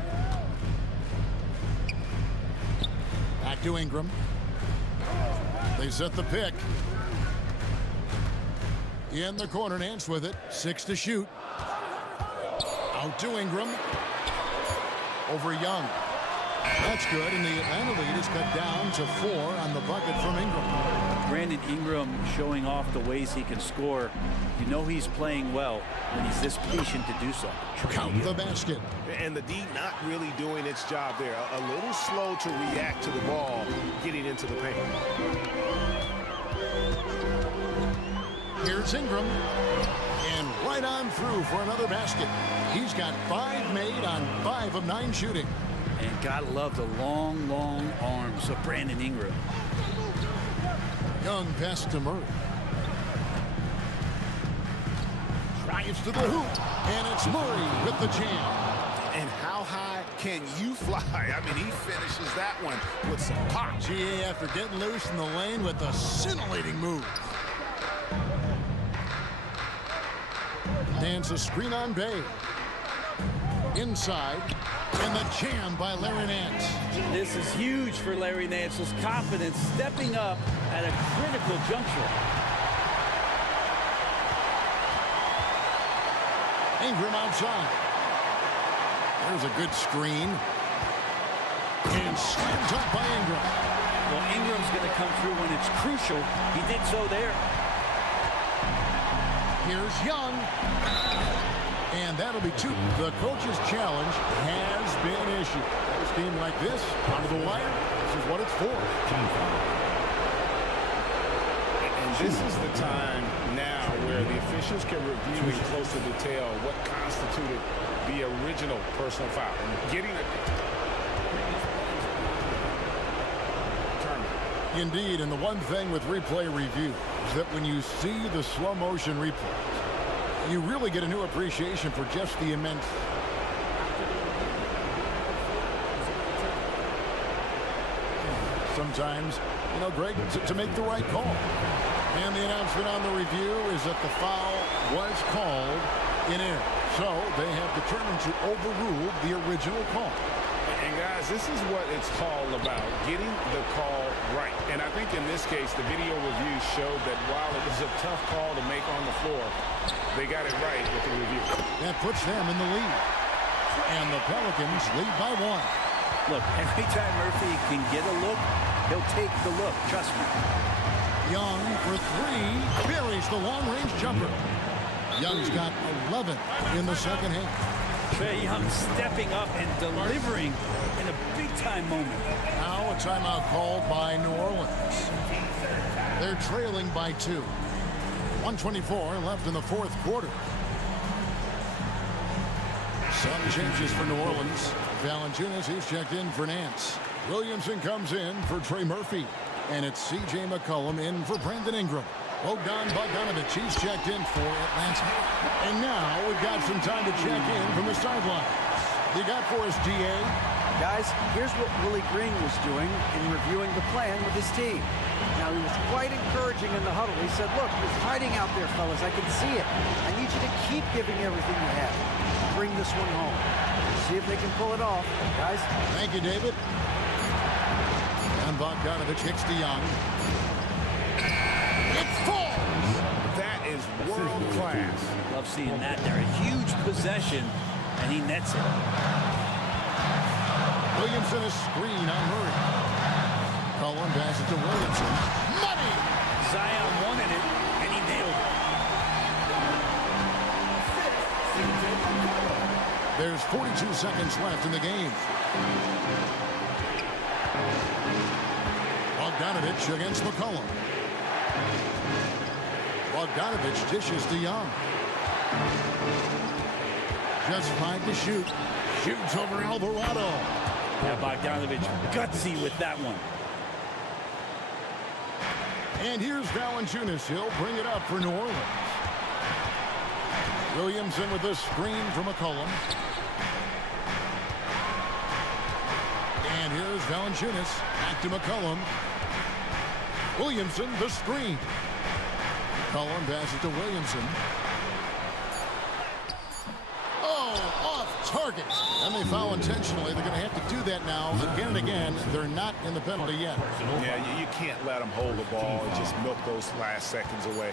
Back to Ingram. They set the pick. In the corner, Nance with it. 6 to shoot. Out to Ingram. Over Young. That's good, and the Atlanta lead is cut down to 4 on the bucket from Ingram. Brandon Ingram showing off the ways he can score. You know he's playing well when he's this patient to do so. Count the basket. And the D not really doing its job there. A little slow to react to the ball getting into the paint. Here's Ingram. And right on through for another basket. He's got 5 made on 5 of 9 shooting. And gotta love the long, long arms of Brandon Ingram. Young pass to Murray. Drives to the hoop. And it's Murray with the jam. And how high can you fly? I mean, he finishes that one with some pop. GA after getting loose in the lane with a scintillating move. Dance a screen on Bay. Inside. And the jam by Larry Nance. This is huge for Larry Nance's confidence, stepping up at a critical juncture. Ingram outside. There's a good screen. And slammed up by Ingram. Well, Ingram's going to come through when it's crucial. He did so there. Here's Young. And that'll be 2. The coach's challenge has been issued. A team like this, onto the wire, this is what it's for. And this is the time now where the officials can review in closer detail what constituted the original personal foul. And getting it. Indeed, and the one thing with replay review is that when you see the slow motion replay, you really get a new appreciation for just the immense. Sometimes, you know, Greg, to make the right call. And the announcement on the review is that the foul was called in error. So they have determined to overrule the original call. And guys, this is what it's all about, getting the call right. And I think in this case, the video review showed that while it was a tough call to make on the floor, they got it right with the review. That puts them in the lead. And the Pelicans lead by 1. Look, every time Murphy can get a look, he'll take the look. Trust me. Young for three. Buries the long-range jumper. Young's got 11 in the second half. Trae Young stepping up and delivering in a big-time moment. Now a timeout called by New Orleans. They're trailing by 2. 1:24 left in the fourth quarter. Some changes for New Orleans. Valanciunas, he's checked in for Nance. Williamson comes in for Trey Murphy. And it's C.J. McCollum in for Brandon Ingram. Bogdanovich, he's checked in for Atlanta. And now we've got some time to check in from the sideline. You got for us, D.A.? Guys, here's what Willie Green was doing in reviewing the plan with his team. Now, he was quite encouraging in the huddle. He said, look, you're fighting out there, fellas. I can see it. I need you to keep giving everything you have. Bring this one home. See if they can pull it off. Guys? Thank you, David. And Bogdanovich kicks to Young. It falls! That is world class. Love seeing that there. A huge possession, and he nets it. Williamson a screen on Murray. Cullen passes to Williamson. Money! Zion wanted it, and he nailed it. There's 42 seconds left in the game. Bogdanovich against McCollum. Bogdanovich dishes to Young. Just 5 to shoot. Shoots over Alvarado. Yeah, Bogdanovich gutsy with that one. And here's Valanciunas. He'll bring it up for New Orleans. Williamson with the screen for McCollum. And here's Valanciunas. Back to McCollum. Williamson, the screen. McCollum passes to Williamson. Oh, off target. And they foul intentionally. They're going to have to do that now again and again. They're not in the penalty yet. Yeah, you can't let them hold the ball and just milk those last seconds away.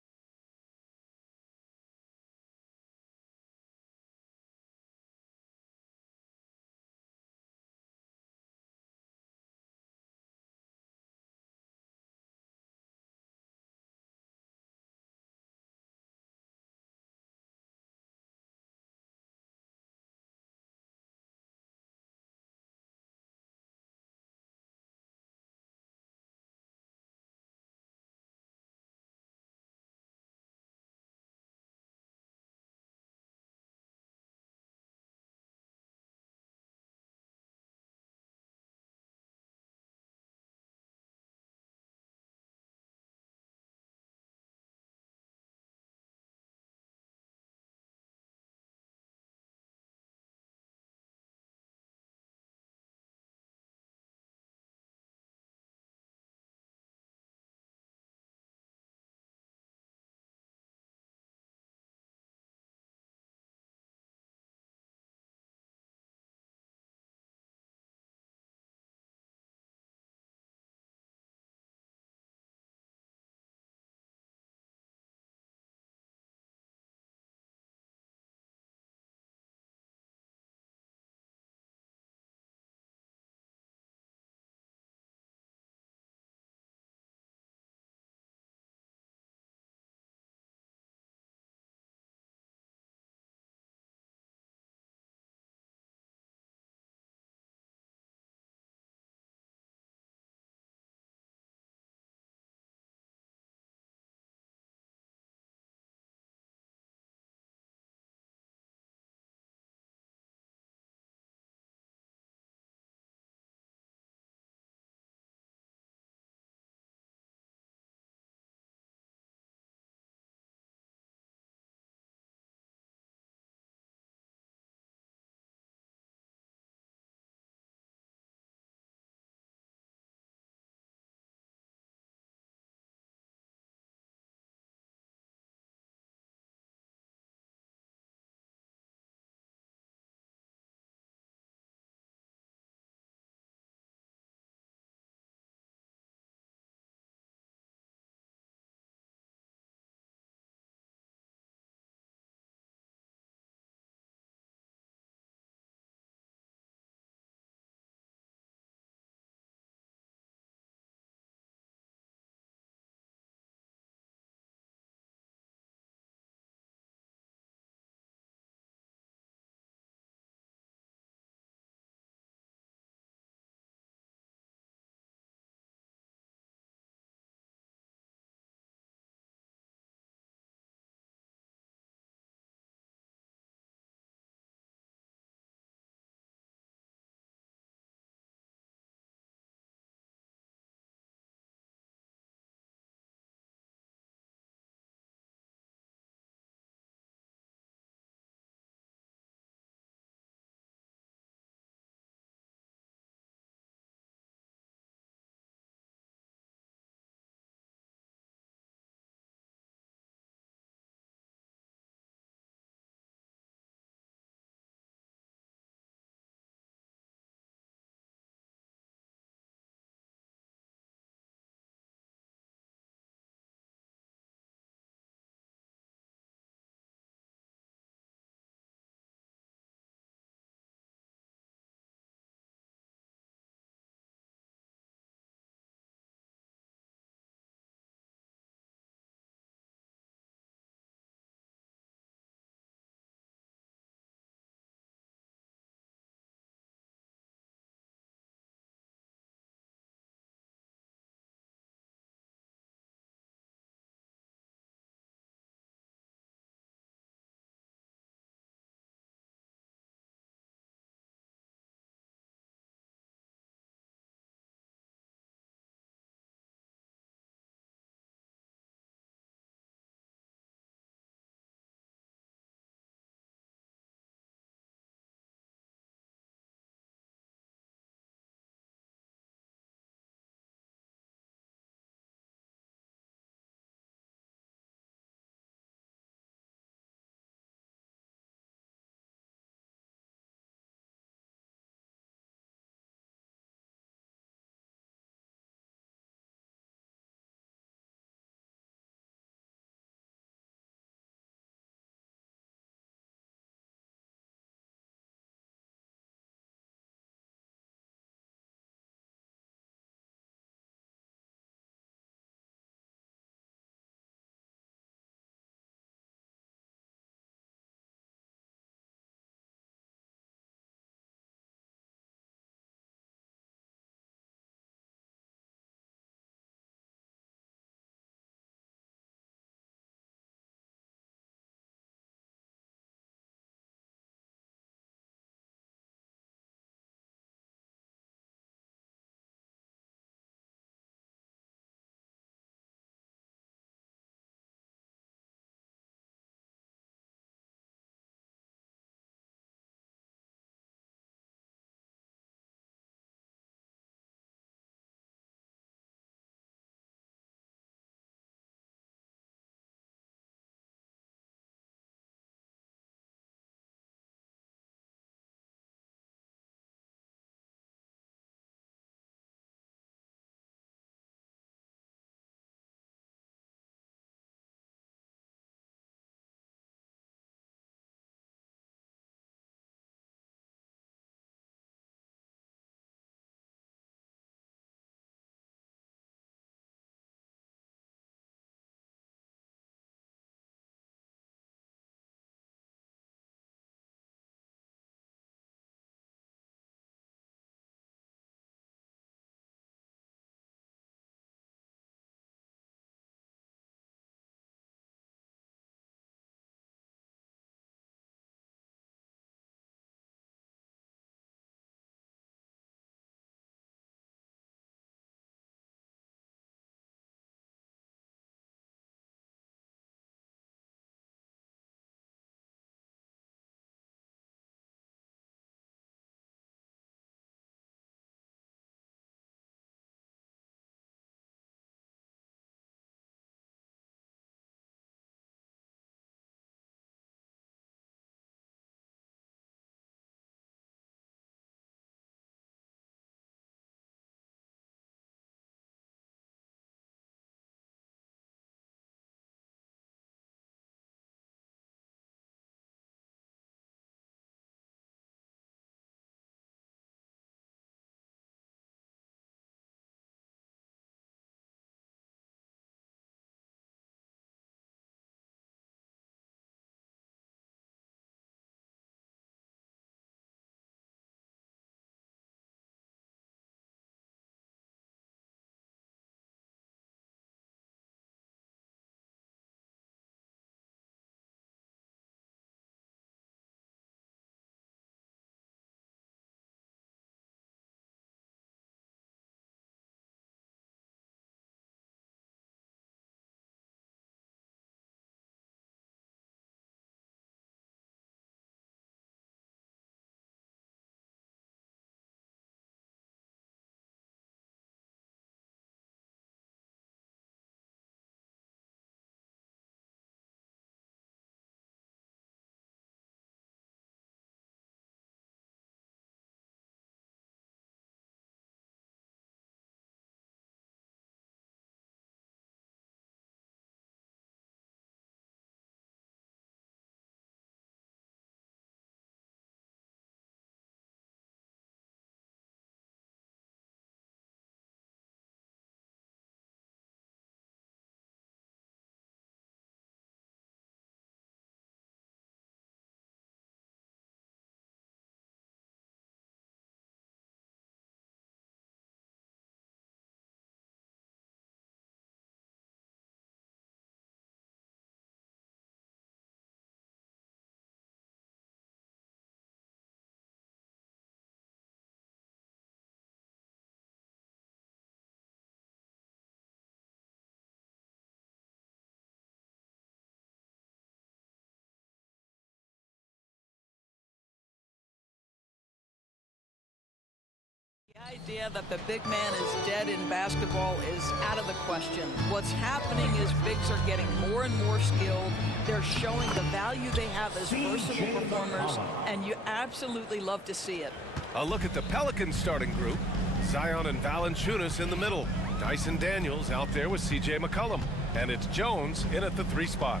The idea that the big man is dead in basketball is out of the question. What's happening is bigs are getting more and more skilled. They're showing the value they have as versatile performers, and you absolutely love to see it. A look at the Pelicans starting group. Zion and Valanciunas in the middle. Dyson Daniels out there with C.J. McCollum. And it's Jones in at the 3 spot.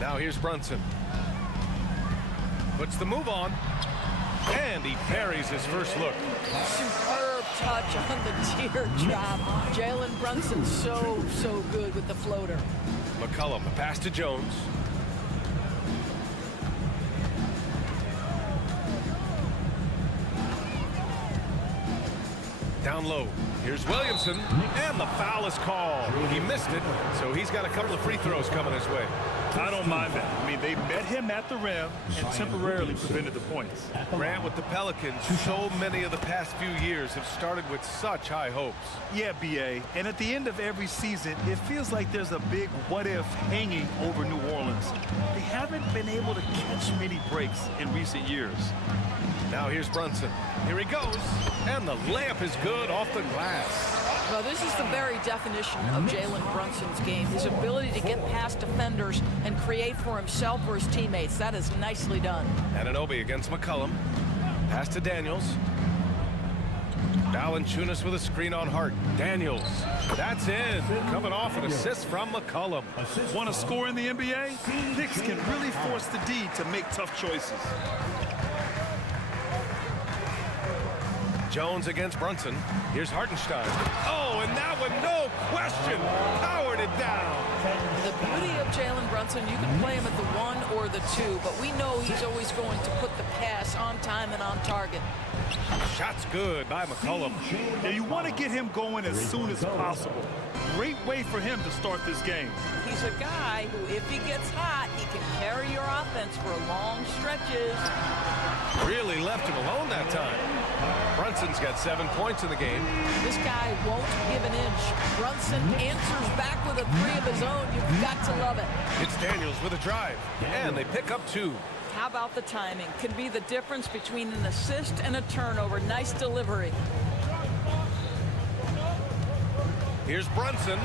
Now here's Brunson. Puts the move on. And he parries his first look. Superb touch on the teardrop. Jalen Brunson so good with the floater. McCollum, a pass to Jones. Down low. Here's Williamson, and the foul is called. He missed it, so he's got a couple of free throws coming his way. I don't mind that. I mean, they met him at the rim and temporarily prevented the points. Grant, with the Pelicans, so many of the past few years have started with such high hopes. Yeah, B.A., and at the end of every season, it feels like there's a big what-if hanging over New Orleans. They haven't been able to catch many breaks in recent years. Now here's Brunson. Here he goes, and the layup is good off the glass. Well, this is the very definition of Jalen Brunson's game. His ability to get past defenders and create for himself or his teammates. That is nicely done. Anunoby against McCollum. Pass to Daniels. Valanciunas with a screen on Hart. Daniels. That's in. Coming off an assist from McCollum. Want to score in the NBA? Picks can really force the D to make tough choices. Jones against Brunson. Here's Hartenstein. Oh, and that one, no question, powered it down. The beauty of Jalen Brunson, you can play him at the 1 or the 2, but we know he's always going to put the pass on time and on target. Shot's good by McCollum. Yeah, you want to get him going as soon as possible. Great way for him to start this game. He's a guy who, if he gets hot, he can carry your offense for long stretches. Really left him alone that time. Brunson's got 7 points in the game. This guy won't give an inch. Brunson answers back with a 3 of his own. You've got to love it. It's Daniels with a drive, and they pick up 2. How about the timing? Can be the difference between an assist and a turnover. Nice delivery. Here's Brunson.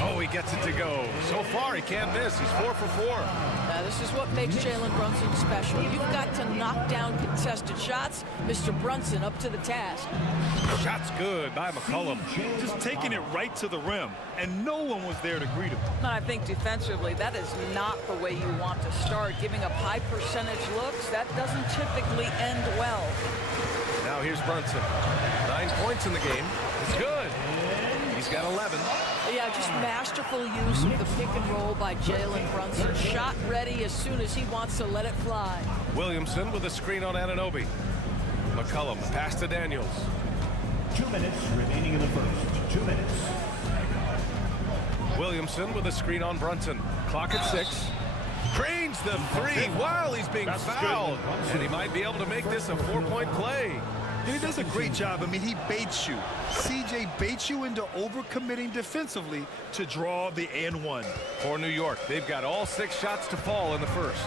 Oh, he gets it to go. So far, he can't miss. He's 4 for 4. Now, this is what makes Jalen Brunson special. You've got to knock down contested shots. Mr. Brunson up to the task. Shot's good by McCollum. Just taking it right to the rim, and no one was there to greet him. I think defensively, that is not the way you want to start. Giving up high percentage looks, that doesn't typically end well. Now here's Brunson. 9 points in the game. It's good. He's got 11. Yeah, just masterful use of the pick and roll by Jalen Brunson. Shot ready as soon as he wants to let it fly. Williamson with a screen on Anunoby. McCollum, pass to Daniels. 2 minutes remaining in the first. 2 minutes. Williamson with a screen on Brunson. Clock at 6. Drains the 3 while he's being fouled. And he might be able to make this a 4-point play. And he does a great job. I mean, he baits you. CJ baits you into overcommitting defensively to draw the and 1. For New York, they've got all 6 shots to fall in the first.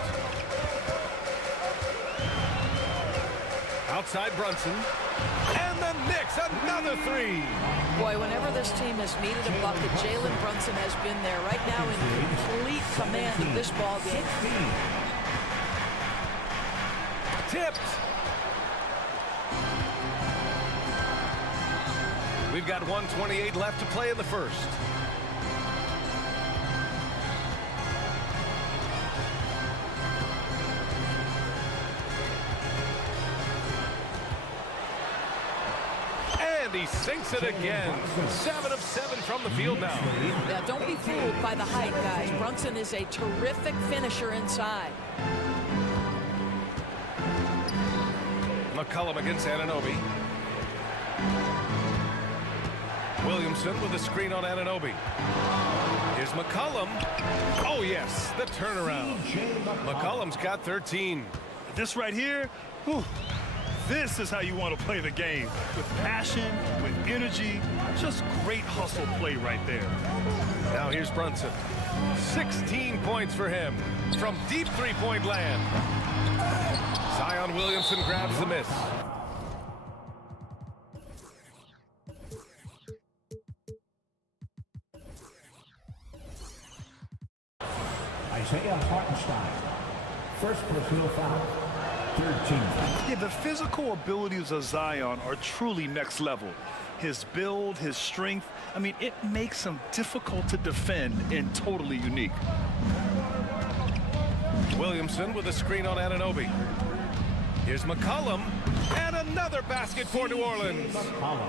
Outside Brunson. And the Knicks, another 3. Boy, whenever this team has needed a bucket, Jalen Brunson has been there right now in complete command of this ball game. Tipped. We've got 1:28 left to play in the first. And he sinks it again. 7 of 7 from the field now. Now, don't be fooled by the height, guys. Brunson is a terrific finisher inside. McCollum against Anunoby. Williamson with a screen on Anunoby. Here's McCollum. Oh, yes, the turnaround. McCollum's got 13. This right here, whew, this is how you want to play the game. With passion, with energy, just great hustle play right there. Now here's Brunson. 16 points for him from deep three-point land. Zion Williamson grabs the miss. First personal foul. Third team foul. Yeah, the physical abilities of Zion are truly next level. His build, his strength, I mean, it makes him difficult to defend and totally unique. Williamson with a screen on Anunoby. Here's McCollum, and another basket for New Orleans.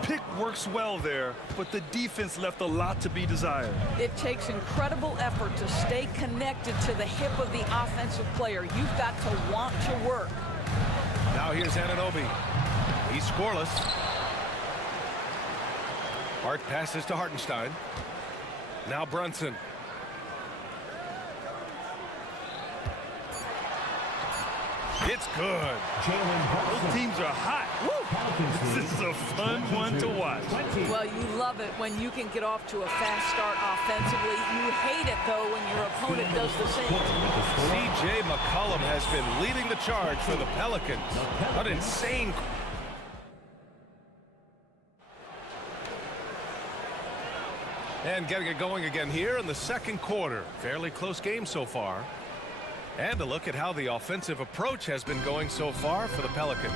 Pick works well there, but the defense left a lot to be desired. It takes incredible effort to stay connected to the hip of the offensive player. You've got to want to work. Now here's Anunoby. He's scoreless. Hart passes to Hartenstein. Now Brunson. It's good. Those teams are hot. Woo! This is a fun one to watch. Well, you love it when you can get off to a fast start offensively. You hate it, though, when your opponent does the same. C.J. McCollum has been leading the charge for the Pelicans. What insane. And getting it going again here in the second quarter. Fairly close game so far. And a look at how the offensive approach has been going so far for the Pelicans.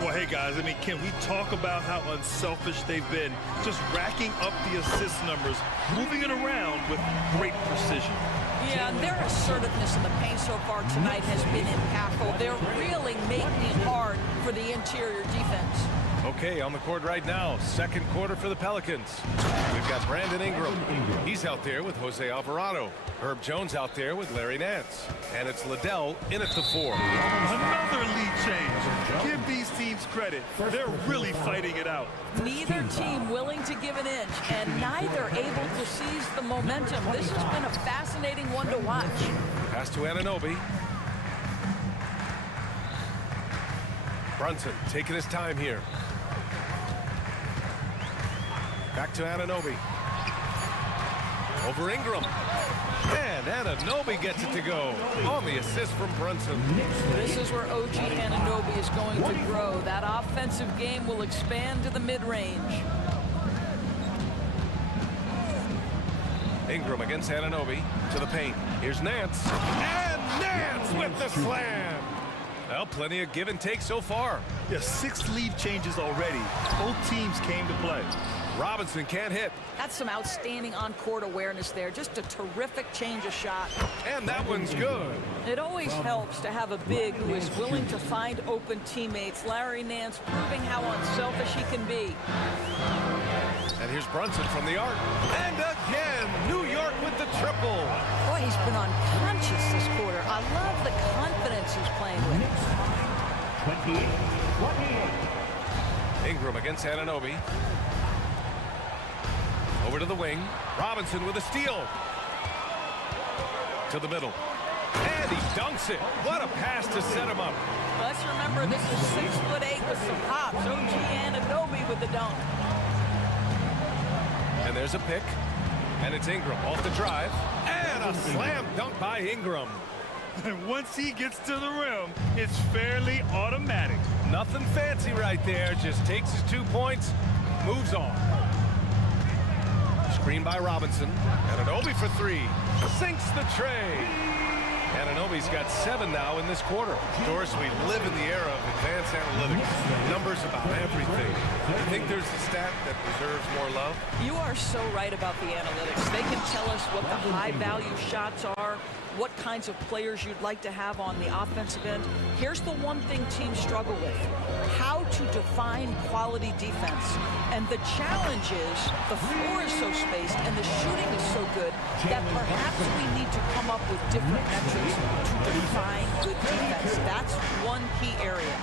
Well, hey, guys, I mean, can we talk about how unselfish they've been? Just racking up the assist numbers, moving it around with great precision. Yeah, and their assertiveness in the paint so far tonight has been impactful. They're really making it hard for the interior defense. Okay, on the court right now, second quarter for the Pelicans. We've got Brandon Ingram. He's out there with Jose Alvarado. Herb Jones out there with Larry Nance. And it's Liddell in at the 4. Another lead change. Give these teams credit. They're really fighting it out. Neither team willing to give an inch, and neither able to seize the momentum. This has been a fascinating one to watch. Pass to Anunoby. Brunson taking his time here. Back to Anunoby. Over Ingram. And Anunoby gets it to go on the assist from Brunson. This is where OG Anunoby is going to grow. That offensive game will expand to the mid-range. Ingram against Anunoby to the paint. Here's Nance. And Nance with the slam. Well, plenty of give and take so far. Yeah, 6 lead changes already. Both teams came to play. Robinson can't hit. That's some outstanding on-court awareness there. Just a terrific change of shot. And that one's good. It always helps to have a big who is willing to find open teammates. Larry Nance proving how unselfish he can be. And here's Brunson from the arc. And again, New York with the triple. Boy, he's been unconscious this quarter. I love the confidence he's playing with. 28. Ingram against Anunoby. Over to the wing. Robinson with a steal. To the middle. And he dunks it. What a pass to set him up. Let's remember this is 6'8" with some hops. OG Anunoby with the dunk. And there's a pick. And it's Ingram off the drive. And a slam dunk by Ingram. And once he gets to the rim, it's fairly automatic. Nothing fancy right there. Just takes his 2 points, moves on. Screen by Robinson. Anunoby for 3. Sinks the tray. Anunoby's got 7 now in this quarter. Of course, we live in the era of advanced analytics. Numbers about everything. You think there's a stat that deserves more love? You are so right about the analytics. They can tell us what the high-value shots are, what kinds of players you'd like to have on the offensive end. Here's the one thing teams struggle with: how to define quality defense. And the challenge is the floor is so spaced and the shooting is so good that perhaps we need to come up with different metrics to define good defense. That's one key area.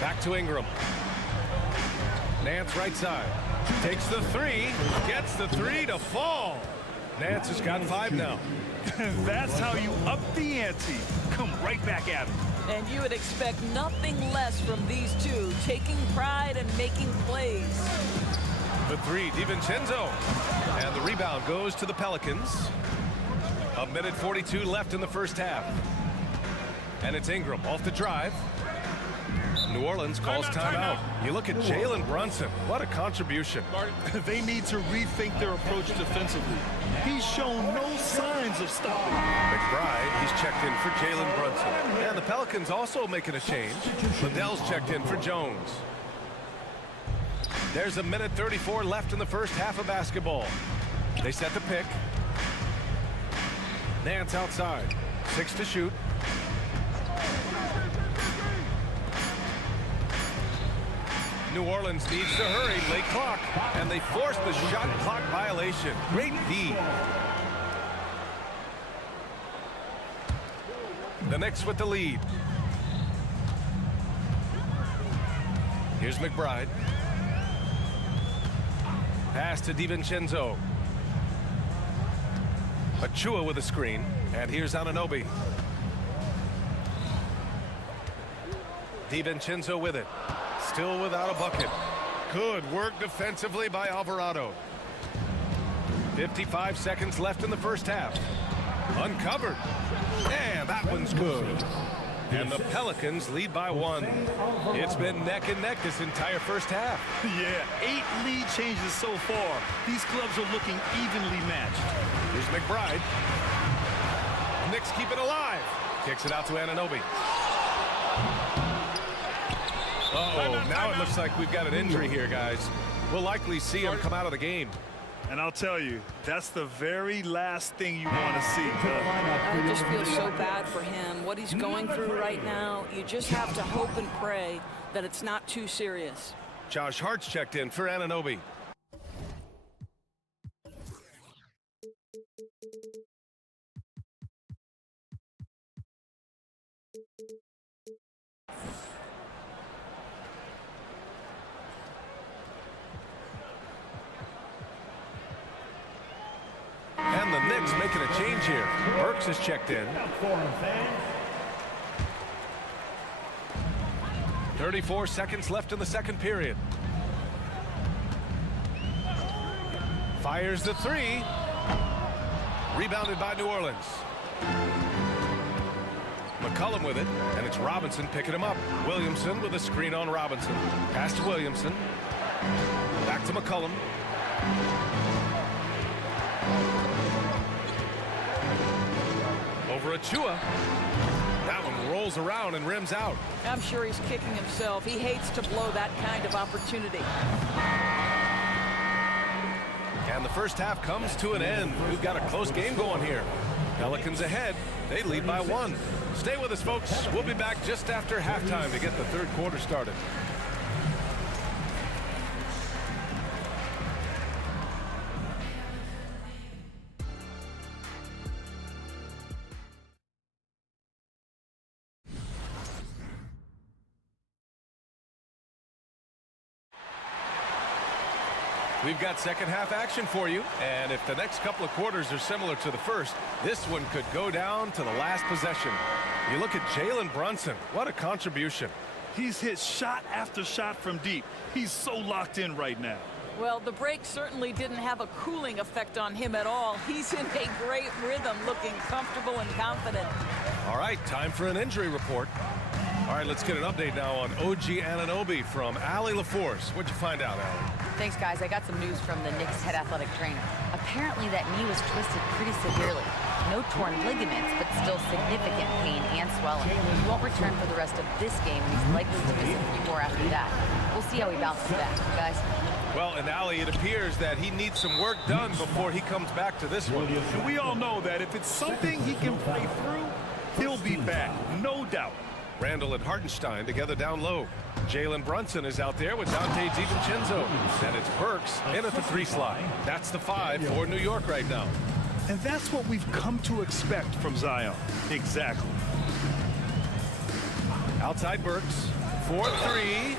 Back to Ingram. Nance right side. Takes the 3. Gets the 3 to fall. Nance has got 5 now. That's how you up the ante. Come right back at him. And you would expect nothing less from these two, taking pride and making plays. The 3, DiVincenzo. And the rebound goes to the Pelicans. 1:42 left in the first half. And it's Ingram off the drive. New Orleans calls timeout. You look at Jalen Brunson. What a contribution. They need to rethink their approach defensively. He's shown no signs of stopping. McBride, he's checked in for Jalen Brunson. And the Pelicans also making a change. Liddell's checked in for Jones. There's a minute 34 left in the first half of basketball. They set the pick. Nance outside. 6 to shoot. New Orleans needs to hurry, late clock, and they force the shot clock violation. Great D. The Knicks with the lead. Here's McBride. Pass to DiVincenzo. Achua with a screen, and here's Anunoby. DiVincenzo with it. Still without a bucket. Good work defensively by Alvarado. 55 seconds left in the first half. Uncovered. And that one's good. And the Pelicans lead by 1. It's been neck and neck this entire first half. Yeah, 8 lead changes so far. These clubs are looking evenly matched. Here's McBride. Knicks keep it alive. Kicks it out to Anunoby. Uh-oh, now it looks like we've got an injury here, guys. We'll likely see him come out of the game. And I'll tell you, that's the very last thing you want to see. I just feel so bad for him. What he's going through right now, you just have to hope and pray that it's not too serious. Josh Hart's checked in for Anunoby. And the Knicks making a change here. Burks is checked in. 34 seconds left in the second period. Fires the 3. Rebounded by New Orleans. McCollum with it, and it's Robinson picking him up. Williamson with a screen on Robinson. Pass to Williamson. Back to McCollum. Over Achua. That one rolls around and rims out. I'm sure he's kicking himself. He hates to blow that kind of opportunity. And the first half comes to an end. We've got a close game going here. Pelicans ahead. They lead by 1. Stay with us, folks. We'll be back just after halftime to get the third quarter started. We've got second half action for you, and if the next couple of quarters are similar to the first, this one could go down to the last possession. You look at Jalen Brunson. What a contribution. He's hit shot after shot from deep. He's so locked in right now. Well, the break certainly didn't have a cooling effect on him at all. He's in a great rhythm, looking comfortable and confident. All right, time for an injury report. All right, let's get an update now on OG Anunoby from Allie LaForce. What'd you find out, Allie? Thanks, guys. I got some news from the Knicks head athletic trainer. Apparently that knee was twisted pretty severely. No torn ligaments, but still significant pain and swelling. He won't return for the rest of this game, and he's likely to miss a few more after that. We'll see how he bounces back, guys. Well, and Allie, it appears that he needs some work done before he comes back to this one. And we all know that if it's something he can play through, he'll be back, no doubt. Randall and Hartenstein together down low. Jalen Brunson is out there with Dante DiVincenzo. And it's Burks in at the 3 slot. That's the 5 for New York right now. And that's what we've come to expect from Zion. Exactly. Outside Burks. 4-3.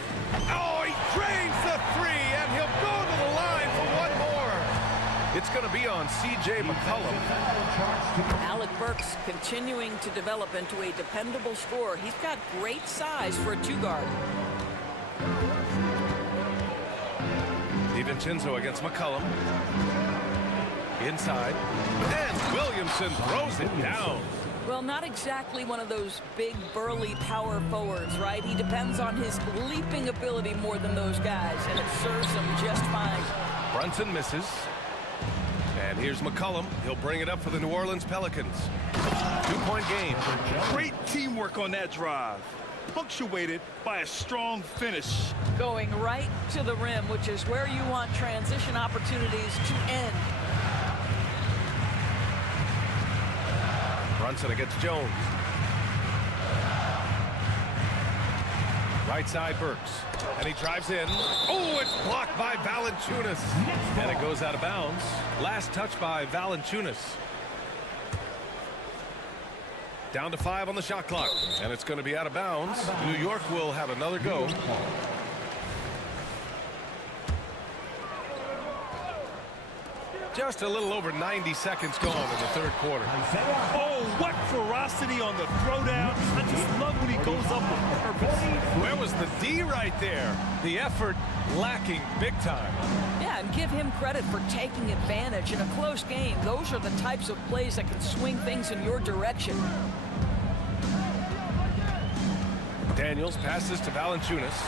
Oh, he drains the 3, and he'll go to the line for one more. It's going to be on C.J. McCollum. Alec Burks continuing to develop into a dependable scorer. He's got great size for a 2-guard. DiVincenzo against McCollum. Inside. And Williamson throws it down. Well, not exactly one of those big, burly power forwards, right? He depends on his leaping ability more than those guys, and it serves him just fine. Brunson misses. And here's McCollum. He'll bring it up for the New Orleans Pelicans. 2-point game. Great teamwork on that drive, punctuated by a strong finish. Going right to the rim, which is where you want transition opportunities to end. Brunson against Jones. Right side Burks. And he drives in. Oh, it's blocked by Valanciunas. And it goes out of bounds. Last touch by Valanciunas. Down to 5 on the shot clock. And it's going to be out of bounds. New York will have another go. Just a little over 90 seconds gone in the third quarter. Oh, what ferocity on the throwdown. I just love when he goes up with purpose. Where was the D right there? The effort lacking big time. Yeah, and give him credit for taking advantage in a close game. Those are the types of plays that can swing things in your direction. Daniels passes to Valanciunas.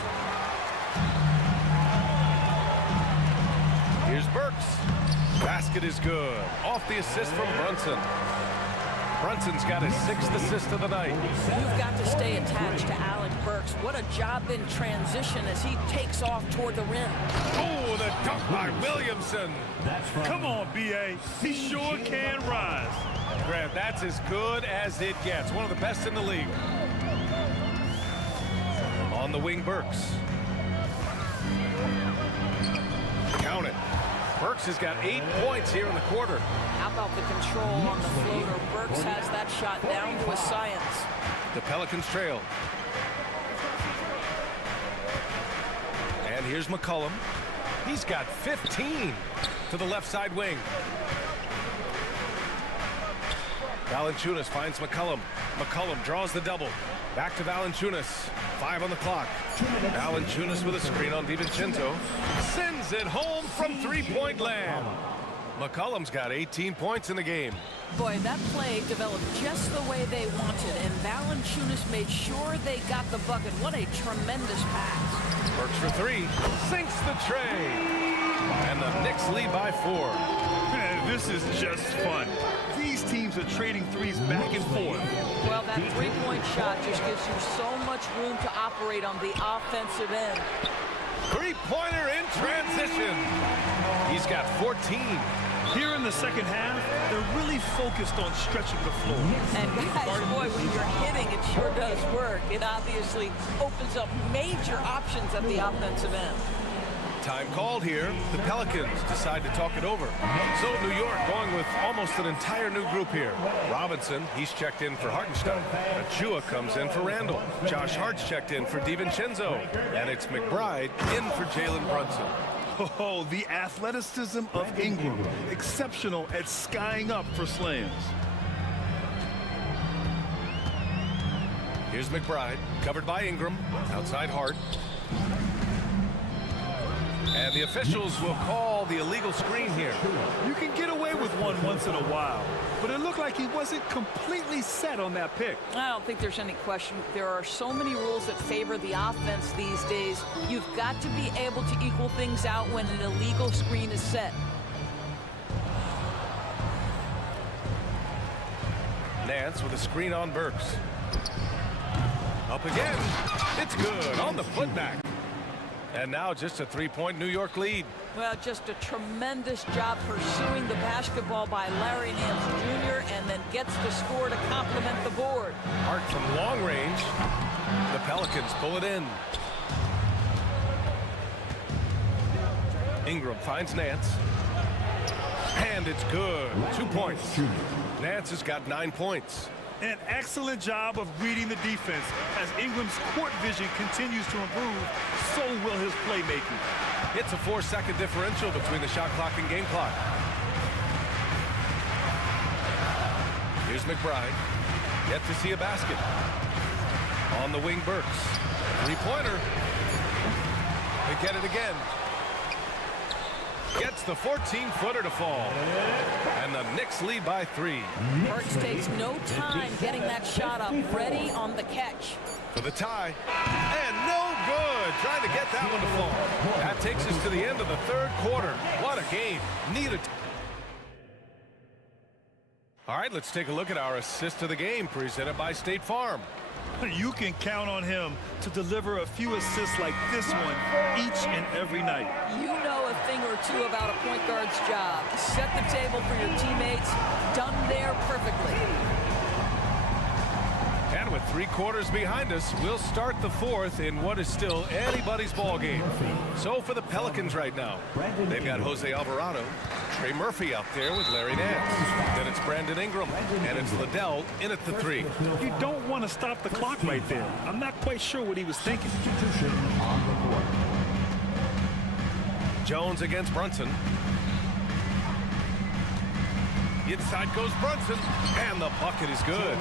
Here's Burks. Basket is good. Off the assist from Brunson. Brunson's got his 6th assist of the night. You've got to stay attached to Alec Burks. What a job in transition as he takes off toward the rim. Oh, the dunk by Williamson. Come on, B.A. He sure can rise. Grant, that's as good as it gets. One of the best in the league. On the wing, Burks. Count it. Burks has got 8 points here in the quarter. How about the control on the floater? Burks has that shot down to a science. The Pelicans trail. And here's McCollum. He's got 15 to the left side wing. Valanciunas finds McCollum. McCollum draws the double. Back to Valanciunas. 5 on the clock. Valanciunas with a screen on DiVincenzo. Sends it home from three-point land. McCollum's got 18 points in the game. Boy, that play developed just the way they wanted, and Valanciunas made sure they got the bucket. What a tremendous pass. Works for 3. Sinks the tray. And the Knicks lead by 4. Man, this is just fun. These teams are trading threes back and forth. Well, that three-point shot just gives you so much room to operate on the offensive end. Three-pointer in transition. He's got 14. Here in the second half, they're really focused on stretching the floor. And guys, boy, when you're hitting, it sure does work. It obviously opens up major options at the offensive end. Time called here. The Pelicans decide to talk it over. So New York going with almost an entire new group here. Robinson, he's checked in for Hartenstein. Achua comes in for Randall. Josh Hart's checked in for DiVincenzo. And it's McBride in for Jalen Brunson. Oh, the athleticism of Ingram. Exceptional at skying up for slams. Here's McBride, covered by Ingram. Outside Hart. And the officials will call the illegal screen here. You can get away with one once in a while, but it looked like he wasn't completely set on that pick. I don't think there's any question. There are so many rules that favor the offense these days. You've got to be able to equal things out when an illegal screen is set. Nance with a screen on Burks. Up again. It's good on the putback. And now just a three-point New York lead. Well, just a tremendous job pursuing the basketball by Larry Nance Jr. and then gets the score to complement the board. Hart from long range. The Pelicans pull it in. Ingram finds Nance. And it's good. 2 points. Nance has got 9 points. An excellent job of reading the defense. As Ingram's court vision continues to improve, so will his playmaking. It's a 4-second differential between the shot clock and game clock. Here's McBride. Yet to see a basket. On the wing, Burks. Three-pointer. They get it again. Gets the 14-footer to fall. And the Knicks lead by 3. Burks takes no time getting that shot up, ready on the catch. For the tie. And no good. Trying to get that one to fall. That takes us to the end of the third quarter. What a game. Needed. All right, let's take a look at our assist of the game presented by State Farm. You can count on him to deliver a few assists like this one each and every night. You know a thing or two about a point guard's job. Set the table for your teammates. Done there perfectly. And with 3 quarters behind us, we'll start the fourth in what is still anybody's ball game. So for the Pelicans right now, they've got Jose Alvarado, Trey Murphy out there with Larry Nance. Then it's Brandon Ingram, and it's Liddell in at the 3. You don't want to stop the clock right there. I'm not quite sure what he was thinking. Jones against Brunson. Inside goes Brunson, and the bucket is good.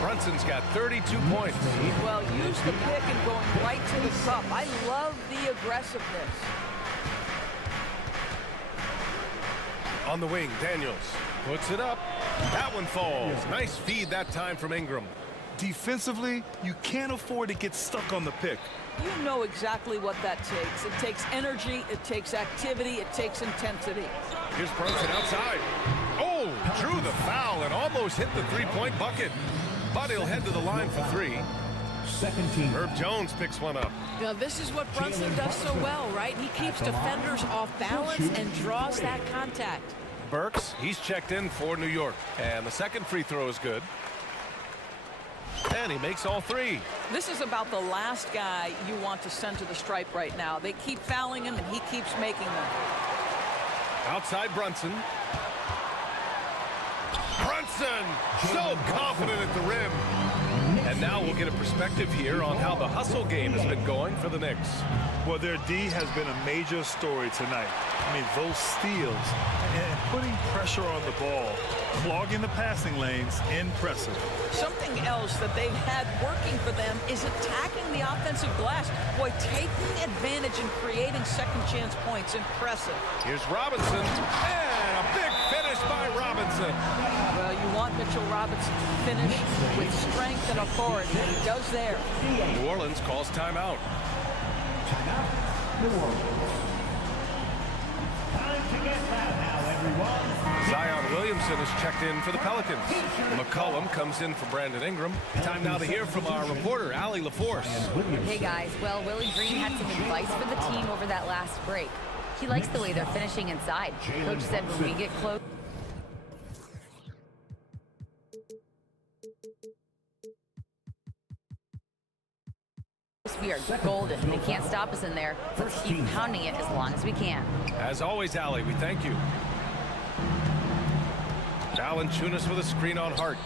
Brunson's got 32 points. Well, use the pick and going right to the cup. I love the aggressiveness. On the wing, Daniels puts it up. That one falls. Nice feed that time from Ingram. Defensively, you can't afford to get stuck on the pick. You know exactly what that takes. It takes energy, it takes activity, it takes intensity. Here's Brunson outside. Oh, drew the foul and almost hit the 3-point bucket. But he'll head to the line for 3. Second team. Herb Jones picks one up. Now, this is what Brunson does so well, right? He keeps defenders off balance and draws that contact. Burks, he's checked in for New York. And the second free throw is good. And he makes all 3. This is about the last guy you want to send to the stripe right now. They keep fouling him, and he keeps making them. Outside Brunson. Brunson, so confident at the rim. And now we'll get a perspective here on how the hustle game has been going for the Knicks. Well, their D has been a major story tonight. I mean, those steals and putting pressure on the ball, clogging the passing lanes, impressive. Something else that they've had working for them is attacking the offensive glass. Boy, taking advantage and creating second chance points. Impressive. Here's Robinson, and a big finish by Robinson. Well, you want Mitchell Robinson to finish with strength and authority. He does there. New Orleans calls timeout. Timeout, New Orleans. Time to get loud now, everyone. Zion Williamson is checked in for the Pelicans. McCollum comes in for Brandon Ingram. Time now to hear from our reporter, Allie LaForce. Hey guys, well, Willie Green had some advice for the team over that last break. He likes the way they're finishing inside. Coach said when we get close, we are golden. They can't stop us in there. Let's keep pounding it as long as we can. As always, Allie, we thank you. Valanciunas with a screen on Hart.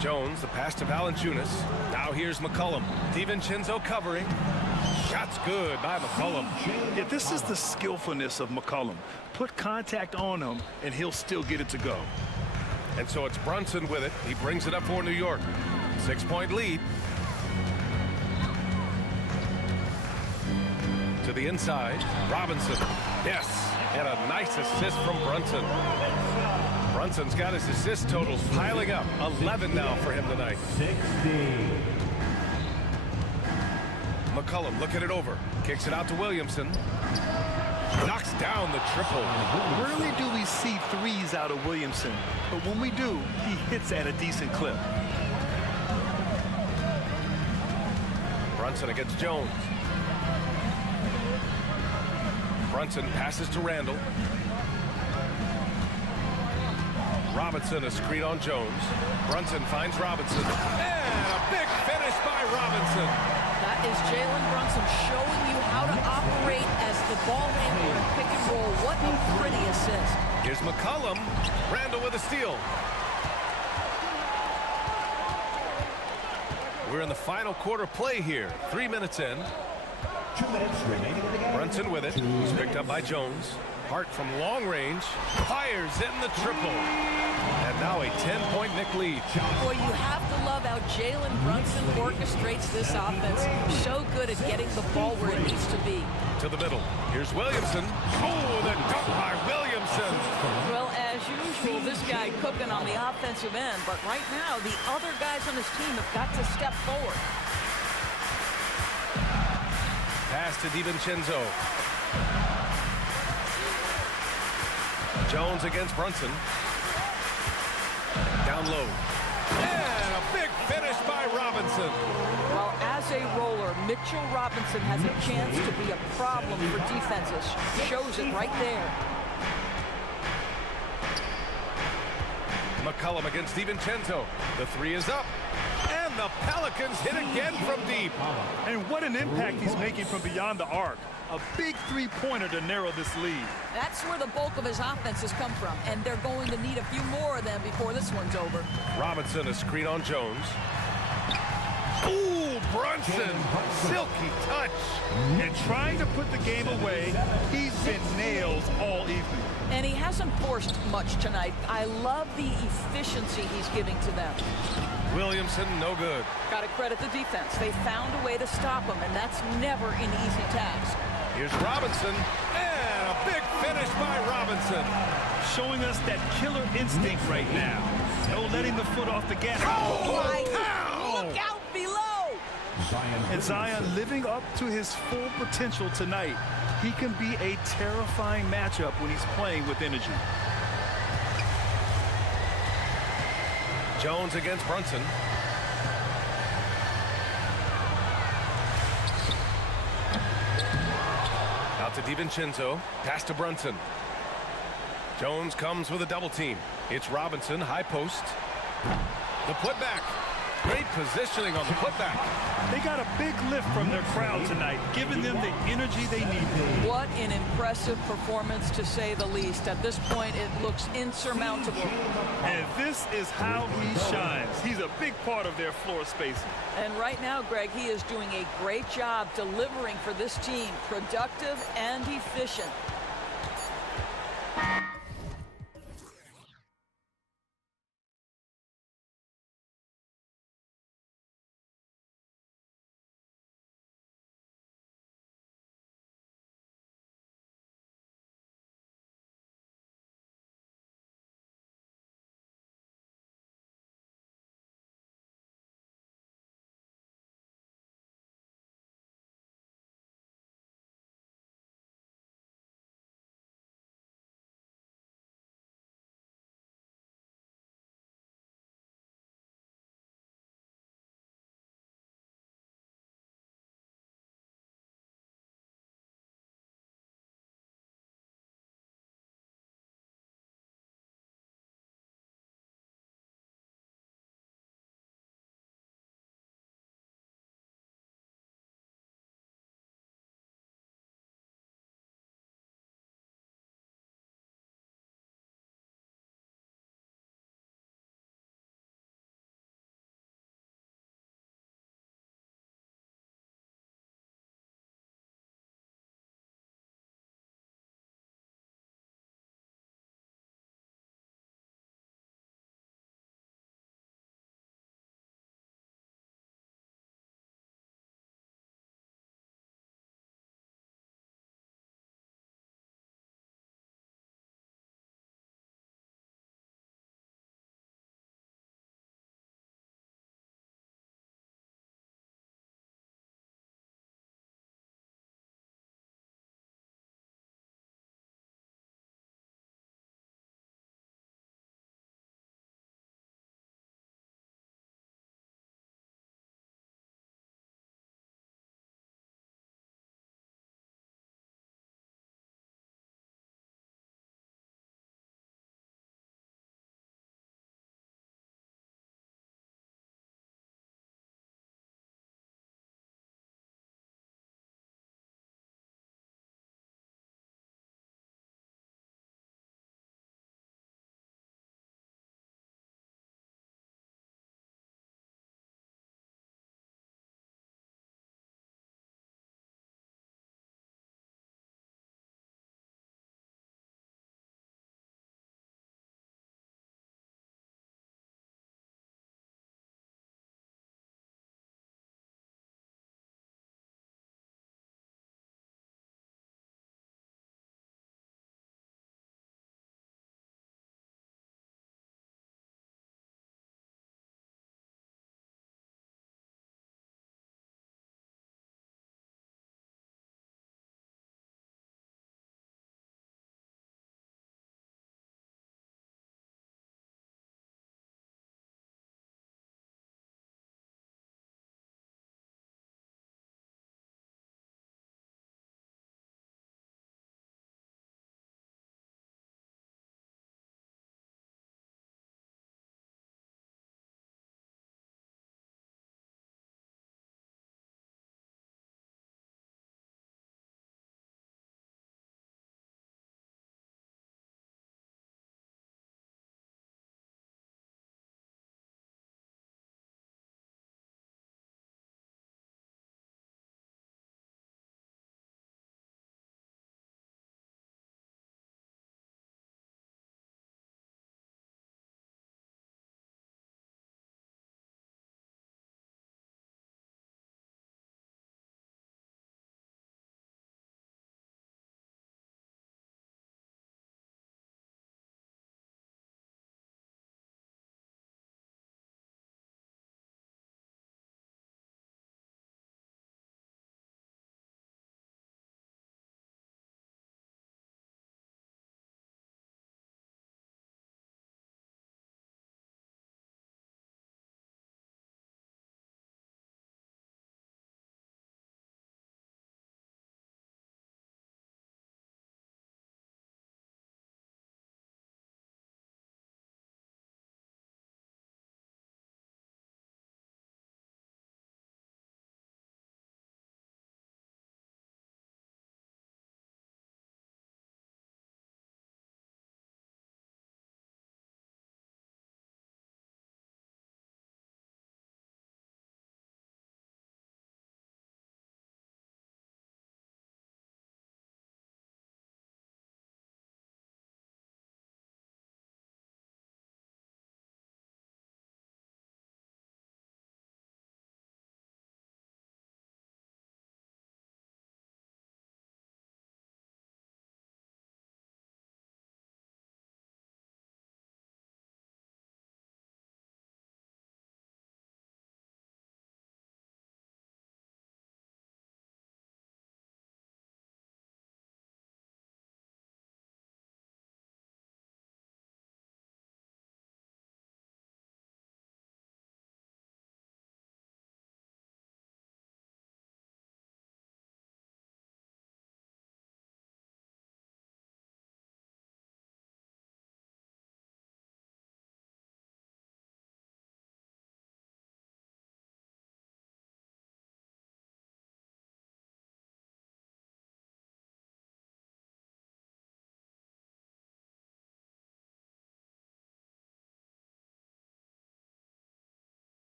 Jones, the pass to Valanciunas. Now here's McCollum. DiVincenzo covering. Shot's good by McCollum. Yeah, this is the skillfulness of McCollum. Put contact on him, and he'll still get it to go. And so it's Brunson with it. He brings it up for New York. 6-point lead. To the inside, Robinson. Yes, and a nice assist from Brunson. Brunson's got his assist totals piling up. 11 now for him tonight. 16. McCollum looking it over. Kicks it out to Williamson. Knocks down the triple. Rarely do we see threes out of Williamson, but when we do, he hits at a decent clip. Brunson against Jones. Brunson passes to Randall. Robinson, a screen on Jones. Brunson finds Robinson. And a big finish by Robinson. That is Jalen Brunson showing you how to operate as the ball handler in pick and roll. What a pretty assist. Here's McCollum. Randall with a steal. We're in the final quarter play here. 3 minutes in. 2 minutes remaining in the game. Brunson with it. He's picked up by Jones. Hart from long range fires in the triple. And now a 10-point Nick lead. Boy, you have to love how Jalen Brunson orchestrates this offense. So good at getting the ball where it needs to be. To the middle. Here's Williamson. Oh, the dunk by Williamson. Well, as usual, this guy cooking on the offensive end. But right now, the other guys on his team have got to step forward. Pass to DiVincenzo. Jones against Brunson. Down low. And a big finish by Robinson. Well, as a roller, Mitchell Robinson has a chance to be a problem for defenses. Shows it right there. McCollum against DiVincenzo. The three is up. And the Pelicans hit again from deep. And what an impact he's making from beyond the arc. A big three-pointer to narrow this lead. That's where the bulk of his offense has come from, and they're going to need a few more of them before this one's over. Robinson, a screen on Jones. Ooh, Brunson, silky touch. And trying to put the game away, he's been nails all evening. And he hasn't forced much tonight. I love the efficiency he's giving to them. Williamson, no good. Got to credit the defense. They found a way to stop him, and that's never an easy task. Here's Robinson, and a big finish by Robinson. Showing us that killer instinct right now. No letting the foot off the gas. Look out below! And Zion living up to his full potential tonight. He can be a terrifying matchup when he's playing with energy. Jones against Brunson. Out to DiVincenzo. Pass to Brunson. Jones comes with a double team. It's Robinson, high post. The putback. Great positioning on the putback. They got a big lift from their crowd tonight, giving them the energy they need. What an impressive performance, to say the least. At this point, it looks insurmountable. And this is how he shines. He's a big part of their floor spacing. And right now, Greg, he is doing a great job delivering for this team, productive and efficient.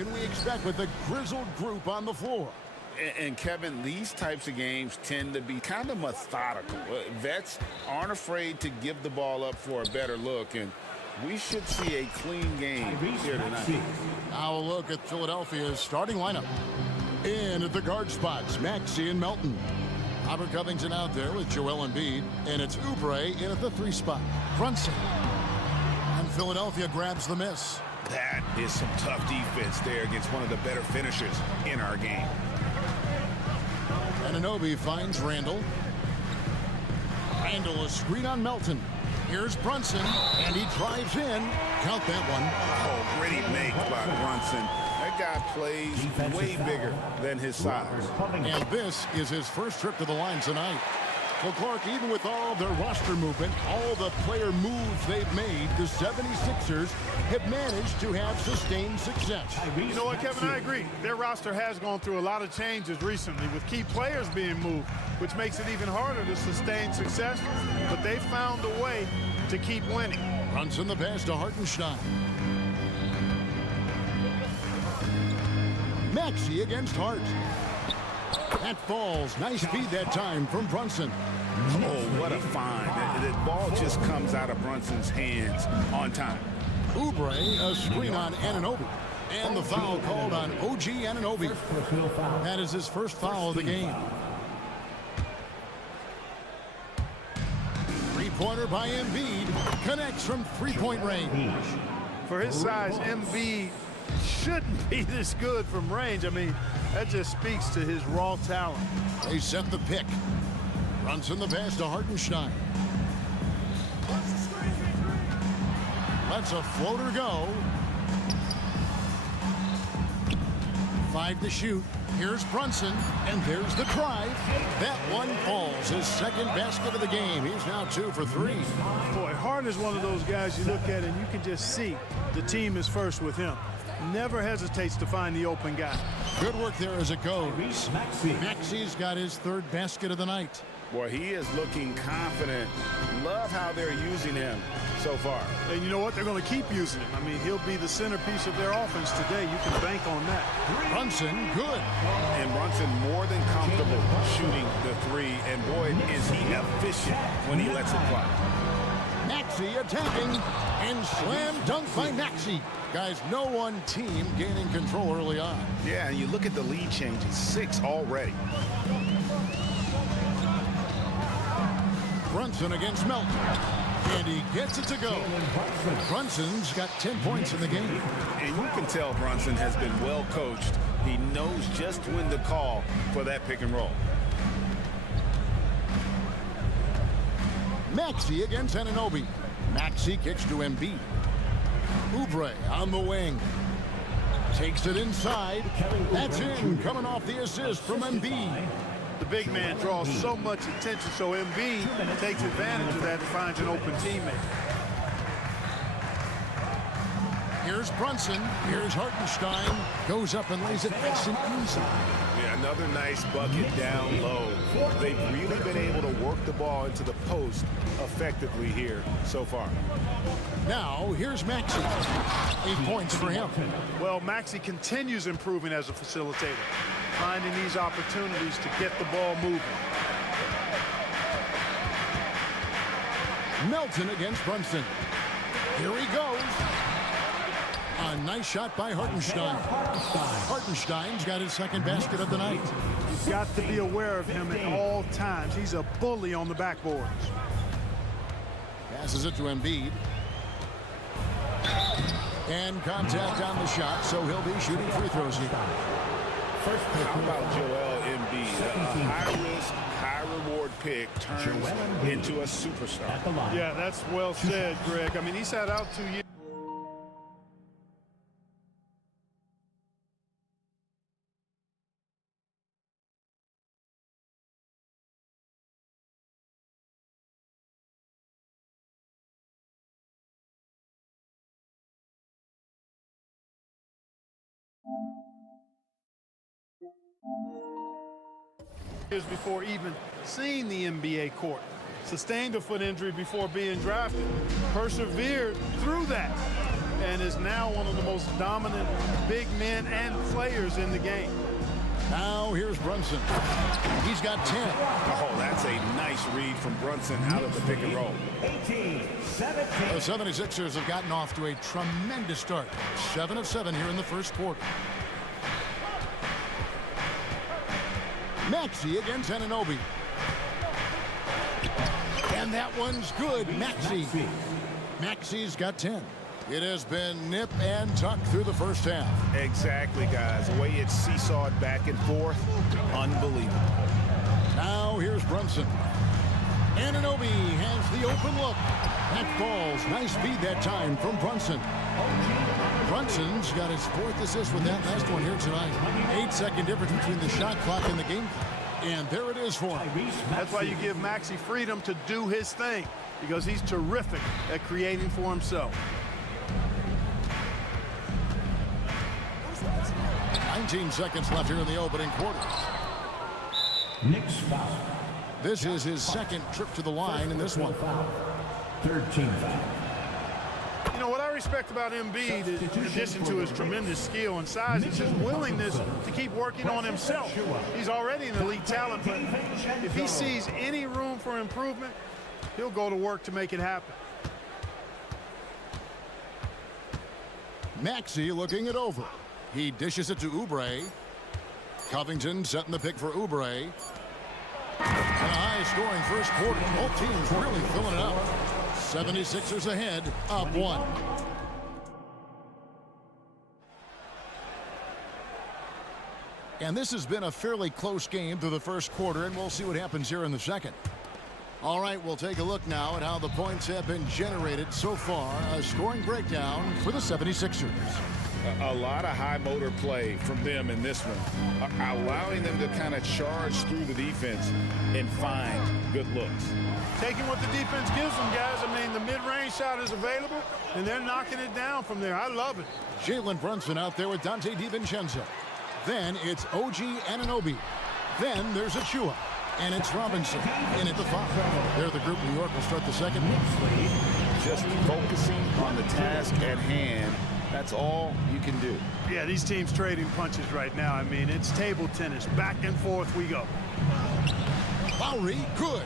can we expect with the grizzled group on the floor? And Kevin, these types of games tend to be kind of methodical. Vets aren't afraid to give the ball up for a better look, and we should see a clean game here tonight. Now a look at Philadelphia's starting lineup. In at the guard spots, Maxey and Melton. Robert Covington out there with Joel Embiid, and it's Oubre in at the 3 spot. Brunson. And Philadelphia grabs the miss. That is some tough defense there against one of the better finishers in our game. Anunoby finds Randall. Randall, a screen on Melton. Here's Brunson, and he drives in. Count that one. Oh, great make by Brunson. That guy plays way bigger than his size. And this is his first trip to the line tonight. Well, Clark, even with all their roster movement, all the player moves they've made, the 76ers have managed to have sustained success. You know what, Kevin? I agree. Their roster has gone through a lot of changes recently with key players being moved, which makes it even harder to sustain success. But they found a way to keep winning. Brunson the pass to Hartenstein. Maxey against Hart. That falls. Nice feed that time from Brunson. Oh, what a find. The ball just comes out of Brunson's hands on time. Oubre, a screen on Anunoby. And the foul called on OG Anunoby. That is his first foul of the game. Three-pointer by Embiid. Connects from three-point range. For his size, Embiid shouldn't be this good from range. I mean, that just speaks to his raw talent. They set the pick. Runs in the pass to Hartenstein. Lets a floater go. 5 to shoot. Here's Brunson, and there's the drive. That one falls. His second basket of the game. He's now 2 for 3. Boy, Harden is one of those guys you look at and you can just see the team is first with him. Never hesitates to find the open guy. Good work there as it goes. Maxey's got his 3rd basket of the night. Boy, he is looking confident. Love how they're using him so far. And you know what? They're going to keep using him. I mean, he'll be the centerpiece of their offense today. You can bank on that. Brunson, good. And Brunson more than comfortable shooting the 3. And boy, is he efficient when he lets it fly. Maxey attacking, and slam dunk by Maxey. Guys, no one team gaining control early on. Yeah, and you look at the lead changes, 6 already. Brunson against Melton, and he gets it to go. Brunson's got 10 points in the game. And you can tell Brunson has been well coached. He knows just when to call for that pick and roll. Maxey against Anunoby. Maxey kicks to Embiid. Oubre on the wing. Takes it inside. That's in, coming off the assist from Embiid. The big man draws so much attention, so Embiid takes advantage of that and finds an open teammate. Here's Brunson. Here's Hartenstein. Goes up and lays it nice and easy. Yeah, another nice bucket down low. They've really been able to work the ball into the post effectively here so far. Now, here's Maxey. 8 points for him. Well, Maxey continues improving as a facilitator, finding these opportunities to get the ball moving. Melton against Brunson. Here he goes. A nice shot by Hartenstein. Hartenstein's got his 2nd basket of the night. You've got to be aware of him at all times. He's a bully on the backboards. Passes it to Embiid. And contact on the shot, so he'll be shooting free throws here. How about Joel Embiid? A high-risk, high-reward pick turns into a superstar. Yeah, that's well said, Greg. I mean, he sat out 2 years. Years before even seeing the NBA court. Sustained a foot injury before being drafted. Persevered through that. and is now one of the most dominant big men and players in the game. Now here's Brunson. He's got 10. Oh, that's a nice read from Brunson out of the pick and roll. 18, 17. The 76ers have gotten off to a tremendous start. 7 of 7 here in the first quarter. Maxey against Anunoby. And that one's good. Maxey. Maxey's got 10. It has been nip and tuck through the first half. Exactly, guys. The way it's seesawed back and forth, unbelievable. Now here's Brunson. Anunoby has the open look. That falls. Nice feed that time from Brunson. Brunson's got his 4th assist with that last one here tonight. 8-second difference between the shot clock and the game clock. And there it is for him. That's why you give Maxey freedom to do his thing, because he's terrific at creating for himself. 19 seconds left here in the opening quarter. Nick's foul. This is his 2nd trip to the line in this one. 13 foul. You know, what I respect about Embiid, is, in addition to his tremendous skill and size, is his willingness to keep working on himself. He's already an elite talent, but if he sees any room for improvement, he'll go to work to make it happen. Maxey looking it over. He dishes it to Oubre. Covington setting the pick for Oubre. And a high-scoring first quarter. Both teams really filling it up. 76ers ahead, up 1. And this has been a fairly close game through the first quarter, and we'll see what happens here in the second. All right, we'll take a look now at how the points have been generated so far. A scoring breakdown for the 76ers. A lot of high motor play from them in this one, allowing them to kind of charge through the defense and find good looks. Taking what the defense gives them, guys. I mean, the mid-range shot is available, and they're knocking it down from there. I love it. Jalen Brunson out there with Dante DiVincenzo. Then it's OG Anunoby. Then there's Achua. And it's Robinson in at the 5. They're the group. New York will start the second. Just focusing on the task at hand. That's all you can do. Yeah, these teams trading punches right now. I mean, it's table tennis. Back and forth we go. Lowry, good.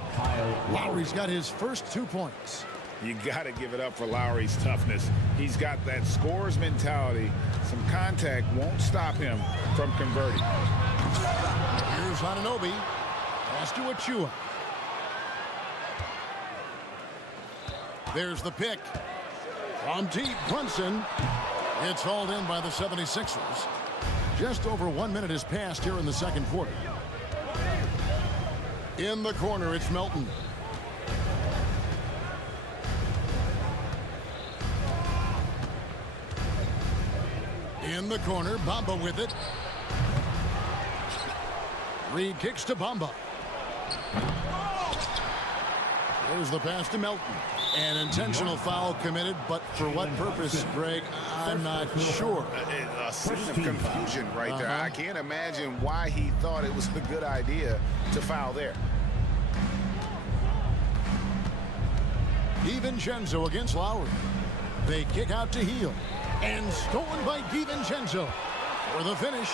Lowry's got his first 2 points. You got to give it up for Lowry's toughness. He's got that scorer's mentality. Some contact won't stop him from converting. Here's Anunoby. Pass to Achua. There's the pick. From deep, Brunson. It's hauled in by the 76ers. Just over 1 minute has passed here in the second quarter. In the corner, it's Melton. In the corner, Bamba with it. Reed kicks to Bamba. There's the pass to Melton. An intentional foul committed, but for what purpose, Greg, I'm not sure. A scene of confusion right there. I can't imagine why he thought it was a good idea to foul there. DiVincenzo against Lowry. They kick out to Heel. And stolen by DiVincenzo for the finish.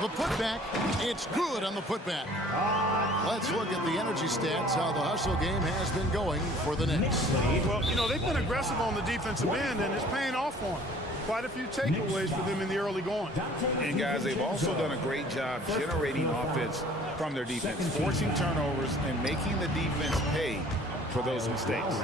The putback, it's good on the putback. Let's look at the energy stats, how the hustle game has been going for the Knicks. Well, you know, they've been aggressive on the defensive end, and it's paying off for them. Quite a few takeaways for them in the early going. And, guys, they've also done a great job generating offense from their defense, forcing turnovers and making the defense pay for those mistakes.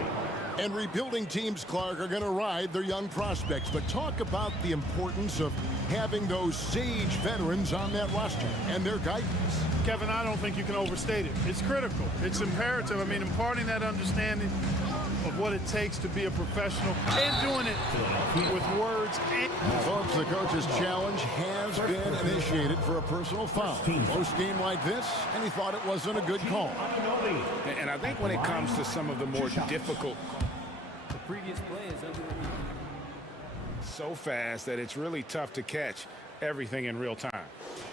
And rebuilding teams, Clark, are going to ride their young prospects. But talk about the importance of having those sage veterans on that roster and their guidance. Kevin, I don't think you can overstate it. It's critical. It's imperative. I mean, imparting that understanding of what it takes to be a professional and doing it with words. Folks, the coach's challenge has been initiated for a personal foul. Post game like this, and he thought it wasn't a good call. And I think when it comes to some of the more difficult, the previous play is under review. So fast that it's really tough to catch everything in real time.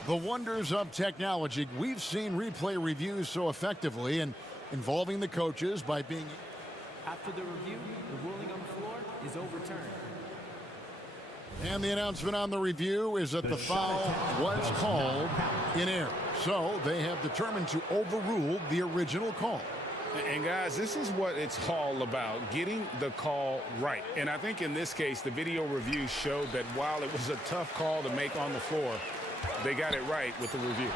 The wonders of technology. We've seen replay reviews so effectively and involving the coaches by being... After the review, the ruling on the floor is overturned. And the announcement on the review is that the foul was called in air. So they have determined to overrule the original call. And guys, this is what it's all about, getting the call right. And I think in this case, the video review showed that while it was a tough call to make on the floor, they got it right with the review.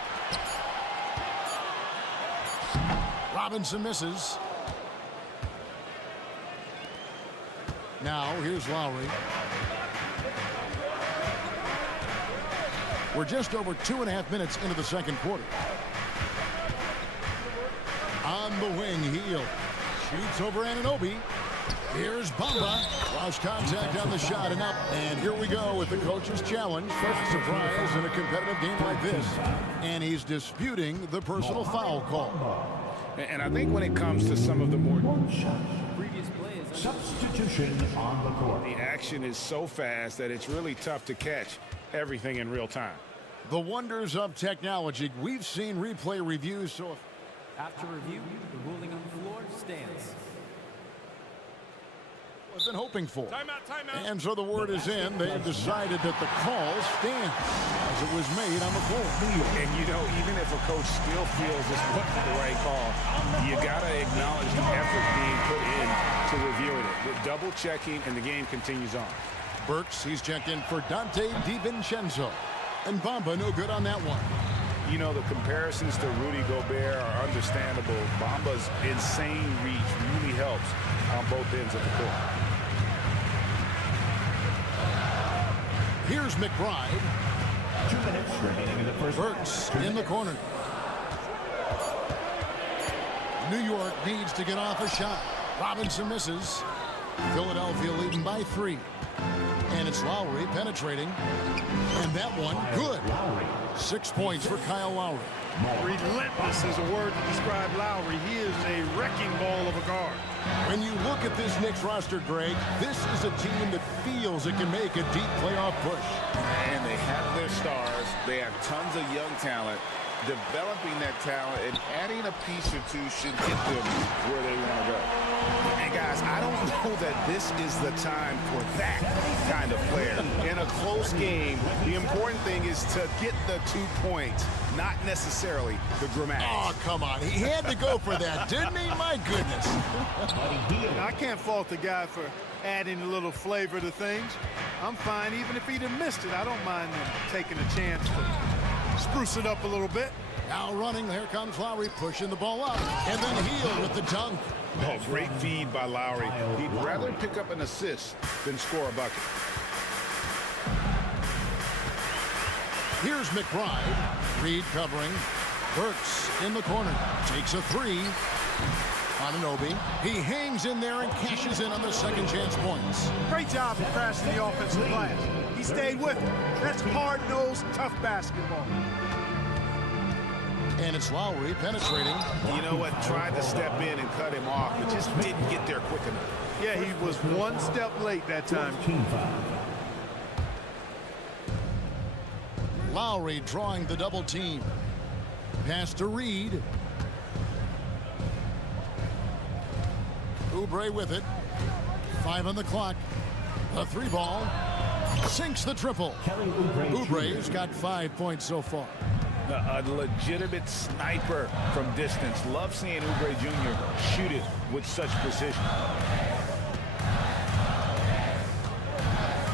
Robinson misses. Now here's Lowry. We're just over 2.5 minutes into the second quarter. On the wing, Heel shoots over Anunoby. Here's Bamba. Lost contact on the shot and up. And here we go with the coach's challenge. First surprise in a competitive game like this. And he's disputing the personal foul call. And I think when it comes to some of the more Substitution on the court. the action is so fast that it's really tough to catch everything in real time. The wonders of technology. We've seen replay reviews, so After review, the ruling on the floor stands. I've been hoping for. Timeout, timeout. And so the word is in. They've decided that the call stands as it was made on the floor. And you know, even if a coach still feels this wasn't the right call, you got to acknowledge the effort being put in to reviewing it. With double checking, and the game continues on. Burks, he's checked in for Dante DiVincenzo. And Bamba, no good on that one. You know, the comparisons to Rudy Gobert are understandable. Bamba's insane reach really helps on both ends of the court. Here's McBride. 2 minutes remaining in the first. Burks in the corner. New York needs to get off a shot. Robinson misses. Philadelphia leading by 3. And it's Lowry penetrating. And that one, good. 6 points for Kyle Lowry. Relentless is a word to describe Lowry. He is a wrecking ball of a guard. When you look at this Knicks roster, Greg, this is a team that feels it can make a deep playoff push. And they have their stars. They have tons of young talent. Developing that talent and adding a piece or two should get them where they want to go. And guys, I don't know that this is the time for that kind of player. In a close game, the important thing is to get the 2 points, not necessarily the dramatics. Oh, come on. He had to go for that, didn't he? My goodness. I can't fault the guy for adding a little flavor to things. I'm fine even if he'd have missed it. I don't mind him taking a chance to spruce it up a little bit. Now running, here comes Lowry pushing the ball up. And then Heel with the dunk. Oh, great feed by Lowry. He'd rather pick up an assist than score a bucket. Here's McBride. Reed covering. Burks in the corner. Takes a 3. Anunoby. He hangs in there and cashes in on the second chance points. Great job of crashing the offensive glass. He stayed with it. That's hard-nosed, tough basketball. And it's Lowry penetrating. You know what? Tried to step in and cut him off, but just didn't get there quick enough. Yeah, he was one step late that time. Lowry drawing the double team. Pass to Reed. Oubre with it. 5 on the clock. A 3 ball. Sinks the triple. Oubre's got 5 points so far. A legitimate sniper from distance. Love seeing Oubre Jr. shoot it with such precision.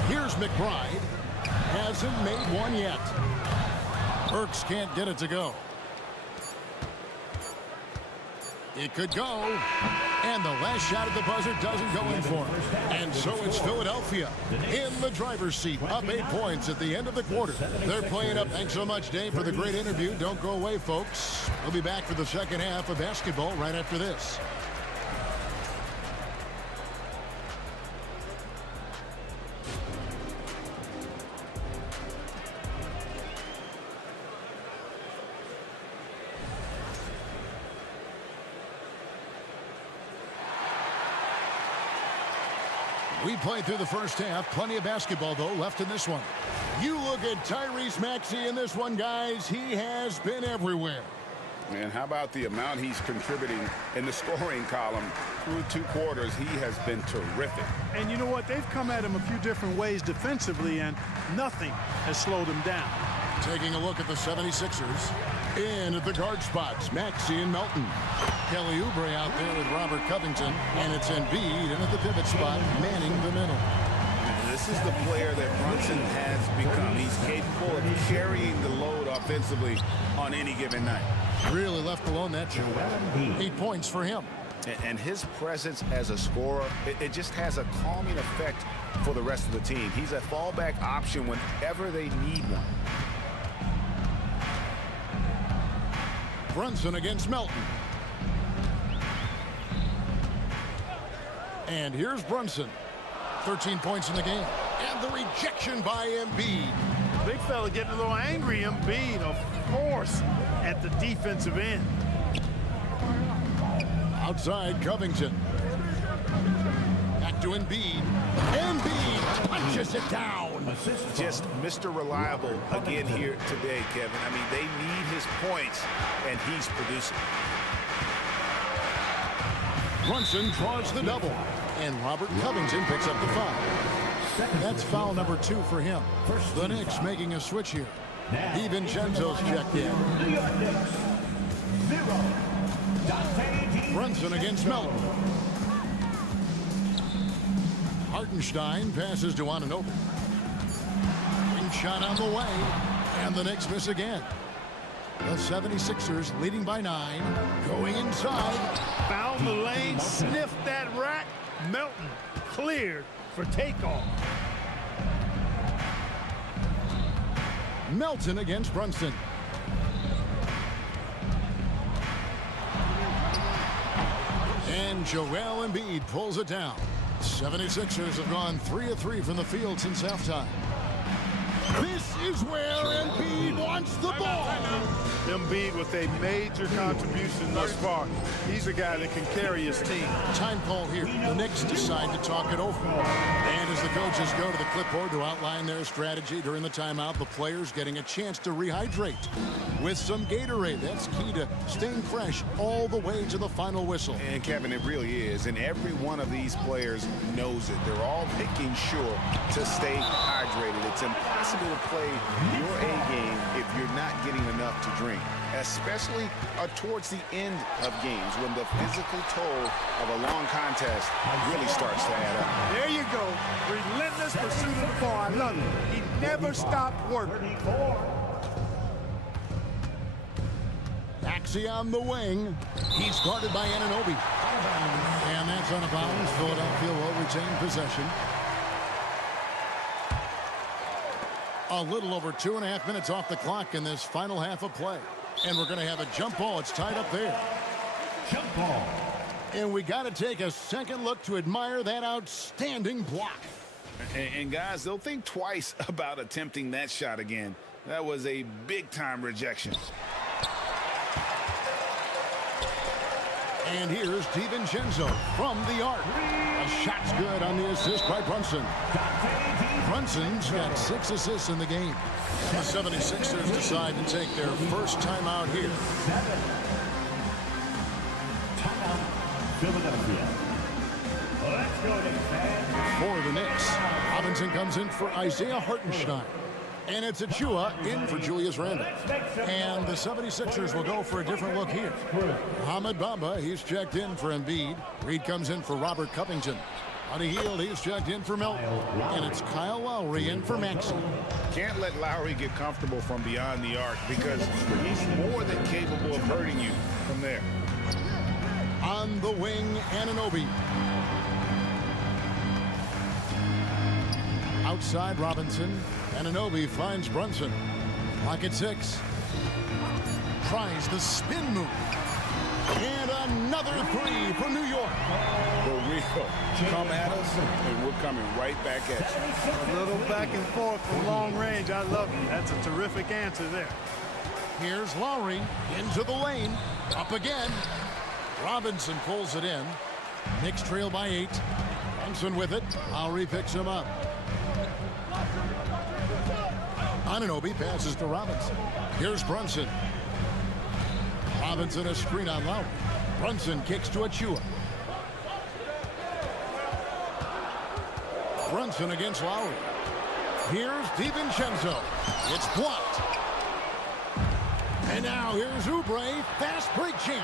Here's McBride. Hasn't made one yet. Burks can't get it to go. It could go. And the last shot at the buzzer doesn't go in for him. And so it's Philadelphia in the driver's seat, up 8 points at the end of the quarter. They're playing up. Thanks so much, Dave, for the great interview. Don't go away, folks. We'll be back for the second half of basketball right after this. We played through the first half. Plenty of basketball, though, left in this one. You look at Tyrese Maxey in this one, guys. He has been everywhere. And how about the amount he's contributing in the scoring column through 2 quarters? He has been terrific. And you know what? They've come at him a few different ways defensively, and nothing has slowed him down. Taking a look at the 76ers. In at the guard spots, Maxey and Melton. Kelly Oubre out there with Robert Covington. And it's Embiid in at the pivot spot, manning the middle. This is the player that Brunson has become. He's capable of carrying the load offensively on any given night. Really left alone that year. 8 points for him. And his presence as a scorer, it just has a calming effect for the rest of the team. He's a fallback option whenever they need one. Brunson against Melton. And here's Brunson. 13 points in the game. And the rejection by Embiid. Big fella getting a little angry. Embiid, a force at the defensive end. Outside Covington. Back to Embiid. Embiid punches it down. Just Mr. Reliable again here today, Kevin. I mean, they need his points, and he's producing. Brunson draws the double, and Robert Covington picks up the foul. That's foul number 2 for him. The Knicks making a switch here. DiVincenzo's checked in. Brunson against Melton. Hartenstein passes to Anunoby. Shot on the way, and the Knicks miss again. The 76ers leading by 9, going inside. Found the lane, sniffed that rack. Melton cleared for takeoff. Melton against Brunson. And Joel Embiid pulls it down. 76ers have gone 3 of 3 from the field since halftime. This is where Embiid wants the ball. Embiid with a major contribution thus far. He's a guy that can carry his team. Time call here. The Knicks decide to talk it over. And as the coaches go to the clipboard to outline their strategy during the timeout, the players getting a chance to rehydrate with some Gatorade. That's key to staying fresh all the way to the final whistle. And Kevin, it really is. And every one of these players knows it. They're all making sure to stay hydrated. It's impossible to play your A game if you're not getting enough to drink, especially towards the end of games when the physical toll of a long contest really starts to add up. There you go. Relentless pursuit of the ball. I love it. He never stopped working. Maxey on the wing. He's guarded by Anunoby. And that's out of bounds. Philadelphia will retain possession. A little over 2.5 minutes off the clock in this final half of play. And we're going to have a jump ball. It's tied up there. Jump ball. And we got to take a second look to admire that outstanding block. And guys, they'll think twice about attempting that shot again. That was a big-time rejection. And here's DiVincenzo from the arc. A shot's good on the assist by Brunson. Brunson's got 6 assists in the game. The 76ers decide to take their first timeout here. Timeout, Philadelphia. Let's go, Knicks. For the Knicks, Robinson comes in for Isaiah Hartenstein. And it's Achua in for Julius Randle. And the 76ers will go for a different look here. Mohamed Bamba, he's checked in for Embiid. Reed comes in for Robert Covington. Buddy Hield, he's checked in for Melton. And it's Kyle Lowry in for Maxey. Can't let Lowry get comfortable from beyond the arc because he's more than capable of hurting you from there. On the wing, Anunoby. Outside Robinson. Anunoby finds Brunson. Clock at 6. Tries the spin move. And another 3 for New York. The real come at us, and we're coming right back at you. A little back and forth from long range. I love it. That's a terrific answer there. Here's Lowry into the lane. Up again. Robinson pulls it in. Knicks trail by 8. Brunson with it. Lowry picks him up. Anunoby passes to Robinson. Here's Brunson. Robinson a screen on Lowry. Brunson kicks to Achua. Brunson against Lowry. Here's DiVincenzo. It's blocked. And now here's Oubre. Fast break chance.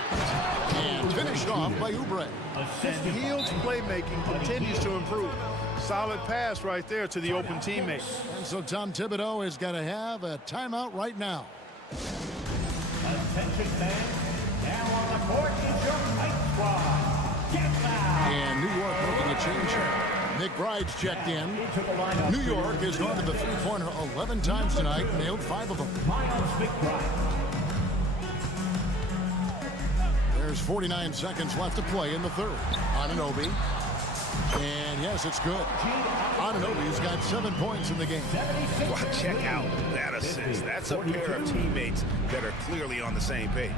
And finished off by Oubre. And Hield's playmaking continues to improve. Solid pass right there to the open teammate. And so Tom Thibodeau has got to have a timeout right now. Attention fans, now on the court is your fight squad. Get loud. And New York making a change here. McBride's checked in. New York has gone to the three-pointer 11 times tonight, nailed 5 of them. There's 49 seconds left to play in the third. Anunoby. And yes, it's good. Anunoby's got 7 points in the game. Well, check out that assist. That's a pair of teammates that are clearly on the same page.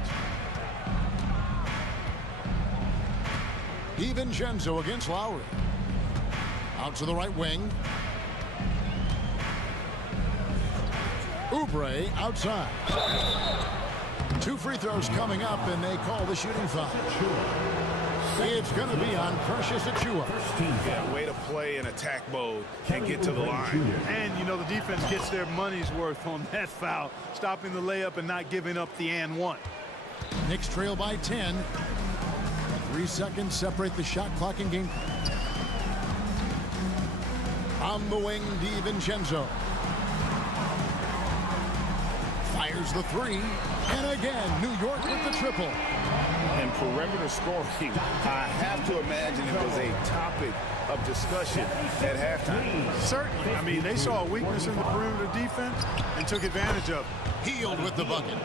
DiVincenzo against Lowry. Out to the right wing. Oubre outside. 2 free throws coming up, and they call the shooting foul. It's going to be on Precious Achua. Yeah, way to play in attack mode and get to the line. And, you know, the defense gets their money's worth on that foul, stopping the layup and not giving up the and one. Knicks trail by 10. 3 seconds separate the shot clock in game. On the wing, DiVincenzo. Fires the 3. And again, New York with the triple. And perimeter scoring, I have to imagine it was a topic of discussion at halftime. Certainly. I mean, they saw a weakness in the perimeter defense and took advantage of it. Hield with the bucket.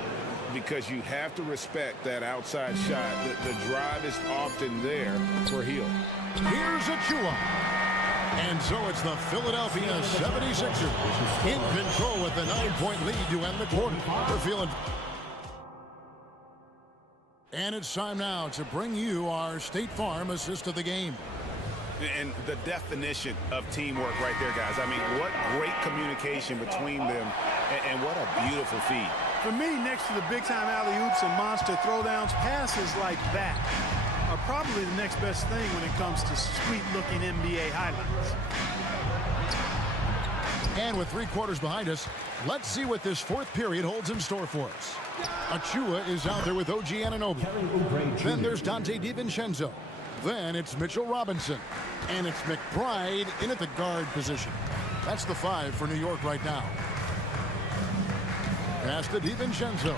Because you have to respect that outside shot. The drive is often there for Hield. Here's Achua. And so it's the Philadelphia 76ers in control with the 9-point lead to end the quarter. They're feeling... And it's time now to bring you our State Farm assist of the game. And the definition of teamwork right there, guys. I mean, what great communication between them, and what a beautiful feed. For me, next to the big-time alley-oops and monster throwdowns, passes like that are probably the next best thing when it comes to sweet-looking NBA highlights. And with 3 quarters behind us, let's see what this 4th period holds in store for us. Achua is out there with OG Anunoby. Then there's Dante DiVincenzo. Then it's Mitchell Robinson. And it's McBride in at the guard position. That's the 5 for New York right now. Pass to DiVincenzo.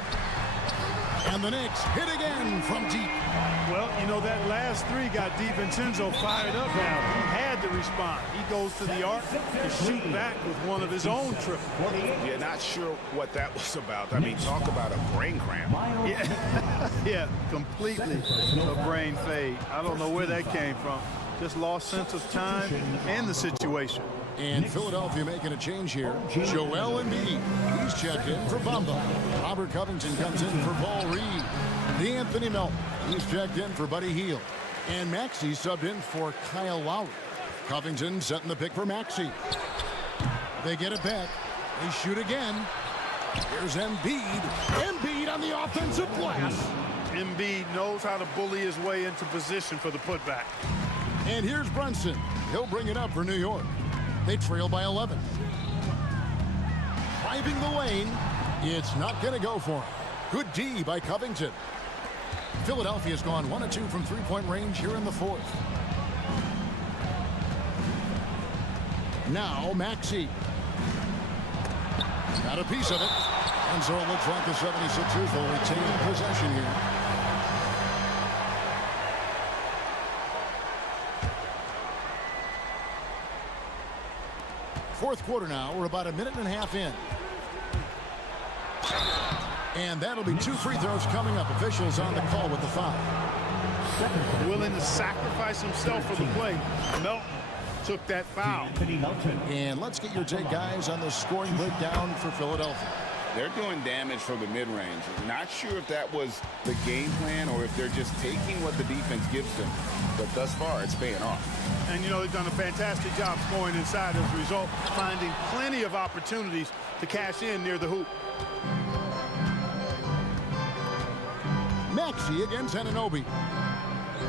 And the Knicks hit again from deep. Well, you know, that last 3 got DiVincenzo fired up now. He had to respond. He goes to the arc to shoot back with one of his own triples. Yeah, not sure what that was about. I mean, talk about a brain cramp. Yeah, yeah, completely a brain fade. I don't know where that came from. Just lost sense of time and the situation. And Philadelphia making a change here. Joel Embiid, he's checked in for Bamba. Robert Covington comes in for Paul Reed. D'Anthony Melton, he's checked in for Buddy Hield. And Maxey subbed in for Kyle Lowry. Covington setting the pick for Maxey. They get it back. They shoot again. Here's Embiid. Embiid on the offensive glass. Embiid knows how to bully his way into position for the putback. And here's Brunson. He'll bring it up for New York. They trail by 11. Driving the lane. It's not going to go for him. Good D by Covington. Philadelphia's gone 1 of 2 from 3-point range here in the 4th. Now Maxey. Got a piece of it. And so it looks like the 76ers will retain possession here. Fourth quarter now. We're about a minute and a half in. And that'll be 2 free throws coming up. Officials on the call with the foul. Willing to sacrifice himself for the play. Melton took that foul. And let's get your take, guys, on the scoring breakdown for Philadelphia. They're doing damage from the mid-range. Not sure if that was the game plan or if they're just taking what the defense gives them. But thus far, it's paying off. And, you know, they've done a fantastic job scoring inside as a result, finding plenty of opportunities to cash in near the hoop. Maxey against Anunoby.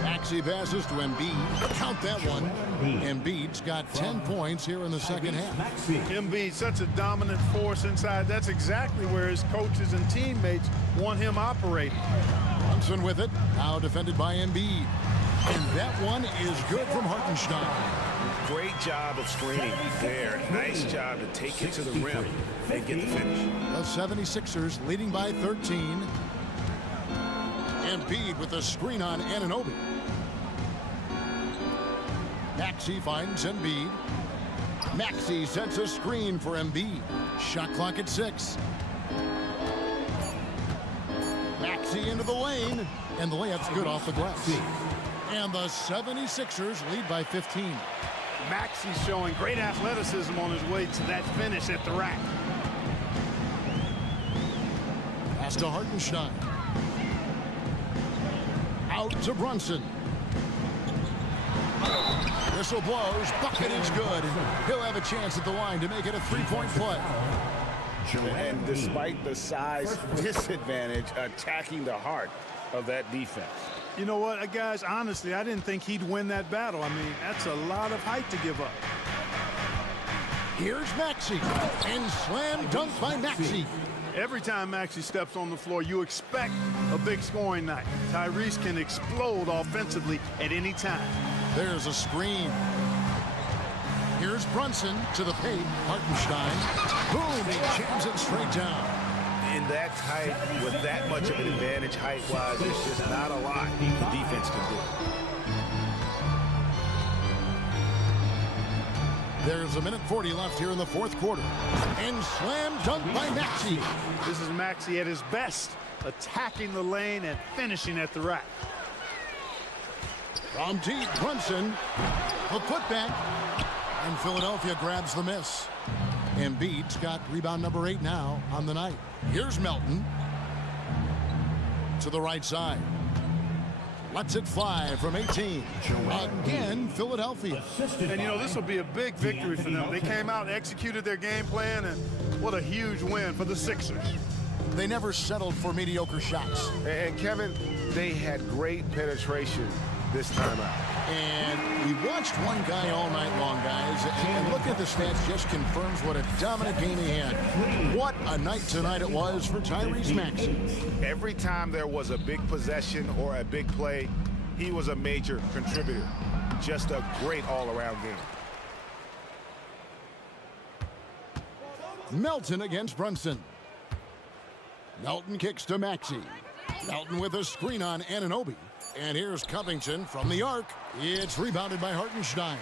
Maxey passes to Embiid. Count that one. Embiid's got 10 points here in the second half. Embiid, such a dominant force inside. That's exactly where his coaches and teammates want him operating. Brunson with it. Now defended by Embiid. And that one is good from Hartenstein. Great job of screening there. Nice job to take it to the rim and get the finish. The 76ers leading by 13. Embiid with a screen on Anunoby. Maxey finds Embiid. Maxey sets a screen for Embiid. Shot clock at 6. Maxey into the lane. And the layup's good off the glass. And the 76ers lead by 15. Maxey's showing great athleticism on his way to that finish at the rack. Pass to Hartenstein. Out to Brunson. Whistle blows. Bucket is good. He'll have a chance at the line to make it a three-point play. And despite the size disadvantage, attacking the heart of that defense. You know what, guys, honestly, I didn't think he'd win that battle. I mean, that's a lot of height to give up. Here's Maxey. And slam dunk by Maxey. Every time Maxey steps on the floor, you expect a big scoring night. Tyrese can explode offensively at any time. There's a screen. Here's Brunson to the paint. Hartenstein. Boom, he jams it straight down. In that height, with that much of an advantage height-wise, there's just not a lot the defense can do. There's a minute 40 left here in the fourth quarter. And slam dunk by Maxey. This is Maxey at his best, attacking the lane and finishing at the rack. From deep, Brunson. The putback. And Philadelphia grabs the miss. Embiid's got rebound number 8 now on the night. Here's Melton. To the right side. Lets it fly from 18. Again, Philadelphia. And, you know, this will be a big victory for them. They came out and executed their game plan, and what a huge win for the Sixers. They never settled for mediocre shots. And, Kevin, they had great penetration this time out. And we watched one guy all night long, guys, and looking at the stats just confirms what a dominant game he had. What a night tonight it was for Tyrese Maxey. Every time there was a big possession or a big play, he was a major contributor. Just a great all-around game. Melton against Brunson. Melton kicks to Maxey. Melton with a screen on Anunoby. And here's Covington from the arc. It's rebounded by Hartenstein.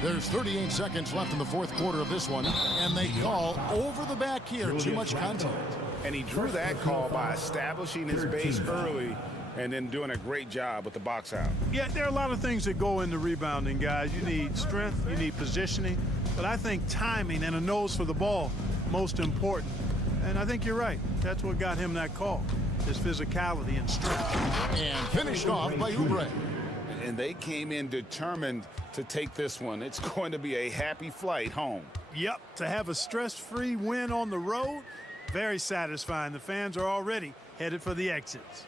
There's 38 seconds left in the fourth quarter of this one, and they call over the back here. Too much contact. And he drew that call by establishing his base early and then doing a great job with the box out. Yeah, there are a lot of things that go into rebounding, guys. You need strength, you need positioning, but I think timing and a nose for the ball, most important. And I think you're right. That's what got him that call. His physicality and strength. And finished off by Oubre. And they came in determined to take this one. It's going to be a happy flight home. Yep, to have a stress-free win on the road, very satisfying. The fans are already headed for the exits.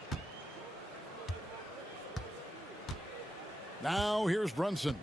Now here's Brunson.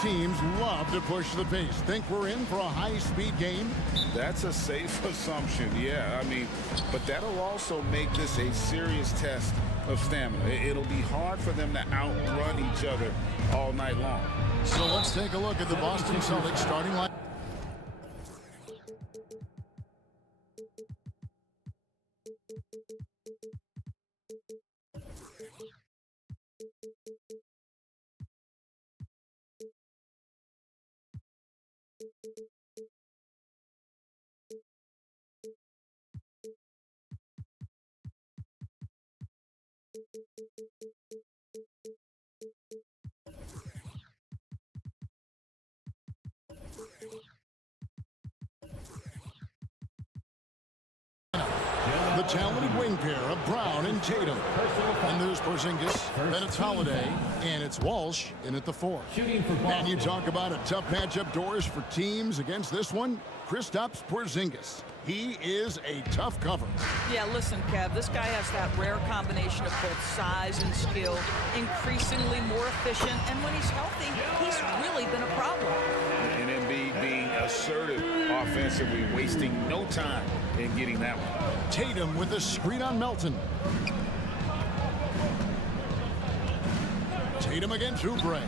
Teams love to push the pace. Think we're in for a high-speed game? That's a safe assumption, yeah. I mean, but that'll also make this a serious test of stamina. It'll be hard for them to outrun each other all night long. So let's take a look at the Boston Celtics starting line. The talented wing pair of Brown and Tatum. And there's Porzingis, then it's Holiday, and it's Walsh in at the 4. And you talk about a tough matchup doors for teams against this one, Kristaps Porzingis. He is a tough cover. Yeah, listen, Kev, this guy has that rare combination of both size and skill, increasingly more efficient, and when he's healthy, he's really been a problem. And Embiid being assertive offensively, wasting no time in getting that one. Tatum with a screen on Melton. Tatum against Oubre.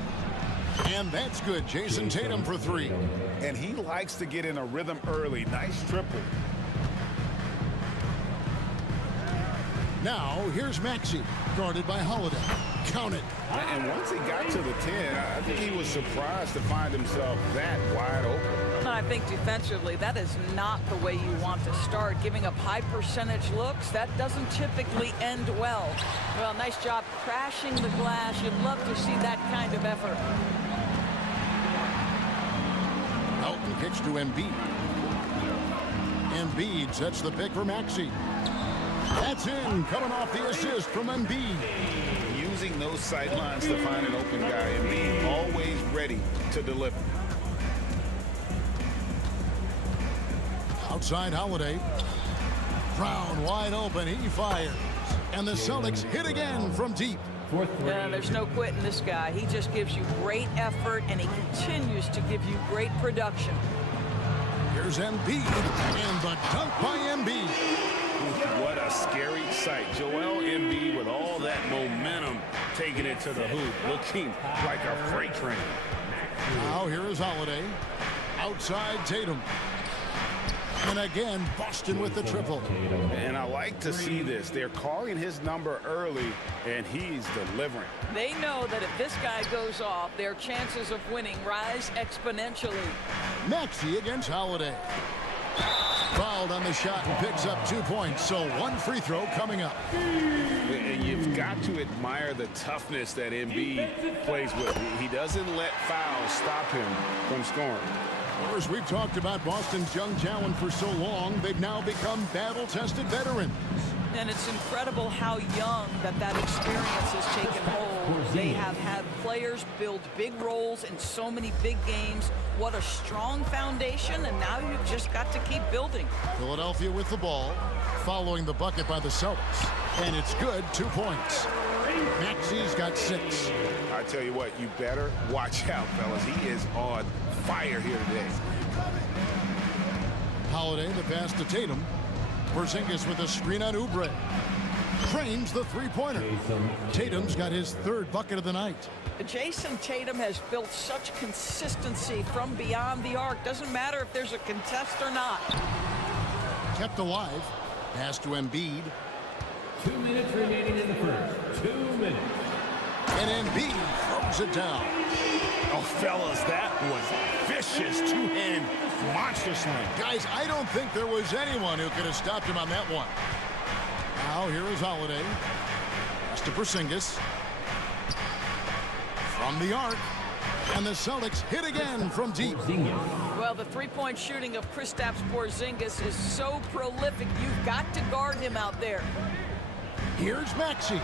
And that's good. Jason Tatum for 3. And he likes to get in a rhythm early. Nice triple. Now, here's Maxey, guarded by Holiday. Count it. And once he got to the 10, I think he was surprised to find himself that wide open. I think defensively, that is not the way you want to start. Giving up high percentage looks, that doesn't typically end well. Well, nice job crashing the glass. You'd love to see that kind of effort. Melton kicks to Embiid. Embiid sets the pick for Maxey. That's in, coming off the assist from Embiid. Using those sight lines to find an open guy and being always ready to deliver. Outside Holiday. Brown wide open, he fires. And the Celtics hit again from deep. Yeah, there's no quitting this guy. He just gives you great effort, and he continues to give you great production. Here's Embiid, and the dunk by Embiid. What a scary sight. Joel Embiid with all that momentum taking it to the hoop, looking like a freight train. Now here is Holiday. Outside Tatum. And again, Boston with the triple. And I like to see this. They're calling his number early, and he's delivering. They know that if this guy goes off, their chances of winning rise exponentially. Maxey against Holiday. Fouled on the shot and picks up 2 points, so 1 free throw coming up. And you've got to admire the toughness that Embiid plays with. He doesn't let fouls stop him from scoring. Of course, we've talked about Boston's young talent for so long, they've now become battle-tested veterans. And it's incredible how young that experience has taken hold. They have had players build big roles in so many big games. What a strong foundation, and now you've just got to keep building. Philadelphia with the ball, following the bucket by the Celtics. And it's good, 2 points. Maxey's got 6. I tell you what, you better watch out, fellas. He is on fire here today. Holiday, the pass to Tatum. Porzingis with a screen on Oubre. Frames the three-pointer. Tatum's got his 3rd bucket of the night. Jason Tatum has built such consistency from beyond the arc. Doesn't matter if there's a contest or not. Kept alive. Pass to Embiid. 2 minutes remaining in the first. 2 minutes. And Embiid throws it down. Oh, fellas, that was vicious two-hand monster slam. Guys, I don't think there was anyone who could have stopped him on that one. Now, here is Holiday. Pass to Porzingis. From the arc. And the Celtics hit again from deep. Well, the three-point shooting of Kristaps Porzingis is so prolific. You've got to guard him out there. Here's Maxey.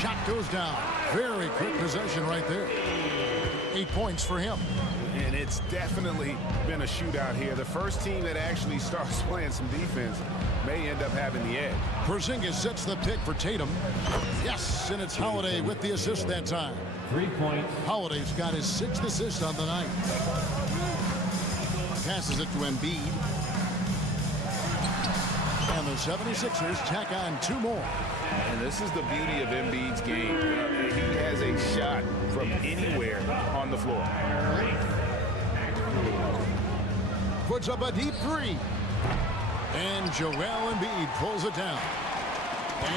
Shot goes down. Very quick possession right there. 8 points for him. And it's definitely been a shootout here. The first team that actually starts playing some defense may end up having the edge. Porzingis sets the pick for Tatum. Yes, and it's Holiday with the assist that time. 3 points. Holiday's got his 6th assist on the night. Passes it to Embiid. And the 76ers tack on 2 more. And this is the beauty of Embiid's game. He has a shot from anywhere on the floor. Puts up a deep 3. And Joel Embiid pulls it down.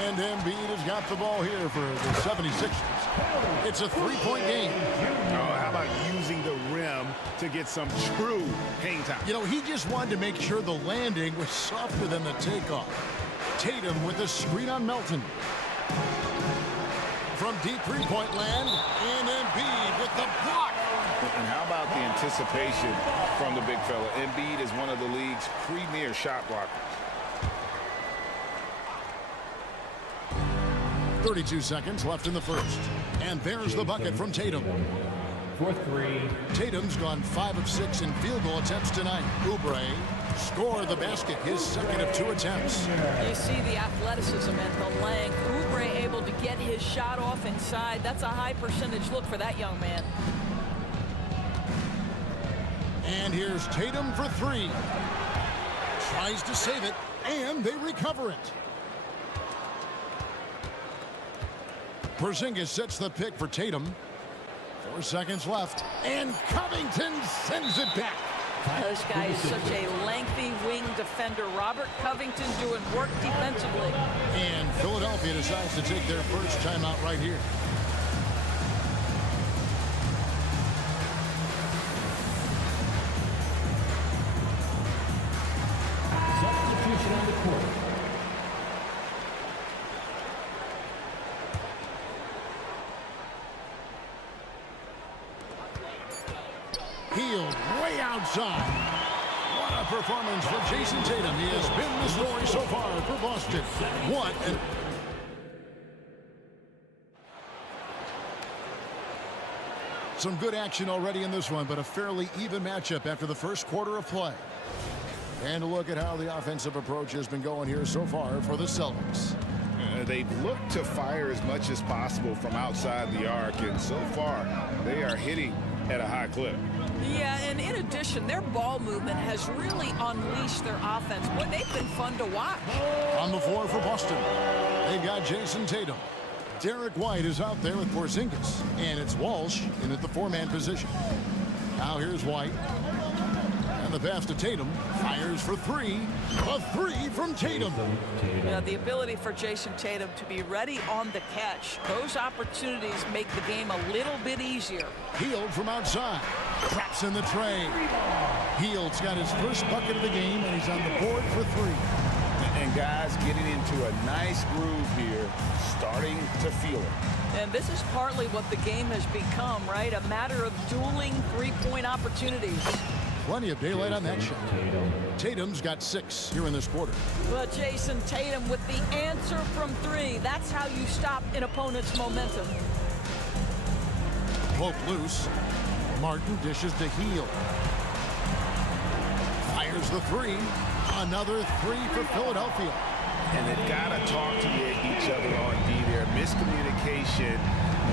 And Embiid has got the ball here for the 76ers. It's a 3-point game. Oh, how about using the rim to get some true hang time? You know, he just wanted to make sure the landing was softer than the takeoff. Tatum with a screen on Melton. From deep 3-point land, and Embiid with the block. And how about the anticipation from the big fella? Embiid is one of the league's premier shot blockers. 32 seconds left in the first. And there's the bucket from Tatum. 4-3. Tatum's gone 5 of 6 in field goal attempts tonight. Oubre scored the basket, his 2nd of 2 attempts. You see the athleticism and the length. Oubre able to get his shot off inside. That's a high percentage look for that young man. And here's Tatum for 3. Tries to save it, and they recover it. Porzingis sets the pick for Tatum. 4 seconds left, and Covington sends it back. This guy is such a lengthy wing defender. Robert Covington doing work defensively. And Philadelphia decides to take their first timeout right here. Substitution on the court. Healed way outside. What a performance for Jason Tatum. He has been the story so far for Boston. What an... Some good action already in this one, but a fairly even matchup after the first quarter of play. And a look at how the offensive approach has been going here so far for the Celtics. They've looked to fire as much as possible from outside the arc, and so far they are hitting at a high clip. Yeah, and in addition, their ball movement has really unleashed their offense. Boy, they've been fun to watch. On the floor for Boston, they've got Jason Tatum. Derek White is out there with Porzingis, and it's Walsh in at the 4-man position. Now here's White. And the pass to Tatum. Fires for 3. A 3 from Tatum. Yeah, the ability for Jason Tatum to be ready on the catch. Those opportunities make the game a little bit easier. Hield from outside. Traps in the tray. Hield's got his first bucket of the game, and he's on the board for 3. And guys getting into a nice groove here, starting to feel it. And this is partly what the game has become, right? A matter of dueling 3-point opportunities. Plenty of daylight on that shot. Tatum's got 6 here in this quarter. Well, Jason Tatum with the answer from 3. That's how you stop an opponent's momentum. Pope loose. Martin dishes to Hield. Fires the 3. Another 3 for Philadelphia. And they've got to talk to each other on D there. Miscommunication,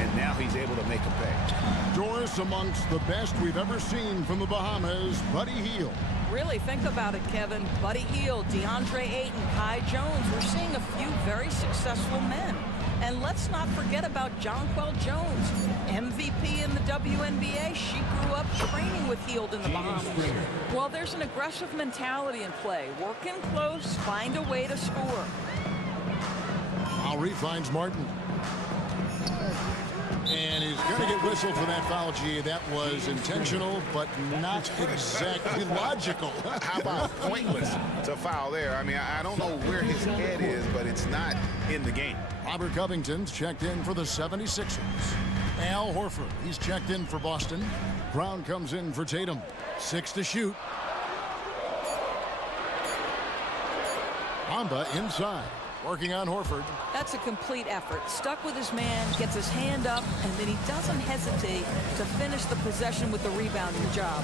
and now he's able to make a pay. Doris amongst the best we've ever seen from the Bahamas, Buddy Hield. Really think about it, Kevin. Buddy Hield, DeAndre Ayton, Kai Jones. We're seeing a few very successful men. And let's not forget about Jonquel Jones, MVP in the WNBA. She grew up training with Hield in the Bahamas. Well, there's an aggressive mentality in play. Work in close, find a way to score. Lowry finds Martin. And he's going to get whistled for that foul, G. That was intentional, but not exactly logical. How about pointless to foul there? I mean, I don't know where his head is, but it's not in the game. Robert Covington's checked in for the 76ers. Al Horford, he's checked in for Boston. Brown comes in for Tatum. 6 to shoot. Bamba inside. Working on Horford. That's a complete effort. Stuck with his man, gets his hand up, and then he doesn't hesitate to finish the possession with the rebounding job.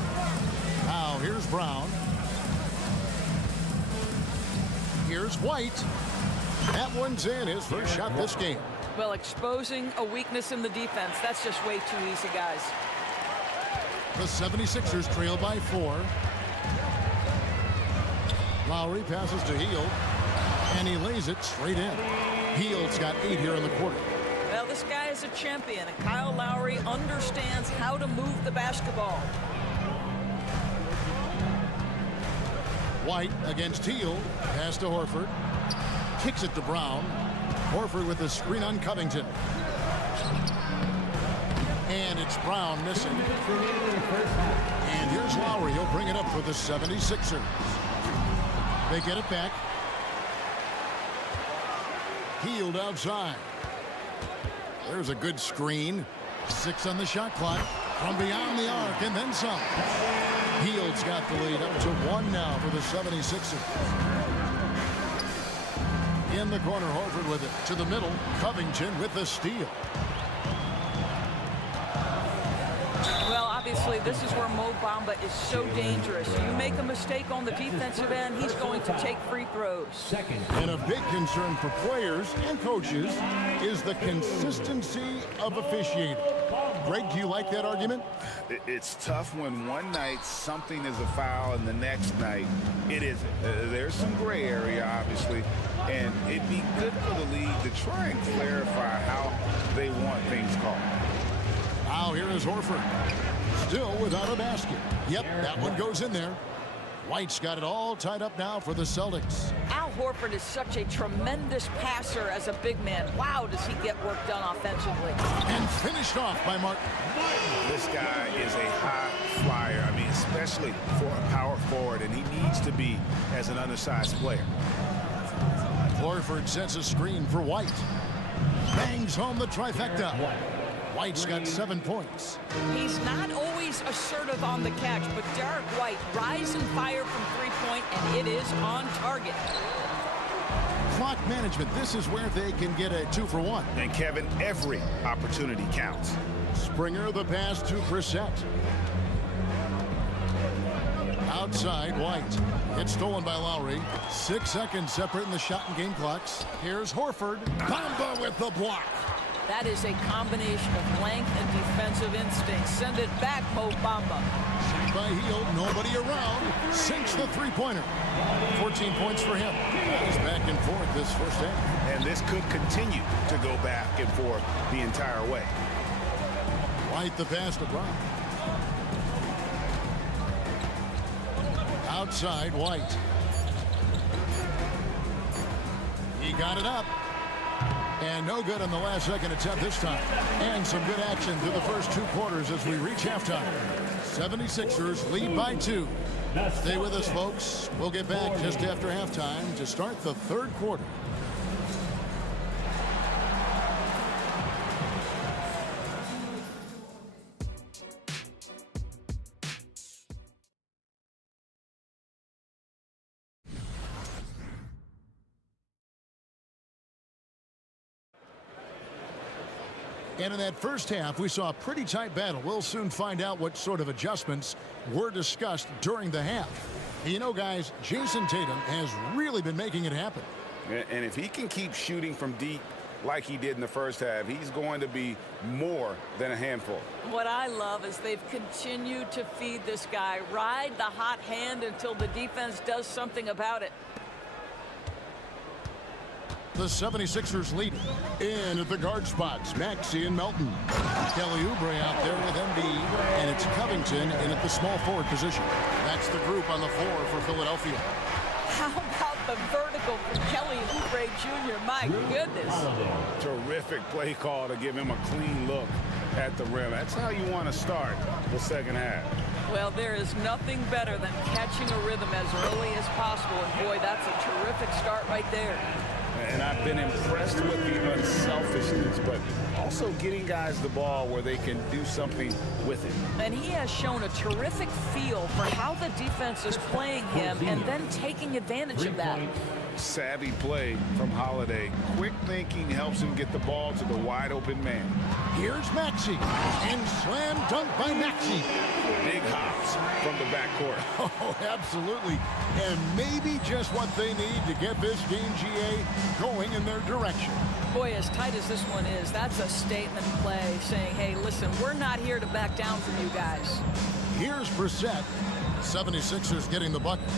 Now here's Brown. Here's White. That one's in, his first shot this game. Well, exposing a weakness in the defense, that's just way too easy, guys. The 76ers trail by 4. Lowry passes to Hield, and he lays it straight in. Hield's got 8 here in the quarter. Well, this guy is a champion, and Kyle Lowry understands how to move the basketball. White against Hield. Pass to Horford. Kicks it to Brown. Horford with the screen on Covington. And it's Brown missing. And here's Lowry. He'll bring it up for the 76ers. They get it back. Hield outside. There's a good screen. 6 on the shot clock. From beyond the arc and then some. Hield's got the lead up to 1 now for the 76ers. In the corner, Horford with it to the middle. Covington with the steal. Well, obviously, this is where Mo Bamba is so dangerous. You make a mistake on the defensive end, he's going to take free throws. And a big concern for players and coaches is the consistency of officiating. Greg, do you like that argument? It's tough when one night something is a foul and the next night it isn't. There's some gray area, obviously, and it'd be good for the league to try and clarify how they want things called. Now here is Horford. Still without a basket. Yep, that one goes in there. White's got it all tied up now for the Celtics. Al Horford is such a tremendous passer as a big man. Wow, does he get work done offensively. And finished off by Martin. This guy is a high flyer. I mean, especially for a power forward, and he needs to be as an undersized player. Horford sets a screen for White. Bangs home the trifecta. White's got 7 points. He's not always assertive on the catch, but Derek White rise and fire from three-point, and it is on target. Clock management, this is where they can get a 2 for 1. And Kevin, every opportunity counts. Springer the pass to Brissett. Outside, White. It's stolen by Lowry. 6 seconds separating the shot and game clocks. Here's Horford. Bamba with the block. That is a combination of length and defensive instinct. Send it back, Mo Bamba. Shot by Hield, nobody around. Sinks the three-pointer. 14 points for him. He's back and forth this first half. And this could continue to go back and forth the entire way. White the pass to Brown. Outside, White. He got it up. And no good on the last second attempt this time. And some good action through the first 2 quarters as we reach halftime. 76ers lead by 2. Stay with us, folks. We'll get back just after halftime to start the 3rd quarter. And in that first half, we saw a pretty tight battle. We'll soon find out what sort of adjustments were discussed during the half. You know, guys, Jason Tatum has really been making it happen. And if he can keep shooting from deep like he did in the first half, he's going to be more than a handful. What I love is they've continued to feed this guy. Ride the hot hand until the defense does something about it. The 76ers lead in at the guard spots. Maxey and Melton. Kelly Oubre out there with Embiid. And it's Covington in at the small forward position. That's the group on the floor for Philadelphia. How about the vertical from Kelly Oubre Jr.? My goodness. Terrific play call to give him a clean look at the rim. That's how you want to start the second half. Well, there is nothing better than catching a rhythm as early as possible. And boy, that's a terrific start right there. And I've been impressed with the unselfishness, but also getting guys the ball where they can do something with it. And he has shown a terrific feel for how the defense is playing him and then taking advantage of that. Savvy play from Holiday. Quick thinking helps him get the ball to the wide open man. Here's Maxey, and slam dunk by Maxey. Big hops from the backcourt. Oh, absolutely. And maybe just what they need to get this game, GA, going in their direction. Boy, as tight as this one is, that's a statement play saying, hey, listen, we're not here to back down from you guys. Here's Brissett. 76ers getting the bucket.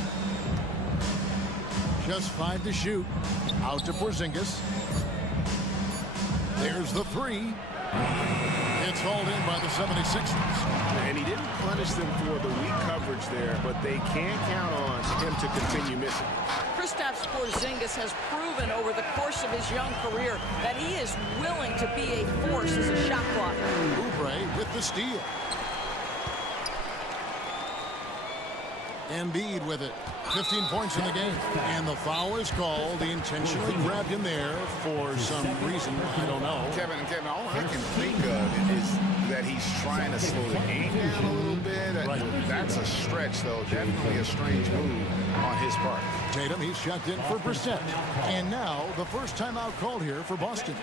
Just 5 to shoot. Out to Porzingis. There's the three. It's hauled in by the 76ers. And he didn't punish them for the weak coverage there, but they can't count on him to continue missing. Kristaps Porzingis has proven over the course of his young career that he is willing to be a force as a shot blocker. Oubre with the steal. Embiid with it. 15 points in the game. And the foul is called. He intentionally grabbed him there for some reason. I don't know. Kevin, all I can think of is that he's trying to slow the game down a little bit. Right. That's a stretch, though. Definitely a strange move on his part. Tatum, he's checked in for Brissett. And now the first timeout called here for Boston.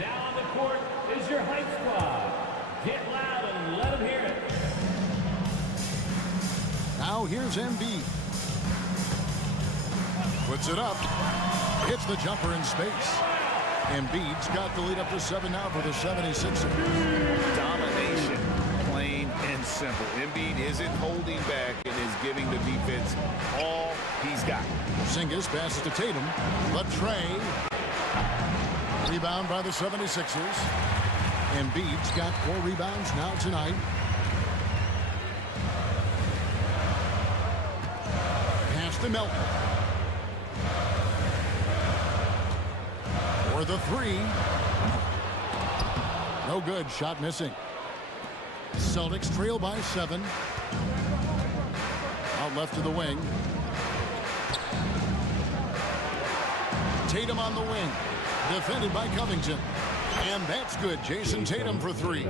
Now on the court is your hype squad. Get loud and let them hear it. Now here's Embiid. Puts it up. Hits the jumper in space. Embiid's got the lead up to 7 now for the 76ers. Domination, plain and simple. Embiid isn't holding back and is giving the defense all he's got. Porzingis passes to Tatum. But Trey. Rebound by the 76ers. Embiid's got 4 rebounds now tonight. Pass to Melton. For the three. No good. Shot missing. Celtics trail by 7. Out left to the wing. Tatum on the wing. Defended by Covington. And that's good. Jason Tatum for 3.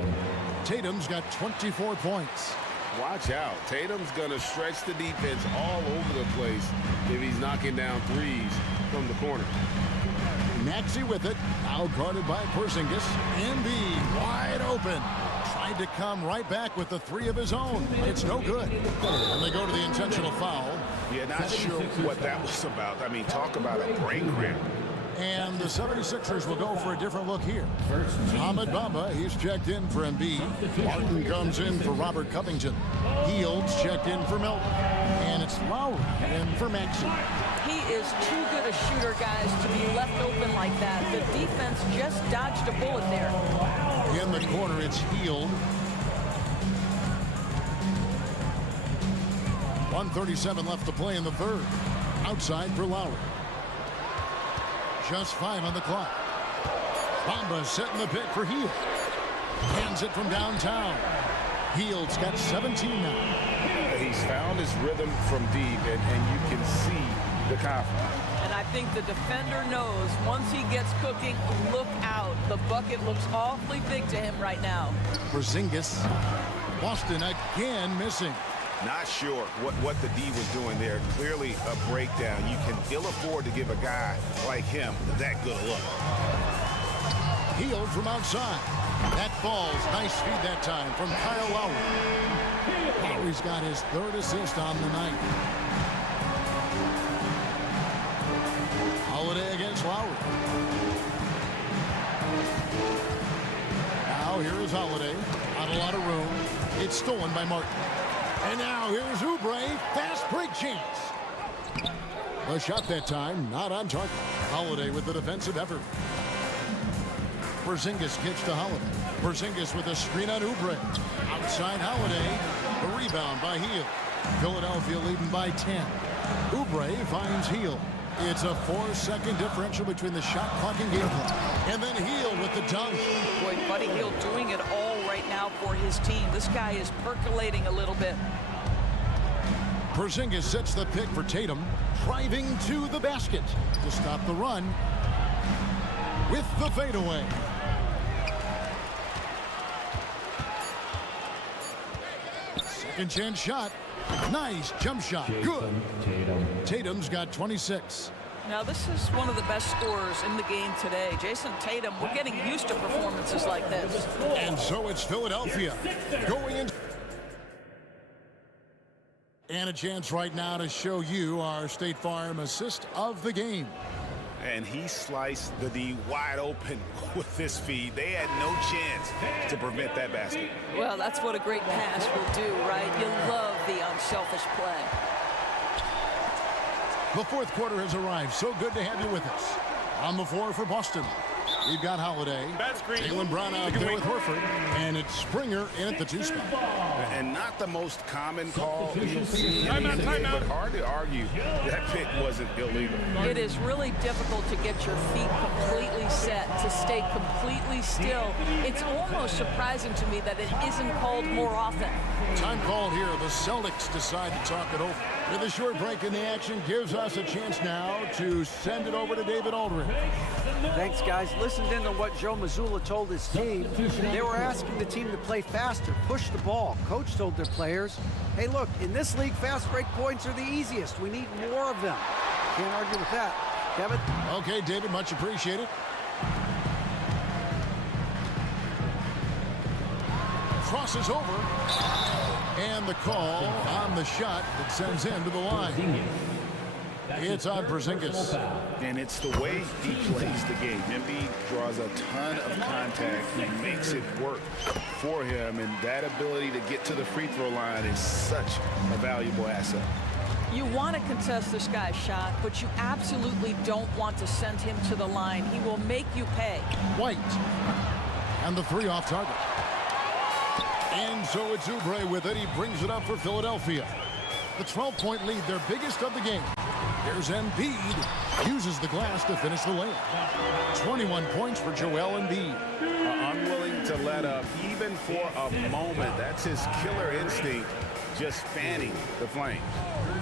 Tatum's got 24 points. Watch out. Tatum's going to stretch the defense all over the place if he's knocking down threes from the corner. Maxey with it. Out guarded by Porzingis. Embiid wide open. Tried to come right back with the 3 of his own. It's no good. And they go to the intentional foul. Yeah, not sure what that was about. I mean, talk about a brain cramp. And the 76ers will go for a different look here. Ahmed Bamba, he's checked in for Embiid. Martin comes in for Robert Covington. Heald's checked in for Melton. And it's Lowry in for Maxey. He is too good a shooter, guys, to be left open like that. The defense just dodged a bullet there. In the corner, it's Hield. 1:37 left to play in the third. Outside for Lowry. Just 5 on the clock. Bamba setting the pick for Hield. Hands it from downtown. Hield's got 17 now. He's found his rhythm from deep, and you can see the confidence. And I think the defender knows once he gets cooking, look out. The bucket looks awfully big to him right now. Porzingis. Boston again missing. Not sure what the D was doing there. Clearly a breakdown. You can ill afford to give a guy like him that good a look. Hield from outside. That falls. Nice feed that time from Kyle Lowry. Lowry's got his 3rd assist on the night. Holiday against Lowry. Now here is Holiday. Not a lot of room. It's stolen by Martin. And now here's Oubre. Fast break chance. The shot that time not on target. Holiday with the defensive effort. Porzingis gets to Holiday. Porzingis with a screen on Oubre. Outside Holiday. The rebound by Hield. Philadelphia leading by 10. Oubre finds Hield. It's a 4-second differential between the shot clock and game clock. And then Hield with the dunk. Boy, Buddy Hield doing it all right now for his team. This guy is percolating a little bit. Porzingis sets the pick for Tatum. Driving to the basket to stop the run. with the fadeaway. Second chance shot. Nice jump shot. Good. Tatum's got 26. Now, this is one of the best scorers in the game today. Jason Tatum, we're getting used to performances like this. And so it's Philadelphia going in. And a chance right now to show you our State Farm assist of the game. And he sliced the D wide open with this feed. They had no chance to prevent that basket. Well, that's what a great pass will do, right? You love the unselfish play. The fourth quarter has arrived. So good to have you with us. On the floor for Boston, we've got Holiday, Jaylen Brown out there with Horford, and it's Springer in at the 2 spot. And not the most common call you'll see in the NBA, but hard to argue that pick wasn't illegal. It is really difficult to get your feet completely set, to stay completely still. It's almost surprising to me that it isn't called more often. Time called here. The Celtics decide to talk it over. With a short break in the action, gives us a chance now to send it over to David Aldridge. Thanks, guys. Listened in on what Joe Mazzulla told his team. They were asking the team to play faster, push the ball. Coach told their players, hey, look, in this league, fast break points are the easiest. We need more of them. Can't argue with that. Kevin? Okay, David, much appreciated. Crosses over. And the call on the shot that sends him to the line. It's on Porzingis. And it's the way he plays the game. Embiid draws a ton of contact and makes it work for him. And that ability to get to the free throw line is such a valuable asset. You want to contest this guy's shot, but you absolutely don't want to send him to the line. He will make you pay. White. And the 3 off target. And so it's Oubre with it. He brings it up for Philadelphia. The 12-point lead, their biggest of the game. Here's Embiid. Uses the glass to finish the layup. 21 points for Joel Embiid. Unwilling to let up even for a moment. That's his killer instinct, just fanning the flame.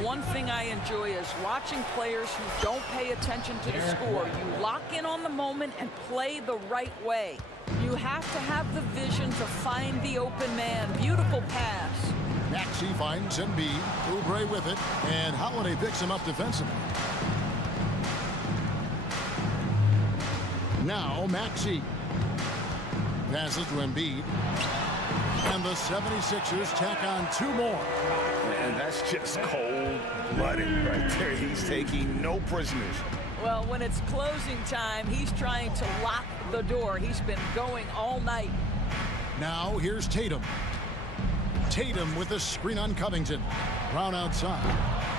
One thing I enjoy is watching players who don't pay attention to the score. You lock in on the moment and play the right way. You have to have the vision to find the open man. Beautiful pass. Maxey finds Embiid. Oubre with it. And Holiday picks him up defensively. Now Maxey. Passes to Embiid. And the 76ers tack on 2 more. And that's just cold-blooded right there. He's taking no prisoners. Well, when it's closing time, he's trying to lock the door. He's been going all night. Now here's Tatum. Tatum with a screen on Covington. Brown outside.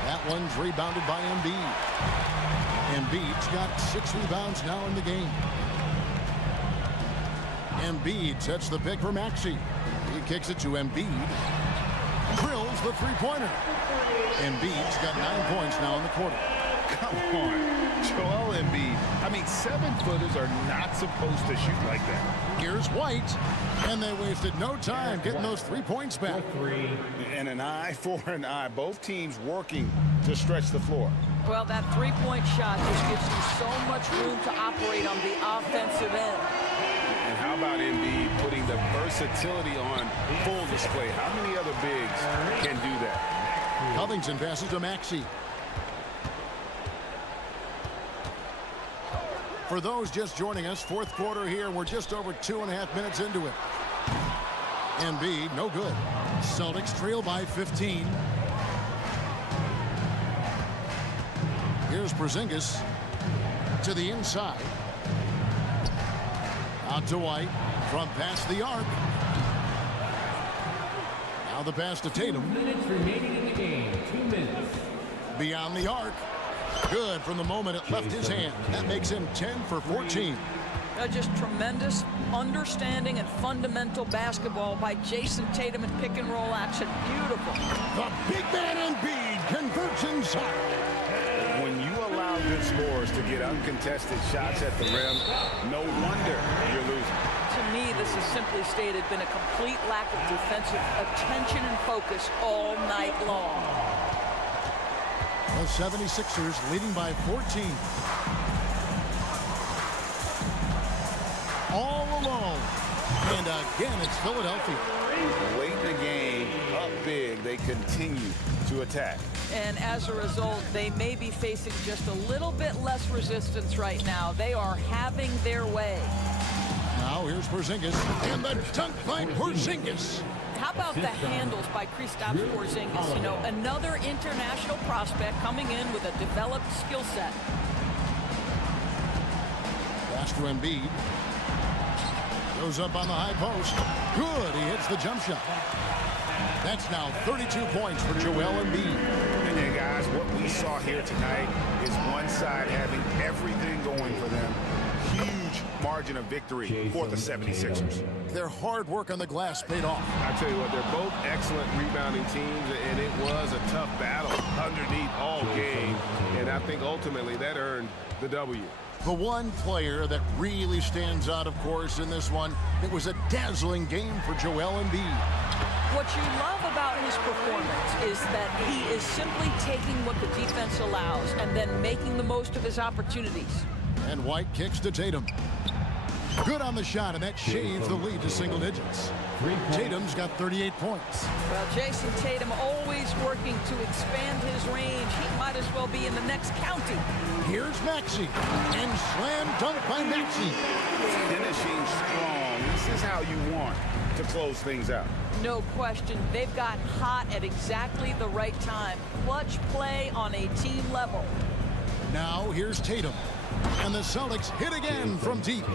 That one's rebounded by Embiid. Embiid's got 6 rebounds now in the game. Embiid sets the pick for Maxey. He kicks it to Embiid. Drills the 3-pointer. Embiid's got 9 points now in the quarter. Come on. Joel Embiid. I mean, 7-footers are not supposed to shoot like that. Here's White. And they wasted no time getting those 3 points back. And an eye for an eye. Both teams working to stretch the floor. Well, that 3-point shot just gives you so much room to operate on the offensive end. And how about Embiid putting the versatility on full display? How many other bigs can do that? Covington passes to Maxey. For those just joining us, 4th quarter here. We're just over 2.5 minutes into it. Embiid, no good. Celtics trail by 15. Here's Porzingis to the inside. Out to White from past the arc. Now the pass to Tatum. 2 minutes remaining in the game. 2 minutes. Beyond the arc. Good from the moment it left his hand. That makes him 10 for 14. Just tremendous understanding and fundamental basketball by Jason Tatum in pick-and-roll action. Beautiful. The big man Embiid converts inside. When you allow good scorers to get uncontested shots at the rim, no wonder you're losing. To me, this has simply stated been a complete lack of defensive attention and focus all night long. The 76ers leading by 14. all alone. And again, it's Philadelphia. Late in the game, up big, they continue to attack. And as a result, they may be facing just a little bit less resistance right now. They are having their way. Now here's Porzingis, and the dunk by Porzingis. How about the handles by Kristaps Porzingis? You know, another international prospect coming in with a developed skill set. Pass to Embiid. Goes up on the high post. Good, he hits the jump shot. That's now 32 points for Joel Embiid. And then, guys, what we saw here tonight is one side having everything going for them. Huge margin of victory for the 76ers. Their hard work on the glass paid off. I tell you what, they're both excellent rebounding teams, and it was a tough battle underneath all game. And I think ultimately that earned the W. The one player that really stands out, of course, in this one, it was a dazzling game for Joel Embiid. What you love about his performance is that he is simply taking what the defense allows and then making the most of his opportunities. And White kicks to Tatum. Good on the shot, and that shaves the lead to single digits. Tatum's got 38 points. Well, Jason Tatum always working to expand his range. He might as well be in the next county. Here's Maxey, and slam dunk by Maxey. Finishing strong. This is how you want to close things out. No question. They've got hot at exactly the right time. Clutch play on a team level. Now here's Tatum. And the Celtics hit again from deep.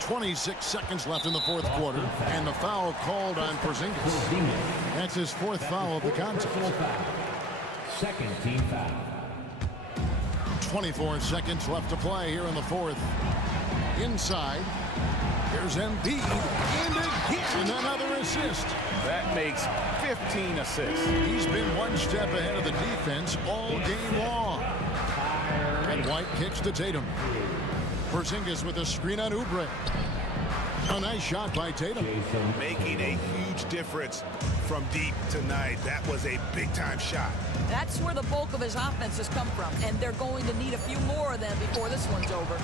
26 seconds left in the fourth quarter, and the foul called on Porzingis. That's his fourth foul of the contest. Second team foul. 24 seconds left to play here in the fourth. Inside, here's Embiid, and again another assist. That makes 15 assists. He's been one step ahead of the defense all game long. And White kicks to Tatum. Porzingis with a screen on Oubre. A nice shot by Tatum. Making a huge difference from deep tonight. That was a big-time shot. That's where the bulk of his offense has come from, and they're going to need a few more of them before this one's over.